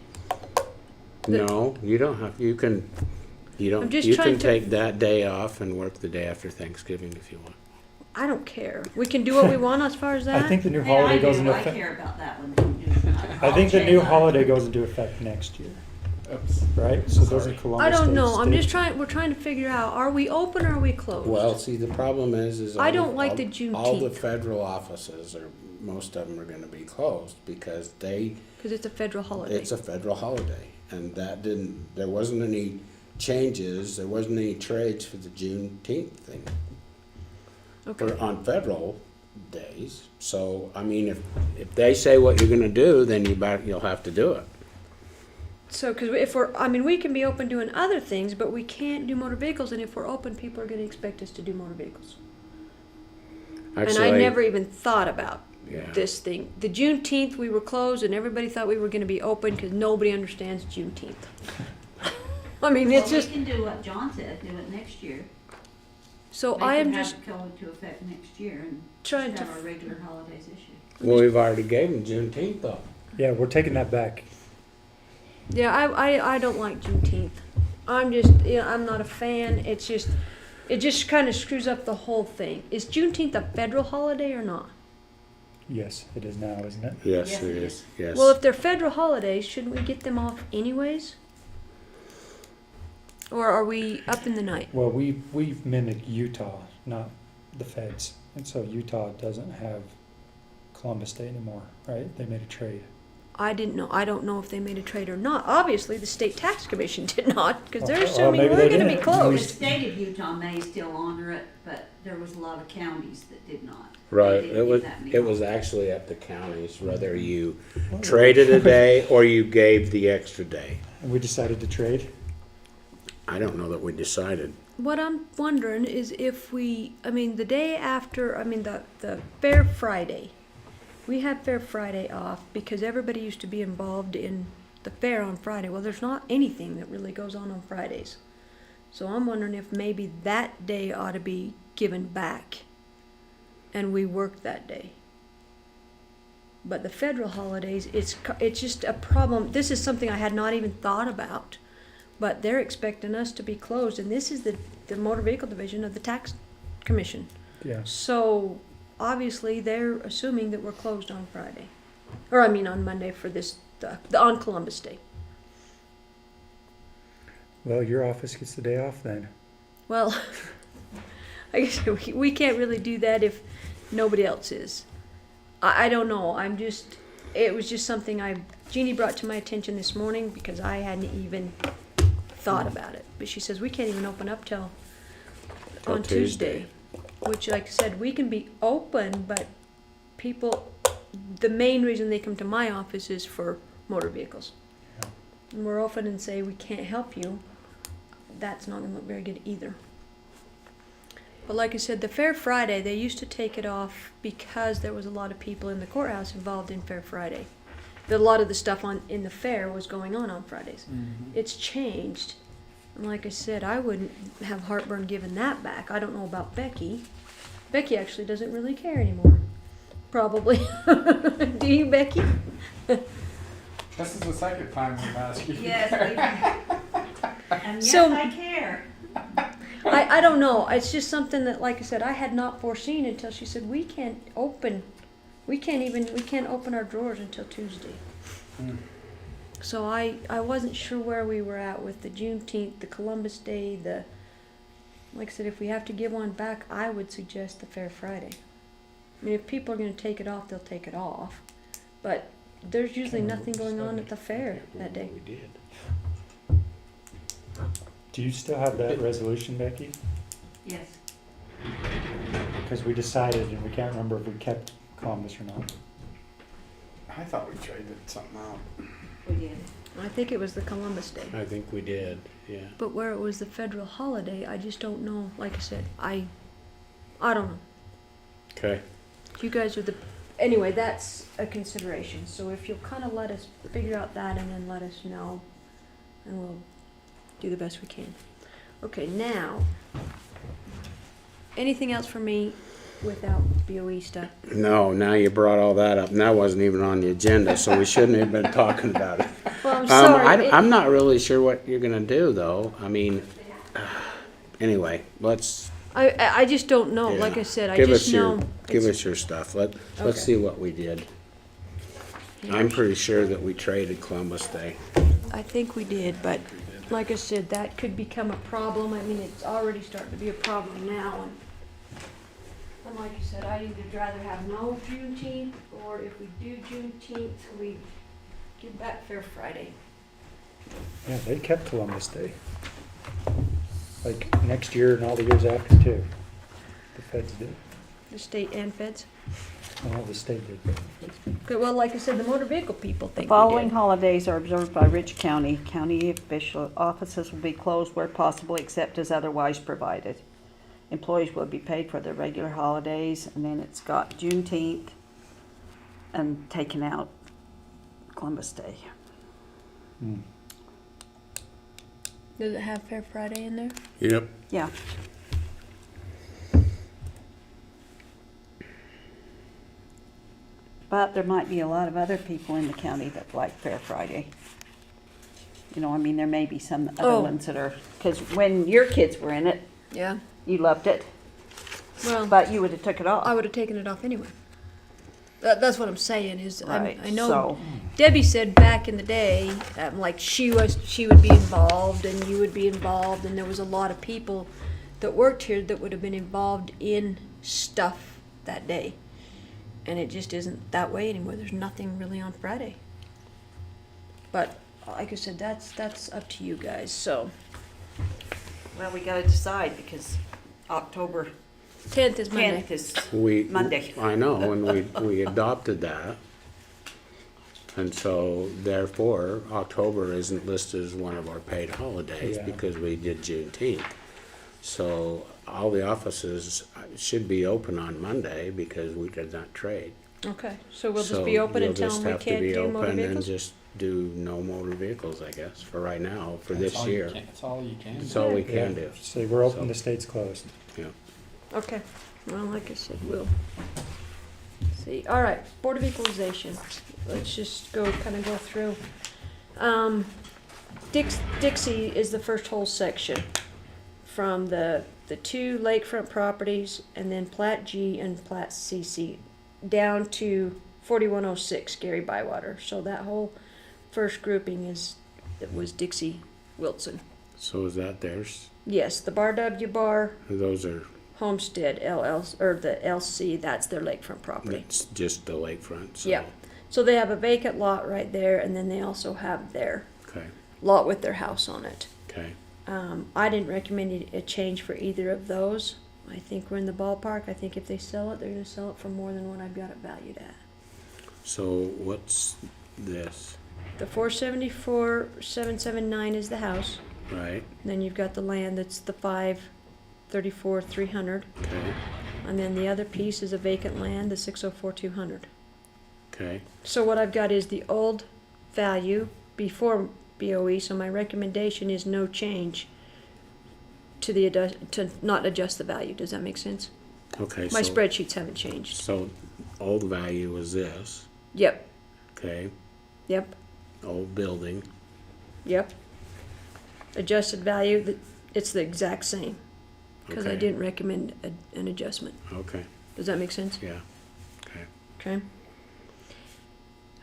No, you don't have, you can, I'm just you trying can to- take that day off and work the day after Thanksgiving if you want. I don't care. We can do what we want as far as that. I think the new Hey, holiday I goes do, into I effect. care about that one. I think the new I'll holiday goes into effect next year, Oops. right? So those are Sorry. Columbus I don't Day know. I'm State. just we're trying to figure out, are we open or are we closed? Well, see, the problem is I all don't the- like all- the Juneteenth. All the federal offices are, most of them are gonna be closed because Because it's a federal holiday. it's a federal holiday. And there wasn't any changes, there wasn't any trades for the Juneteenth thing. Okay. On federal days. So, I mean, if they say what you're gonna do, then you'll have to do it. So, because we can be open doing other things, but we can't do motor vehicles, and if we're open, people are gonna expect us to do motor vehicles. And I Actually, never even thought about yeah. this thing. The Juneteenth, we were closed, and everybody thought we were gonna be open, because nobody understands Juneteenth. I mean, it's just, We can do what John said, do it next year. so Make I am it have just it go into effect next year and trying just to, have our regular holidays this year. Well, we've already gave them Juneteenth though. Yeah, we're taking that back. yeah, I don't like Juneteenth. I'm not a fan. It just kind of screws up the whole thing. Is Juneteenth a federal holiday or not? Yes, it is now, isn't it? Yes, Yes, it it is, yes. Well, if they're federal holidays, shouldn't we get them off anyways? Or are we up in the night? Well, we mimic Utah, not the feds. And so Utah doesn't have Columbus Day anymore, right? They made a trade. I didn't know. I don't know if they made a trade or not. Obviously, the state tax commission did not, because they're Well, assuming maybe we're they going to be didn't. The closed. state of Utah may still honor it, but there was a lot of counties that did not. Right, They didn't give that many it was off. actually up to counties, whether you traded a day or you gave the extra day. And we decided to trade. I don't know that we decided. What I'm wondering is if the day after, the Fair Friday, we have Fair Friday off because everybody used to be involved in the fair on Friday. Well, there's not anything that really goes on Fridays. So I'm wondering if maybe that day ought to be given back and we work that day. But the federal holidays, it's just a problem. This is something I had not even thought about. But they're expecting us to be closed, and this is the motor vehicle division of the tax commission. Yeah. So obviously they're assuming that we're closed on Friday, or I mean on Monday for this on Columbus Day. Well, your office gets the day off then. Well, I guess we can't really do that if nobody else is. I don't know. It was just something Jeannie brought to my attention this morning because I hadn't even thought about it. But she says we can't even open up till on Tuesday. Which, like I said, we can be open, but people, the main reason they come to my office is for motor vehicles. Yeah. And we're open and say we can't help you. That's not going to look very good either. But like I said, the Fair Friday, they used to take it off because there was a lot of people in the courthouse involved in Fair Friday. A lot of the stuff in the fair was going on Fridays. Mm-hmm. It's changed. And like I said, I wouldn't have heartburn giving that back. I don't know about Becky. Becky actually doesn't really care anymore. Probably. Do you, Becky? This is the second time we've asked you. Yes, and yes, So- I care. I don't know. It's just something that, like I said, I had not foreseen until she said we can't open our drawers until Tuesday. Mm. So I wasn't sure where we were at with the Juneteenth, the Columbus Day, like I said, if we have to give one back, I would suggest the Fair Friday. I mean, if people are going to take it off, they'll take it off. But there's usually nothing going on at the fair that day. We did. Do you still have that resolution, Becky? Yes, Because we decided, and we can't remember if we kept Columbus or not. I thought we traded something out. we did. I think it was the Columbus Day. I think we did, yeah. But where it was the federal holiday, I just don't know. Like I said, I don't know. Okay. You guys are anyway, that's a consideration. So if you'll kind of let us figure out that and then let us know, and we'll do the best we can. Okay, now, anything else for me without BOE stuff? No, now you brought all that up, and that wasn't even on the agenda, so we shouldn't have been talking about it. Well, I'm sorry. I'm not really sure what you're gonna do, though. I mean, anyway, let's. I just don't know. Yeah. Like I said, I Give just us your- know. Give it's- us your stuff. Let's Okay. see what we did. I'm pretty sure that we traded Columbus Day. I think we did, but like I said, that could become a problem. I mean, it's already starting to be a problem now. And like you said, I'd either rather have no Juneteenth, or if we do Juneteenth, we give back Fair Friday. Yeah, they kept Columbus Day. Like next year and all the years after too. The feds did. The state and feds. Well, the state did. Okay, well, like I said, the motor vehicle people The think we following did. holidays are observed by Rich County. County official offices will be closed where possible except as otherwise provided. Employees will be paid for their regular holidays, and then it's got Juneteenth and taken out Columbus Day. Hmm. Does it have Fair Friday in there? Yep. Yeah. But there might be a lot of other people in the county that like Fair Friday. You know, I mean, there may be some other Oh. ones that are, because when your kids were in it, Yeah. you loved it, Well, but you would have took it off. I would have taken it off anyway. That's what I'm saying is, Right, I know so- Debbie said back in the day, like she would be involved and you would be involved, and there was a lot of people that worked here that would have been involved in stuff that day. And it just isn't that way anymore. There's nothing really on Friday. But like I said, that's up to you guys. So Well, we gotta decide because October 10th is Monday. 10th is We. Monday. I know, and we adopted that. And so therefore, October isn't listed as one of our paid holidays Yeah. because we did Juneteenth. So all the offices should be open on Monday because we did not trade. Okay, so we'll just So be open you'll until just we have to can't be do motor open vehicles? and just do no motor vehicles, I guess, for right now, for That's this all you year. can- That's all you can. That's all we Yeah. can do. Say we're open, So- the state's closed. Okay, well, like I said, we'll see, all right, Board of Equalization. Let's just go through. Dixie is the first whole section from the two lakefront properties and then Plat G and Plat CC down to 4106 Gary Bywater. So that whole first grouping was Dixie Wilson. So is that theirs? Yes, the Bar W Bar Those are, Homestead LLC, or the LC, that's their lakefront property. it's just the lakefront, so. Yeah. So they have a vacant lot right there, and then they also have their Okay, lot with their house on it. okay. I didn't recommend a change for either of those. I think we're in the ballpark. I think if they sell it, they're gonna sell it for more than what I've got it valued at. So what's this, The 474,779 is the house. right? Then you've got the land that's the 534,300. Okay, And then the other piece is a vacant land, the 604,200. okay, So what I've got is the old value before BOE, so my recommendation is no change to not adjust the value. Does that make sense? okay. My so- spreadsheets haven't changed. So old value was this, Yep, okay? yep, Old building, yep. Adjusted value, it's the exact same, because I Okay. didn't recommend an adjustment. okay, Does that make sense? yeah, okay. Okay.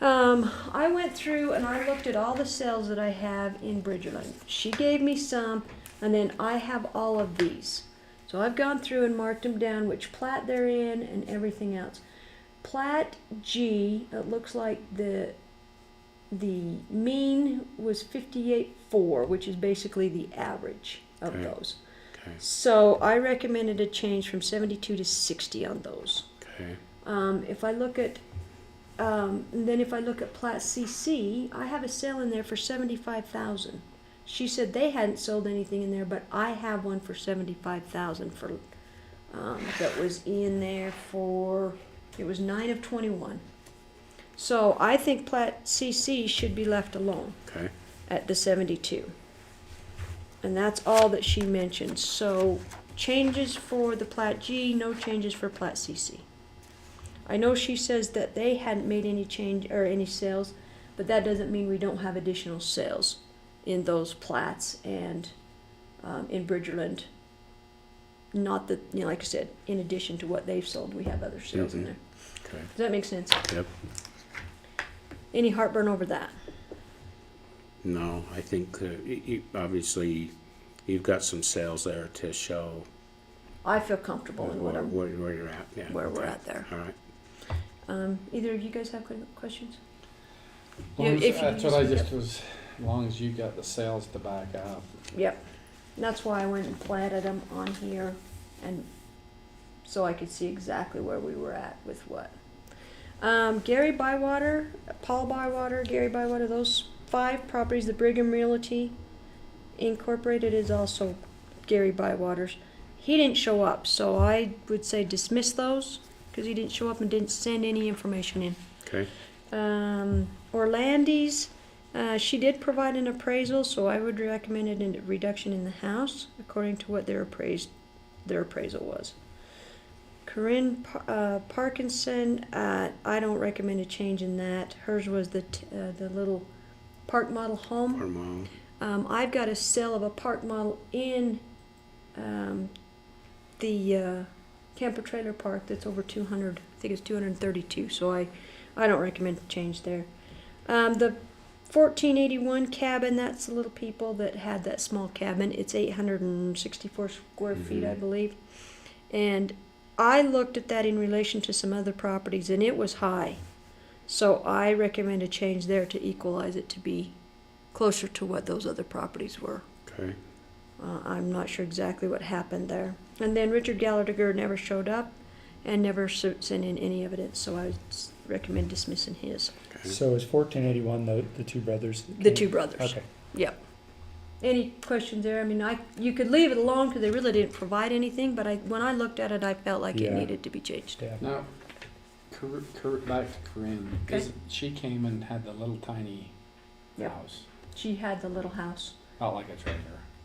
I went through and I looked at all the cells that I have in Bridgerland. She gave me some, and then I have all of these. So I've gone through and marked them down, which plat they're in and everything else. Plat G, it looks like the mean was 58.4, which is basically the average of Okay. those. Okay, So I recommended a change from 72 to 60 on those. okay, If I look at, and then if I look at Plat CC, I have a sale in there for 75,000. She said they hadn't sold anything in there, but I have one for 75,000 for, that was in there for, it was 9 of 21. So I think Plat CC should be left alone okay, at the 72. And that's all that she mentioned. So changes for the Plat G, no changes for Plat CC. I know she says that they hadn't made any change or any sales, but that doesn't mean we don't have additional sales in those plats and in Bridgerland. Not that, like I said, in addition to what they've sold, we have other sales in Mhm. there. okay, Does that make sense? yep. Any heartburn over that? No, I think, obviously, you've got some sales there to show I feel comfortable in what I'm, where you're at, yeah. where we're okay, at there. All right. Either of you guys have questions? Long Yeah, as- if you That's what I just- just was, as long as you got the sales to back up. Yep. That's why I went and platted them on here, and so I could see exactly where we were at with what. Gary Bywater, Paul Bywater, Gary Bywater, those 5 properties, the Brigham Realty Incorporated is also Gary Bywater's. He didn't show up, so I would say dismiss those, because he didn't show up and didn't send any information in. Okay, Orlandi's, she did provide an appraisal, so I would recommend a reduction in the house according to what their appraisal was. Corinne Parkinson, I don't recommend a change in that. Hers was the little park model home. hormone, I've got a sale of a park model in the camper trailer park that's over 200. I think it's 232. So I don't recommend a change there. The 1481 cabin, that's the little people that had that small cabin. It's 864 square feet, I believe. And I looked at that in relation to some other properties, and it was high. So I recommend a change there to equalize it to be closer to what those other properties were. okay, I'm not sure exactly what happened there. And then Richard Gallagher never showed up and never sent in any evidence, so I would recommend dismissing his. okay. So is 1481 the two brothers? that The came- two brothers. Okay. Yep. Any questions there? I mean, you could leave it alone because they really didn't provide anything, but when I looked at it, I felt like it Yeah. needed to be changed. Yeah. Now, back to Corinne, Okay. she came and had the little tiny Yep. house, She had the little house. not like a trailer.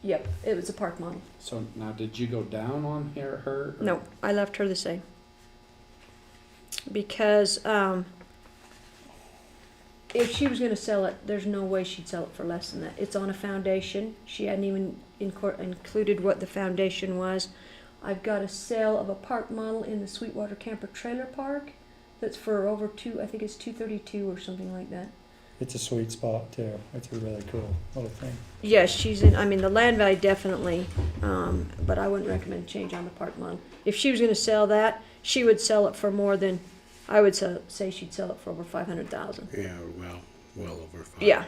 Yep, it was a park model. So now, did you go down on her? Or? No, I left her the same. because, if she was gonna sell it, there's no way she'd sell it for less than that. It's on a foundation. She hadn't even included what the foundation was. I've got a sale of a park model in the Sweetwater Camper Trailer Park that's for over I think it's $232 or something like that. It's a sweet spot too. It's a really cool little thing. Yes, she's in, I mean, the land value definitely, but I wouldn't recommend change on the park model. If she was gonna sell that, she would sell it for more than, I would say she'd sell it for over 500,000. Yeah, well over 5. Yeah,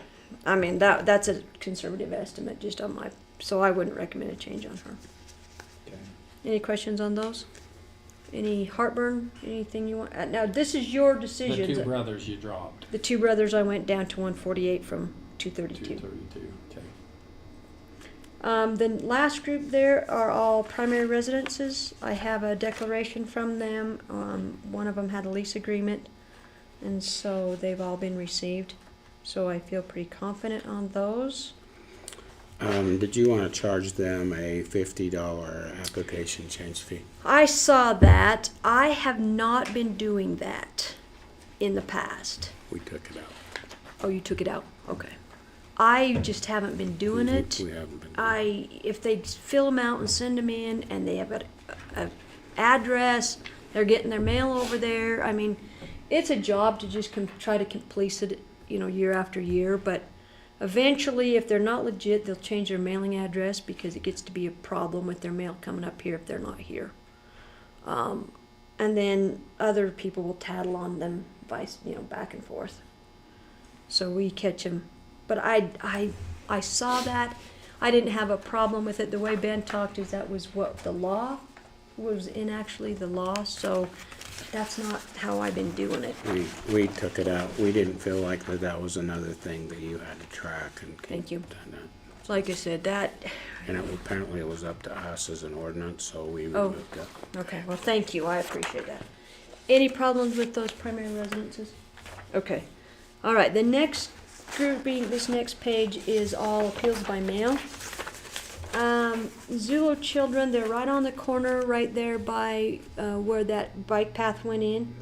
I mean, that's a conservative estimate just on my, so I wouldn't recommend a change on her. Okay. Any questions on those? Any heartburn, anything you want? Now, this is your decision. The two brothers you dropped. The two brothers, I went down to 148 from 232. 232, okay. The last group there are all primary residences. I have a declaration from them. One of them had a lease agreement, and so they've all been received. So I feel pretty confident on those. Did you want to charge them a $50 application change fee? I saw that. I have not been doing that in the past. We took it out. Oh, you took it out? Okay. I just haven't been doing it. We haven't been. If they fill them out and send them in, and they have a address, they're getting their mail over there. I mean, it's a job to just try to complete it, year after year. But eventually, if they're not legit, they'll change their mailing address because it gets to be a problem with their mail coming up here if they're not here. And then other people will tattle on them back and forth. So we catch them. But I saw that. I didn't have a problem with it. The way Ben talked is that was what the law was actually the law. So that's not how I've been doing it. We took it out. We didn't feel like that was another thing that you had to track and keep. Thank you. Like I said, And apparently it was up to us as an ordinance, so we removed it. Okay, well, thank you, I appreciate that. Any problems with those primary residences? Okay, all right, the next grouping, this next page is all appeals by mail. Zulu Children, they're right on the corner, right there by where that bike path went in.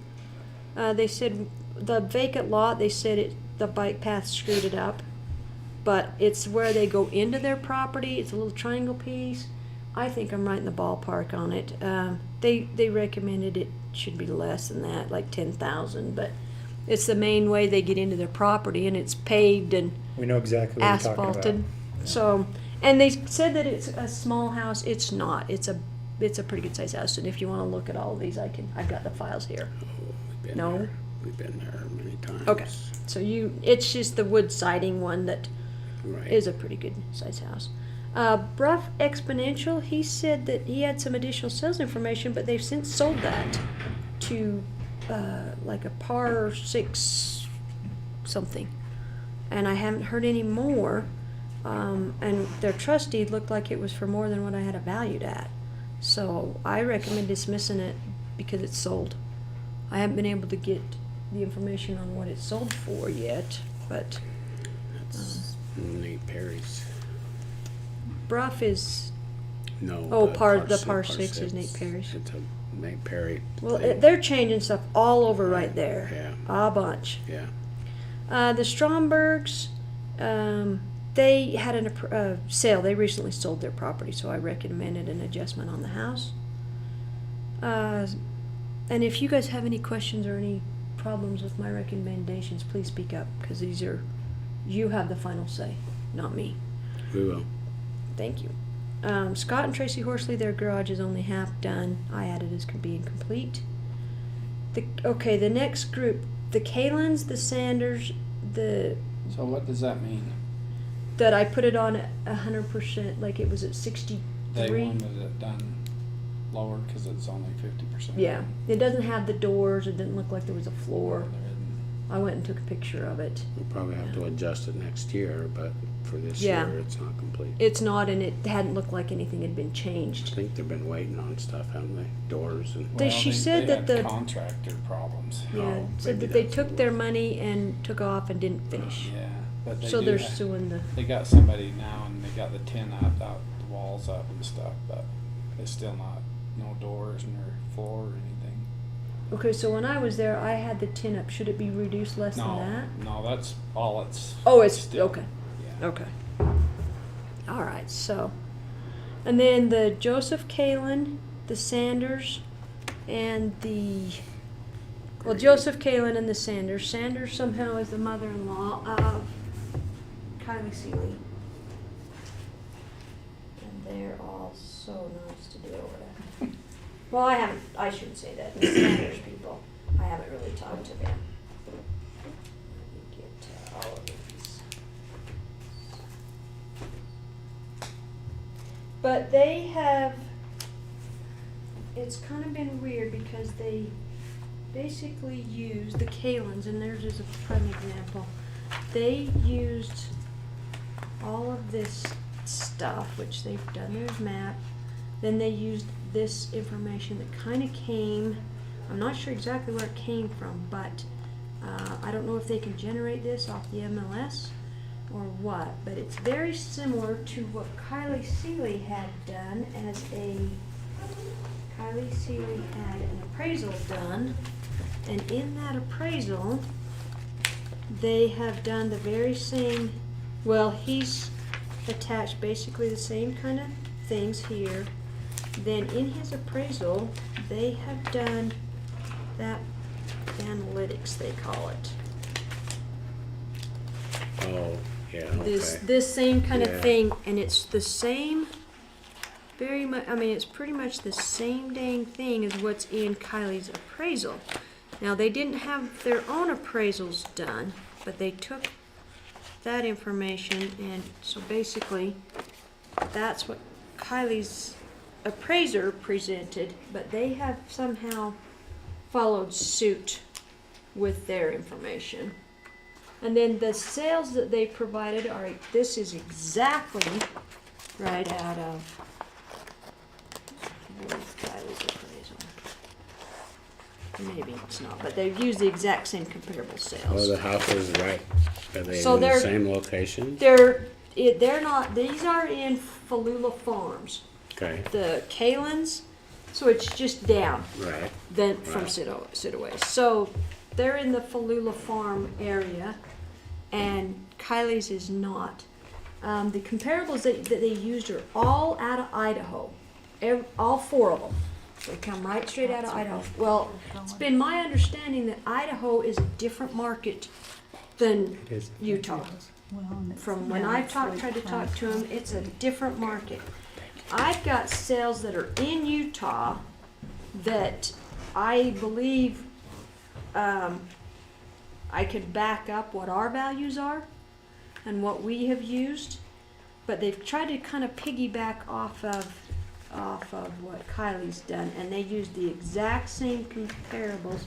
They said the vacant lot, they said the bike path screwed it up. But it's where they go into their property. It's a little triangle piece. I think I'm right in the ballpark on it. They recommended it should be less than that, like 10,000. But it's the main way they get into their property, and it's paved and we know exactly what you're talking asphalted. about. So, and they said that it's a small house. It's not. It's a pretty good sized house. And if you want to look at all of these, I've got the files here. We've been there many times. Okay. So it's just the wood siding one that. Right. Is a pretty good size house. Bruff Exponential, he said that he had some additional sales information, but they've since sold that to like a par 6 something. And I haven't heard any more. And their trust deed looked like it was for more than what I had it valued at. So I recommend dismissing it because it's sold. I haven't been able to get the information on what it's sold for yet, but Nate Perry's. Bruff is No. the par 6 is Nate Perry's. It's a Nate Perry. Well, thing. they're changing stuff all over right there. Yeah. A bunch. Yeah. The Strombergs, they had a sale. They recently sold their property, so I recommended an adjustment on the house. And if you guys have any questions or any problems with my recommendations, please speak up, because you have the final say, not me. We will. Thank you. Scott and Tracy Horsley, their garage is only half done. I added as being complete. The next group, the Kalins, the Sanders, So what does that mean? that I put it on 100%, like it was at 63. They wanted it done lower because it's only 50%. Yeah, it doesn't have the doors. It didn't look like there was a floor. I went and took a picture of it. We'll probably have to adjust it next year, but for this Yeah. year, it's not complete. It's not, and it hadn't looked like anything had been changed. I think they've been waiting on stuff, haven't they? Doors and. She said that had the contractor problems. Yeah, said that they took their money and took off and didn't finish. Yeah, but they So do they're have- suing the. They got somebody now, and they got the tin out, the walls up and stuff, but it's still not no doors nor floor or anything. Okay, so when I was there, I had the 10 up. Should it be reduced less than that? No, that's all it's. Oh, it's still- okay. Yeah. Okay. All right. So, and then the Joseph Kalin, the Sanders, and the Joseph Kalin and the Sanders. Sanders somehow is the mother-in-law of Kylie Seeley, and they're all so nice to deal with. Well, I shouldn't say that. The Sanders people, I haven't really talked to them. Let me get all of these. But they have, it's kind of been weird because they basically used the Kalins, and theirs is a prime example. They used all of this stuff, which they've done their map. Then they used this information that kind of came, I'm not sure exactly where it came from, but I don't know if they can generate this off the MLS or what, but it's very similar to what Kylie Seeley had done Kylie Seeley had an appraisal done, and in that appraisal, they have done the very same, well, he's attached basically the same kind of things here. Then in his appraisal, they have done that analytics, they call it. Oh, yeah, okay. This same kind Yeah. of thing, and it's the same, very much, I mean, it's pretty much the same dang thing as what's in Kylie's appraisal. Now, they didn't have their own appraisals done, but they took that information, and so basically, that's what Kylie's appraiser presented, but they have somehow followed suit with their information. And then the sales that they provided are, this is exactly right out of Kylie's appraisal. Maybe it's not, but they've used the exact same comparable sales. Oh, the house is right. Are they So in the they're- same location? They're not, these are in Falula Farms. Okay, The Kalins, so it's just down right. then from Right. Sidaway. So they're in the Falula Farm area, and Kylie's is not. The comparables that they used are all out of Idaho, all four of them. They come right straight out of Idaho. Well, it's been my understanding that Idaho is a different market than It is. Utah. From when I've tried to talk to them, it's a different market. I've got sales that are in Utah that I believe I could back up what our values are and what we have used, but they've tried to kind of piggyback off of what Kylie's done, and they used the exact same comparables.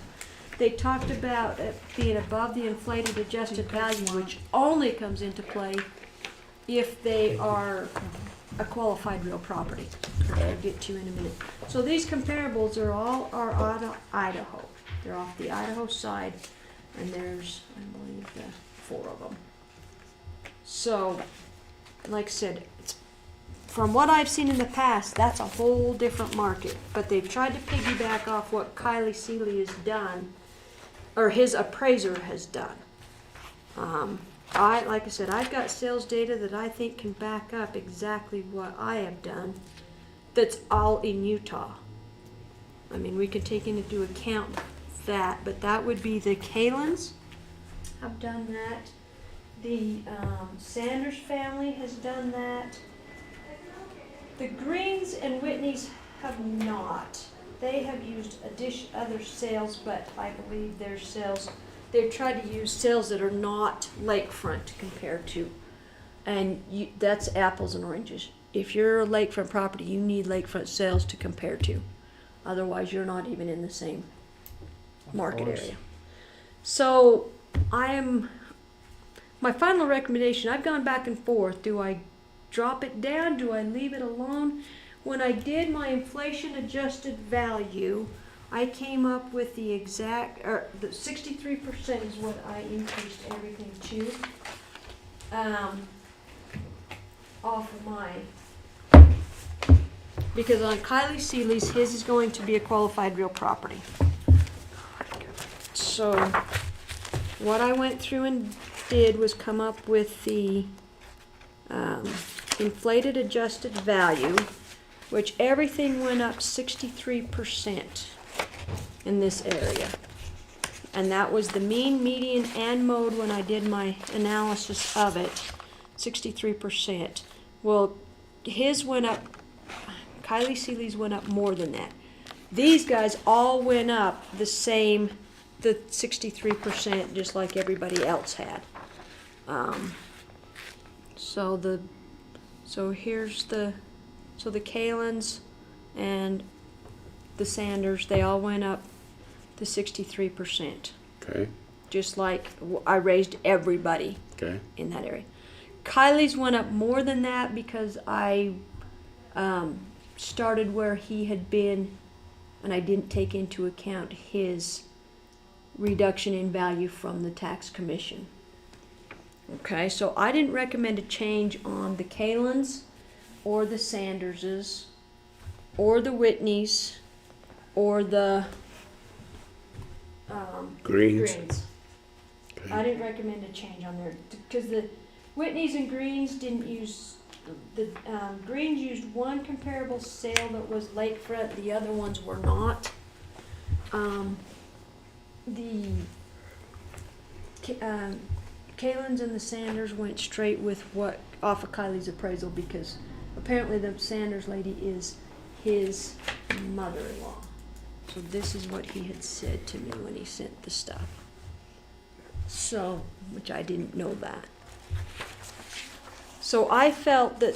They talked about it being above the inflated adjusted value, which only comes into play if they are a qualified real property, which I'll get to in a minute. So these comparables are all out of Idaho. They're off the Idaho side, and there's, I believe, four of them. So, like I said, from what I've seen in the past, that's a whole different market. But they've tried to piggyback off what Kylie Seeley has done, or his appraiser has done. Like I said, I've got sales data that I think can back up exactly what I have done. That's all in Utah. I mean, we can take into account that, but that would be the Kalins have done that. The Sanders family has done that. The Greens and Whitneys have not. They have used other sales, but I believe their sales, they've tried to use sales that are not lakefront compared to. And that's apples and oranges. If you're a lakefront property, you need lakefront sales to compare to. Otherwise, you're not even in the same market area. So, my final recommendation, I've gone back and forth. Do I drop it down? Do I leave it alone? When I did my inflation adjusted value, I came up with the exact, or the 63% is what I increased everything to. Off of my, because on Kylie Seeley's, his is going to be a qualified real property. So what I went through and did was come up with the inflated adjusted value, which everything went up 63% in this area. And that was the mean, median, and mode when I did my analysis of it, 63%. Well, his went up, Kylie Seeley's went up more than that. These guys all went up the same, the 63%, just like everybody else had. So here's the Kalins and the Sanders, they all went up to 63%. Okay. Just like I raised everybody Okay. in that area. Kylie's went up more than that because I started where he had been, and I didn't take into account his reduction in value from the tax commission. Okay, so I didn't recommend a change on the Kalins or the Sanderses or the Whitneys or the Greens. Okay. I didn't recommend a change on there because the Whitneys and Greens didn't use, the Greens used one comparable sale that was lakefront, the other ones were not. The Kalins and the Sanders went straight with what off of Kylie's appraisal because apparently the Sanders lady is his mother-in-law. So this is what he had said to me when he sent the stuff. So, which I didn't know that. So I felt that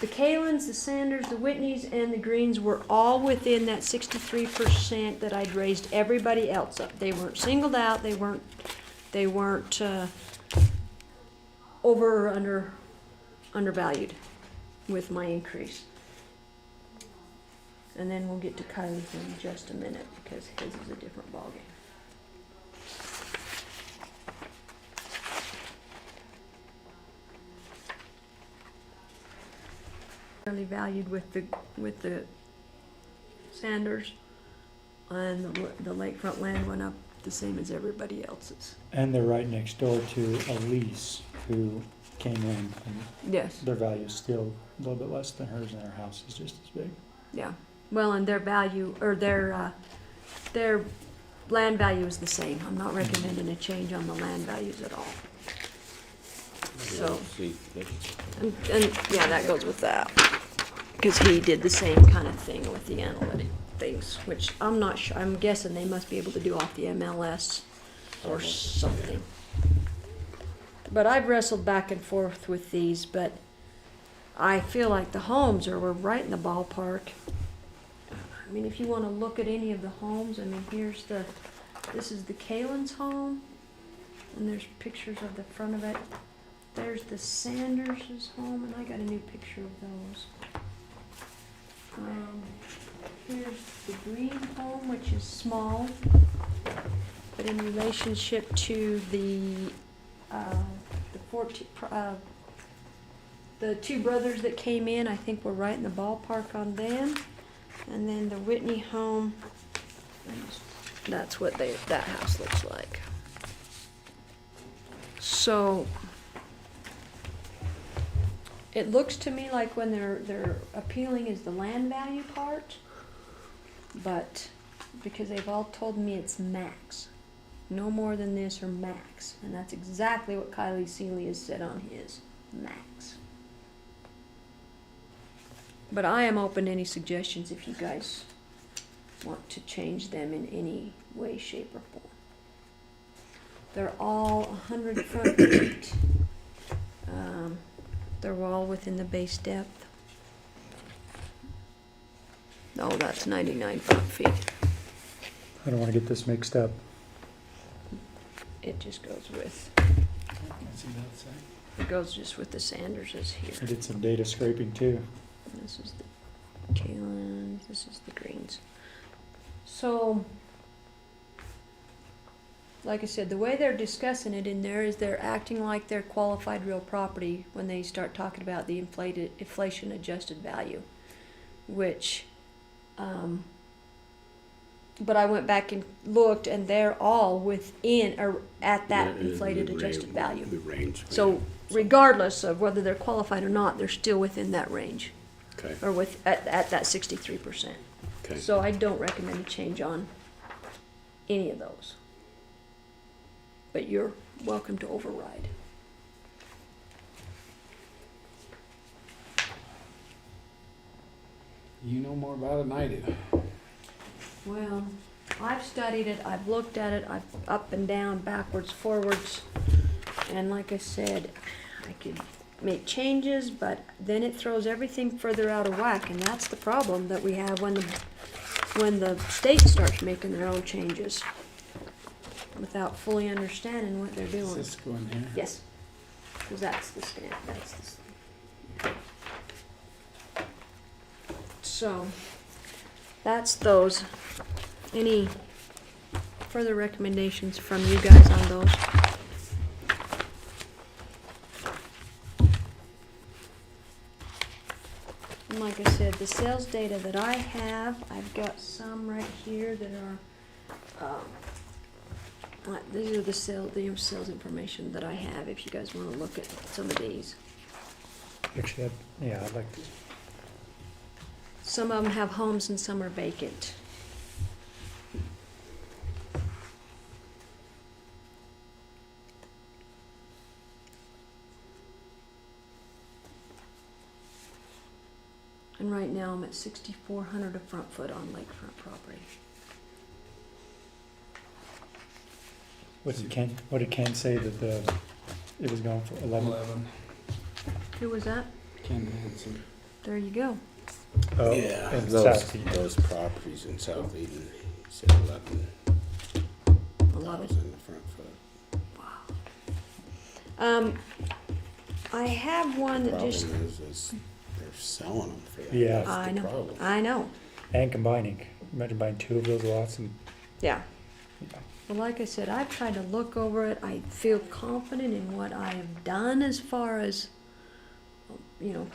the Kalins, the Sanders, the Whitneys, and the Greens were all within that 63% that I'd raised everybody else up. They weren't singled out. They weren't over or undervalued with my increase. And then we'll get to Kylie's in just a minute because his is a different ballgame. Fairly valued with the Sanders, and the lakefront land went up the same as everybody else's. And they're right next door to Elise, who came in, and Yes. their value is still a little bit less than hers, and their house is just as big. Yeah. Well, and their value or their land value is the same. I'm not recommending a change on the land values at all. So, and yeah, that goes with that. Because he did the same kind of thing with the analytic things, which I'm not sure. I'm guessing they must be able to do off the MLS or something. But I've wrestled back and forth with these, but I feel like the homes we're right in the ballpark. I mean, if you want to look at any of the homes, I mean, this is the Kalins home, and there's pictures of the front of it. There's the Sanders' home, and I got a new picture of those. Here's the Green home, which is small, but in relationship to the 14, the two brothers that came in, I think we're right in the ballpark on them. And then the Whitney home, that's what that house looks like. So it looks to me like when they're appealing is the land value part, but because they've all told me it's max, no more than this or max, and that's exactly what Kylie Seeley has said on his, max. But I am open to any suggestions if you guys want to change them in any way, shape, or form. They're all 100 front feet. They're all within the base depth. Oh, that's 99 front feet. I don't want to get this mixed up. It just goes with, What's he about to say? it goes just with the Sanderses here. I did some data scraping too. This is the Kalins, this is the Greens. So, like I said, the way they're discussing it in there is they're acting like they're qualified real property when they start talking about the inflation adjusted value, which but I went back and looked, and they're all within, or at that inflated adjusted value. The range. So regardless of whether they're qualified or not, they're still within that range, Okay, or at that 63%. okay. So I don't recommend a change on any of those. But you're welcome to override. You know more about it than I do. Well, I've studied it, I've looked at it, I've up and down, backwards, forwards, and like I said, I could make changes, but then it throws everything further out of whack, and that's the problem that we have when the state starts making their own changes without fully understanding what they're doing. Does this go in here? Yes, because that's the stand, that's the. So, that's those. Any further recommendations from you guys on those? And like I said, the sales data that I have, I've got some right here that are, these are the sales information that I have, if you guys wanna look at some of these. Actually, yeah, I'd like to. Some of them have homes and some are vacant. And right now I'm at 6,400 a front foot on lakefront property. What did Ken say that it was going for 11? Who was that? Ken Hansen. There you go. Oh, Yeah, and those properties in South Eden, he said 11,000 the front foot. I have one that Problem just. is they're selling them for that. Yeah. That's I the know. problem. I know. And combining. Imagine buying 2 of those lots and. Yeah. Yeah. Well, like I said, I've tried to look over it. I feel confident in what I have done as far as,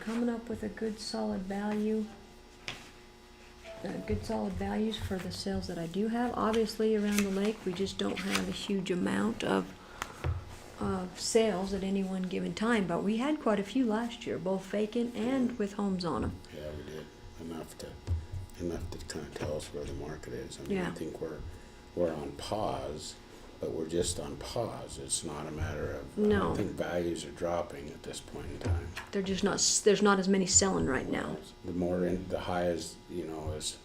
coming up with a good solid value. Good solid values for the sales that I do have. Obviously, around the lake, we just don't have a huge amount of sales at any one given time, but we had quite a few last year, both vacant and with homes on them. Yeah, we did, enough to kind of tell us where the market is. I mean, Yeah. I think we're on pause, but we're just on pause. It's not a matter of, I No. don't think values are dropping at this point in time. They're just not, there's not as many selling right now. The high as,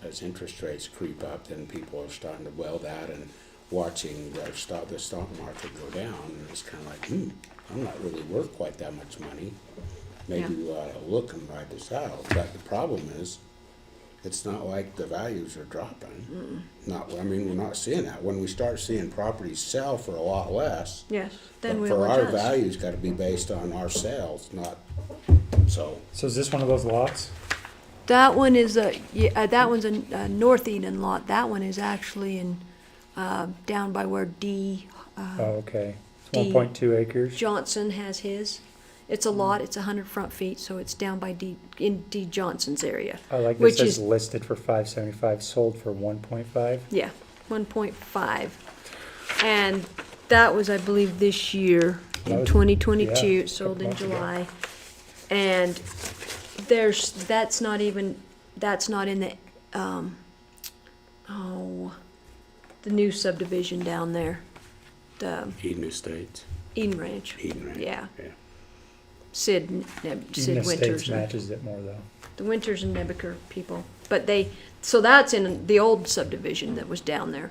as interest rates creep up, then people are starting to well that and watching the stock market go down, and it's kind of like, I'm not really worth quite that much money. Maybe we ought to look and ride this out. But the problem is, it's not like the values are dropping. We're not seeing that. When we start seeing properties sell for a lot less, Yes, then but we'll for our adjust. values got to be based on our sales, not so. So is this one of those lots? That one is that one's a North Eden lot. That one is actually in, down by where Oh, okay. It's D. 1.2 acres. Johnson has his. It's a lot, it's 100 front feet, so it's down by in D. Johnson's area. I like which this says is- listed for 575, sold for 1.5. Yeah, 1.5. And that was, I believe, this year, That in was- 2022, yeah, it sold in couple months ago. July. And that's not in the, the new subdivision down there. The Eden Estates. Eden Ranch. Eden Ranch. Yeah. Yeah. Sid Even Winters. Estates matches it more though. The Winters and Nebeker people. But so that's in the old subdivision that was down there.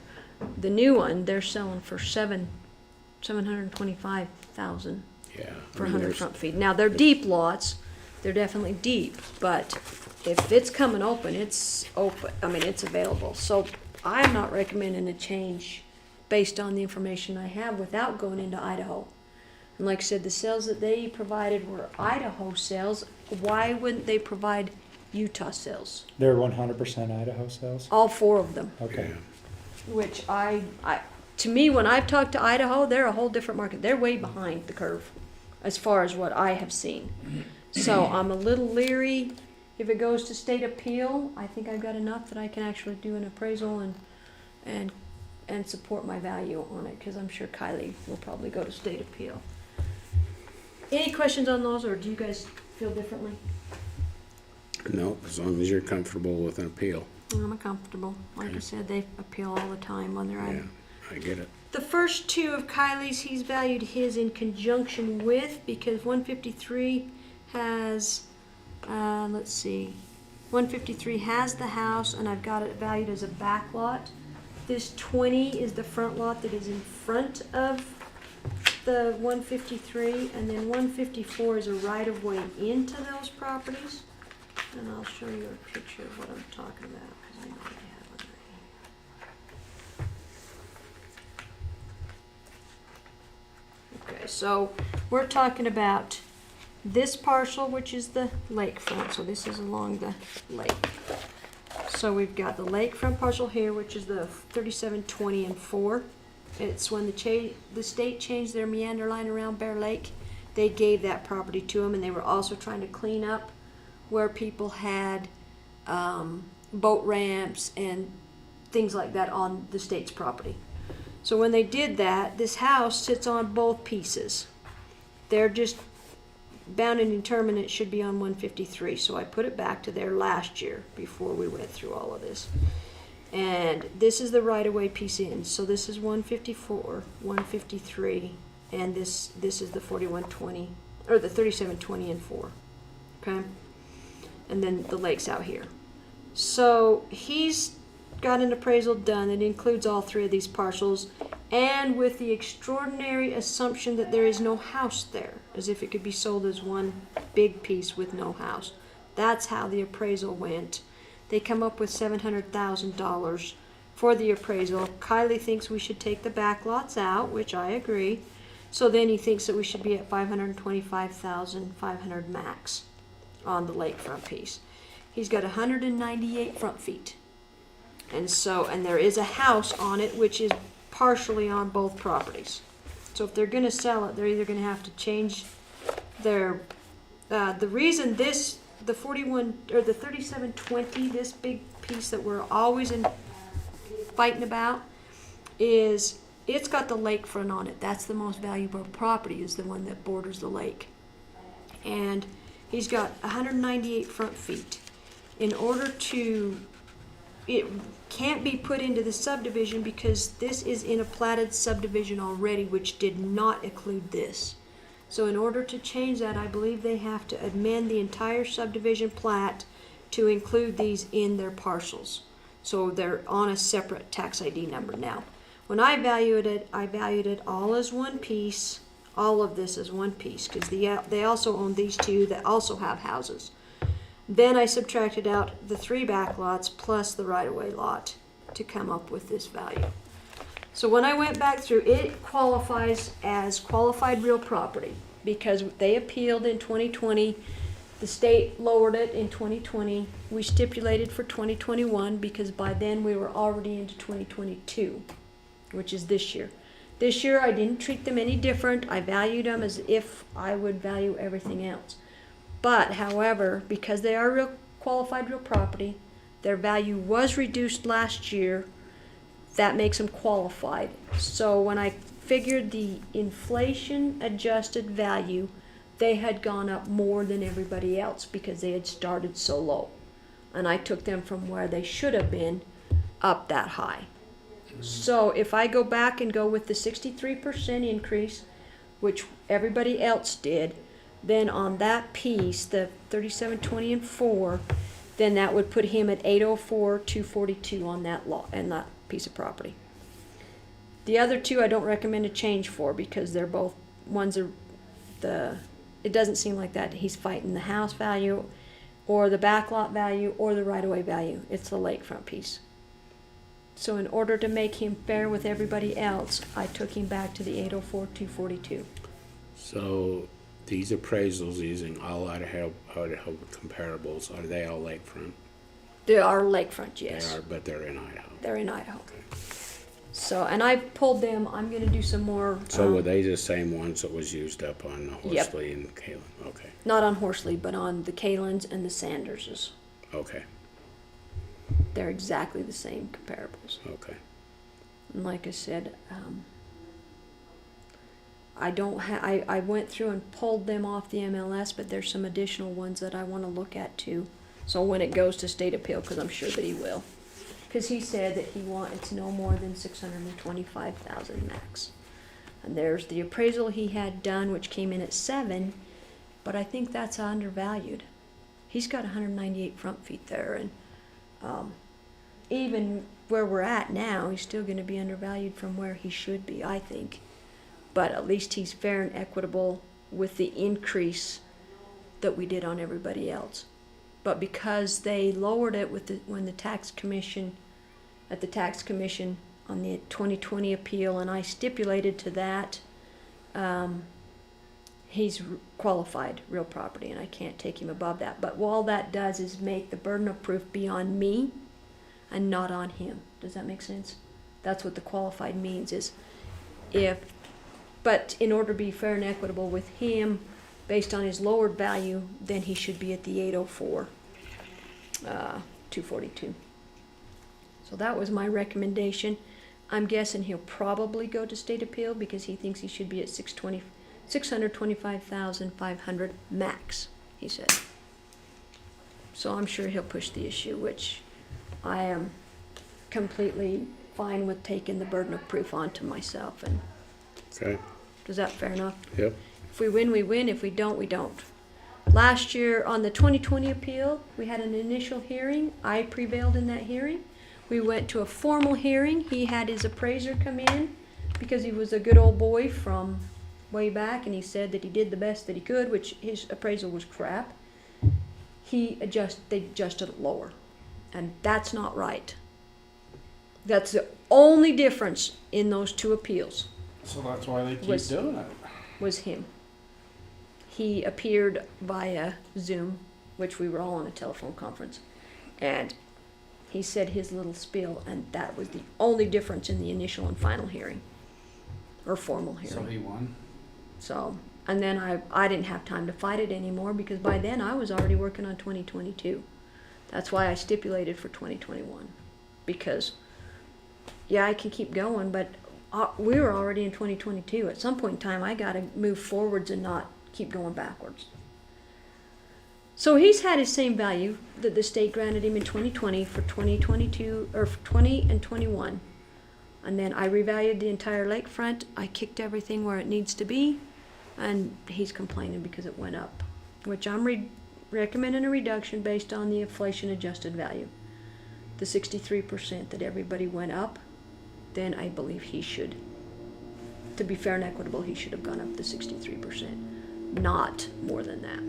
The new one, they're selling for $725,000 Yeah. for 100 front feet. Now, they're deep lots, they're definitely deep, but if it's coming open, it's open, it's available. So I'm not recommending a change based on the information I have without going into Idaho. And like I said, the sales that they provided were Idaho sales. Why wouldn't they provide Utah sales? They're 100% Idaho sales? All 4 of them. Okay. Which to me, when I've talked to Idaho, they're a whole different market. They're way behind the curve as far as what I have seen. So I'm a little leery. If it goes to state appeal, I think I've got enough that I can actually do an appraisal and support my value on it, because I'm sure Kylie will probably go to state appeal. Any questions on those, or do you guys feel differently? No, as long as you're comfortable with an appeal. I'm comfortable. Like I said, they appeal all the time when they're Yeah, I get it. The first two of Kylie's, he's valued his in conjunction with, because 153 has, let's see, 153 has the house, and I've got it valued as a back lot. This 20 is the front lot that is in front of the 153, and then 154 is a right-of-way into those properties. And I'll show you a picture of what I'm talking about, because I know I have one right here. Okay, so we're talking about this parcel, which is the lakefront. So this is along the lake. So we've got the lakefront parcel here, which is the 3720 and 4. It's when the state changed their meander line around Bear Lake, they gave that property to them, and they were also trying to clean up where people had boat ramps and things like that on the state's property. So when they did that, this house sits on both pieces. They're just bound and determined it should be on 153. So I put it back to there last year before we went through all of this. And this is the right-of-way piece in. So this is 154, 153, and this is the 4120, or the 3720 and 4. Okay? And then the lake's out here. So he's got an appraisal done that includes all three of these parcels, and with the extraordinary assumption that there is no house there, as if it could be sold as one big piece with no house. That's how the appraisal went. They come up with $700,000 for the appraisal. Kylie thinks we should take the back lots out, which I agree. So then he thinks that we should be at $525,500 max on the lakefront piece. He's got 198 front feet. And there is a house on it, which is partially on both properties. So if they're gonna sell it, they're either gonna have to change their, the reason this, the 41, or the 3720, this big piece that we're always fighting about, is it's got the lakefront on it. That's the most valuable property, is the one that borders the lake. And he's got 198 front feet. In order to, it can't be put into the subdivision because this is in a platted subdivision already, which did not include this. So in order to change that, I believe they have to amend the entire subdivision plat to include these in their parcels. So they're on a separate tax ID number now. When I valued it all as one piece, all of this as one piece, because they also own these two that also have houses. Then I subtracted out the 3 back lots plus the right-of-way lot to come up with this value. So when I went back through, it qualifies as qualified real property because they appealed in 2020. The state lowered it in 2020. We stipulated for 2021 because by then we were already into 2022, which is this year. This year I didn't treat them any different. I valued them as if I would value everything else. But however, because they are real qualified real property, their value was reduced last year. That makes them qualified. So when I figured the inflation adjusted value, they had gone up more than everybody else because they had started so low. And I took them from where they should have been up that high. So if I go back and go with the 63% increase, which everybody else did, then on that piece, the 3720 and 4, then that would put him at 804,242 on that lot and that piece of property. The other two I don't recommend a change for because they're both ones are it doesn't seem like that he's fighting the house value or the back lot value or the right-of-way value. It's the lakefront piece. So in order to make him fair with everybody else, I took him back to the 804,242. So these appraisals using all Idaho comparables, are they all lakefront? They are lakefront, yes. They are, but they're in Idaho. They're in Idaho. So, and I pulled them, I'm going to do some more. So were they the same ones that was used up on Horsley and Kalen? Okay. Not on Horsley, but on the Kalens and the Sanderses. Okay. They're exactly the same comparables. Okay. And like I said, I went through and pulled them off the MLS, but there's some additional ones that I wanna look at too. So when it goes to state appeal, cause I'm sure that he will. Cause he said that he it's no more than 625,000 max. And there's the appraisal he had done, which came in at 7, but I think that's undervalued. He's got 198 front feet there, and even where we're at now, he's still gonna be undervalued from where he should be, I think. But at least he's fair and equitable with the increase that we did on everybody else. But because they lowered it when the tax commission, at the tax commission on the 2020 appeal, and I stipulated to that, he's qualified real property, and I can't take him above that. But all that does is make the burden of proof be on me and not on him. Does that make sense? That's what the qualified means is but in order to be fair and equitable with him, based on his lowered value, then he should be at the 804, 242. So that was my recommendation. I'm guessing he'll probably go to state appeal because he thinks he should be at 625,500 max, he said. So I'm sure he'll push the issue, which I am completely fine with taking the burden of proof onto myself. And Okay. is that fair enough? Yep. If we win, we win. If we don't, we don't. Last year on the 2020 appeal, we had an initial hearing. I prevailed in that hearing. We went to a formal hearing. He had his appraiser come in because he was a good old boy from way back, and he said that he did the best that he could, which his appraisal was crap. They adjusted it lower, and that's not right. That's the only difference in those two appeals. So that's why they keep doing it. Was him. He appeared via Zoom, which we were all on a telephone conference, and he said his little spiel, and that was the only difference in the initial and final hearing, or formal hearing. So he won? So, and then I didn't have time to fight it anymore because by then I was already working on 2022. That's why I stipulated for 2021, because yeah, I can keep going, but we were already in 2022. At some point in time, I got to move forwards and not keep going backwards. So he's had his same value that the state granted him in 2020 for 2022, or for 20 and 21. And then I revalued the entire lakefront. I kicked everything where it needs to be, and he's complaining because it went up, which I'm recommending a reduction based on the inflation adjusted value. The 63% that everybody went up, then I believe he should, to be fair and equitable, he should have gone up the 63%, not more than that.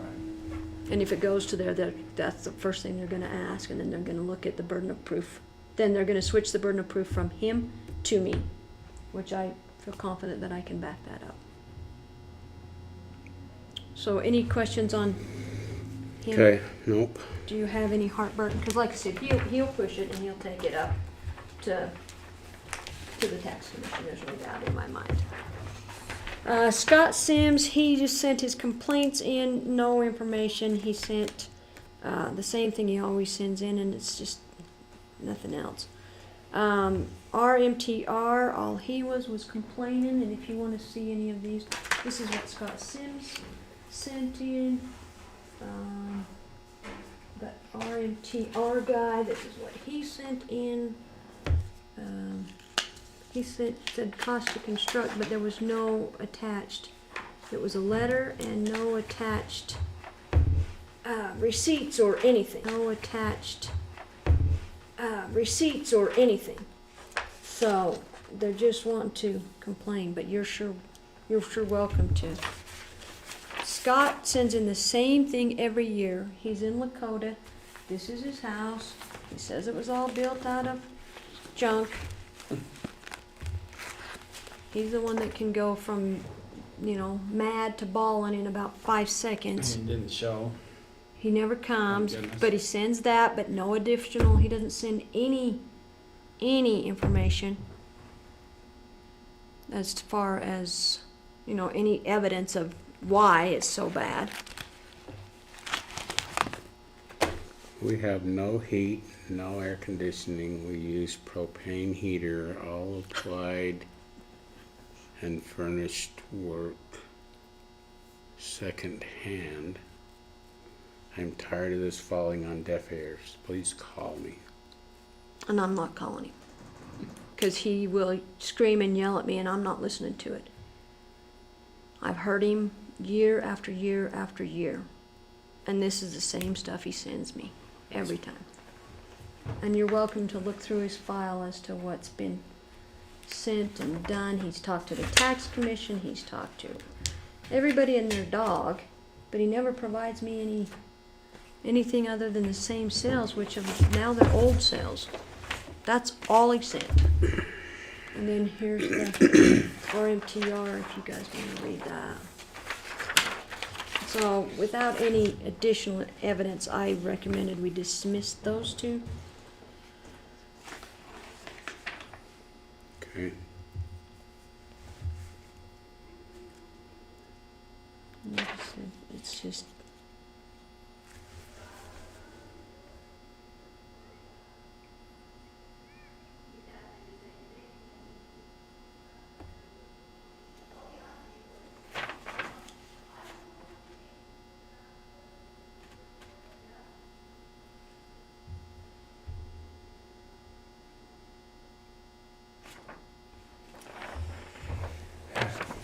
Right. And if it goes to there, that's the first thing they're going to ask, and then they're going to look at the burden of proof. Then they're going to switch the burden of proof from him to me, which I feel confident that I can back that up. So any questions on him? Okay, nope. Do you have any heartburn? Because like I said, he'll push it and he'll take it up to the tax commission. There's no doubt in my mind. Scott Sims, he just sent his complaints in, no information. He sent the same thing he always sends in, and it's just nothing else. RMTR, all he was complaining, and if you want to see any of these, this is what Scott Sims sent in. That RMTR guy, this is what he sent in. He said cost to construct, but there was no attached. It was a letter and no attached receipts or anything. No attached receipts or anything. So they're just wanting to complain, but you're sure welcome to. Scott sends in the same thing every year. He's in Lakota. This is his house. He says it was all built out of junk. He's the one that can go from, mad to bawling in about 5 seconds. He didn't show. He never comes, Thank goodness. but he sends that, but no additional. He doesn't send any information as far as, any evidence of why it's so bad. We have no heat, no air conditioning. We use propane heater, all applied and furnished work second hand. I'm tired of this falling on deaf ears. Please call me. And I'm not calling him. Because he will scream and yell at me and I'm not listening to it. I've heard him year after year after year. And this is the same stuff he sends me every time. And you're welcome to look through his file as to what's been sent and done. He's talked to the tax commission, he's talked to everybody and their dog, but he never provides me anything other than the same sales, which are now they're old sales. That's all he sent. And then here's the RMTR if you guys want to read that. So without any additional evidence, I recommended we dismiss those two. Okay. Like I said, it's just.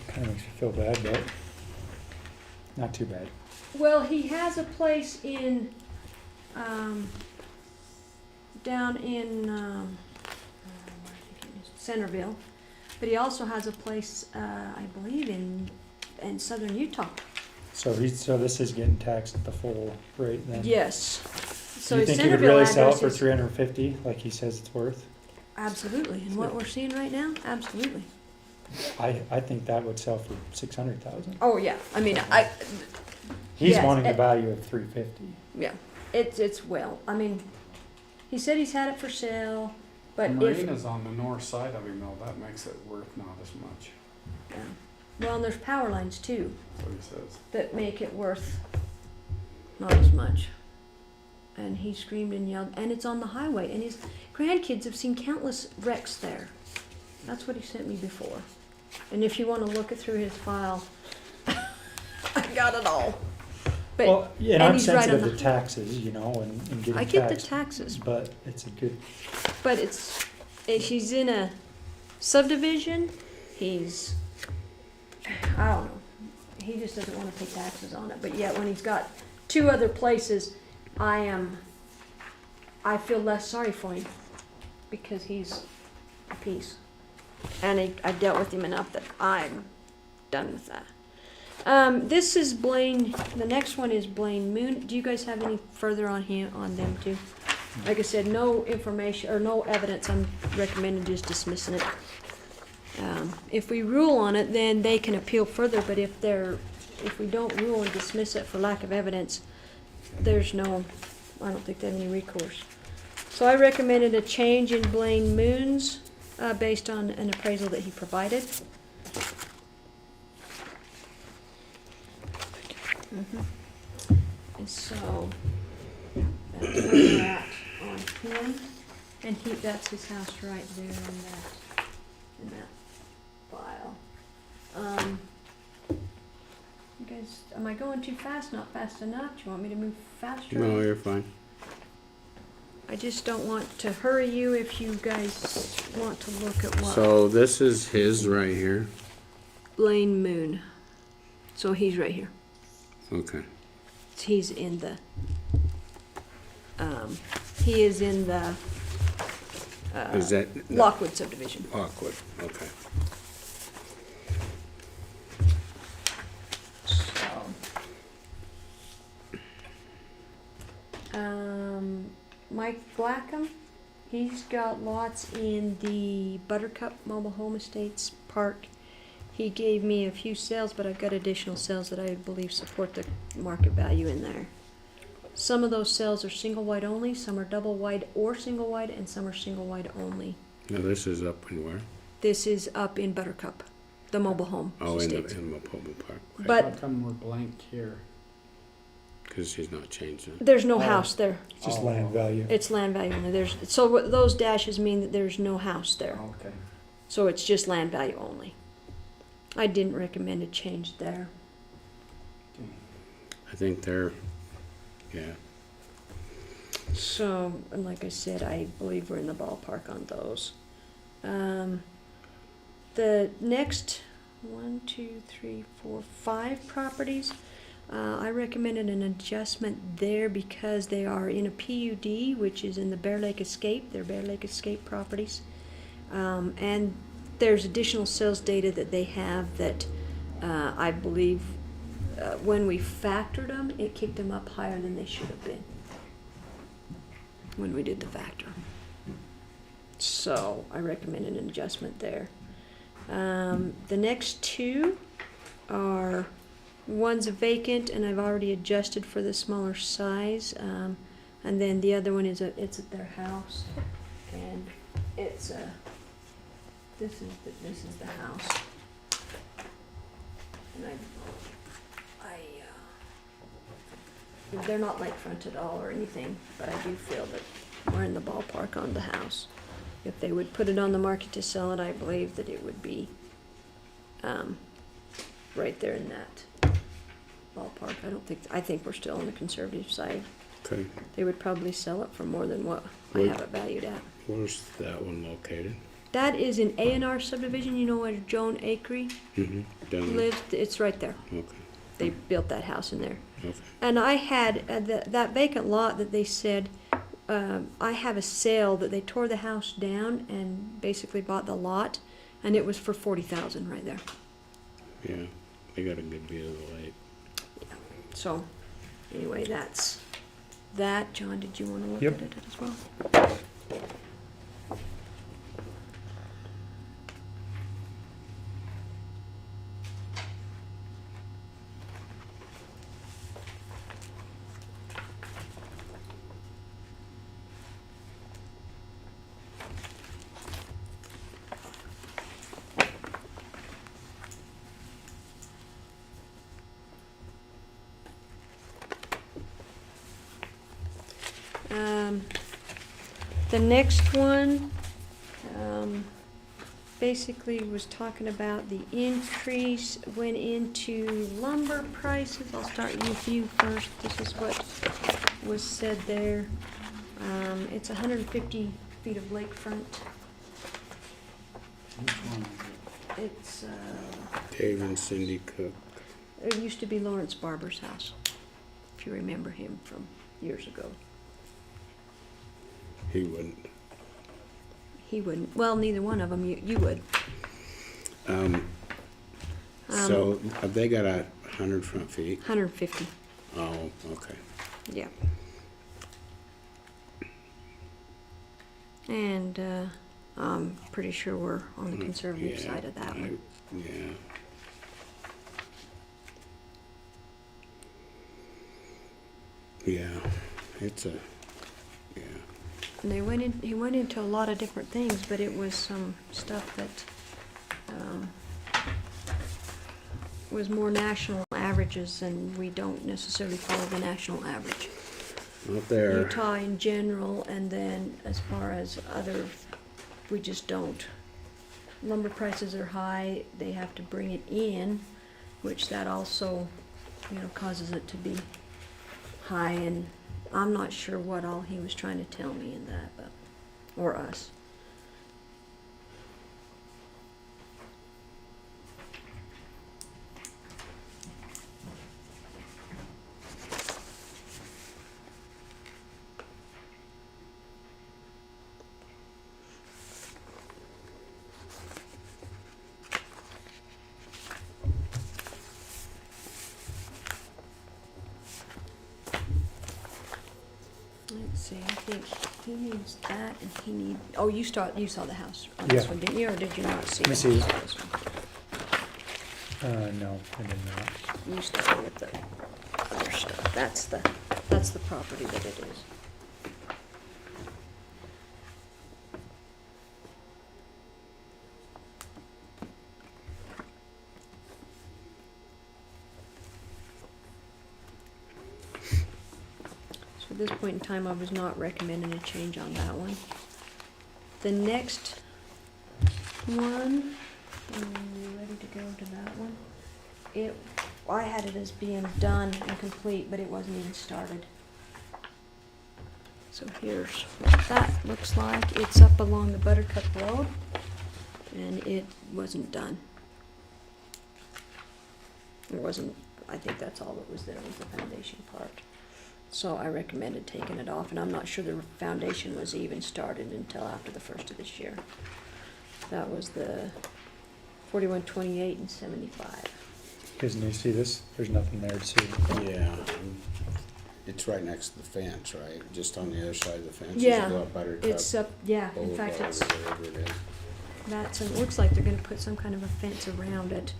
Kind of makes me feel bad, but not too bad. Well, he has a place in, down in, Centerville, but he also has a place, I believe in southern Utah. So this is getting taxed at the full rate then? Yes. Do So you his think you could Centerville really sell it address for is- 350 like he says it's worth? Absolutely, and what we're seeing right now, absolutely. I think that would sell for 600,000. Oh, yeah, I mean, He's yes, wanting a value of 350. Yeah, it's well, I mean, he said he's had it for sale, but if, Marina's on the north side of him though, that makes it worth not as much, yeah. Well, and there's power lines too that's what he says. that make it worth not as much. And he screamed and yelled, and it's on the highway, and his grandkids have seen countless wrecks there. That's what he sent me before. And if you want to look it through his file, I got it all. But Well, yeah, and and I'm he's right on sensitive the- to taxes, you know, and getting I get the taxed, taxes, but it's a good, but he's in a subdivision. He's, I don't know. He just doesn't want to pay taxes on it. But yet, when he's got two other places, I feel less sorry for him because he's a piece. And I dealt with him enough that I'm done with that. This is Blaine. The next one is Blaine Moon. Do you guys have any further on them too? Like I said, no information or no evidence. I'm recommending just dismissing it. If we rule on it, then they can appeal further. But if we don't rule and dismiss it for lack of evidence, there's no. I don't think they have any recourse. So I recommended a change in Blaine Moon's based on an appraisal that he provided. And so that's where we're at on him, and that's his house right there in that file. You guys, am I going too fast? Not fast enough? Do you want me to move faster? No, you're fine. I just don't want to hurry you if you guys want to look at what. So this is his right here. Blaine Moon. So he's right here. Okay. He's in the, he is in the, Is that Lockwood subdivision. Lockwood? Okay. Mike Blackham, he's got lots in the Buttercup Mobile Home Estates Park. He gave me a few sales, but I've got additional sales that I believe support the market value in there. Some of those sales are single wide only, some are double wide or single wide, and some are single wide only. Now this is up in where? This is up in Buttercup, the mobile home Oh, estates. in the mobile park. Right. But How come we're blank here? Cause she's not changing it. There's no Oh. house there. It's just land value. It's land value only. So what those dashes mean that there's no house there. Okay. So it's just land value only. I didn't recommend a change there. I think they're, yeah. So, and like I said, I believe we're in the ballpark on those. The next 1, 2, 3, 4, 5 properties, I recommended an adjustment there because they are in a PUD, which is in the Bear Lake Escape. They're Bear Lake Escape properties. And there's additional sales data that they have that I believe when we factored them, it kicked them up higher than they should have been when we did the factor. So I recommended an adjustment there. The next two are, one's vacant and I've already adjusted for the smaller size. And then the other one is it's at their house, and it's this is the house. And they're not lakefront at all or anything, but I do feel that we're in the ballpark on the house. If they would put it on the market to sell it, I believe that it would be right there in that ballpark. I think we're still on the conservative side. Okay. They would probably sell it for more than what I Where- have it valued at. Where's that one located? That is an A&R subdivision. You know where Joan Acree Mm-hmm. Down there? lives? It's right there. Okay. They built that house in there. Okay. And I had that vacant lot that they said, I have a sale that they tore the house down and basically bought the lot, and it was for $40,000 right there. Yeah, they got a good view of the lake. So, anyway, that's that. John, did you want to look Yep. at it as well? The next one basically was talking about the increase went into lumber prices. I'll start with you first. This is what was said there. It's 150 feet of lakefront. Which one is it? It's Dave and Cindy Cook. it used to be Lawrence Barber's house, if you remember him from years ago. He wouldn't. He wouldn't. Well, neither one of them. You would. So have they got 100 front feet? 150. Oh, okay. Yeah. And I'm pretty sure we're on the conservative Yeah, side of that one. Yeah. Yeah, it's a, yeah. And he went into a lot of different things, but it was some stuff that was more national averages, and we don't necessarily follow the national average. Out there. Utah in general, and then as far as other, we just don't. Lumber prices are high, they have to bring it in, which that also, causes it to be high, and I'm not sure what all he was trying to tell me in that, but, or us. Let's see, I think he needs that, and he need, oh, you saw the house on this Yeah. one, didn't you, or did you not see it? Let me see. You saw this one. No, I did not. You started with the other stuff, that's the property that it is. at this point in time, I was not recommending a change on that one. The next one, are you ready to go to that one? I had it as being done and complete, but it wasn't even started. So here's what that looks like. It's up along the Buttercup Road, and it wasn't done. It wasn't, I think that's all that was there was the foundation part. So I recommended taking it off, and I'm not sure the foundation was even started until after the first of this year. That was the 4128 and 75. Because you see this, there's nothing there to see. Yeah. It's right next to the fence, right? Just on the other side of the fence. Yeah, Is Buttercup it's up, yeah, in fact, Boulevard it's, or whatever it is. that's, it looks like they're gonna put some kind of a fence around it.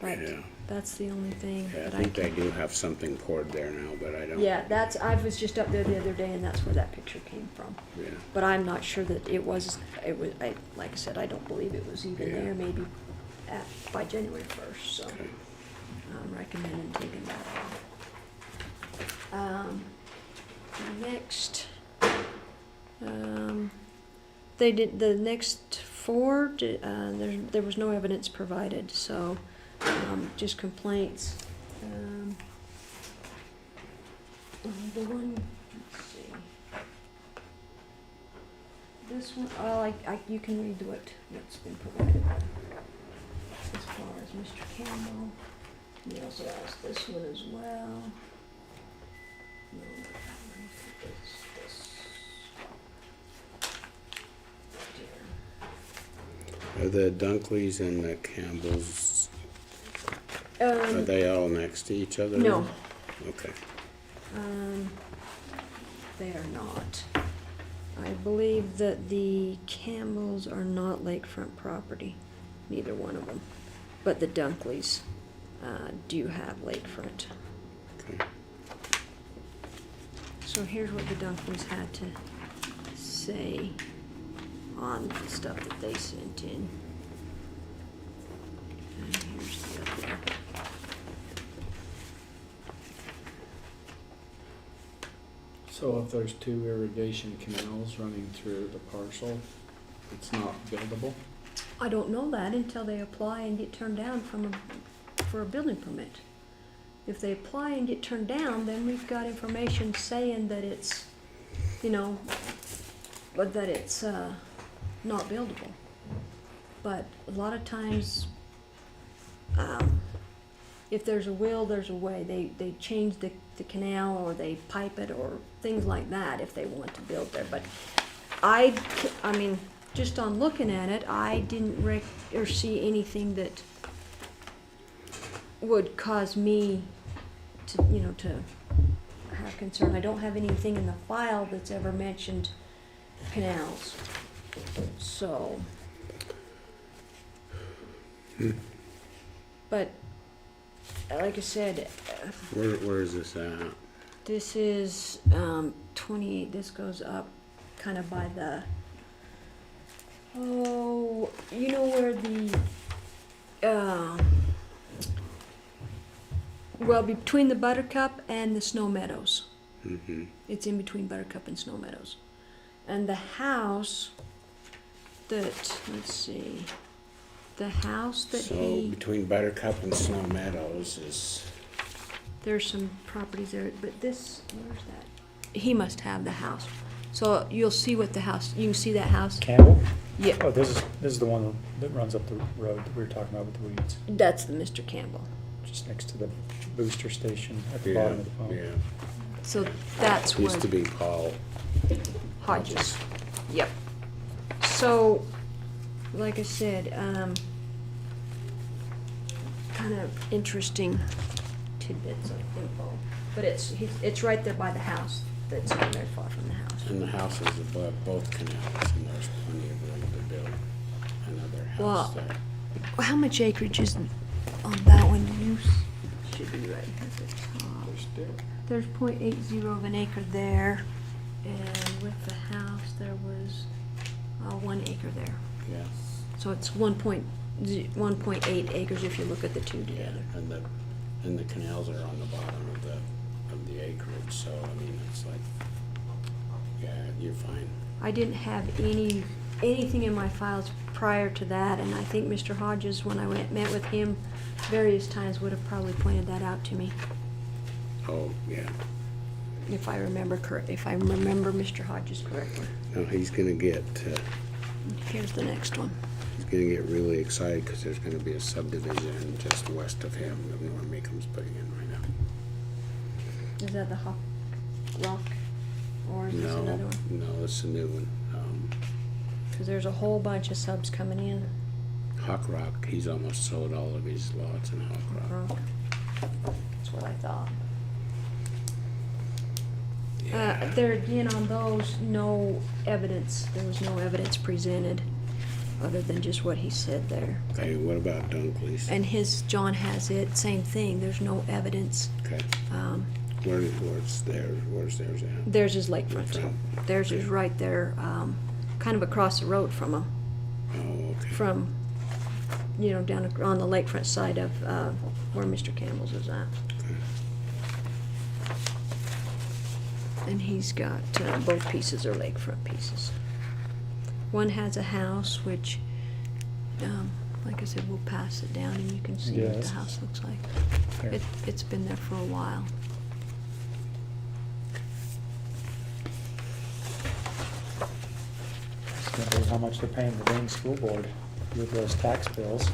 But Yeah. that's the only thing Yeah, I that think they do have something poured there now, but I don't. Yeah, I was just up there the other day, and that's where that picture came from. Yeah. But I'm not sure that it was, like I said, I don't believe it was even Yeah. there, maybe by January 1st, so Okay. I'm recommending taking that off. Next, they did, the next four, there was no evidence provided, so, just complaints. The one, let's see. This one, you can read what's been provided as far as Mr. Campbell. He also asked this one as well. No, this. Are the Dunkleys and the Campbells, are they all next to each other? No. Okay. They are not. I believe that the Campbells are not lakefront property, neither one of them. But the Dunkleys do have lakefront. Okay. So here's what the Dunkleys had to say on the stuff that they sent in. And here's the other. So if there's 2 irrigation canals running through the parcel, it's not buildable? I don't know that until they apply and get turned down for a building permit. If they apply and get turned down, then we've got information saying that it's, but that it's not buildable. But a lot of times, if there's a will, there's a way. They change the canal, or they pipe it, or things like that if they want to build there. But I mean, just on looking at it, I didn't see anything that would cause me to have concern. I don't have anything in the file that's ever mentioned canals. So, but like I said, Where is this at? this is 28. This goes up kind of by the. Oh, you know where the. Well, between the Buttercup and the Snow Meadows. Mm-hmm. It's in between Buttercup and Snow Meadows. And the house that, let's see, the house that So between Buttercup and Snow Meadows is, there's some properties there, but this, where's that? He must have the house. So you'll see what the house, you can see that house? Campbell? Yeah. Oh, this is the one that runs up the road that we were talking about with the weeds. That's the Mr. Campbell. Just next to the booster station at the yeah, bottom of the pump. yeah. So that's where. Used to be Paul Hodges. Yep. So, like I said, kind of interesting tidbits of info. But it's right there by the house. That's not very far from the house. And the house is above both canals, and there's plenty of room to build another house Well, there. how much acreage is on that one? Should be right at the top. There's .80 of an acre there, and with the house there was 1 acre there. Yeah. So it's 1.8 acres if you look at the two together. And the canals are on the bottom of the acreage, so, I mean, it's like, yeah, you're fine. I didn't have anything in my files prior to that, and I think Mr. Hodges, when I met with him various times, would have probably pointed that out to me, Oh, yeah. if I remember Mr. Hodges correctly. No, he's gonna get, Here's the next one. he's gonna get really excited, cause there's gonna be a subdivision just west of him that Norm Makeham's putting in right now. Is that the Hawk Rock, or is this No, another one? no, it's a new one. Because there's a whole bunch of subs coming in. Hawk Rock, he's almost sold all of his lots in Hawk Rock. That's what I thought. Yeah. There again, on those, no evidence, there was no evidence presented, other than just what he said there. Okay, what about Dunkley's? And John has it, same thing, there's no evidence. Okay. Where's theirs at? Theirs is lakefront. Lakefront. Theirs is right there, kind of across the road from them. Oh, okay. From, down on the lakefront side of, where Mr. Campbell's is at. And he's got, both pieces are lakefront pieces. One has a house, which, like I said, we'll pass it down and you can see what the Yes. house looks like. Here. It's been there for a while. It's gonna be how much they're paying the Wayne School Board with those tax bills.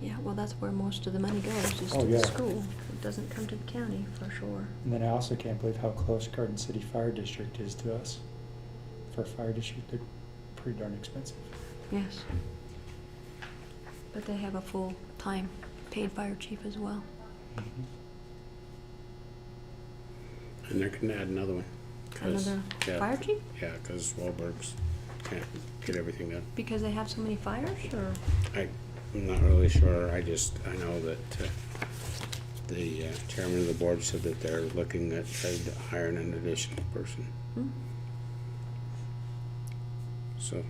Yeah, well, that's where most of the money goes, is Oh, to the yeah. school. It doesn't come to the county, for sure. And then I also can't believe how close Garden City Fire District is to us. For a fire district, they're pretty darn expensive. Yes. But they have a full-time paid fire chief as well. And they're gonna add another one. 'Cause- Another yeah, fire chief? Yeah, cause Wahlberg's can't get everything done. Because they have so many fires, or? I'm not really sure, I know that, the chairman of the board said that they're looking at trying to hire an additional person, Hmm, so.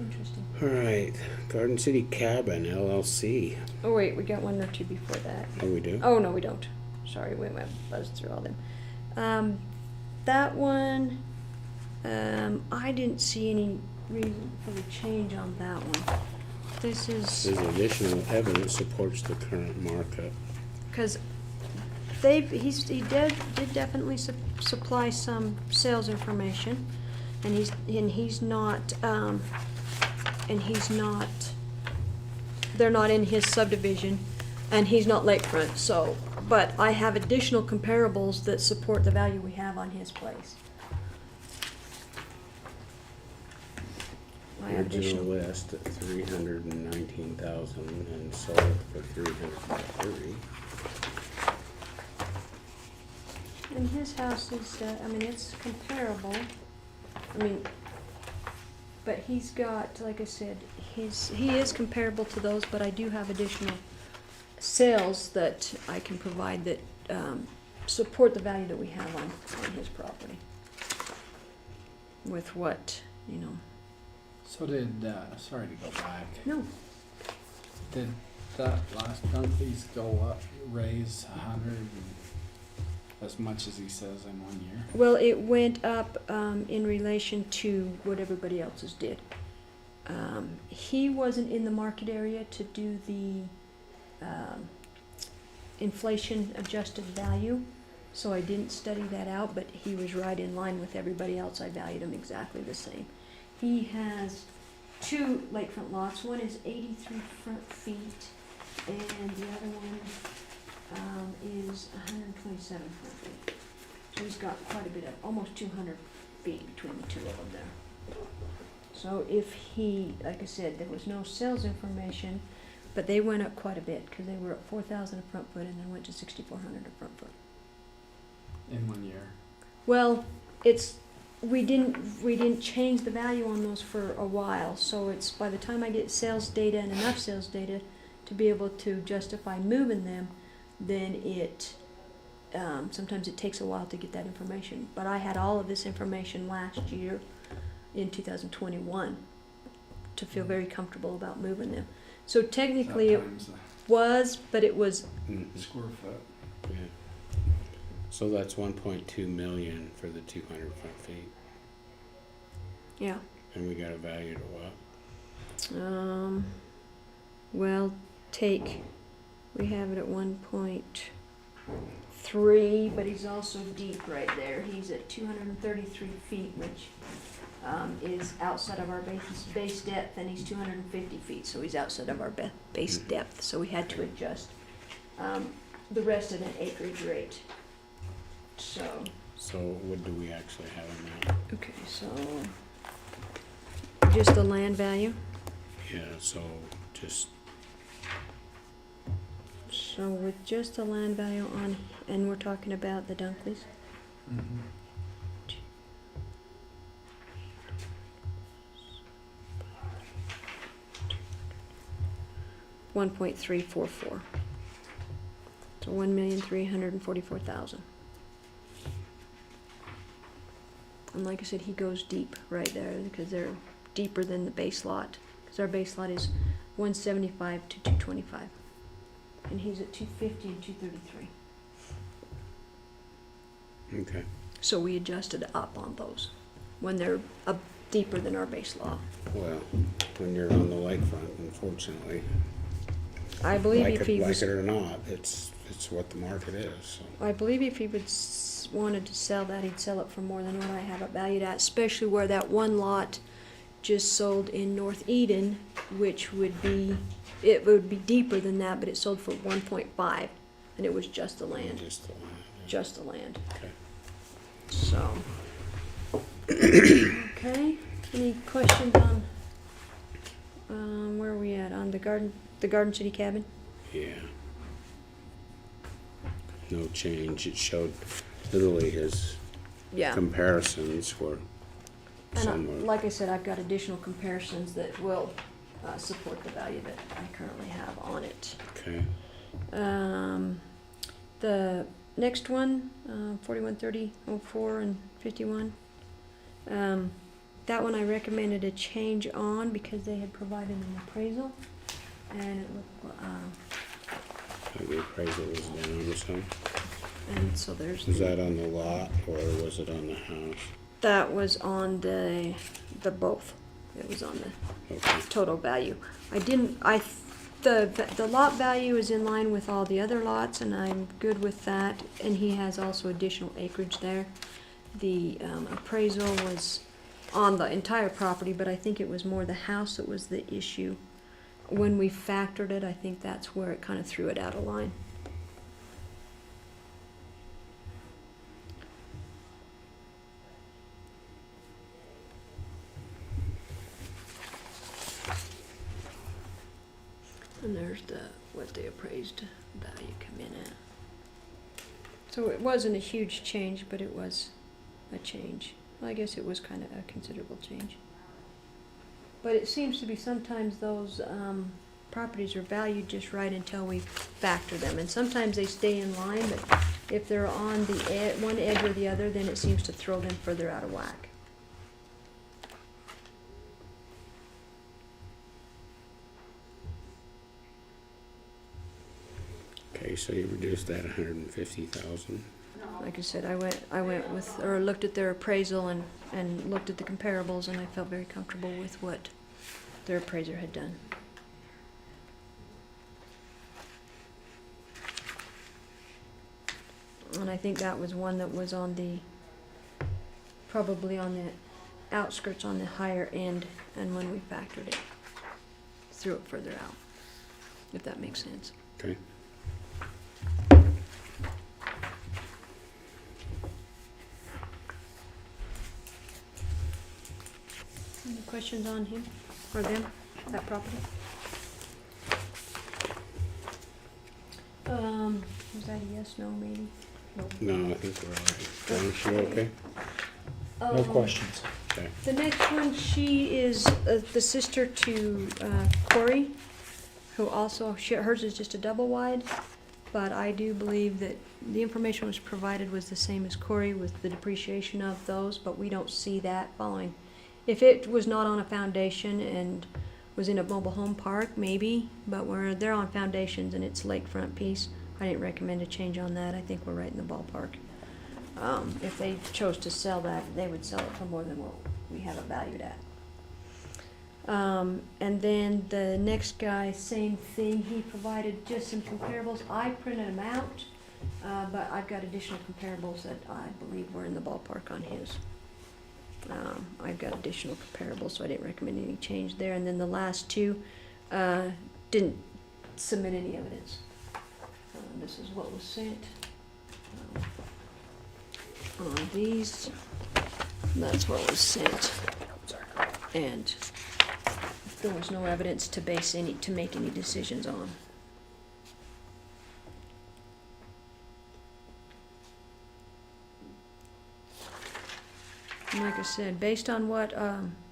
interesting. Alright, Garden City Cabin LLC. Oh, wait, we got one or two before that. Oh, we do? Oh, no, we don't. Sorry, we went buzzed through all them. That one, I didn't see any reason for the change on that one. This is, There's additional evidence supports the current markup. because he did definitely supply some sales information, and he's not, they're not in his subdivision, and he's not lakefront, so, but I have additional comparables that support the value we have on his place. I have Original additional. list at 319,000 and sold for 330. And his house is, it's comparable, but he's got, like I said, he is comparable to those, but I do have additional sales that I can provide that, support the value that we have on his property. With what, So did, sorry to go back, no, did that last Dunkley's go up, raise 100 as much as he says in 1 year? well, it went up, in relation to what everybody else's did. He wasn't in the market area to do the, inflation adjusted value, so I didn't study that out, but he was right in line with everybody else. I valued him exactly the same. He has two lakefront lots. One is 83 front feet, and the other one, is 127 front feet. So he's got quite a bit of, almost 200 feet between the two of them there. So if he, like I said, there was no sales information, but they went up quite a bit, because they were at 4,000 a front foot and then went to 6,400 a front foot. In 1 year? Well, we didn't change the value on those for a while, so it's, by the time I get sales data and enough sales data to be able to justify moving them, then sometimes it takes a while to get that information. But I had all of this information last year in 2021 to feel very comfortable about moving them. So Is that technically it times the was, but it was, square foot? Yeah. So that's 1.2 million for the 200 front feet, yeah. and we got a value to what? Well, we have it at 1.3, but he's also deep right there. He's at 233 feet, which is outside of our base depth, and he's 250 feet, so he's outside of our base depth. So we had to adjust the rest of an acreage rate. So what do we actually have in that? okay, so just the land value. Yeah, so just, So with just the land value on, and we're talking about the Dunkleys. Mm-hmm. 1.344. So 1,344,000. And like I said, he goes deep right there because they're deeper than the base lot. Because our base lot is 175 to 225. And he's at 250 and 233. okay. So we adjusted up on those when they're up deeper than our base lot. Well, when you're on the lakefront, unfortunately, I believe like if he it was, or not, it's what the market is, so. I believe if he would wanted to sell that, he'd sell it for more than what I have it valued at, especially where that one lot just sold in North Eden, which would be, it would be deeper than that, but it sold for 1.5, and it was just the land. Just the land. Yeah. Just the land. Okay. So, okay, any questions on, where are we at, on the Garden City cabin? Yeah. No change. It showed literally his Yeah. comparisons were And somewhat. like I said, I've got additional comparisons that will support the value that I currently have on it. Okay. The next one, 413004 and 51. That one I recommended a change on because they had provided an appraisal, and it looked, The appraisal was down or something. and so there's. Was that on the lot or was it on the house? That was on the both. It was on the Okay. total value. The lot value is in line with all the other lots, and I'm good with that, and he has also additional acreage there. The appraisal was on the entire property, but I think it was more the house that was the issue. When we factored it, I think that's where it kind of threw it out of line. And there's what the appraised value come in at. So it wasn't a huge change, but it was a change. Well, I guess it was kind of a considerable change. But it seems to be sometimes those properties are valued just right until we factor them. And sometimes they stay in line, but if they're on the one edge or the other, then it seems to throw them further out of whack. Okay, so you reduced that 150,000. Like I said, I went with, or looked at their appraisal and looked at the comparables, and I felt very comfortable with what their appraiser had done. And I think that was one that was on the, probably on the outskirts, on the higher end, and when we factored it, threw it further out, if that makes sense. Okay. Any questions on him, or them, that property? Was that a yes, no, maybe? No, I think we're all right. John, you okay? No questions. Okay. The next one, she is the sister to Corey, who also, hers is just a double wide, but I do believe that the information was provided was the same as Corey with the depreciation of those, but we don't see that following. If it was not on a foundation and was in a mobile home park, maybe, but they're on foundations and it's lakefront piece. I didn't recommend a change on that. I think we're right in the ballpark. If they chose to sell that, they would sell it for more than what we have it valued at. And then the next guy, same thing. He provided just some comparables. I printed them out, but I've got additional comparables that I believe were in the ballpark on his. I've got additional comparables, so I didn't recommend any change there. And then the last two didn't submit any evidence. This is what was sent on these. That's what was sent, and there was no evidence to make any decisions on. And like I said, based on what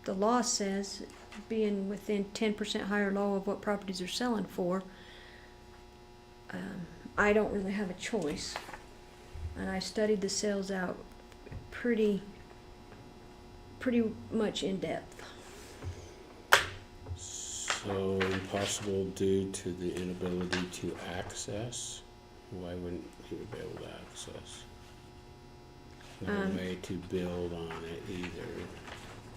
the law says, being within 10% high or low of what properties are selling for, I don't really have a choice. And I studied the sales out pretty much in depth. So impossible due to the inability to access? Why wouldn't you be able to access? No way to build on it either.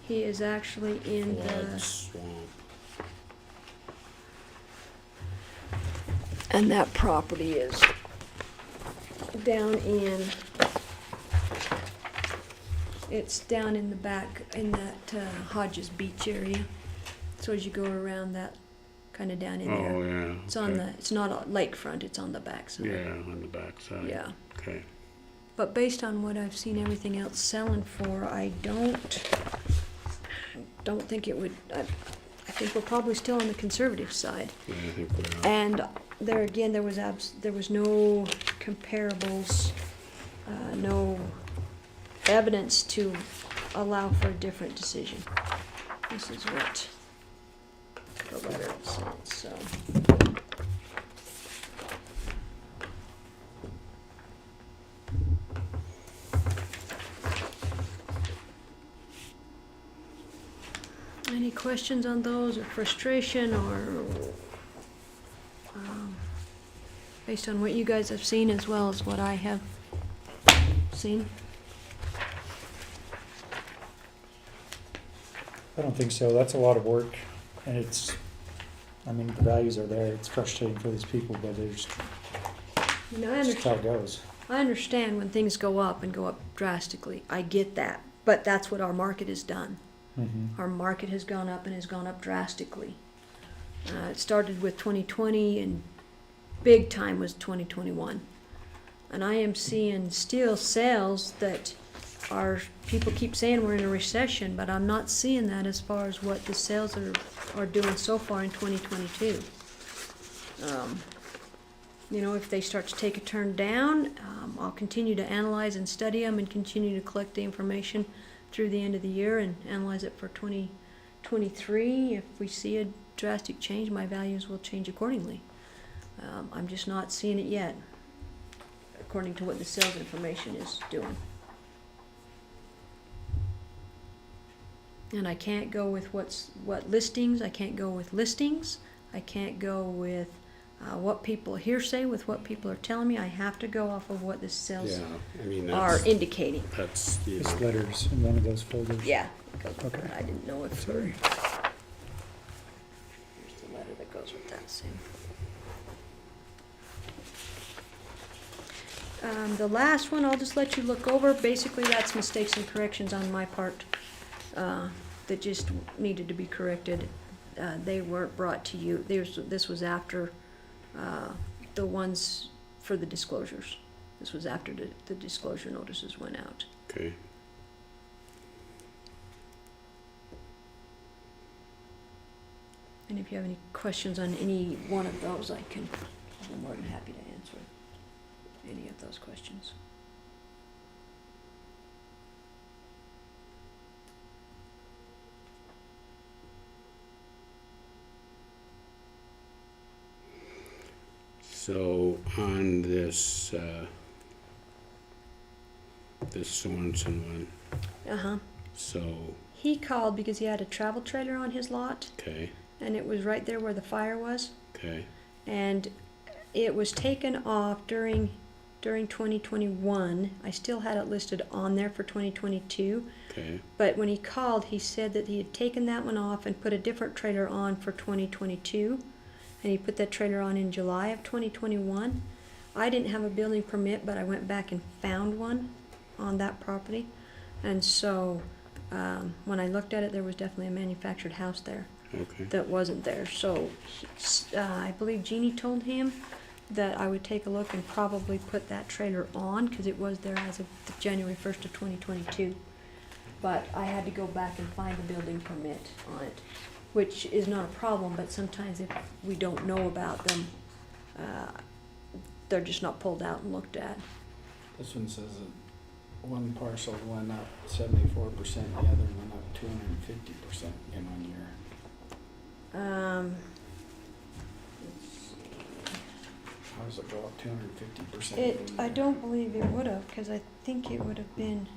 He is actually in Flood, the swamp. and that property is down in, it's down in the back in that Hodges Beach area. So as you go around that, kind of down in there. Oh, yeah. It's on the, it's not a lakefront, it's on the back side. Yeah, on the back side. Yeah. Okay. But based on what I've seen everything else selling for, I don't think it would, I think we're probably still on the conservative side. Yeah, I think we are. And there again, there was no comparables, no evidence to allow for a different decision. This is what the letter says, so. Any questions on those, or frustration, or based on what you guys have seen as well as what I have seen? I don't think so. That's a lot of work, and it's, I mean, the values are there. It's frustrating for these people, but it's You know, I just how it goes. I understand when things go up and go up drastically. I get that, but that's what our market has done. Mm-hmm. Our market has gone up and has gone up drastically. It started with 2020 and big time was 2021. And I am seeing still sales that are, people keep saying we're in a recession, but I'm not seeing that as far as what the sales are doing so far in 2022. You know, if they start to take a turn down, I'll continue to analyze and study them and continue to collect the information through the end of the year and analyze it for 2023. If we see a drastic change, my values will change accordingly. I'm just not seeing it yet, according to what the sales information is doing. And I can't go with what listings. I can't go with listings. I can't go with what people hearsay with what people are telling me. I have to go off of what the sales are indicating. That's, This letter's in one of those folders. Yeah, it goes with Okay. that. I didn't know if. Sorry. Here's the letter that goes with that same. The last one, I'll just let you look over. Basically, that's mistakes and corrections on my part that just needed to be corrected. They weren't brought to you. This was after the ones for the disclosures. This was after the disclosure notices went out. okay. And if you have any questions on any one of those, I'll be more than happy to answer any of those questions. So on this, this Sorensen one, Uh-huh. so, He called because he had a travel trailer on his lot, okay, and it was right there where the fire was. Okay, And it was taken off during 2021. I still had it listed on there for 2022. okay, But when he called, he said that he had taken that one off and put a different trailer on for 2022. And he put that trailer on in July of 2021. I didn't have a building permit, but I went back and found one on that property. And so when I looked at it, there was definitely a manufactured house there okay. that wasn't there. So I believe Jeannie told him that I would take a look and probably put that trailer on because it was there as of January 1st of 2022. But I had to go back and find a building permit on it, which is not a problem, but sometimes if we don't know about them, they're just not pulled out and looked at. This one says that one parcel went up 74%, the other went up 250% in 1 year. How does it go up 250%? I don't believe it would have, because I think it would have been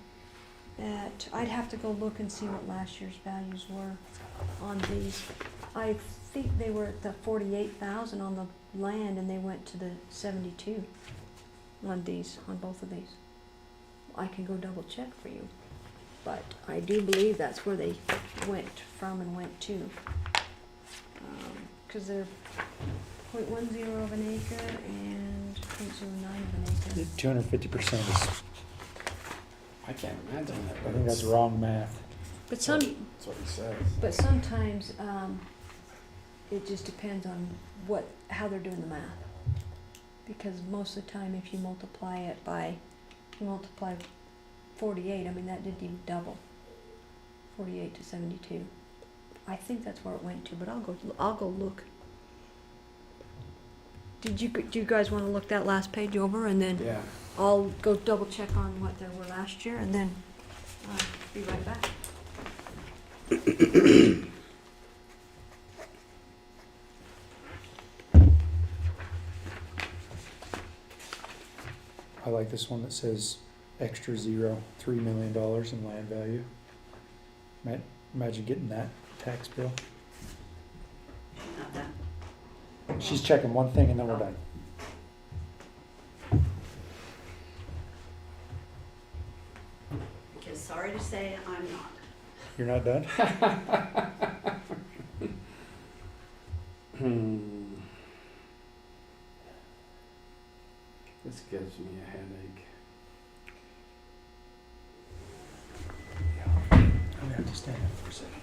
at, I'd have to go look and see what last year's values were on these. I think they were at the 48,000 on the land, and they went to the 72 on these, on both of these. I can go double check for you, but I do believe that's where they went from and went to. Because they're 0.10 of an acre and 0.09 of an acre. 250% is, I can't imagine that. I think that's wrong math. But That's what he says. But sometimes, it just depends on how they're doing the math. Because most of the time, if you multiply it by, you multiply 48, I mean, that didn't even double. 48 to 72. I think that's where it went to, but I'll go look. Do you guys want to look that last page over, and then Yeah. I'll go double check on what there were last year, and then be right back. I like this one that says extra zero, $3 million in land value. Imagine getting that tax bill. Not that. She's checking one thing and then we're done. Because sorry to say, I'm not. You're not done? This gives me a headache. I'm gonna have to stand up for a second.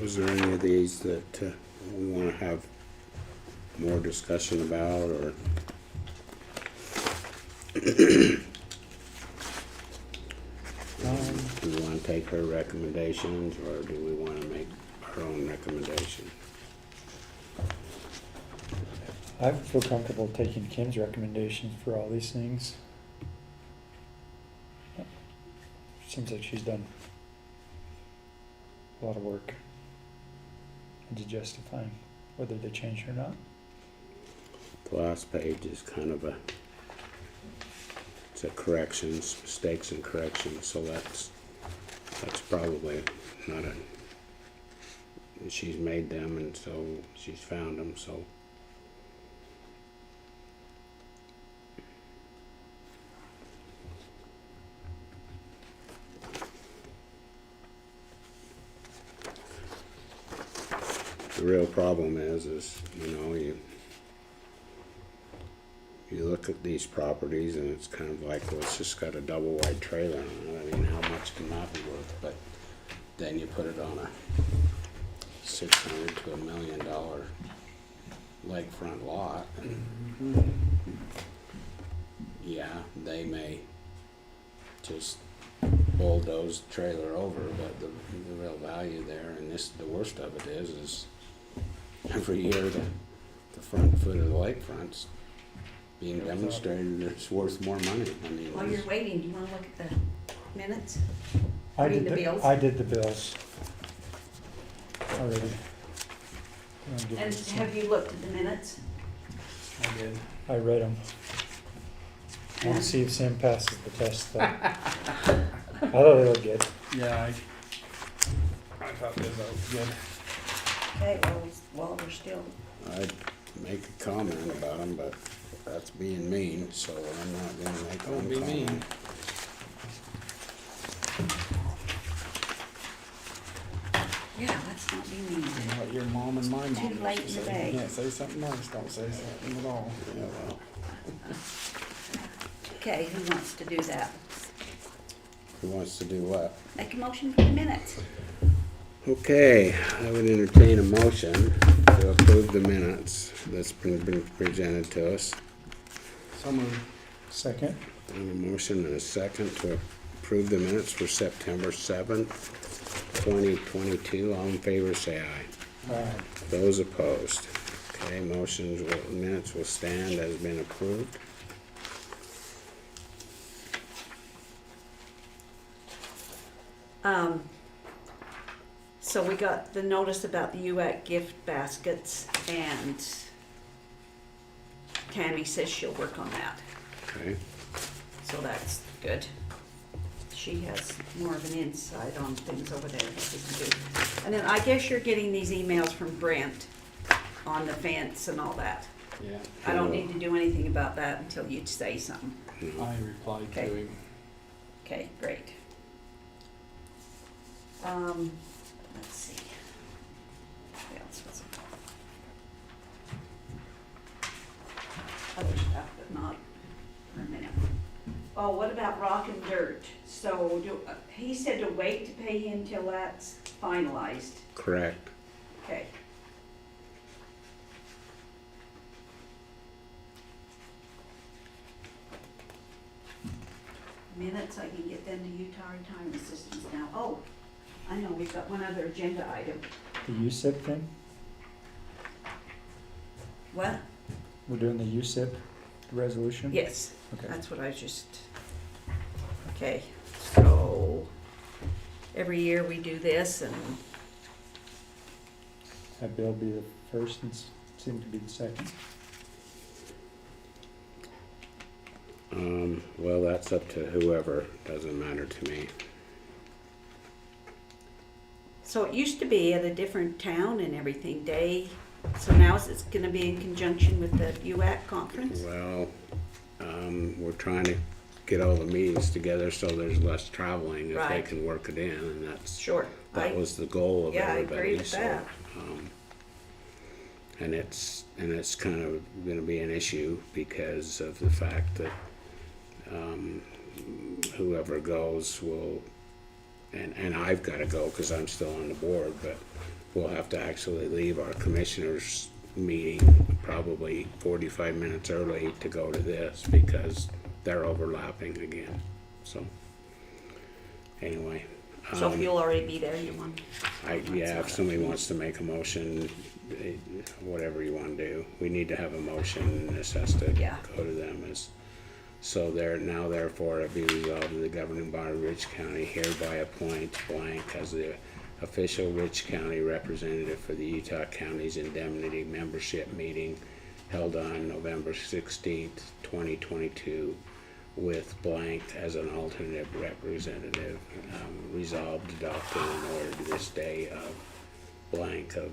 Was there any of these that we want to have more discussion about, or? Do we want to take her recommendations, or do we want to make our own recommendation? I feel comfortable taking Kim's recommendations for all these things. Seems like she's done a lot of work into justifying whether they change or not. The last page is kind of it's a corrections, mistakes and corrections, so that's probably not she's made them, and so she's found them, so. The real problem is you know, you you look at these properties and it's kind of like, well, it's just got a double wide trailer on it. I mean, how much can that be worth? But then you put it on a $600,000 to $1 million lakefront lot. Yeah, they may just bulldoze the trailer over, but the real value there, and the worst of it is every year the front foot of the lakefront's being demonstrated it's worth more money. I mean, While you're waiting, do you wanna look at the minutes? I Read did the bills? I did the bills already. I'll give And it some. have you looked at the minutes? I did. I read them. I want to see if Sam passes the test though. I thought they looked good. Yeah, I thought this was good. Okay, well, we're still, I'd make a comment about them, but that's being mean, so I'm not gonna make one Don't be mean. comment. yeah, let's not be mean. What your mom and my mom Too used late to in the say. day. You can't say something nice, don't say something at all. Yeah, well, Okay, who wants to do that? who wants to do what? Make a motion for the minutes. Okay, I would entertain a motion to approve the minutes that's been presented to us. So moved. Second. I have a motion and a second to approve the minutes for September 7th, 2022. All in favor, say aye. Aye. Those opposed. Okay, minutes will stand as been approved. So we got the notice about the UAC gift baskets, and Tammy says she'll work on that, Okay, so that's good. She has more of an insight on things over there that we can do. And then I guess you're getting these emails from Brent on the fence and all that. Yeah, I don't need to do anything about that until you say something. I replied to Okay. him. Okay, great. Let's see. What else was it? Other stuff, but not for a minute. Oh, what about rock and dirt? So he said to wait to pay him till that's finalized. correct. Okay. Minutes, I can get them to Utah Retirement Systems now. Oh, I know, we've got one other agenda item. The USIP thing? What? We're doing the USIP resolution? Yes, Okay. that's what I just, okay, so every year we do this and, That bill be the first and seem to be the second. Well, that's up to whoever, doesn't matter to me. so it used to be at a different town and everything day, so now it's gonna be in conjunction with the UAC conference? Well, we're trying to get all the meetings together so there's less traveling if they Right. can work it in, and that's, Sure. that was the goal of Yeah, I everybody, agree with so. that. And it's kind of gonna be an issue because of the fact that, whoever goes will, and I've gotta go, cause I'm still on the board, but we'll have to actually leave our commissioners meeting probably 45 minutes early to go to this because they're overlapping again, so. Anyway. So if you'll already be there, you want? Yeah, if somebody wants to make a motion, whatever you wanna do, we need to have a motion and this has to Yeah. go to them as. So now therefore it be resolved that the governing body of Rich County hereby appoints blank as the official Rich County representative for the Utah County's indemnity membership meeting held on November 16th, 2022, with blank as an alternate representative, resolved adopted in order to this day of blank of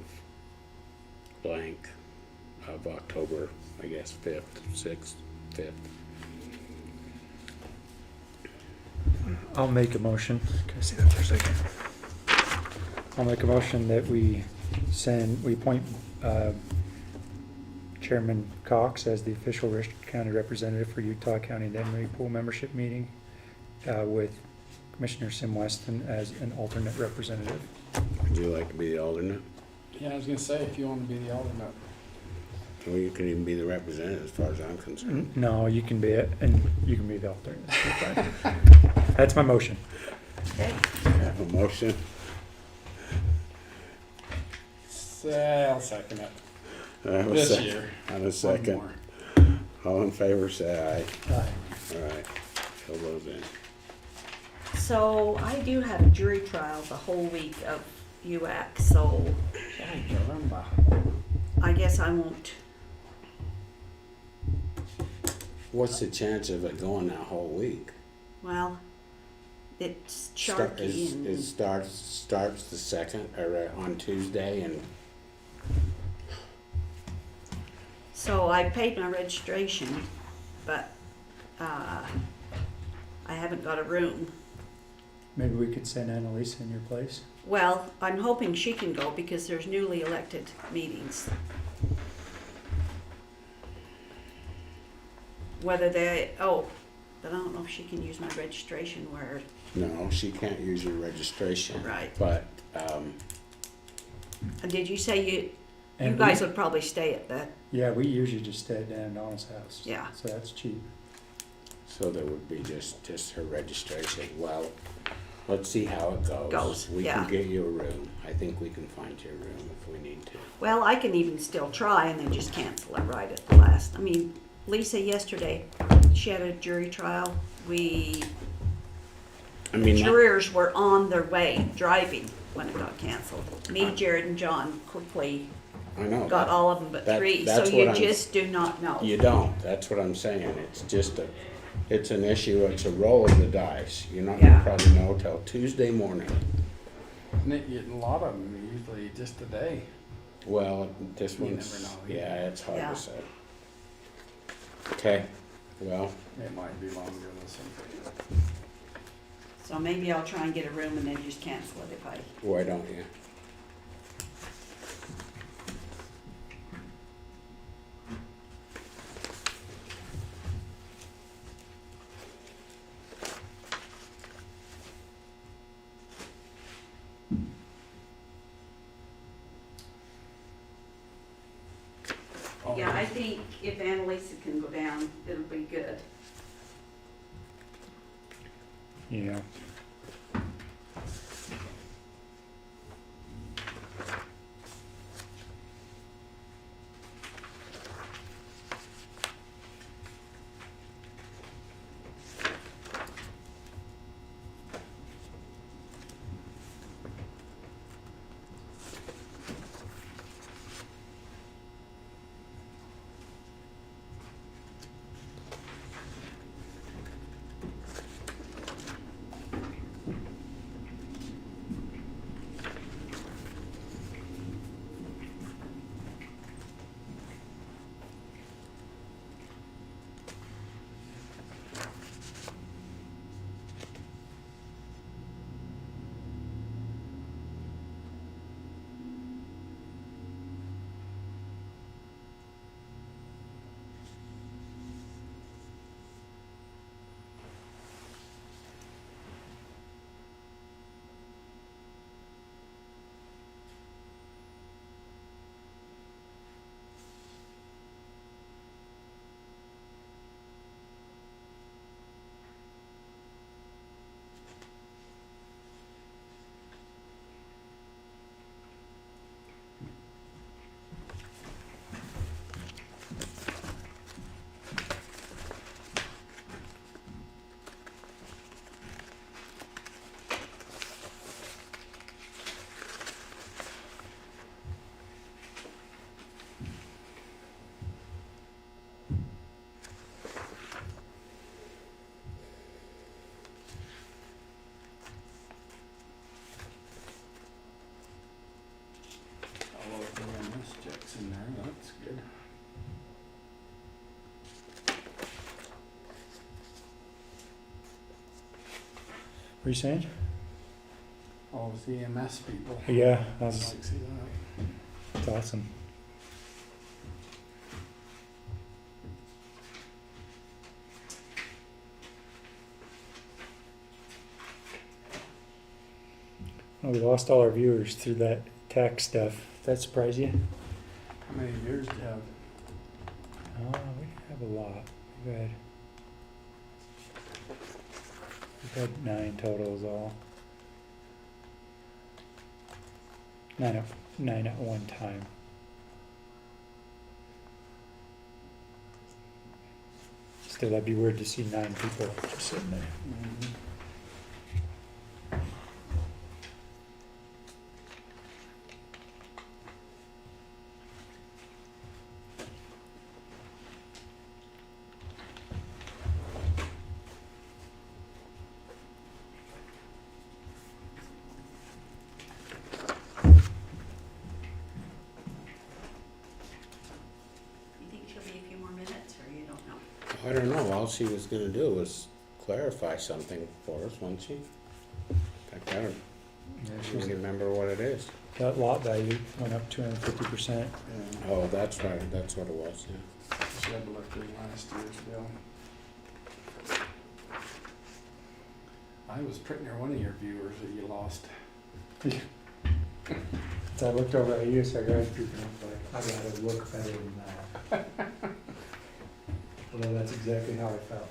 October, I guess, 5th, 6th, 5th. I'll make a motion. Can I see that for a second? I'll make a motion that we appoint Chairman Cox as the official Rich County representative for Utah County Indemnity Pool membership meeting, with Commissioner Sim Weston as an alternate representative. Would you like to be the alternate? Yeah, I was gonna say, if you wanna be the alternate. Or you can even be the representative as far as I'm concerned. No, you can be it, and you can be the alternate. That's fine. That's my motion. Okay. I have a motion. I'll second it. I have a This sec- year. And a One second. more. All in favor, say aye. Aye. All right, fill those in. So I do have a jury trial the whole week of UAC, so Ay, caramba. I guess I won't. What's the chance of it going that whole week? Well, it's Start- Sharky and It starts the second, or on Tuesday, and so I paid my registration, but I haven't got a room. Maybe we could send Annalisa in your place. Well, I'm hoping she can go because there's newly elected meetings. Whether they, but I don't know if she can use my registration where, no, she can't use your registration. Right. But, did you say you And guys we- would probably stay at the, Yeah, we usually just stay at Dan and Donna's house. Yeah. So that's cheap. so there would be just her registration. Well, let's see how it goes. We yeah. can get you a room. I think we can find you a room if we need to. well, I can even still try and then just cancel it right at the last. I mean, Lisa yesterday, she had a jury trial. I mean, that- Jurors were on their way driving when it got canceled. Me, Jared, and John quickly I know. got all of them but that- 3, so that's you what I'm- just do not know. You don't, that's what I'm saying, it's just it's an issue, it's a roll of the dice. You're not gonna Yeah. probably know till Tuesday morning. Isn't it getting a lot of them, usually just a day? Well, this You one's, never know. yeah, it's hard Yeah. to say. Okay, well, It might be longer this one. So maybe I'll try and get a room and then just cancel it if I, why don't you? yeah, I think if Annalisa can go down, it'll be good. Yeah. All of the MS checks in there, that's good. What are you saying? All of the EMS people. Yeah, I'd that's like to see that. awesome. We lost all our viewers through that tax stuff. That surprise you? How many years do you have? Oh, we have a lot. We've had 9 totals all. 9 at one time. Still, that'd be weird to see 9 people just sitting there. Mm-hmm. You think she'll be a few more minutes, or you don't know? I don't know, all she was gonna do was clarify something for us, wasn't she? In fact, I don't really remember what it is. That lot value went up 250%. Yeah. Oh, that's right, that's what it was, yeah. She had looked at last year's bill. I was pretty near one of your viewers that you lost. So I looked over at you, so I was creeping up like, I gotta look better than that. Although that's exactly how I felt.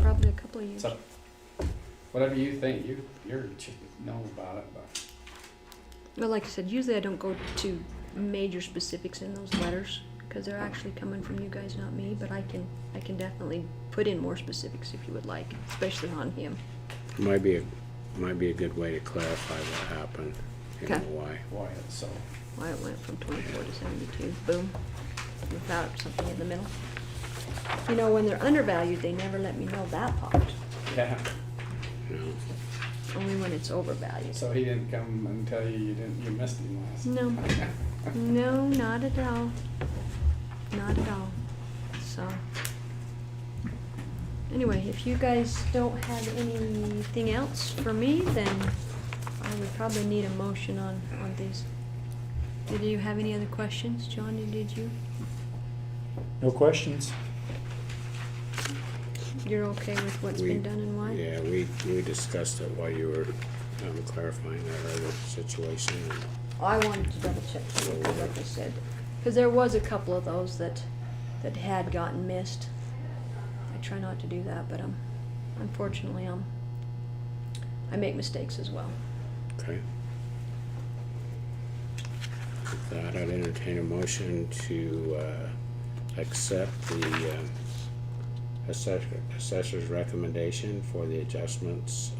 Probably a couple of years. So, whatever you think, you're know about it, but Well, like I said, usually I don't go to major specifics in those letters, cause they're actually coming from you guys, not me, but I can definitely put in more specifics if you would like, especially on him. Might be a good way to clarify what happened, you know, Okay. Why it's so. Why it went from 24 to 72, boom, without something in the middle. You know, when they're undervalued, they never let me know that part, Yeah, you know. only when it's overvalued. so he didn't come and tell you you missed him last. No, no, not at all, not at all, so. Anyway, if you guys don't have anything else for me, then I would probably need a motion on these. Did you have any other questions, Johnny, did you? No questions? You're okay with what's been done and why? Yeah, we discussed it while you were clarifying that other situation. I wanted to double check too, like I said, cause there was a couple of those that had gotten missed. I try not to do that, but unfortunately, I make mistakes as well. Okay. With that, I'd entertain a motion to accept the assessor's recommendation for the adjustments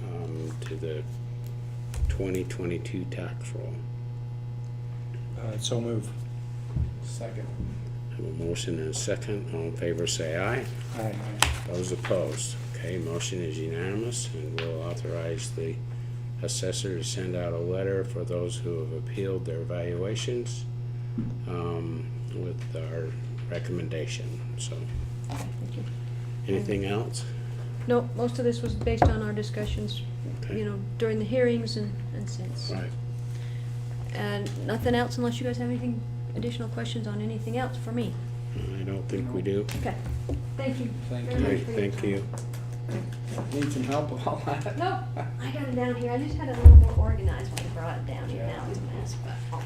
to the 2022 tax roll. So move. Second. Have a motion and a second. All in favor, say aye. Aye. Those opposed? Okay, motion is unanimous, and we'll authorize the assessor to send out a letter for those who have appealed their valuations with our recommendation, so. Thank you. Anything else? No, most of this was based on our discussions, Okay. you know, during the hearings and since. Right. And nothing else unless you guys have anything, additional questions on anything else for me. I don't think we do. Okay, thank you. Thank very you. much Okay, for your thank time. you. Need some help with all that? No, I got it down here, I just had it a little more organized when I brought it down here, now it's a mess, but